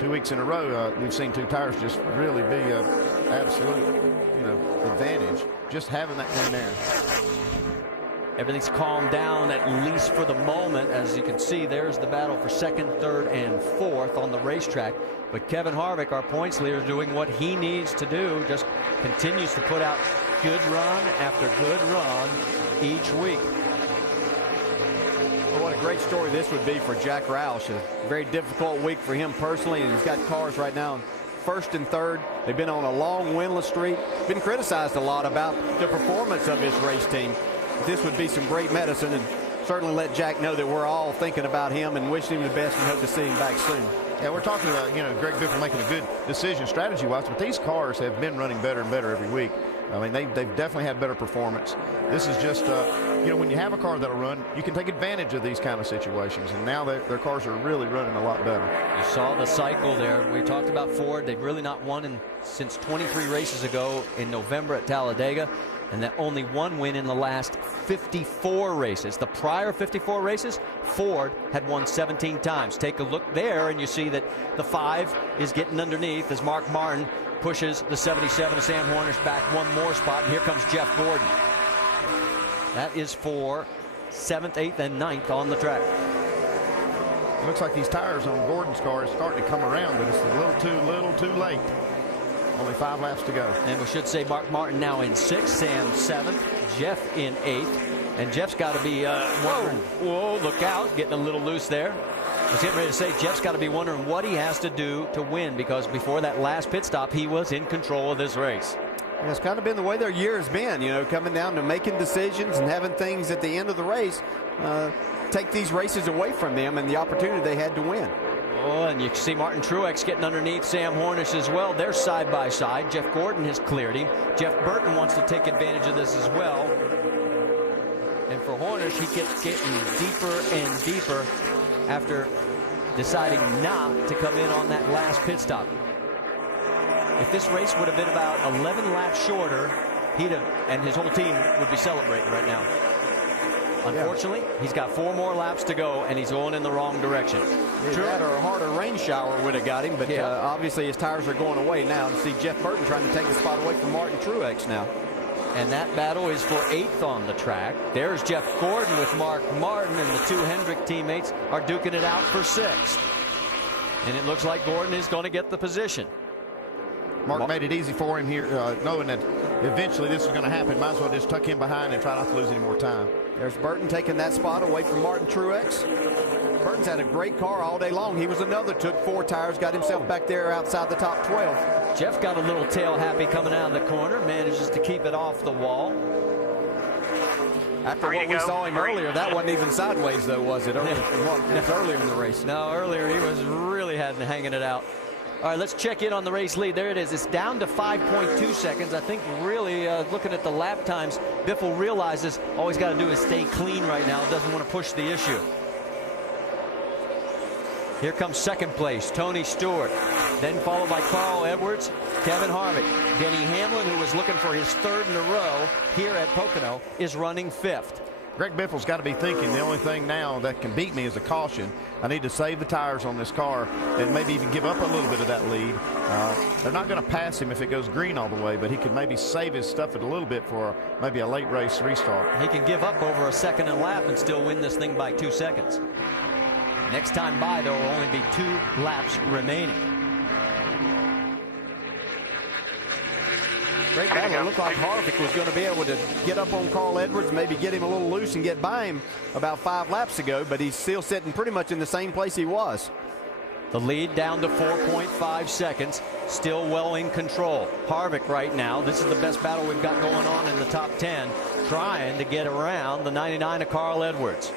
2 weeks in a row, we've seen 2 tires just really be an absolute, advantage, just having that clean air. Everything's calmed down, at least for the moment. As you can see, there's the battle for 2nd, 3rd, and 4th on the racetrack. But Kevin Harvick, our points leader, doing what he needs to do, just continues to put out good run after good run each week. Well, what a great story this would be for Jack Roush. A very difficult week for him personally, and he's got cars right now in 1st and 3rd. They've been on a long winless streak. Been criticized a lot about the performance of his race team. This would be some great medicine, and certainly let Jack know that we're all thinking about him and wishing him the best and hope to see him back soon. Yeah, we're talking about, Greg Biffle making a good decision strategy-wise, but these cars have been running better and better every week. I mean, they've definitely had better performance. This is just, when you have a car that'll run, you can take advantage of these kind of situations, and now their cars are really running a lot better. You saw the cycle there. We talked about Ford. They've really not won since 23 races ago in November at Talladega, and that only 1 win in the last 54 races. The prior 54 races, Ford had won 17 times. Take a look there, and you see that the 5 is getting underneath as Mark Martin pushes the 77 of Sam Hornish back 1 more spot. And here comes Jeff Gordon. That is for 7th, 8th, and 9th on the track. It looks like these tires on Gordon's car are starting to come around, but it's a little too late. Only 5 laps to go. And we should say Mark Martin now in 6th, Sam 7th, Jeff in 8th. And Jeff's got to be whoa, look out, getting a little loose there. I was getting ready to say Jeff's got to be wondering what he has to do to win, because before that last pit stop, he was in control of this race. And it's kind of been the way their year has been, coming down to making decisions and having things at the end of the race take these races away from them and the opportunity they had to win. Oh, and you can see Martin Truex getting underneath Sam Hornish as well. They're side by side. Jeff Gordon has cleared him. Jeff Burton wants to take advantage of this as well. And for Hornish, he keeps getting deeper and deeper after deciding not to come in on that last pit stop. If this race would have been about 11 laps shorter, and his whole team would be celebrating right now. Unfortunately, he's got 4 more laps to go, and he's going in the wrong direction. That or a harder rain shower would have got him, but obviously his tires are going away now. To see Jeff Burton trying to take the spot away from Martin Truex now. And that battle is for 8th on the track. There's Jeff Gordon with Mark Martin, and the 2 Hendrick teammates are duking it out for 6th. And it looks like Gordon is going to get the position. Mark made it easy for him here, knowing that eventually this is going to happen. Might as well just tuck him behind and try not to lose any more time. There's Burton taking that spot away from Martin Truex. Burton's had a great car all day long. He was another, took 4 tires, got himself back there outside the top 12. Jeff got a little tail happy coming out of the corner, manages to keep it off the wall. After what we saw him earlier, that wasn't even sideways, though, was it? It was earlier in the race. No, earlier he was really hanging it out. All right, let's check in on the race lead. There it is. It's down to 5.2 seconds. I think really looking at the lap times, Biffle realizes all he's got to do is stay clean right now. Doesn't want to push the issue. Here comes 2nd place, Tony Stewart. Then followed by Carl Edwards, Kevin Harvick. Denny Hamlin, who was looking for his 3rd in a row here at Pocono, is running 5th. Greg Biffle's got to be thinking the only thing now that can beat me is a caution. I need to save the tires on this car and maybe even give up a little bit of that lead. They're not going to pass him if it goes green all the way, but he could maybe save his stuff it a little bit for maybe a late race restart. He can give up over a second and a lap and still win this thing by 2 seconds. Next time by, there will only be 2 laps remaining. Great battle. It looked like Harvick was going to be able to get up on Carl Edwards, maybe get him a little loose and get by him about 5 laps ago, but he's still sitting pretty much in the same place he was. The lead down to 4.5 seconds, still well in control. Harvick right now, this is the best battle we've got going on in the top 10, trying to get around the 99 of Carl Edwards.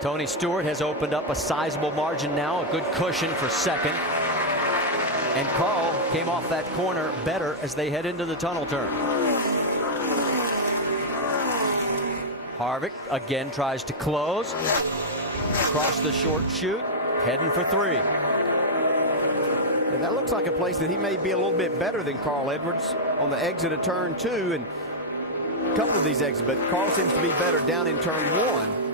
Tony Stewart has opened up a sizable margin now, a good cushion for second. And Carl came off that corner better as they head into the tunnel turn. Harvick again tries to close. Across the short chute, heading for 3. And that looks like a place that he may be a little bit better than Carl Edwards on the exit of turn 2 and a couple of these exits, but Carl seems to be better down in turn 1.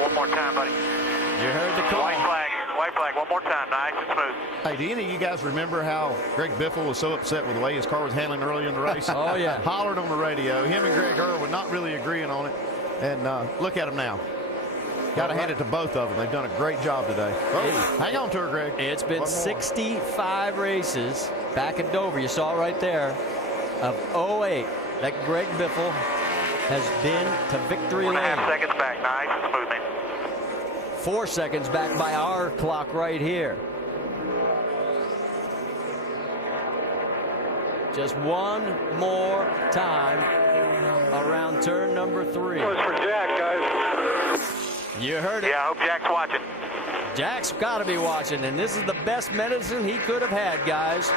One more time, buddy. You heard the call. White flag, one more time, nice and smooth. Hey, do any of you guys remember how Greg Biffle was so upset with the way his car was handling earlier in the race? Oh, yeah. Hollered on the radio. Him and Greg Irwin not really agreeing on it. And look at them now. Got to hand it to both of them. They've done a great job today. Oh, hang on to her, Greg. It's been 65 races back at Dover. You saw right there of 08 that Greg Biffle has been to victory lane. 1.5 seconds back, nice and smooth, man. 4 seconds back by our clock right here. Just one more time around turn number 3. It was for Jack, guys. You heard it. Yeah, I hope Jack's watching. Jack's got to be watching, and this is the best medicine he could have had, guys.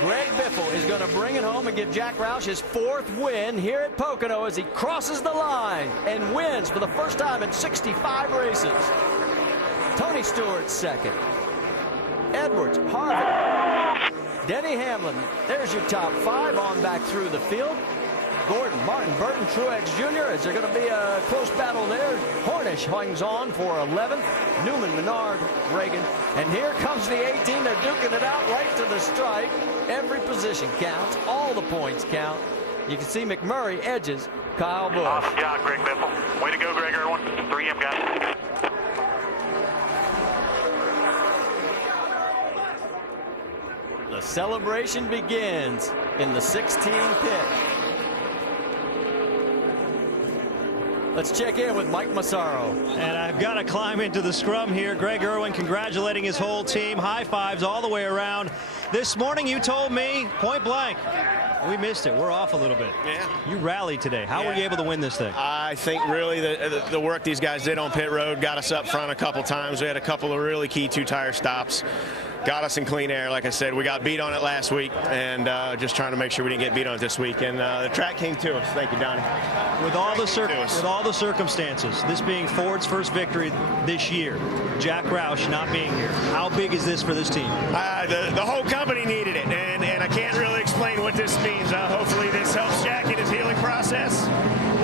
Greg Biffle is going to bring it home and give Jack Roush his 4th win here at Pocono as he crosses the line and wins for the first time in 65 races. Tony Stewart second. Edwards, Harvick, Denny Hamlin. There's your top 5 on back through the field. Gordon, Martin, Burton, Truex Jr. Is there going to be a close battle there? Hornish hangs on for 11th. Newman, Menard, Reagan. And here comes the 18. They're duking it out right to the stripe. Every position counts. All the points count. You can see McMurray edges Kyle Busch. Awesome job, Greg Biffle. Way to go, Greg Irwin. 3M guys. The celebration begins in the 16 pit. Let's check in with Mike Massaro. And I've got to climb into the scrum here. Greg Irwin congratulating his whole team. High fives all the way around. This morning you told me, point blank, we missed it. We're off a little bit. Yeah. You rallied today. How were you able to win this thing? I think really the work these guys did on pit road got us up front a couple times. We had a couple of really key 2-tire stops. Got us in clean air. Like I said, we got beat on it last week, and just trying to make sure we didn't get beat on it this week. And the track came to us. Thank you, Donnie. With all the circumstances, this being Ford's first victory this year, Jack Roush not being here, how big is this for this team? The whole company needed it, and I can't really explain what this means. Hopefully this helps Jack in his healing process.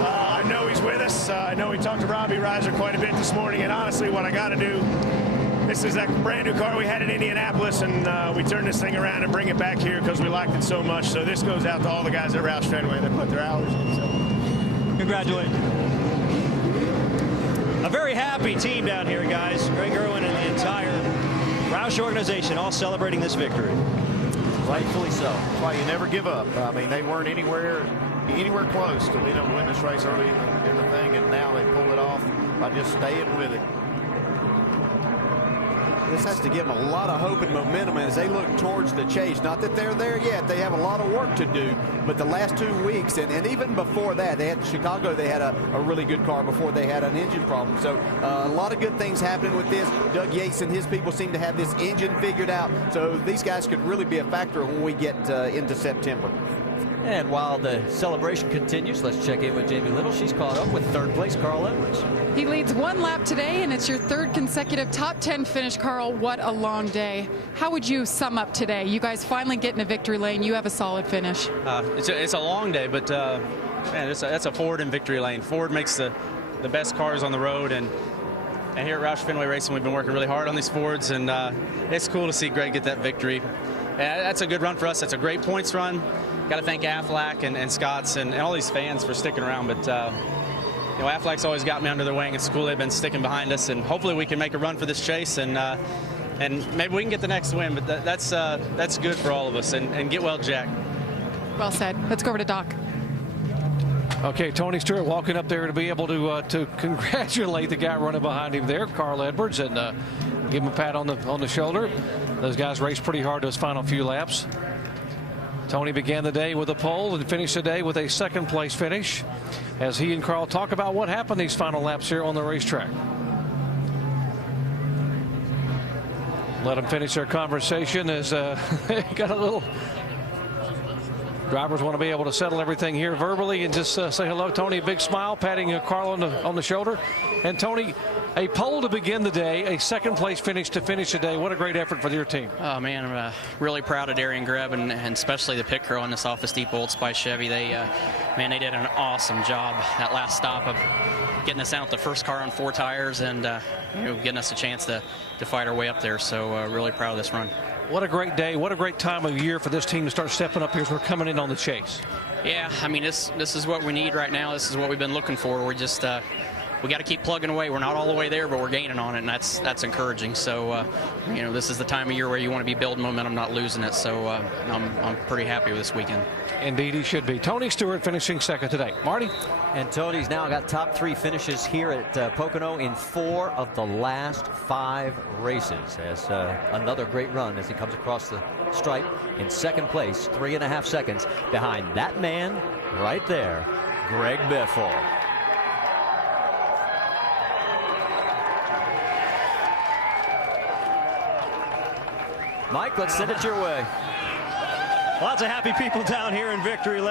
I know he's with us. I know we talked to Robbie Reiser quite a bit this morning, and honestly, what I got to do, this is that brand new car we had in Indianapolis, and we turned this thing around and bring it back here because we liked it so much. So this goes out to all the guys at Roush Fenway that put their hours in. So. Congratulations. A very happy team down here, guys. Greg Irwin and the entire Roush organization all celebrating this victory. Rightfully so. That's why you never give up. I mean, they weren't anywhere close to being able to win this race early in the thing, and now they pulled it off by just staying with it. This has to give them a lot of hope and momentum as they look towards the chase. Not that they're there yet. They have a lot of work to do. But the last 2 weeks, and even before that, they had Chicago, they had a really good car before they had an engine problem. So a lot of good things happening with this. Doug Yates and his people seem to have this engine figured out. So these guys could really be a factor when we get into September. And while the celebration continues, let's check in with Jamie Little. She's caught up with third place Carl Edwards. He leads one lap today, and it's your third consecutive top 10 finish. Carl, what a long day. How would you sum up today? You guys finally get in a victory lane. You have a solid finish. It's a long day, but man, that's a Ford in victory lane. Ford makes the best cars on the road, and here at Roush Fenway Racing, we've been working really hard on these Fords, and it's cool to see Greg get that victory. That's a good run for us. That's a great points run. Got to thank Aflac and Scott's and all these fans for sticking around. But you know, Aflac's always got me under their wing. It's cool they've been sticking behind us, and hopefully we can make a run for this chase, and maybe we can get the next win. But that's good for all of us. And get well, Jack. Well said. Let's go over to Doc. Okay, Tony Stewart walking up there to be able to congratulate the guy running behind him there, Carl Edwards, and give him a pat on the shoulder. Those guys raced pretty hard those final few laps. Tony began the day with a pole and finished the day with a second place finish as he and Carl talk about what happened these final laps here on the racetrack. Let them finish their conversation as got a little. Drivers want to be able to settle everything here verbally and just say hello. Tony, a big smile, patting Carl on the shoulder. And Tony, a pole to begin the day, a second place finish to finish the day. What a great effort for your team. Oh man, I'm really proud of Darian Greb and especially the pit crew on this Office Depot Old Spice Chevy. They did an awesome job that last stop of getting us out the first car on 4 tires and getting us a chance to fight our way up there. So really proud of this run. What a great day. What a great time of year for this team to start stepping up here as we're coming in on the chase. Yeah, I mean, this is what we need right now. This is what we've been looking for. We're just we got to keep plugging away. We're not all the way there, but we're gaining on it, and that's encouraging. So, this is the time of year where you want to be building momentum, not losing it. So I'm pretty happy with this weekend. Indeed, he should be. Tony Stewart finishing second today. Marty? And Tony's now got top 3 finishes here at Pocono in 4 of the last 5 races. As another great run as he comes across the stripe in second place, 3.5 seconds behind that man right there, Greg Biffle. Mike, let's send it your way. Lots of happy people down here in victory lane.